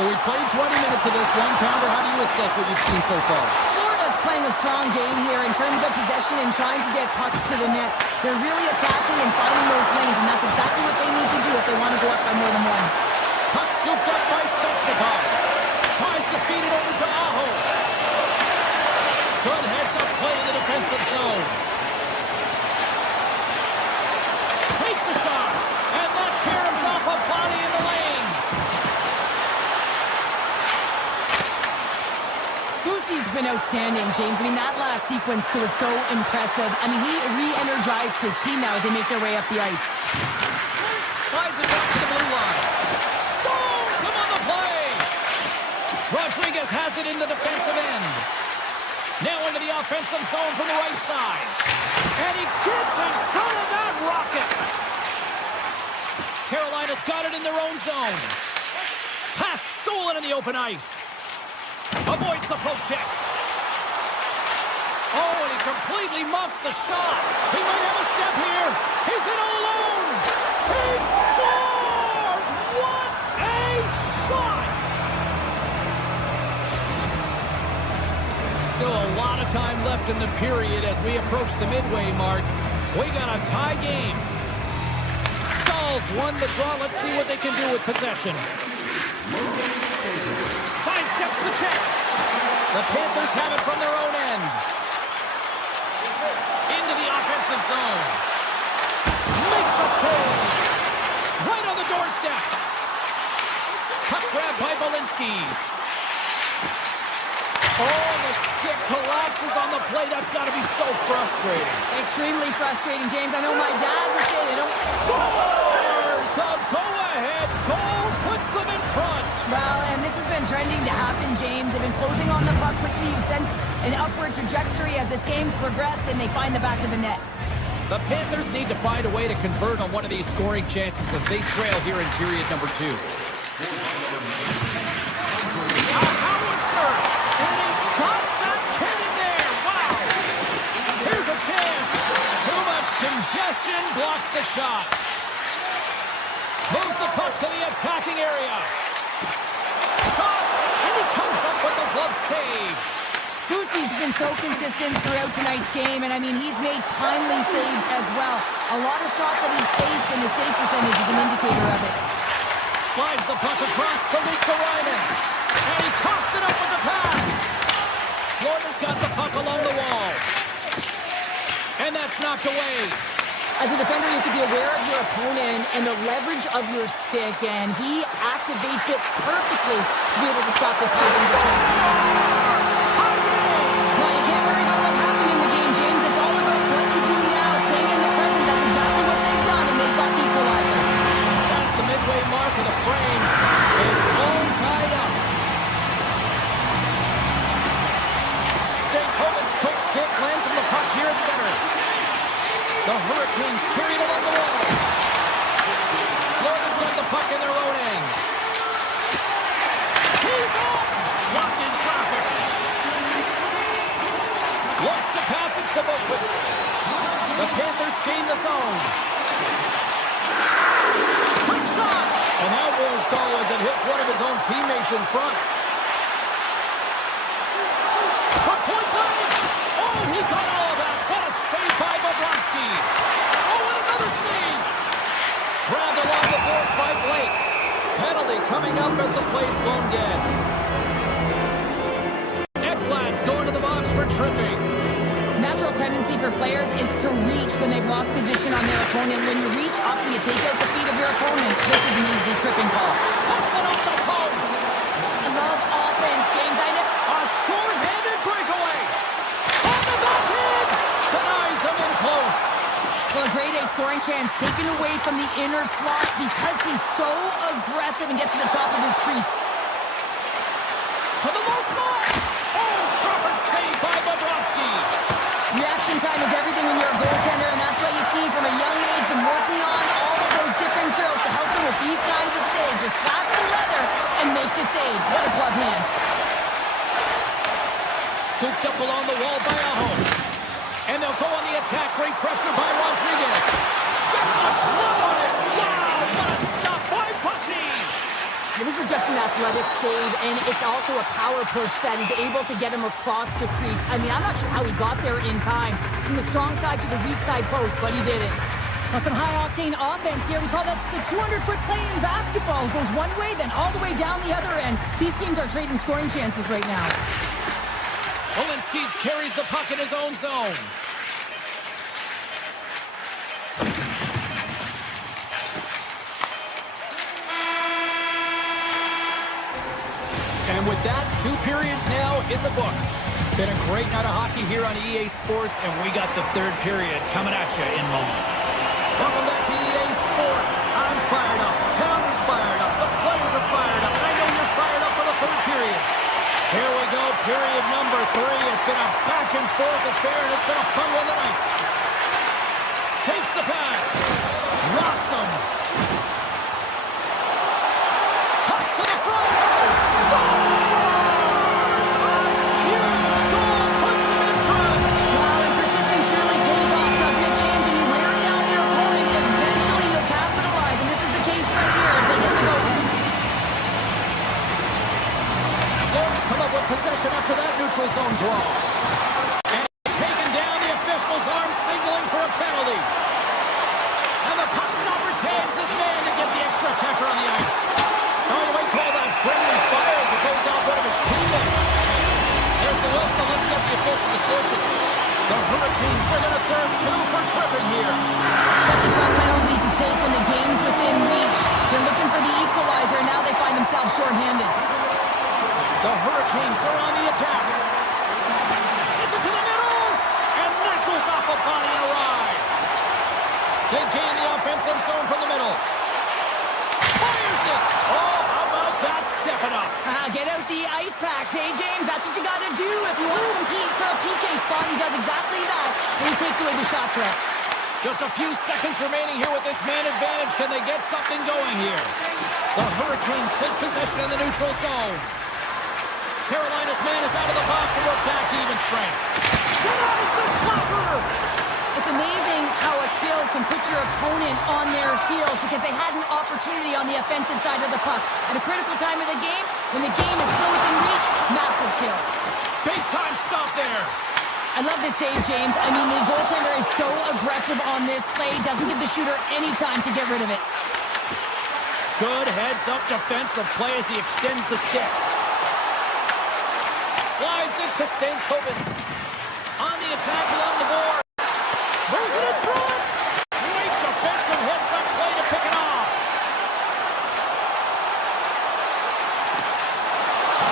So we played 20 minutes of this one-pounder. How do you assess what you've seen so far? Playing a strong game here in terms of possession and trying to get pucks to the net. They're really attacking and finding those lanes, and that's exactly what they need to do if they want to go up by more than one. Puck scooped up by Svechnikov. Tries to feed it over to Aho. Good heads-up play in the defensive zone. Takes the shot, and that caroms off a body in the lane. Boosie's been outstanding, James. I mean, that last sequence was so impressive. I mean, he re-energized his team now as they make their way up the ice. Slides it back to the blue line. Stones him on the play. Rodriguez has it in the defensive end. Now into the offensive zone from the right side. And he gets in front of that rocket. Carolina's got it in their own zone. Pass stolen in the open ice. Avoids the poke check. Oh, and he completely muffs the shot. He might have a step here. He's in all alone. He scores! What a shot! Still a lot of time left in the period as we approach the midway mark. We got a tie game. Stalls won the draw. Let's see what they can do with possession. Sidesteps the check. The Panthers have it from their own end. Into the offensive zone. Makes a save. Right on the doorstep. Puck grab by Belinsky's. Oh, the stick collapses on the play. That's got to be so frustrating. Extremely frustrating, James. I know my dad would say they don't... Scores! The go-ahead goal puts them in front. Well, and this has been trending to happen, James. They've been closing on the puck quickly. You've sensed an upward trajectory as this game's progressed, and they find the back of the net. The Panthers need to find a way to convert on one of these scoring chances as they trail here in period number 2. A howitzer! And he stops that cannon there! Wow! Here's a chance! Too much congestion blocks the shot. Moves the puck to the attacking area. Shot! And he comes up with the glove save. Boosie's been so consistent throughout tonight's game, and I mean, he's made timely saves as well. A lot of shots that he's faced, and his save percentage is an indicator of it. Slides the puck across to Ristolainen. And he coughs it up with the pass. Florida's got the puck along the wall. And that's knocked away. As a defender, you have to be aware of your opponent and the leverage of your stick, and he activates it perfectly to be able to stop this high-danger chance. Well, you can't worry about what happened in the game, James. It's all about what you do now, staying in the present. That's exactly what they've done, and they've got the equalizer. That's the midway mark of the frame. It's all tied up. Stankoven's quick stick lands on the puck here at center. The Hurricanes carried along the wall. Florida's got the puck in their own end. He's off! Blocked in traffic. Wants to pass it to Boquist. The Panthers gain the zone. Quick shot! And that won't go as it hits one of his own teammates in front. From point blank! Oh, he got all of that! What a save by Bobrovsky! Oh, and another save! Grabbed along the boards by Blake. Penalty coming up as the play's blown dead. Ekblad's going to the box for tripping. Natural tendency for players is to reach when they've lost position on their opponent. When you reach opting to take out the feet of your opponent. This is an easy tripping call. Puts it off the post. I love offense, James. A short-handed breakaway. On the backhand. Denies him in close. Well, a grade A scoring chance taken away from the inner slot because he's so aggressive and gets to the top of his crease. To the low slot. Oh, Crawford saved by Bobrovsky. Reaction time is everything when you're a goaltender, and that's why you see from a young age them working on all of those different drills to help them with these kinds of saves. Just flash the leather and make the save. What a glove hand. Scooped up along the wall by Aho. And they'll go on the attack. Great pressure by Rodriguez. Gets a club on it. Wow, what a stop by Bussy. This is just an athletic save, and it's also a power push that is able to get him across the crease. I mean, I'm not sure how he got there in time from the strong side to the weak side post, but he did it. Well, some high-octane offense here. We call that the 200-foot play in basketball. It goes one way, then all the way down the other end. These teams are trading scoring chances right now. Olinsky carries the puck in his own zone. And with that, 2 periods now in the books. Been a great night of hockey here on EA Sports, and we got the 3rd period coming at you in moments. Welcome back to EA Sports. I'm fired up. Pounder's fired up. The players are fired up. I know you're fired up for the 3rd period. Here we go, period number 3. It's been a back-and-forth affair, and it's been a fun one tonight. Takes the pass. Rocks him. Cuts to the front. Scores! A huge goal puts him in front. Well, and persistence really pays off, doesn't it, James? When you wear down your opponent, eventually you'll capitalize, and this is the case right here as they get the goal. Florida's come up with possession after that neutral zone draw. And taken down, the official's arm signaling for a penalty. And the puck stopper tags his man to get the extra attacker on the ice. Oh, you might call that friendly fire as it goes off one of his teammates. There's the whistle. Let's get the official decision. The Hurricanes are going to serve 2 for tripping here. Such a tough penalty to take when the game's within reach. They're looking for the equalizer, and now they find themselves shorthanded. The Hurricanes are on the attack. Sends it to the middle, and that goes off a body and a ride. They gain the offensive zone from the middle. Fires it. Oh, how about that stepping up? Get out the ice packs, hey, James? That's what you got to do if you want to compete for a PK spot. He does exactly that, and he takes away the shot threat. Just a few seconds remaining here with this man advantage. Can they get something going here? The Hurricanes take possession in the neutral zone. Carolina's man is out of the box, and we're back to even strength. Denies the clobber! It's amazing how a kill can put your opponent on their heels because they had an opportunity on the offensive side of the puck. At a critical time of the game, when the game is still within reach, massive kill. Big time stop there. I love this save, James. I mean, the goaltender is so aggressive on this play, doesn't give the shooter any time to get rid of it. Good heads-up defensive play as he extends the stick. Slides it to Stankoven. On the attack along the boards. Moves it in front. Great defensive heads-up play to pick it off.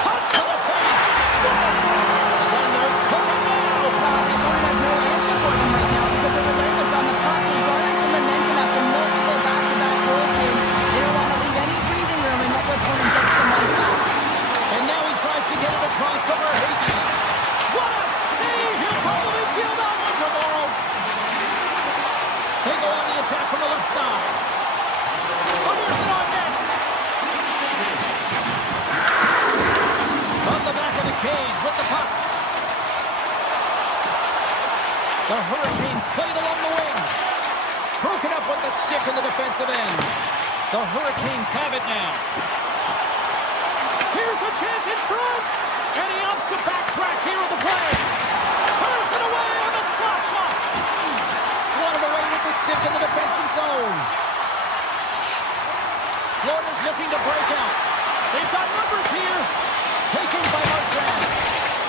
Cuts to the paint. Scores! And they're cooking now. The opponent has no answer for them right now because they're relentless on the puck. They garnered some momentum after multiple back-to-back goals, James. They don't want to leave any breathing room and let their opponent get some life back. And now he tries to get it across to Verhaeghe. What a save! He'll probably feel that one tomorrow. They go on the attack from the left side. Fires it on net. From the back of the cage with the puck. The Hurricanes played along the wing. Broken up with the stick in the defensive end. The Hurricanes have it now. Here's a chance in front. And he opts to backtrack here with the play. Turns it away on the slap shot. Slotted away with the stick in the defensive zone. Florida's looking to break out. They've got numbers here. Taken by Marchand.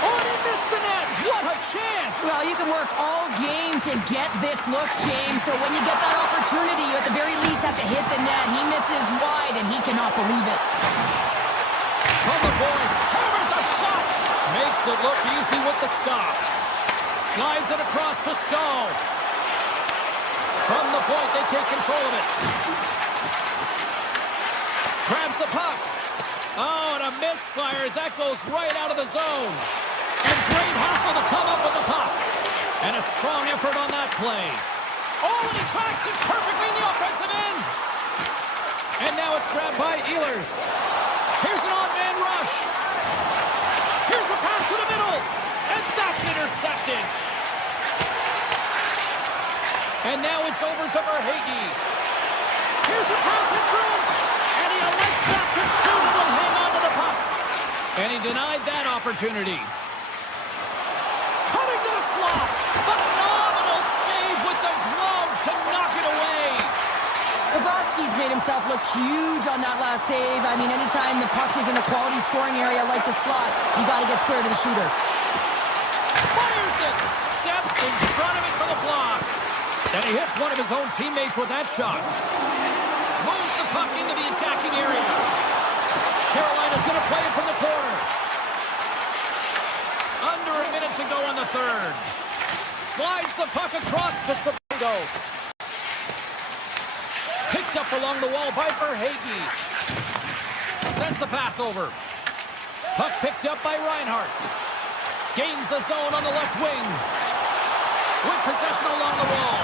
Oh, and he missed the net. What a chance. Well, you can work work all game to get this look, James. So when you get that opportunity, you at the very least have to hit the net. He misses wide, and he cannot believe it. From the point, hammers a shot. Makes it look easy with the stop. Slides it across to Stahl. From the point, they take control of it. Grabs the puck. Oh, and a misfire as that goes right out of the zone. And great hustle to come up with the puck. And a strong effort on that play. Oh, and he tracks it perfectly in the offensive end. And now it's grabbed by Ehlers. Here's an odd-man rush. Here's a pass to the middle. And that's intercepted. And now it's over to Verhaeghe. Here's a pass in front. And he elects not to shoot and will hang on to the puck. And he denied that opportunity. Cutting to the slot. Phenomenal save with the glove to knock it away. Bobrovsky's made himself look huge on that last save. I mean, anytime the puck is in a quality scoring area like the slot, you got to get square to the shooter. Fires it. Steps in front of it for the block. And he hits one of his own teammates with that shot. Moves the puck into the attacking area. Carolina's going to play it from the corner. Under a minute to go on the third. Slides the puck across to Sabato. Picked up along the wall by Verhaeghe. Sends the pass over. Puck picked up by Reinhart. Gains the zone on the left wing. With possession along the wall.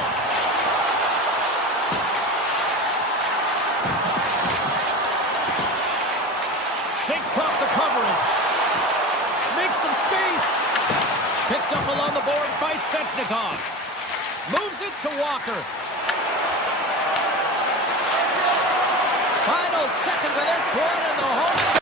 Shakes off the coverage. Makes some space. Picked up along the boards by Svechnikov. Moves it to Walker. Final seconds of this one, and the home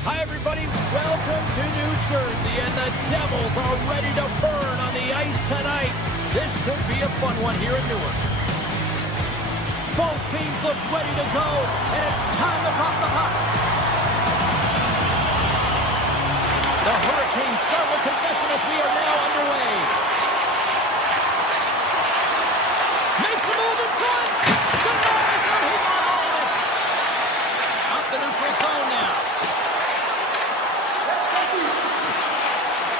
Hi, everybody. Welcome to New Jersey, and the Devils are ready to burn on the ice tonight. This should be a fun one here in Newark. Both teams look ready to go, and it's time to drop the puck. The Hurricanes start with possession as we are now underway. Makes a move in front. Denies, and he got all of it. Up the neutral zone now.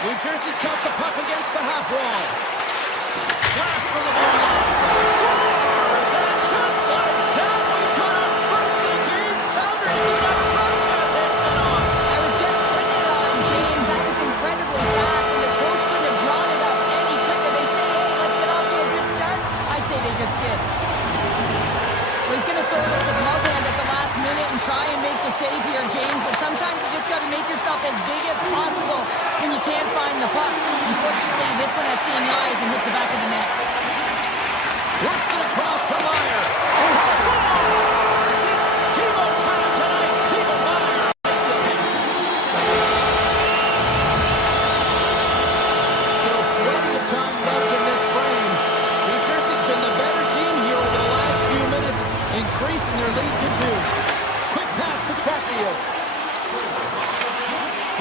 New Jersey's got the puck against the half wall. Pass from the blue line. Scores! And just like that, we've got our first team boundary. We've got a broadcast headset on. I was just putting it on, James. That was incredibly fast, and the coach couldn't have drawn it up any quicker. They say, hey, let's get off to a good start. I'd say they just did. Well, he's going to throw it with love hand at the last minute and try and make the save here, James. But sometimes you just got to make yourself as big as possible when you can't find the puck. Unfortunately, this one has seen eyes and hits the back of the net. Works it across to Meyer. Scores! It's Timo time tonight. Timo Meyer makes it hit. Still plenty of time left in this frame. New Jersey's been the better team here over the last few minutes, increasing their lead to 2. Quick pass to Chatfield.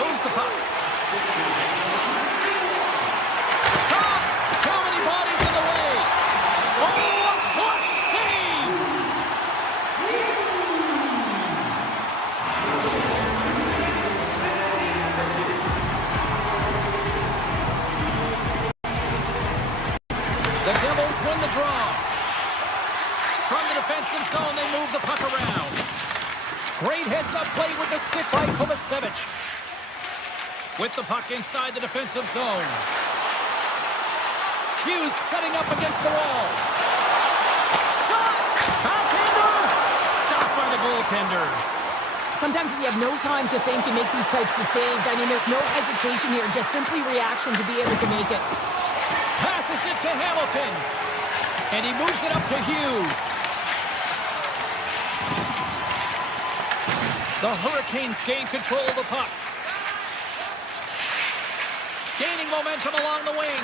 Moves the puck. Shot! How many bodies in the way? Oh, a clutch save! The Devils win the draw. From the defensive zone, they move the puck around. Great heads-up play with the stick by Kovacevic. With the puck inside the defensive zone. Hughes setting up against the wall. Shot! Backhander! Stopped by the goaltender. Sometimes when you have no time to think, you make these types of saves. I mean, there's no hesitation here, just simply reaction to be able to make it. Passes it to Hamilton. And he moves it up to Hughes. The Hurricanes gain control of the puck. Gaining momentum along the wing.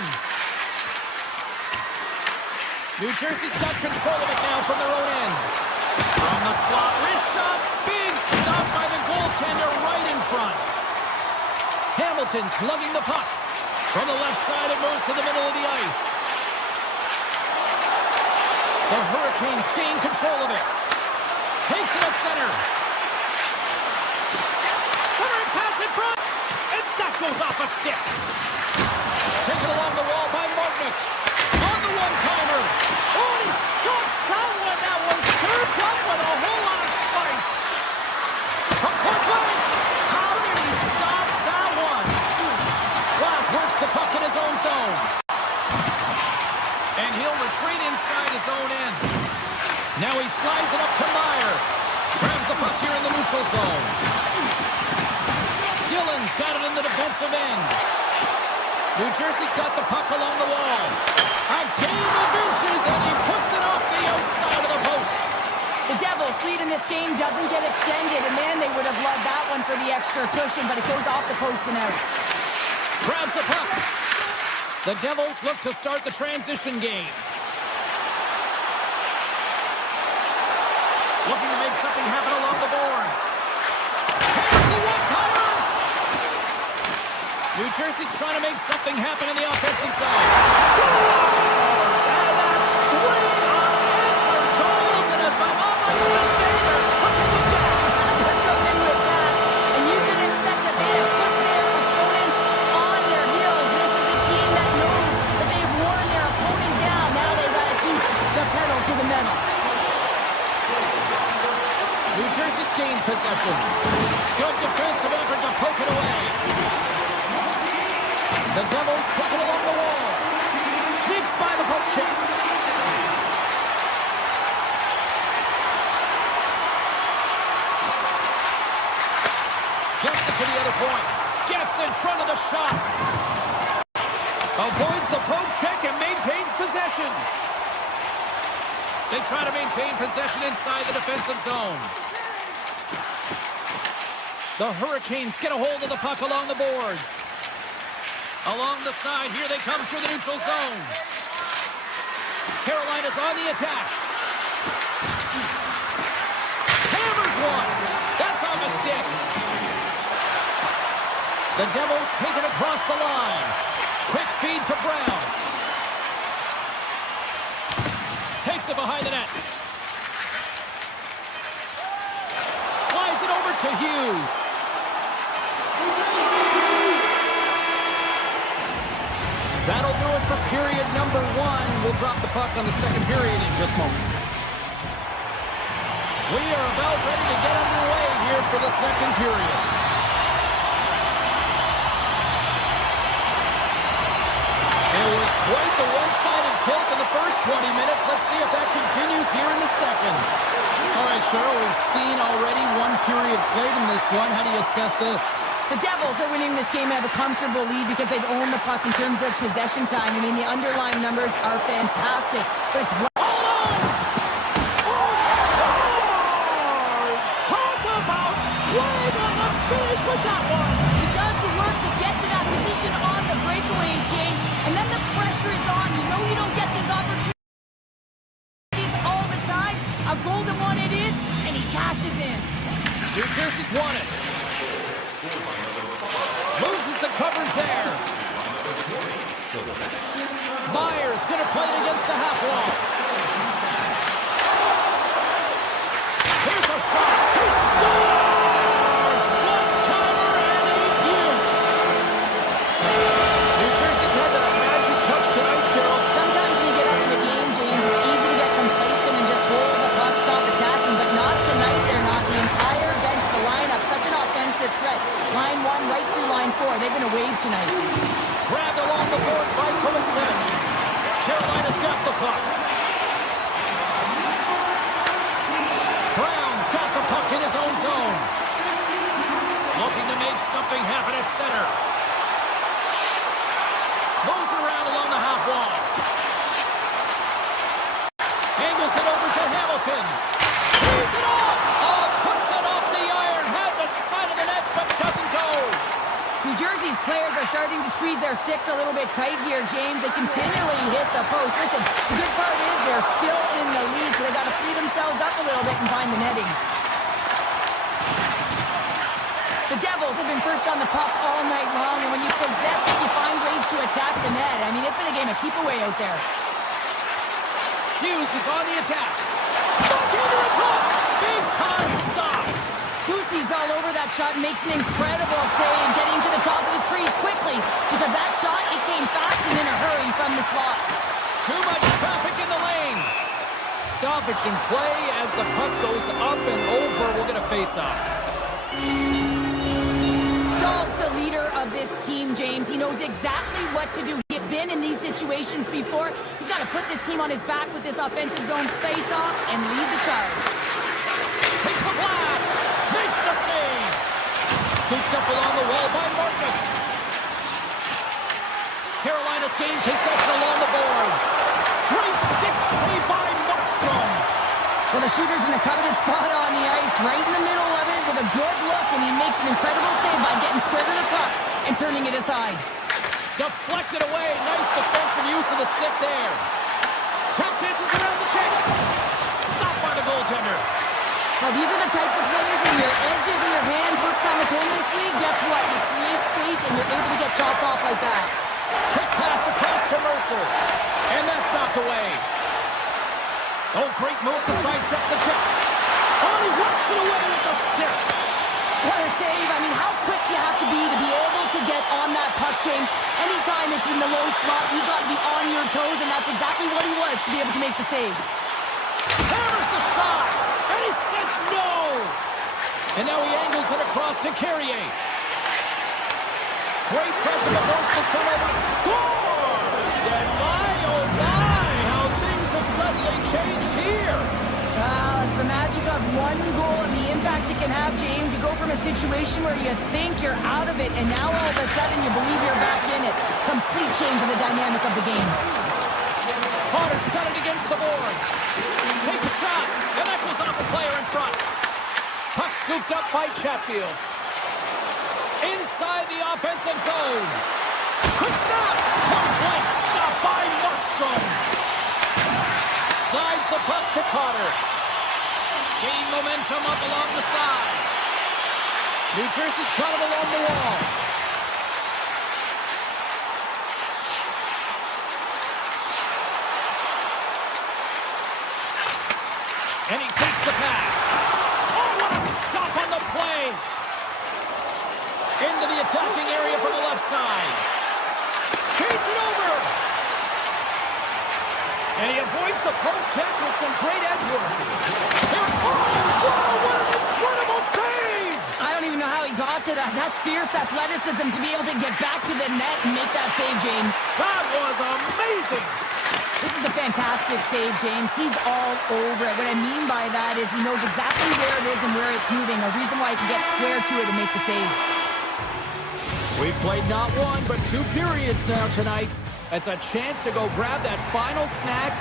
New Jersey's got control of it now from their own end. From the slot, wrist shot. Big stop by the goaltender right in front. Hamilton's lugging the puck. From the left side, it moves to the middle of the ice. The Hurricanes gain control of it. Takes it to center. Centering pass in front. And that goes off a stick. Taken along the wall by Martinick. On the one-timer. Oh, he stops that one. That was served up with a whole lot of spice. From point blank. How did he stop that one? Glass works the puck in his own zone. And he'll retreat inside his own end. Now he slides it up to Meyer. Grabs the puck here in the neutral zone. Dillon's got it in the defensive end. New Jersey's got the puck along the wall. A game of inches, and he puts it off the outside of the post. The Devils' lead in this game doesn't get extended, and man, they would have loved that one for the extra cushion, but it goes off the post and out. Grabs the puck. The Devils look to start the transition game. Looking to make something happen along the boards. Here's the one-timer. New Jersey's trying to make something happen in the offensive side. Scores! And that's 3 unanswered goals. And as my mom likes to say, they're cooking with gas. They're cooking with gas, and you can expect that they have put their opponents on their heels. This is a team that knows that they've worn their opponent down. Now they've got to keep the pedal to the metal. New Jersey's gained possession. Good defensive effort to poke it away. The Devils take it along the wall. Sneaks by the poke check. Gets it to the other point. Gets in front of the shot. Avoids the poke check and maintains possession. They try to maintain possession inside the defensive zone. The Hurricanes get a hold of the puck along the boards. Along the side, here they come through the neutral zone. Carolina's on the attack. Hammers one. That's on the stick. The Devils take it across the line. Quick feed to Brown. Takes it behind the net. Slides it over to Hughes. That'll do it for period number 1. We'll drop the puck on the second period in just moments. We are about ready to get underway here for the second period. It was quite the one-sided tilt in the first 20 minutes. Let's see if that continues here in the second. All right, Cheryl, we've seen already one period played in this one. How do you assess this? The Devils are winning this game and have a comfortable lead because they've owned the puck in terms of possession time. I mean, the underlying numbers are fantastic. But it's Talk about swing on the finish with that one. He does the work to get to that position on the breakaway, James. And then the pressure is on. You know you don't get these opportunities all the time. A golden one it is, and he cashes in. New Jersey's won it. Loses the coverage there. Myers going to play it against the half wall. Here's a shot. He scores! One-timer and a beaut. New Jersey's had that magic touch tonight, Cheryl. Sometimes when you get up in the game, James, it's easy to get complacent and just hold the puck, stop attacking. But not tonight, they're not. The entire bench, the lineup, such an offensive threat. Line 1 right through line 4. They've been a wave tonight. Grabbed along the board by Kovacic. Carolina's got the puck. Brown's got the puck in his own zone. Looking to make something happen at center. Moves around along the half wall. Angles it over to Hamilton. He's it off! Oh, puts it off the iron. Had the side of the net, but doesn't go. New Jersey's players are starting to squeeze their sticks a little bit tight here, James. They continually hit the post. Listen, the good part is they're still in the lead, so they got to free themselves up a little bit and find the netting. The Devils have been first on the puck all night long, and when you possess it, you find ways to attack the net. I mean, it's been a game of keep away out there. Hughes is on the attack. Backhander it's up. Big time stop. Boosie's all over that shot and makes an incredible save, getting to the top of his crease quickly, because that shot, it came fast and in a hurry from the slot. Too much traffic in the lane. Stoppage in play as the puck goes up and over. We'll get a face-off. Stahl's the leader of this team, James. He knows exactly what to do. He's been in these situations before. He's got to put this team on his back with this offensive zone face-off and lead the charge. Takes a blast. Makes the save. Scooped up along the wall by Martin. Carolina's gained possession along the boards. Great stick save by Markstrom. Well, the shooter's in a coveted spot on the ice, right in the middle of it with a good look, and he makes an incredible save by getting square to the puck and turning it aside. Deflected away. Nice defensive use of the stick there. Tap dances around the check. Stopped by the goaltender. Now, these are the types of plays when your edges and your hands work simultaneously. Guess what? You create space, and you're able to get shots off like that. Quick pass across to Mercer. And that's knocked away. Oh, great move to sidestep the check. Oh, he works it away with the stick. What a save. I mean, how quick do you have to be able to get on that puck, James? Anytime it's in the low slot, you got to be on your toes, and that's exactly what he was to be able to make the save. Hammers the shot, and he says no. And now he angles it across to Carrier. Great pressure to force the turnover. Scores! And my, oh my, how things have suddenly changed here. Well, it's the magic of one goal and the impact it can have, James. You go from a situation where you think you're out of it, and now all of a sudden you believe you're back in it. Complete change of the dynamic of the game. Potter's got it against the boards. Takes a shot, and that goes off the player in front. Puck scooped up by Chatfield. offensive zone. Quick snap. Point blank stop by Markstrom. Slides the puck to Carter. Gain momentum up along the side. New Jersey's got it along the wall. And he takes the pass. Oh, what a stop on the play. Into the attacking area from the left side. Feeds it over. And he avoids the poke check with some great edge work. Here, oh, wow, what an incredible save. I don't even know how he got to that. That's fierce athleticism to be able to get back to the net and make that save, James. That was amazing. This is a fantastic save, James. He's all over it. What I mean by that is he knows exactly where it is and where it's moving. A reason why he can get square to it and make the save. We've played not one, but 2 periods now tonight. It's a chance to go grab that final snack,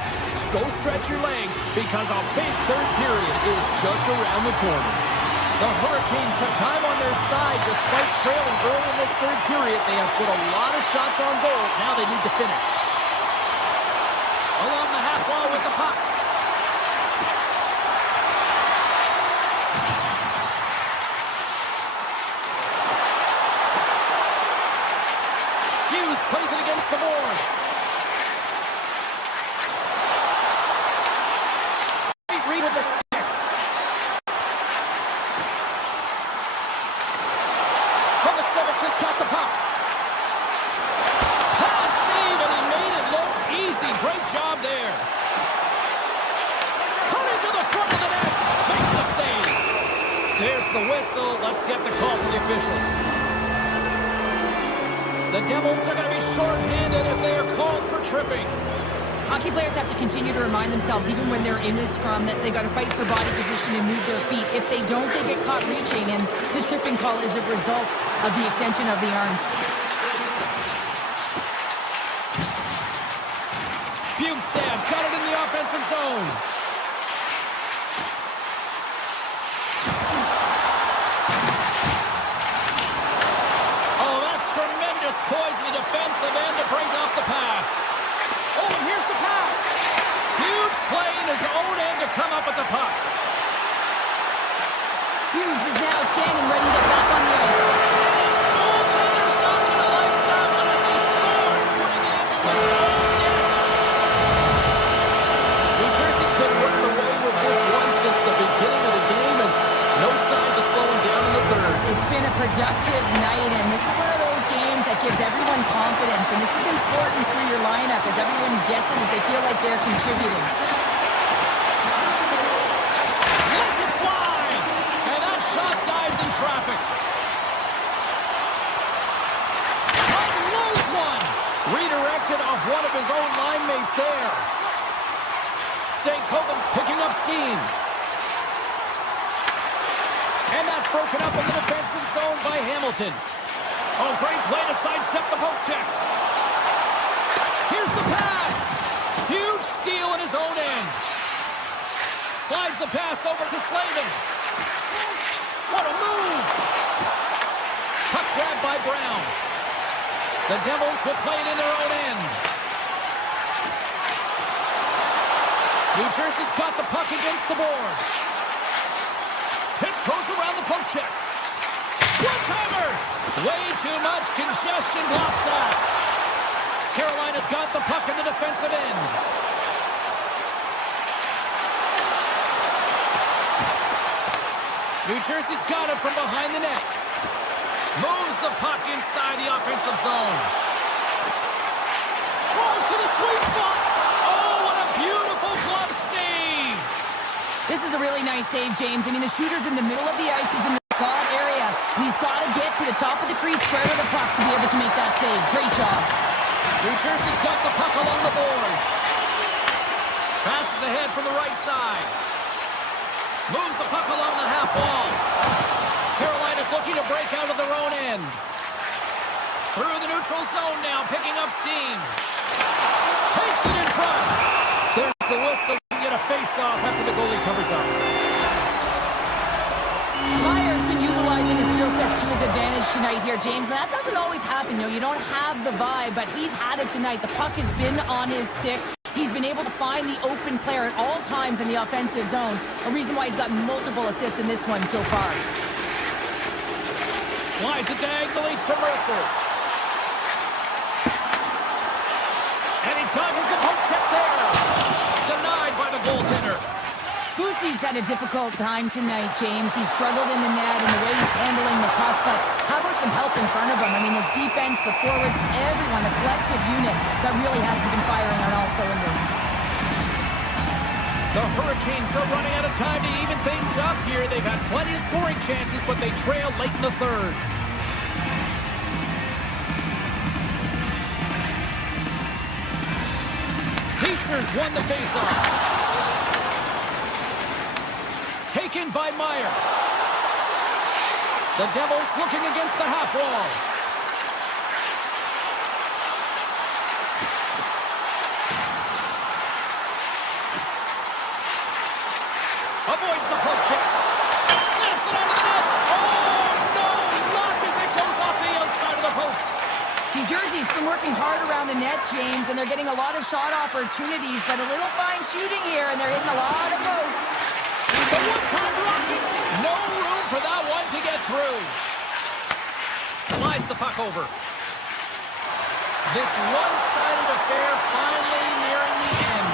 go stretch your legs, because a big third period is just around the corner. The Hurricanes have time on their side. Despite trailing early in this third period, they have put a lot of shots on goal. Now they need to finish. Along the half wall with the puck. Hughes plays it against the boards. Great read with the stick. Kovacevic has got the puck. Hard save, and he made it look easy. Great job there. Cutting to the front of the net. Makes the save. There's the whistle. Let's get the call from the officials. The Devils are going to be short-handed as they are called for tripping. Hockey players have to continue to remind themselves, even when they're in a scrum, that they got to fight for body position and move their feet. If they don't, they get caught reaching, and this tripping call is a result of the extension of the arms. Bjugstad's got it in the offensive zone. Oh, that's tremendous poise in the defensive end to break off the pass. Oh, and here's the pass. Huge play in his own end to come up with the puck. Hughes is now standing ready to get back on the ice. And his goaltender's not going to like that one as he scores, putting it into his own net. New Jersey's been running away with this one since the beginning of the game, and no signs of slowing down in the third. It's been a productive night, and this is one of those games that gives everyone confidence, and this is important for your lineup as everyone gets it, as they feel like they're contributing. Lets it fly! And that shot dives in traffic. Unloads one! Redirected off one of his own line mates there. Stankoven's picking up steam. And that's broken up in the defensive zone by Hamilton. Oh, great play to sidestep the poke check. Here's the pass. Huge steal in his own end. Slides the pass over to Slavin. What a move. Puck grabbed by Brown. The Devils will play it in their own end. New Jersey's got the puck against the boards. Tiptoes around the poke check. One-timer! Way too much congestion blocks that. Carolina's got the puck in the defensive end. New Jersey's got it from behind the net. Moves the puck inside the offensive zone. Throws to the sweet spot. Oh, what a beautiful glove save. This is a really nice save, James. I mean, the shooter's in the middle of the ice. He's in the slot area, and he's got to get to the top of the crease, square to the puck to be able to make that save. Great job. New Jersey's got the puck along the boards. Passes ahead from the right side. Moves the puck along the half wall. Carolina's looking to break out of their own end. Through the neutral zone now, picking up steam. Takes it in front. There's the whistle. Get a face-off after the goalie covers up. Meyer's been utilizing his skill sets to his advantage tonight here, James. And that doesn't always happen. You don't have the vibe, but he's had it tonight. The puck has been on his stick. He's been able to find the open player at all times in the offensive zone. A reason why he's got multiple assists in this one so far. Slides it diagonally to Mercer. And he dodges the poke check there. Denied by the goaltender. Boosie's had a difficult time tonight, James. He's struggled in the net and the way he's handling the puck, but how about some help in front of him? I mean, his defense, the forwards, everyone, a collective unit that really hasn't been firing on all cylinders. The Hurricanes are running out of time to even things up here. They've had plenty of scoring chances, but they trail late in the third. Pacers won the faceoff. Taken by Meyer. The Devils looking against the half wall. Avoids the poke check. Snaps it out of the net. Oh, no! Lock as it goes off the outside of the post. New Jersey's been working hard around the net, James, and they're getting a lot of shot opportunities, but a little fine shooting here, and they're hitting a lot of posts. The one-time rocket. No room for that one to get through. Slides the puck over. This one-sided affair finally nearing the end.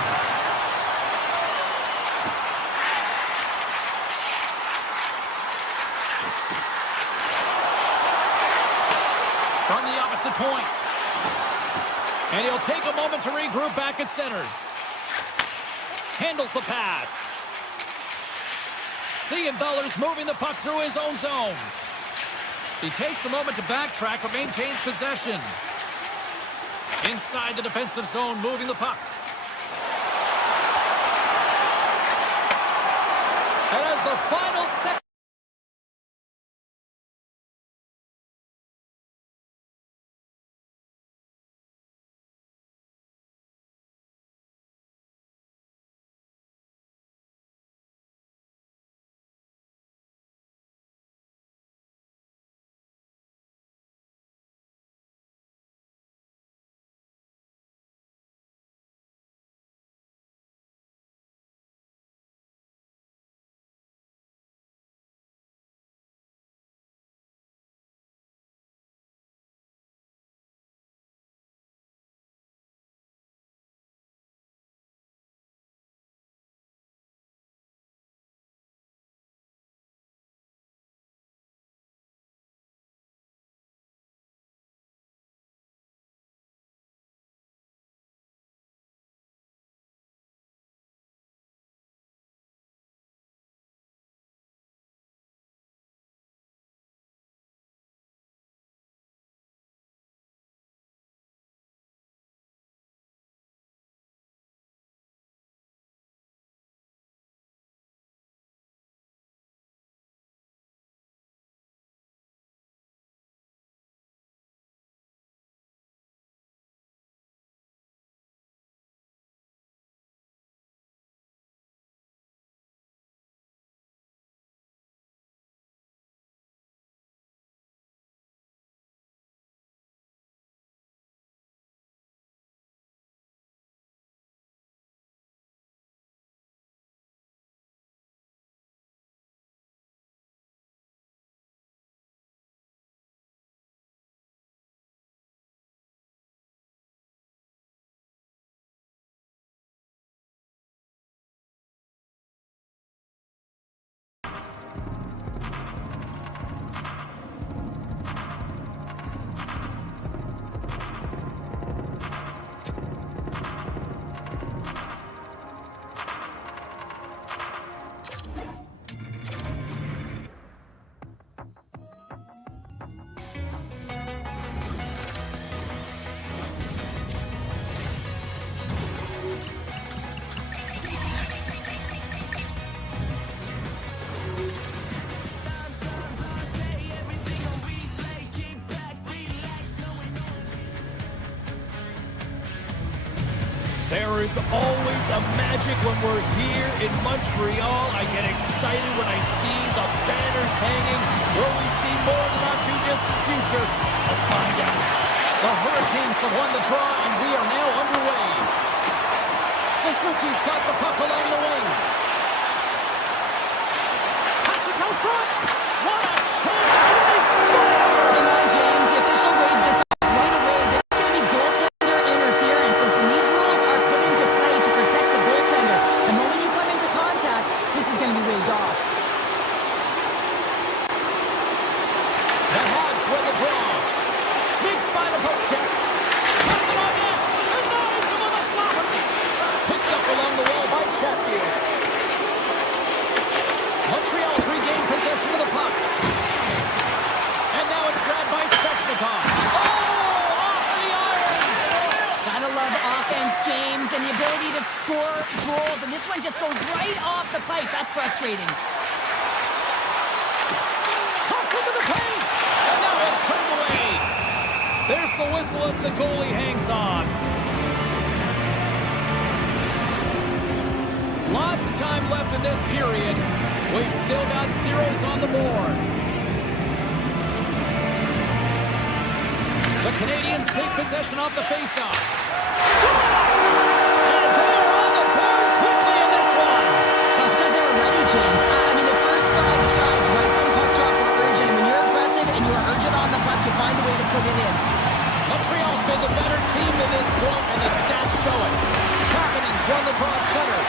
From the opposite point. And he'll take a moment to regroup back at center. Handles the pass. Siegenthaler's moving the puck through his own zone. He takes a moment to backtrack but maintains possession. Inside the defensive zone, moving the puck. And as the final second. There is always a magic when we're here in Montreal. I get excited when I see the banners hanging, where we see more in the not-too-distant future. Let's find out. The Hurricanes have won the draw, and we are now underway. Suzuki's got the puck along the wing. Passes out front. What a chance, and they score! Hang on, James. The official waved this off right away. This is going to be goaltender interference. Listen, these rules are put into play to protect the goaltender. The moment you come into contact, this is going to be waved off. The Habs win the draw. Sneaks by the poke check. Pass it on in. Denies him with a slapper. Picked up along the wall by Chatfield. Montreal's regained possession of the puck. And now it's grabbed by Svechnikov. Oh, off the iron. Gotta love offense, James, and the ability to score goals. And this one just goes right off the pipe. That's frustrating. Toss into the paint. And now it's turned away. There's the whistle as the goalie hangs on. Lots of time left in this period. We've still got zeros on the board. The Canadians take possession off the faceoff. Scores! And they're on the board quickly in this one. That's because they were ready, James. I mean, the first 5 strides right from puck drop were urgent. And when you're aggressive and you're urgent on the puck, you find a way to put it in. Montreal's been the better team to this point, and the stats show it. Kapanen's run the draw at center.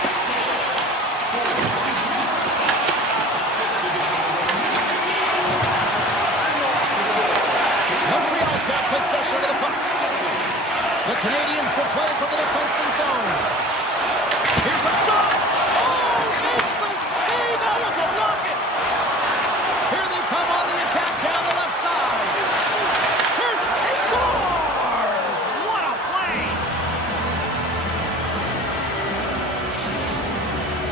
Montreal's got possession of the puck. The Canadians will play from the defensive zone. Here's a shot. Oh, makes the save. That was a rocket. Here they come on the attack down the left side. Here's he scores. What a play.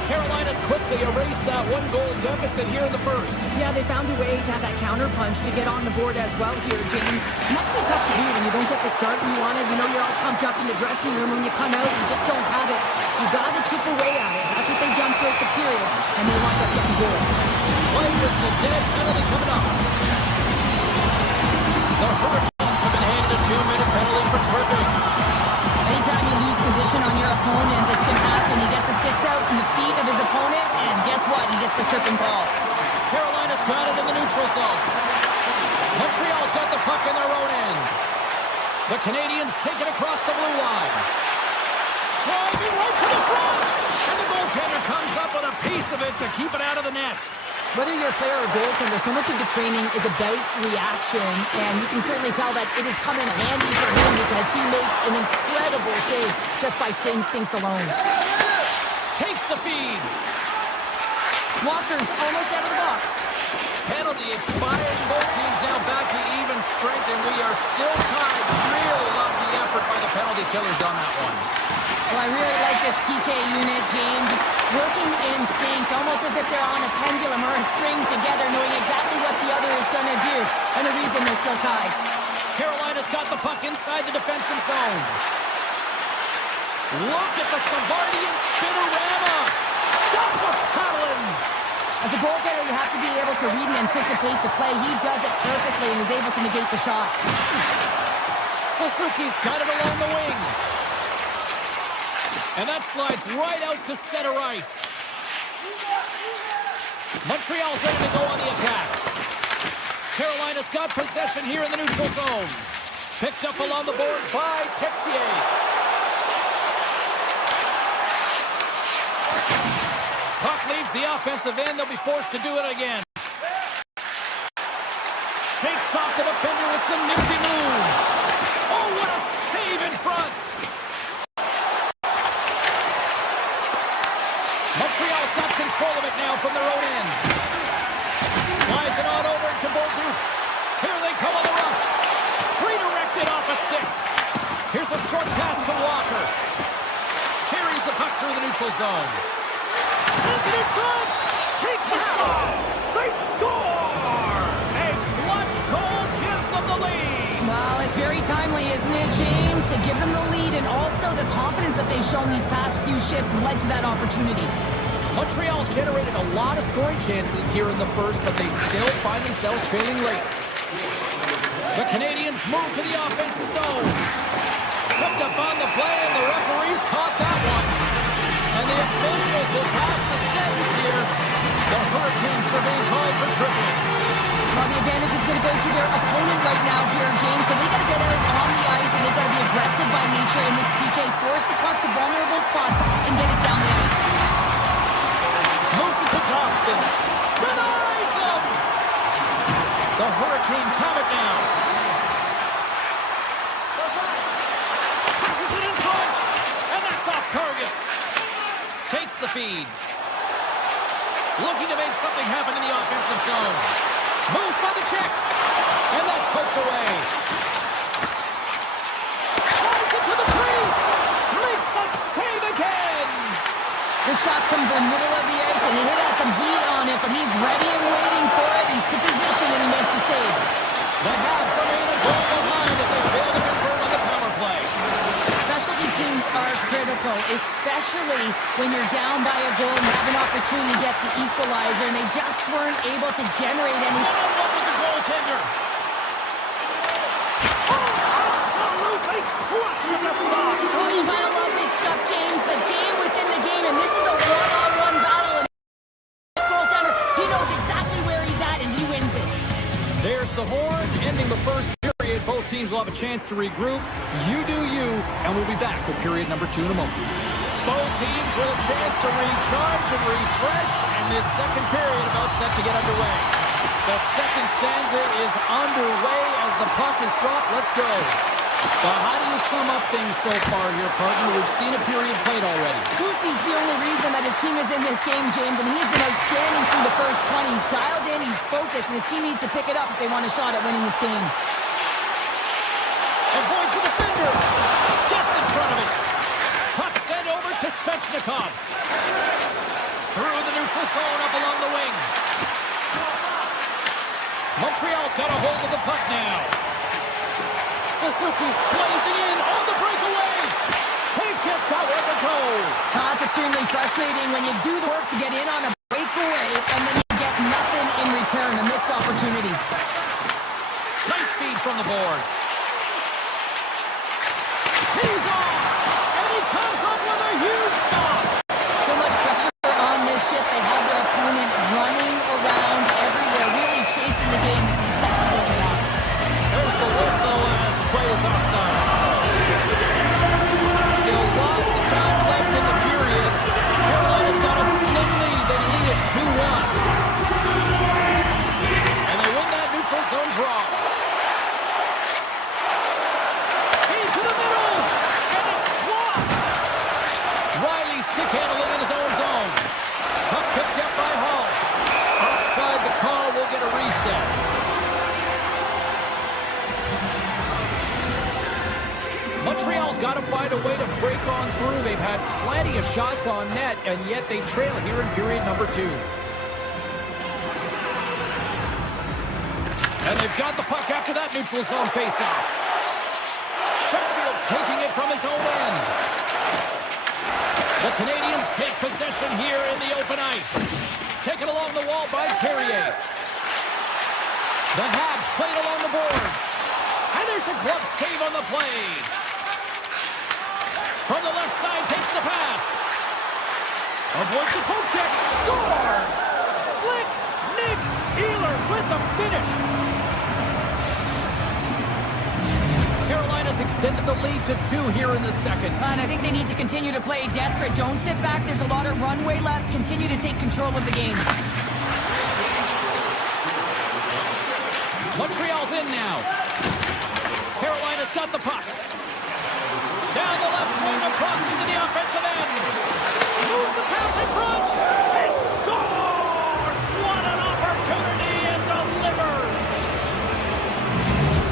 Carolina's quickly erased that 1-goal deficit here in the first. Yeah, they found a way to have that counter punch to get on the board as well here, James. And that can be tough to do when you don't get the start you wanted. You know, you're all pumped up in the dressing room. When you come out, you just don't have it. You got to chip away at it. That's what they've done throughout the period, and they wind up getting goal. Play with the dead penalty coming up. The Hurricanes have been handed a 2-minute penalty for tripping. Anytime you lose position on your opponent, this can happen. He gets the sticks out in the feet of his opponent, and guess what? He gets the tripping call. Carolina's got it in the neutral zone. Montreal's got the puck in their own end. The Canadians take it across the blue line. Driving right to the front. And the goaltender comes up with a piece of it to keep it out of the net. Whether you're a player or goaltender, so much of the training is about reaction, and you can certainly tell that it has come in handy for him because he makes an incredible save just by instincts alone. Takes the feed. Walker's almost out of the box. Penalty expires. Both teams now back to even strength, and we are still tied. Really love the effort by the penalty killers on that one. Well, I really like this PK unit, James. Just working in sync, almost as if they're on a pendulum or a string together, knowing exactly what the other is going to do, and the reason they're still tied. Carolina's got the puck inside the defensive zone. Look at the Savardian spinorama. That's a paddling. As a goaltender, you have to be able to read and anticipate the play. He does it perfectly and is able to negate the shot. Suzuki's got it along the wing. And that slides right out to center ice. Montreal's ready to go on the attack. Carolina's got possession here in the neutral zone. Picked up along the boards by Texier. Puck leaves the offensive end. They'll be forced to do it again. Shakes off the defender with some nifty moves. Oh, what a save in front. Montreal's got control of it now from their own end. Slides it on over to Bolduc. Here they come on the rush. Redirected off a stick. Here's a short pass to Walker. Carries the puck through the neutral zone. Sends it in front. Takes a shot. They score. A clutch goal gives them the lead. Well, it's very timely, isn't it, James? To give them the lead and also the confidence that they've shown these past few shifts led to that opportunity. Montreal's generated a lot of scoring chances here in the first, but they still find themselves trailing late. The Canadians move to the offensive zone. Tripped up on the play, and the referees caught that one. And the officials will pass the sentence here. The Hurricanes are being called for tripping. Well, the advantage is going to go to their opponent right now here, James. So they got to get out on the ice, and they've got to be aggressive by nature in this PK. Force the puck to vulnerable spots and get it down the ice. Moves it to Thompson. Denies him! The Hurricanes have it now. Passes it in front, and that's off target. Takes the feed. Looking to make something happen in the offensive zone. Moves by the check, and that's poked away. Tries it to the crease. Makes the save again. The shot's come to the middle of the ice, and he has some heat on it, but he's ready and waiting for it. He's to position, and he makes the save. The Habs remain a goal behind as they fail to convert on the power play. Specialty teams are critical, especially when you're down by a goal and you have an opportunity to get the equalizer, and they just weren't able to generate any. One-on-one with the goaltender. Oh, absolutely crushed at the stop. Oh, you gotta love this stuff, James. The game within the game, and this is a one-on-one battle. And this goaltender, he knows exactly where he's at, and he wins it. There's the horn, ending the first period. Both teams will have a chance to regroup. You do you, and we'll be back with period number 2 in a moment. Both teams with a chance to recharge and refresh, and this second period about set to get underway. The second stanza is underway as the puck is dropped. Let's go. But how do you sum up things so far here, partner? We've seen a period played already. Lucy's the only reason that his team is in this game, James, and he's been outstanding through the first 20. He's dialed in, he's focused, and his team needs to pick it up if they want a shot at winning this game. Avoids the defender. Gets in front of it. Puck sent over to Svechnikov. Through the neutral zone up along the wing. Montreal's got a hold of the puck now. Suzuki's blazing in on the breakaway. Take it, that was the goal. It's extremely frustrating when you do the work to get in on a breakaway and then you get nothing in return, a missed opportunity. Nice feed from the boards. He's off, and he comes up with a huge stop. So much pressure on this ship. They have their opponent running around everywhere, really chasing the game. This is exactly what they want. There's the whistle as the play is offside. Still lots of time left in the period. Carolina's got a slim lead. They lead it 2-1. And they win that neutral zone draw. Into the middle, and it's blocked. Riley stick handling in his own zone. Puck picked up by Hall. Offside the call will get a reset. Montreal's got to find a way to break on through. They've had plenty of shots on net, and yet they trail here in period number 2. And they've got the puck after that neutral zone faceoff. Chatfield's taking it from his own end. The Canadians take possession here in the open ice. Taken along the wall by Carrier. The Habs played along the boards. And there's a glove save on the play. From the left side, takes the pass. Avoids the poke check. Scores! Slick Nick Ehlers with the finish. Carolina's extended the lead to 2 here in the second. And I think they need to continue to play desperate. Don't sit back. There's a lot of runway left. Continue to take control of the game. Montreal's in now. Carolina's got the puck. Down the left wing, across into the offensive end. Moves the pass in front. And scores! What an opportunity, and delivers!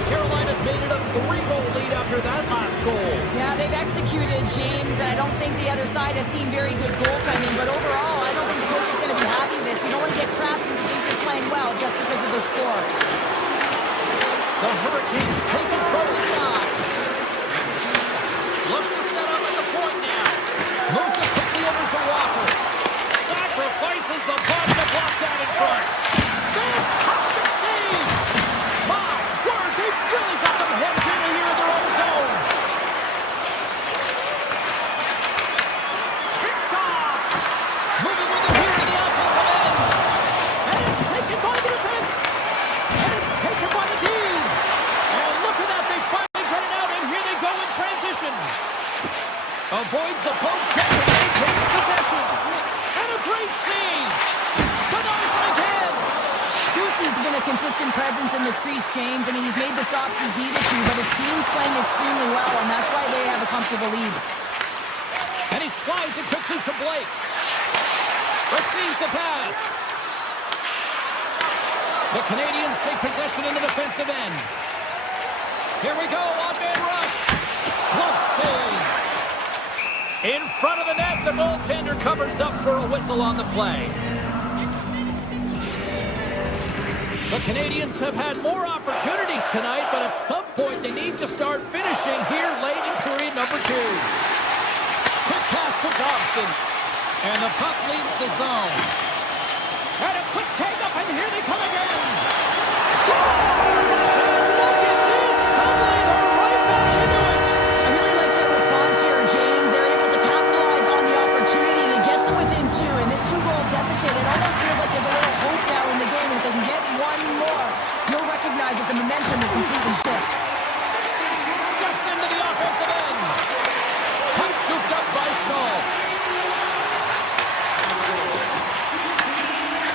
Carolina's made it a 3-goal lead after that last goal. Yeah, they've executed, James. I don't think the other side has seen very good goaltending, but overall, I don't think the coach is going to be happy with this. You don't want to get trapped and think you're playing well just because of the score. The Hurricanes take it from the side. Looks to set up at the point now. Moves it quickly over to Walker. Sack Avoids the poke check and maintains possession. And a great save. Denies him again. Goosey's been a consistent presence in the crease, James. I mean, he's made the stops he's needed to, but his team's playing extremely well, and that's why they have a comfortable lead. And he slides it quickly to Blake. Receives the pass. The Canadians take possession in the defensive end. Here we go, one-man rush. Glove save. In front of the net, the goaltender covers up for a whistle on the play. The Canadians have had more opportunities tonight, but at some point they need to start finishing here late in period number 2. Quick pass to Dobson. And the puck leaves the zone. And a quick take-up, and here they come again. Scores! And look at this! Suddenly they're right back into it. I really like their response here, James. They're able to capitalize on the opportunity, and it gets them within 2. In this 2-goal deficit, it almost feels like there's a little hope now in the game. And if they can get one more, you'll recognize that the momentum will completely shift. Steps into the offensive end. Puck scooped up by Stahl.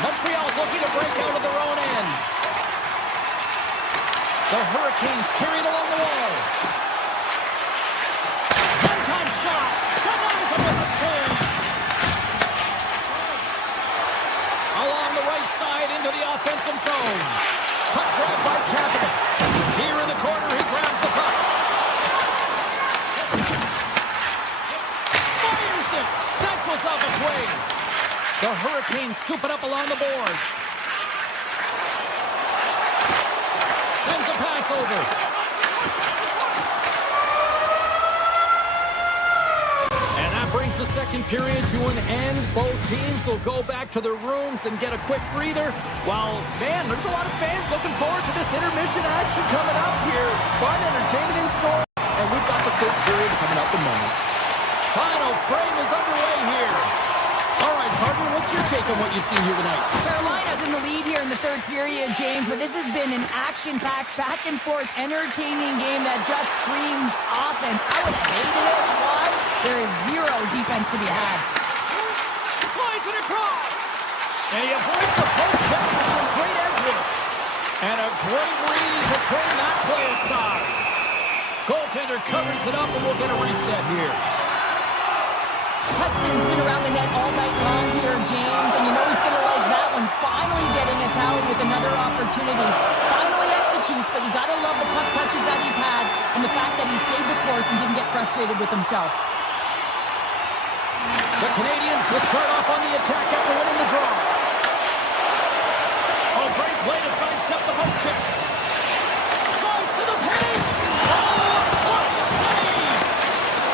Montreal's looking to break out of their own end. The Hurricanes carried along the wall. One-time shot. Denies him with a save. Along the right side into the offensive zone. Puck grabbed by Kapanen. Here in the corner, he grabs the puck. Fires it. That goes off its way. The Hurricanes scoop it up along the boards. Sends a pass over. And that brings the second period to an end. Both teams will go back to their rooms and get a quick breather. While, man, there's a lot of fans looking forward to this intermission action coming up here. Fun entertainment in store. And we've got the third period coming up in moments. Final frame is underway here. All right, partner, what's your take on what you've seen here tonight? Carolina's in the lead here in the third period, James, but this has been an action-packed, back-and-forth, entertaining game that just screams offense. I would have hated it. Why? There is zero defense to be had. Slides it across. And he avoids the poke check with some great edge work. And a great lead to turn that play aside. Goaltender covers it up, and we'll get a reset here. Hudson's been around the net all night long here, James, and you know he's going to like that one. Finally getting a tally with another opportunity. Finally executes, but you got to love the puck touches that he's had and the fact that he stayed the course and didn't get frustrated with himself. The Canadians will start off on the attack after winning the draw. Oh, great play to sidestep the poke check. Drives to the paint. Oh, clutch save.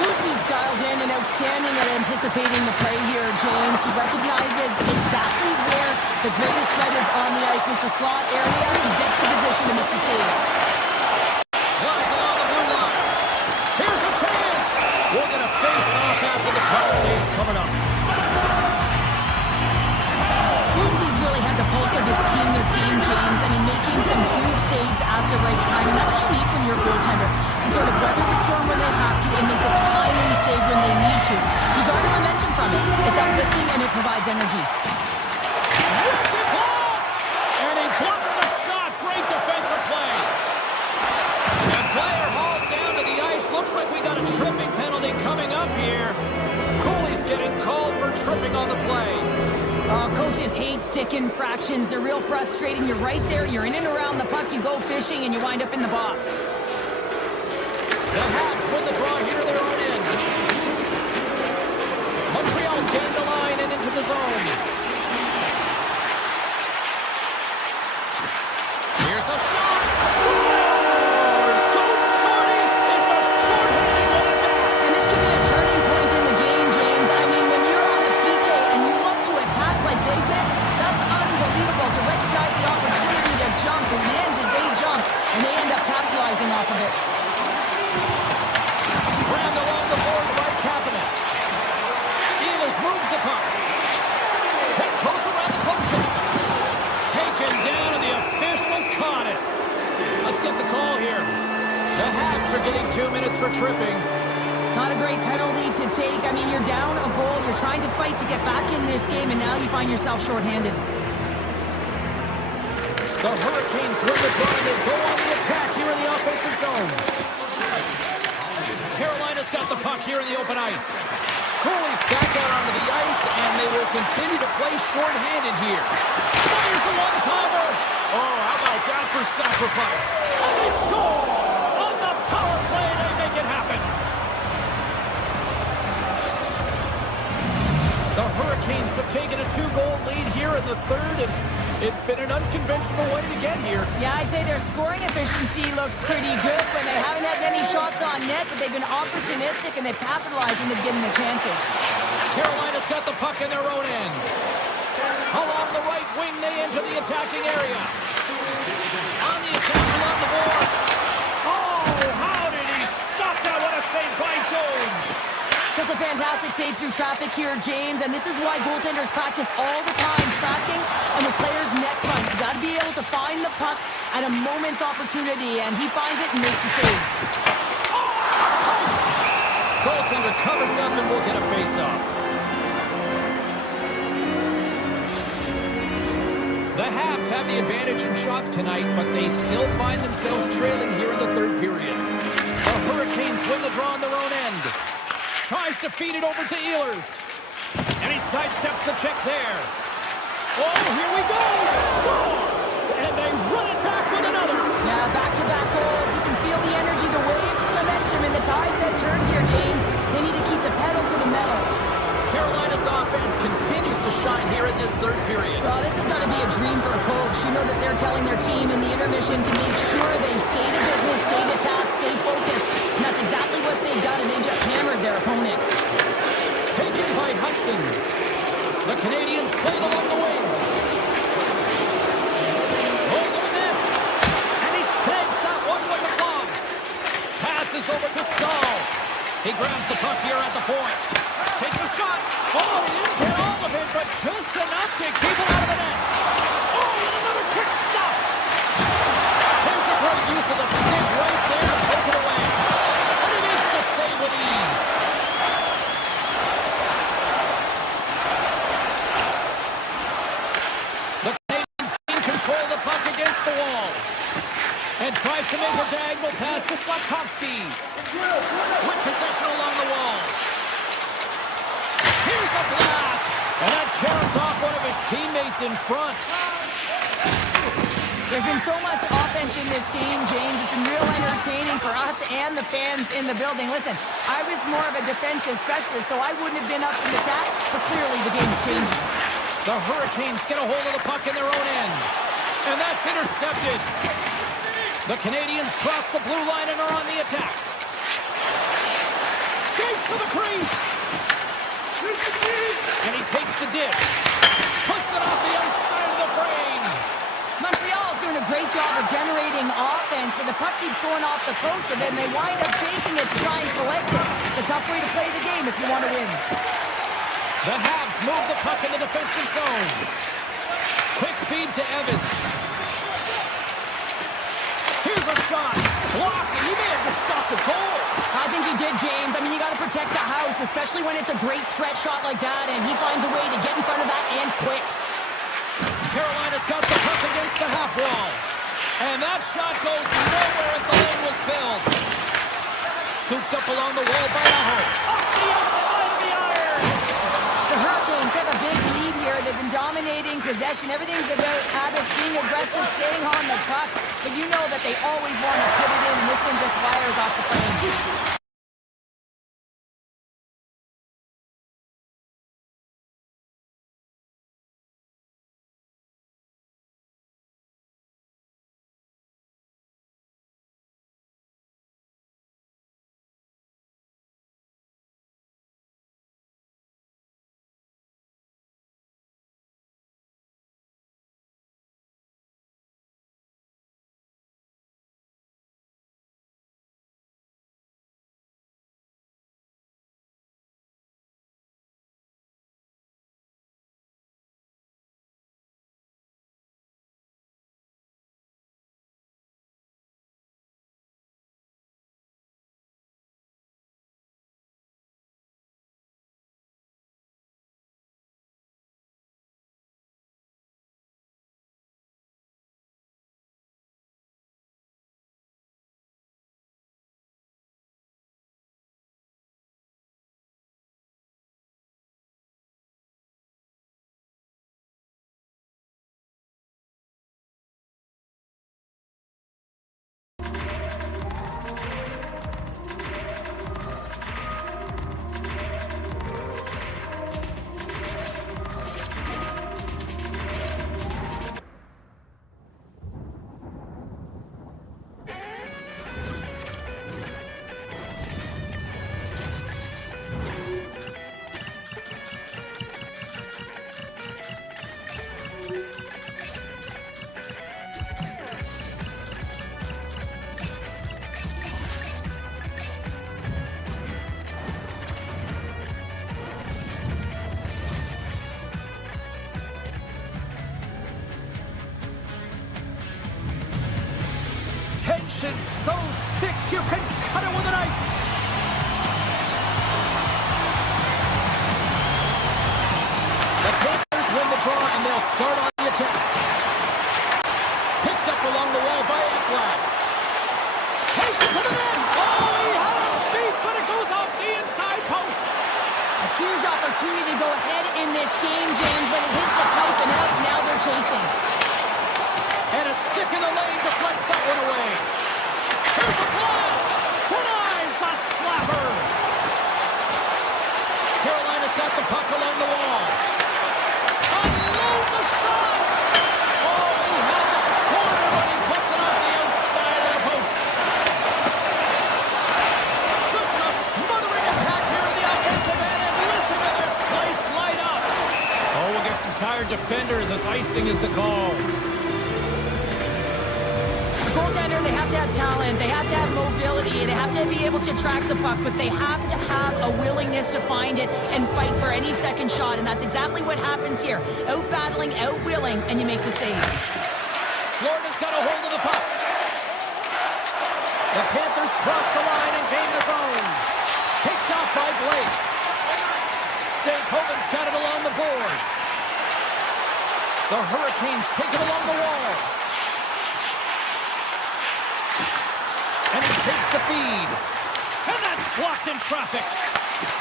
Goosey's dialed in and outstanding at anticipating the play here, James. He recognizes exactly where the greatest threat is on the ice. It's a slot area. He gets to position to miss the save. Glides along the blue line. Here's a chance. We're going to face off after the puck stays coming up. Goosey's really had the pulse of his team this game, James. I mean, making some huge saves at the right time, and that's what you need from your goaltender, to sort of weather the storm when they have to and make the timely save when they need to. You garner momentum from it. It's uplifting and it provides energy. Wicked blast! And he blocks the shot. Great defensive play. The player hauled down to the ice. Looks like we got a tripping penalty coming up here. Cooley's getting called for tripping on the play. Coaches hate stick infractions. They're real frustrating. You're right there. You're in and around the puck. You go fishing and you wind up in the box. The Habs win the draw here. They're on in. Montreal's gained the line and into the zone. Here's a shot. Scores! Goes Shorty! It's a short-handed one-down. And this could be a turning point in the game, James. I mean, when you're on the PK and you look to attack like they did, that's unbelievable to recognize the opportunity to jump. And man, did they jump. And they end up capitalizing off of it. Grabbed along the board by Kapanen. Ehlers moves the puck. Tiptoes around the poke check. Taken down, and the officials caught it. Let's get the call here. The Habs are getting 2 minutes for tripping. Not a great penalty to take. I mean, you're down a goal. You're trying to fight to get back in this game, and now you find yourself shorthanded. The Hurricanes win the draw. They go on the attack here in the offensive zone. Carolina's got the puck here in the open ice. Curley's back out onto the ice, and they will continue to play shorthanded here. There's a one-timer. Oh, how about that for sacrifice? And they score! On the power play, they make it happen. The Hurricanes have taken a 2-goal lead here in the third, and it's been an unconventional way to get here. Yeah, I'd say their scoring efficiency looks pretty good when they haven't had many shots on net, but they've been opportunistic and they've capitalized when they've given the chances. Carolina's got the puck in their own end. Along the right wing, they enter the attacking area. On the attack along the boards. Oh, how did he stop that? What a save by Jones. Just a fantastic save through traffic here, James, and this is why goaltenders practice all the time tracking and the player's net front. You got to be able to find the puck at a moment's opportunity, and he finds it and makes the save. Goaltender covers up and will get a face-off. The Habs have the advantage in shots tonight, but they still find themselves trailing here in the third period. The Hurricanes win the draw on their own end. Tries to feed it over to Ehlers. And he sidesteps the check there. Oh, here we go! Scores! And they run it back with another. Yeah, back-to-back goals. You can feel the energy, the wave, the momentum, and the tide's head turns here, James. They need to keep the pedal to the metal. Carolina's offense continues to shine here in this third period. Well, this has got to be a dream for a coach. You know that they're telling their team in the intermission to make sure they stay to business, stay to task, stay focused. And that's exactly what they've done, and they just hammered their opponent. Taken by Hudson. The Canadians played along the wing. Oh, look at this. And he stakes that one with the glove. Passes over to Stahl. He grabs the puck here at the point. Takes a shot. Oh, he didn't get all of it, but just enough to keep it out of the net. Oh, and another quick stop. There's a great use of the stick right there to take it away. And he makes the save with ease. The Canadians can control the puck against the wall. And tries to make a diagonal pass to Slavkovsky. With possession along the wall. Here's a blast. And that carries off one of his teammates in front. There's been so much offense in this game, James. It's been real entertaining for us and the fans in the building. Listen, I was more of a defensive specialist, so I wouldn't have been up in the attack, but clearly the game's changing. The Hurricanes get a hold of the puck in their own end. And that's intercepted. The Canadians cross the blue line and are on the attack. Skates to the crease. And he takes the dish. Puts it off the outside of the frame. Montreal's doing a great job of generating offense, but the puck keeps going off the post, and then they wind up chasing it to try and collect it. It's a tough way to play the game if you want to win. The Habs move the puck in the defensive zone. Quick feed to Evans. Here's a shot. Blocked, and he may have just stopped the goal. I think he did, James. I mean, you got to protect the house, especially when it's a great threat shot like that, and he finds a way to get in front of that and quick. Carolina's got the puck against the half wall. And that shot goes nowhere as the lane was filled. Scooped up along the wall by Aho. Off the outside of the iron. The Hurricanes have a big lead here. They've been dominating possession. Everything's about habits, being aggressive, staying on the puck. But you know that they always want to put it in, and this one just fires off the frame. aggression so thick you can cut it with a knife. The Panthers win the draw, and they'll start on the attack. Picked up along the wall by Ekblad. Takes it to the net. Oh, he had it beat, but it goes off the inside post. A huge opportunity to go ahead in this game, James, but it hits the pipe and out. Now they're chasing. And a stick in the lane deflects that one away. Here's a blast. Denies the slapper. Carolina's got the puck along the wall. Unloads a shot. Oh, he had that corner, but he puts it off the outside of the post. Just a smothering attack here in the offensive end, and listen to this place light up. Oh, we'll get some tired defenders as icing is the call. Goaltender, they have to have talent, they have to have mobility, they have to be able to track the puck, but they have to have a willingness to find it and fight for any second shot, and that's exactly what happens here. Out-battling, out-willing, and you make the save. Florida's got a hold of the puck. The Panthers cross the line and gain the zone. Picked off by Blake. Stankoven's got it along the boards. The Hurricanes take it along the wall. And he takes the feed. And that's blocked in traffic.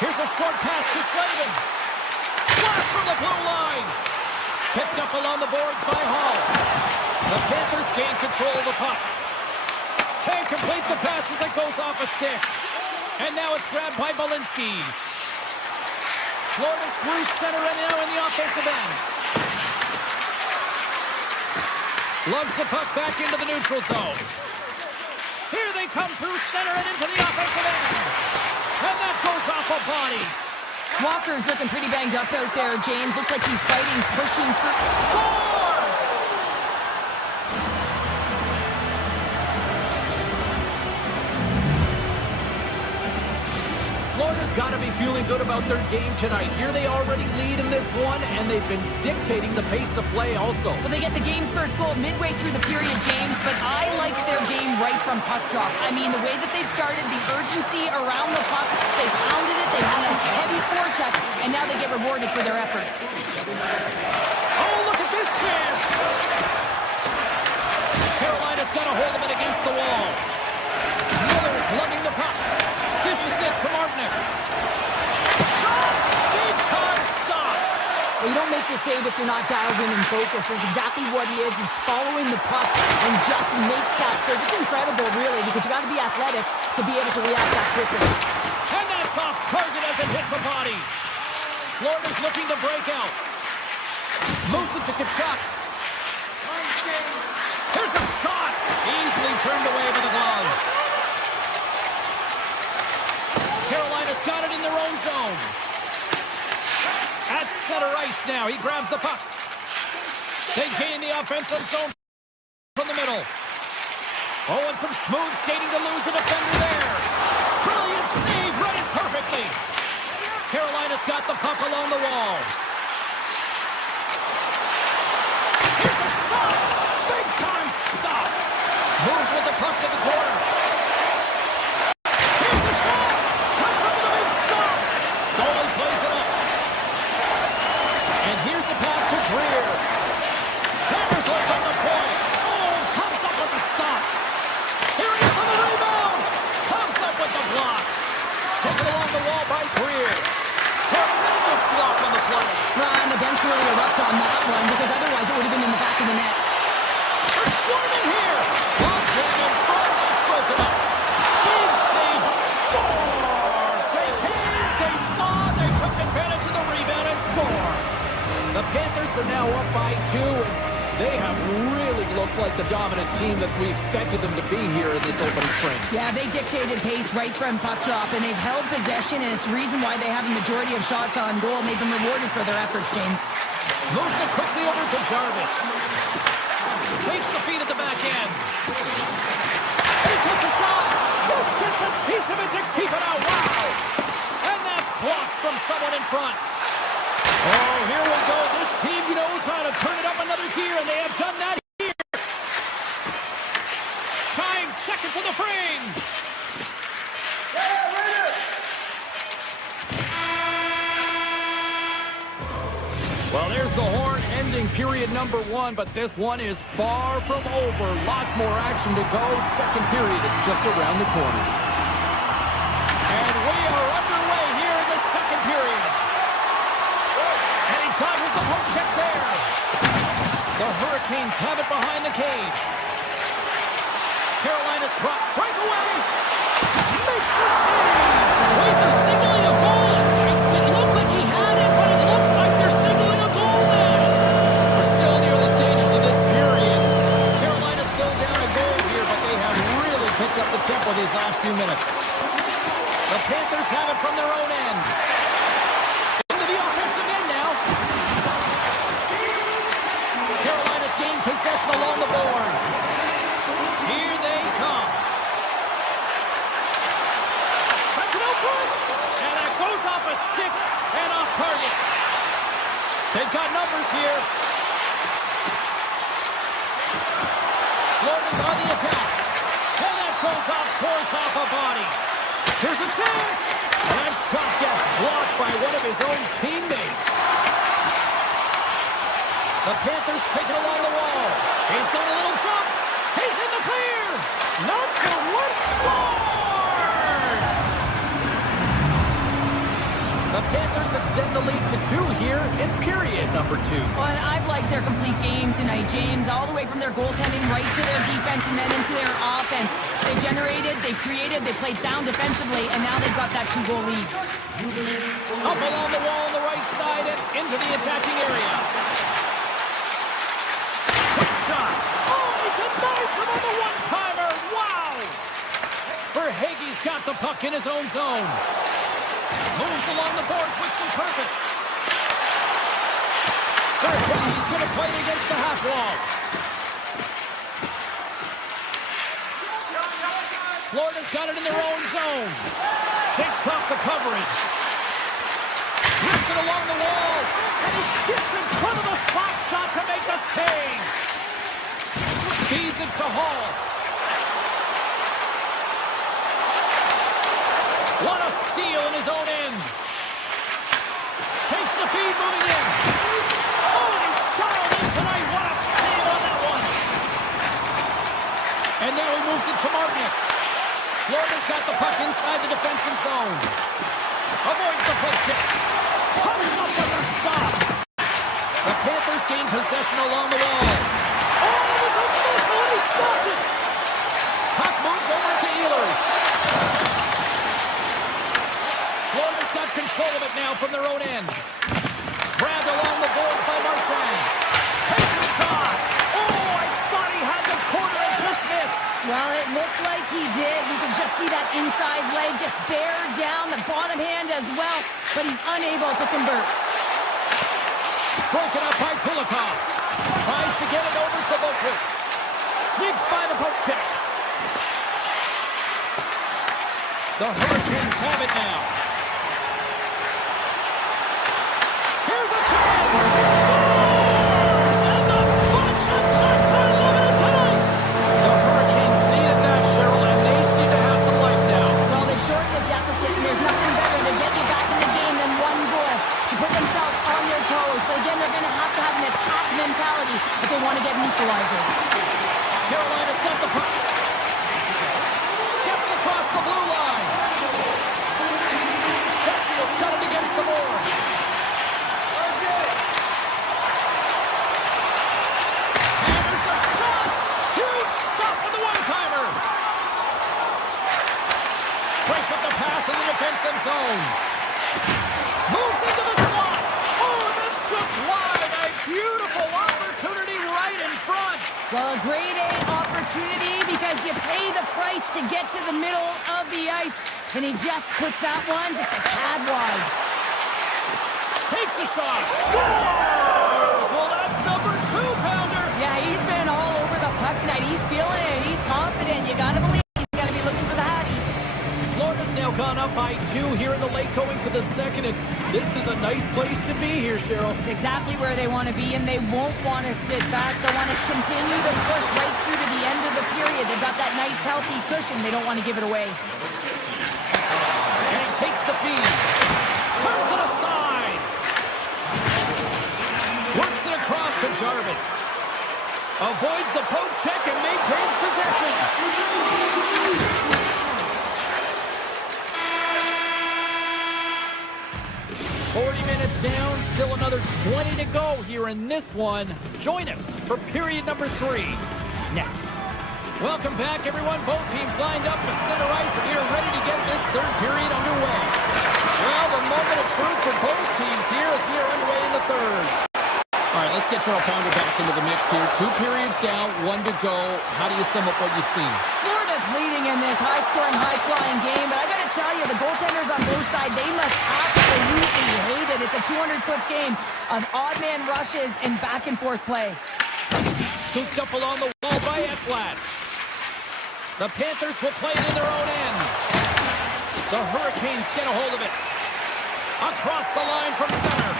Here's a short pass to Slavin. Blast from the blue line. Picked up along the boards by Hall. The Panthers gain control of the puck. Can't complete the pass as it goes off a stick. And now it's grabbed by Balinskis. Florida's through center and now in the offensive end. Lugs the puck back into the neutral zone. Here they come through center and into the offensive end. And that goes off a body. Walker's looking pretty banged up out there, James. Looks like he's fighting, pushing through. Scores! Florida's got to be feeling good about their game tonight. Here they already lead in this one, and they've been dictating the pace of play also. Well, they get the game's first goal midway through the period, James, but I like their game right from puck drop. I mean, the way that they've started, the urgency around the puck, they pounded it, they had a heavy forecheck, and now they get rewarded for their efforts. Oh, look at this chance! Carolina's got a hold of it against the wall. Miller's lugging the puck. Dishes it to Martinick. Shot! Big time stop! Well, you don't make the save if you're not dialed in and focused. That's exactly what he is. He's following the puck and just makes that save. It's incredible, really, because you got to be athletic to be able to react that quickly. And that's off target as it hits a body. Florida's looking to break out. Moves it to Kachuk. Here's a shot! Easily turned away with the glove. Carolina's got it in their own zone. At center ice now. He grabs the puck. They gain the offensive zone from the middle. Oh, and some smooth skating to lose the defender there. Brilliant save, read it perfectly. Carolina's got the puck along the wall. Here's a shot. Big time stop. Moves with the puck to the corner. Here's a shot. Comes up with a big stop. Goalie plays it up. And here's the pass to Greer. Hammers left on the point. Oh, comes up with the stop. Here he is on the rebound. Comes up with the block. Taken along the wall by Greer. Tremendous block on the play. And the bench really erupts on that one, because otherwise it would have been in the back of the net. They're shorting here. Block jam in front. That's broken up. Big save. Scores. They came. They saw. They took advantage of the rebound and score. The Panthers are now up by 2, and they have really looked like the dominant team that we expected them to be here in this opening frame. Yeah, they dictated pace right from puck drop, and they've held possession, and it's the reason why they have a majority of shots on goal, and they've been rewarded for their efforts, James. Moves it quickly over to Jarvis. Takes the feed at the back end. He takes a shot. Just gets a piece of it to keep it out. Wow. And that's blocked from someone in front. Oh, here we go. This team knows how to turn it up another gear, and they have done that here. Time, seconds offering. Well, there's the horn ending period number 1, but this one is far from over. Lots more action to go. Second period is just around the corner. And we are underway here in the second period. And he dodges the poke check there. The Hurricanes have it behind the cage. Carolina's prop breakaway. Makes the save. Wait, they're signaling a goal. It looked like he had it, but it looks like they're signaling a goal now. We're still in the early stages of this period. Carolina's still down a goal here, but they have really picked up the tempo these last few minutes. The Panthers have it from their own end. Into the offensive end now. Carolina's gained possession along the boards. Here they come. Sets it out front. And that goes off a stick and off target. They've got numbers here. Florida's on the attack. And that goes off course off a body. Here's a chance. And that shot gets blocked by one of his own teammates. The Panthers take it along the wall. He's got a little jump. He's in the clear. Not sure what. Scores! The Panthers extend the lead to 2 here in period number 2. Well, I've liked their complete game tonight, James, all the way from their goaltending right to their defense and then into their offense. They generated, they created, they played sound defensively, and now they've got that 2-goal lead. Up along the wall on the right side and into the attacking area. Quick shot. Oh, he denies him on the one-timer. Wow! Verhaeghe's got the puck in his own zone. Moves along the boards with some purpose. Verhaeghe's going to fight against the half wall. Florida's got it in their own zone. Shakes off the coverage. Rips it along the wall. And he gets in front of the slap shot to make the save. Feeds it to Hall. What a steal in his own end. Takes the feed, moving in. Oh, and he's dialed in tonight. What a save on that one. And now he moves it to Martinic. Florida's got the puck inside the defensive zone. Avoids the poke check. Comes up with a stop. The Panthers gain possession along the wall. Oh, it was a missile and he stopped it. Puck moved over to Ehlers. Florida's got control of it now from their own end. Grabbed along the boards by Marchand. Takes a shot. Oh, I thought he had the corner and just missed. Well, it looked like he did. You could just see that inside leg just bear down, the bottom hand as well, but he's unable to convert. Broken up by Kulikov. Tries to get it over to Boquist. Sneaks by the poke check. The Hurricanes have it now. Here's a chance. Scores! And the bunch of Jets are loving it tonight. The Hurricanes needed that, Cheryl, and they seem to have some life now. Well, they've shortened the deficit, and there's nothing better to get you back in the game than one goal to put themselves on their toes. But again, they're going to have an attack mentality if they want to get an equalizer. Carolina's got the puck. Steps across the blue line. Sheffield's got it against the boards. And there's a shot. Huge stop with the one-timer. Breaks up the pass in the defensive zone. Moves into the slot. Oh, that's just wide. A beautiful opportunity right in front. Well, a grade A opportunity because you pay the price to get to the middle of the ice. And he just puts that one just a tad wide. Takes a shot. Scores! Well, that's number 2-pounder. Yeah, he's been all over the puck tonight. He's feeling it. He's confident. You got to believe he's got to be looking for the Hattie. Florida's now now gone up by 2 here in the late goings of the second, and this is a nice place to be here, Cheryl. It's exactly where they want to be, and they won't want to sit back. They want to continue to push right through to the end of the period. They've got that nice, healthy cushion. They don't want to give it away. And he takes the feed. Turns it aside. Works it across to Jarvis. Avoids the poke check and maintains possession. 40 minutes down, still another 20 to go here in this one. Join us for period number 3 next. Welcome back, everyone. Both teams lined up at center ice, and we are ready to get this third period underway. Well, the moment of truth for both teams here as we are underway in the third. All right, let's get Cheryl Pounder back into the mix here. 2 periods down, 1 to go. How do you sum up what you've seen? Florida's leading in this high-scoring, high-flying game, but I got to tell you, the goaltenders on both sides, they must absolutely hate it. It's a 200-foot game of odd-man rushes and back-and-forth play. Scooped up along the wall by Ekblad. The Panthers will play it in their own end. The Hurricanes get a hold of it. Across the line from center.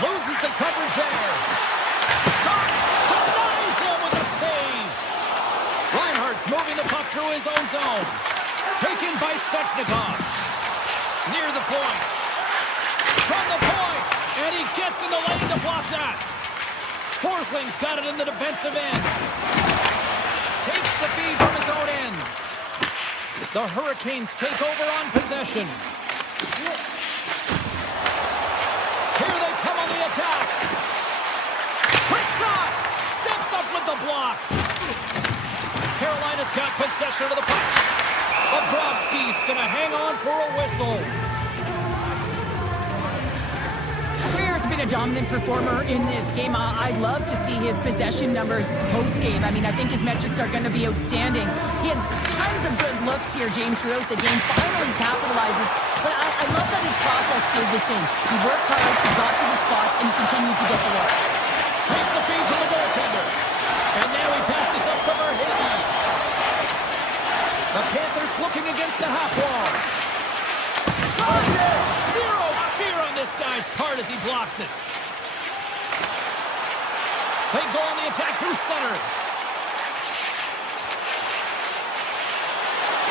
Loses the coverage there. Shot! Denies him with a save. Reinhardt's moving the puck through his own zone. Taken by Svechnikov. Near the point. From the point. And he gets in the lane to block that. Forsling's got it in the defensive end. Takes the feed from his own end. The Hurricanes take over on possession. Here they come on the attack. Quick shot. Steps up with the block. Carolina's got possession of the puck. Bobrovsky's going to hang on for a whistle. Freer's been a dominant performer in this game. I'd love to see his possession numbers post-game. I mean, I think his metrics are going to be outstanding. He had tons of good looks here, James, throughout the game. Finally capitalizes. But I love that his process stayed the same. He worked hard, he got to the spots, and he continued to get the looks. Takes the feed from the goaltender. And now he passes up to Verhaeghe. The Panthers looking against the half wall. Zero fear on this guy's part as he blocks it. They go on the attack through center.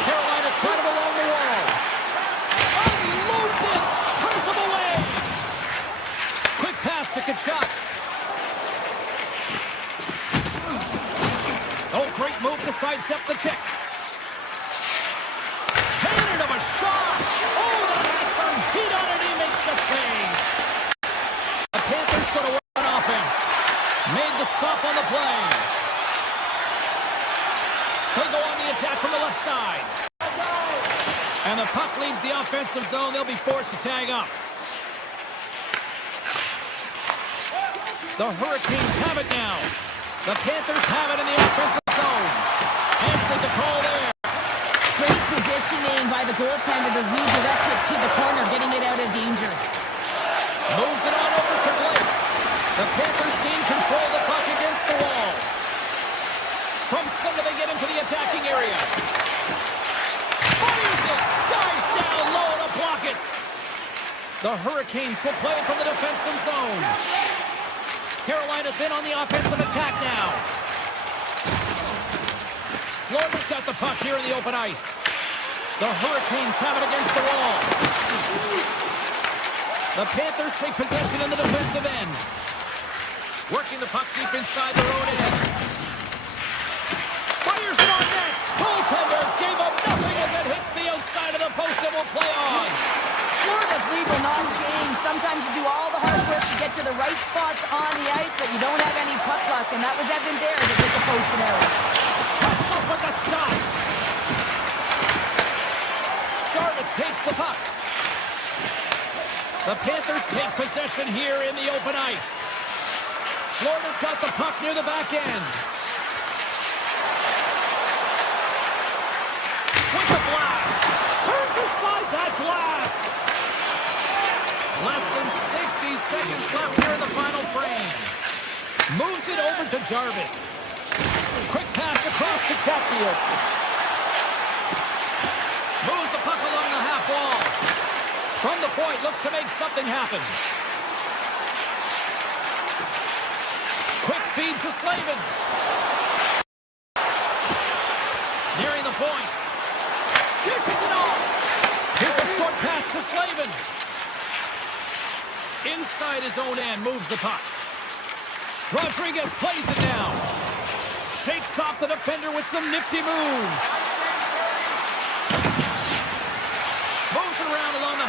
Carolina's got it along the wall. Unloads it. Turns him away. Quick pass to Tkachuk. Oh, great move to sidestep the check. Cannon of a shot. Oh, that has some heat on it. He makes the save. The Panthers going to work on offense. Made the stop on the play. They go on the attack from the left side. And the puck leaves the offensive zone. They'll be forced to tag up. The Hurricanes have it now. The Panthers have it in the offensive zone. Answered the call there. Great positioning by the goaltender to redirect it to the corner, getting it out of danger. Moves it on over to Blake. The Panthers gain control of the puck against the wall. From center they get into the attacking area. Fires it. Dives down low to block it. The Hurricanes will play it from the defensive zone. Carolina's in on the offensive attack now. Florida's got the puck here in the open ice. The Hurricanes have it against the wall. The Panthers take possession in the defensive end. Working the puck deep inside their own end. Fires it on net. Goaltender gave up nothing as it hits the outside of the post and will play on. Florida's lead will not change. Sometimes you do all the hard work to get to the right spots on the ice, but you don't have any puck luck, and that was evident there to get the post and out. Cuts up with the stop. Jarvis takes the puck. The Panthers take possession here in the open ice. Florida's got the puck near the back end. With the blast. Turns aside that blast. Less than 60 seconds left here in the final frame. Moves it over to Jarvis. Quick pass across to Chatfield. Moves the puck along the half From the point, looks to make something happen. Quick feed to Slavin. Nearing the point. Dishes it off. Here's a short pass to Slavin. Inside his own end, moves the puck. Rodriguez plays it down. Shakes off the defender with some nifty moves. Moves it around along the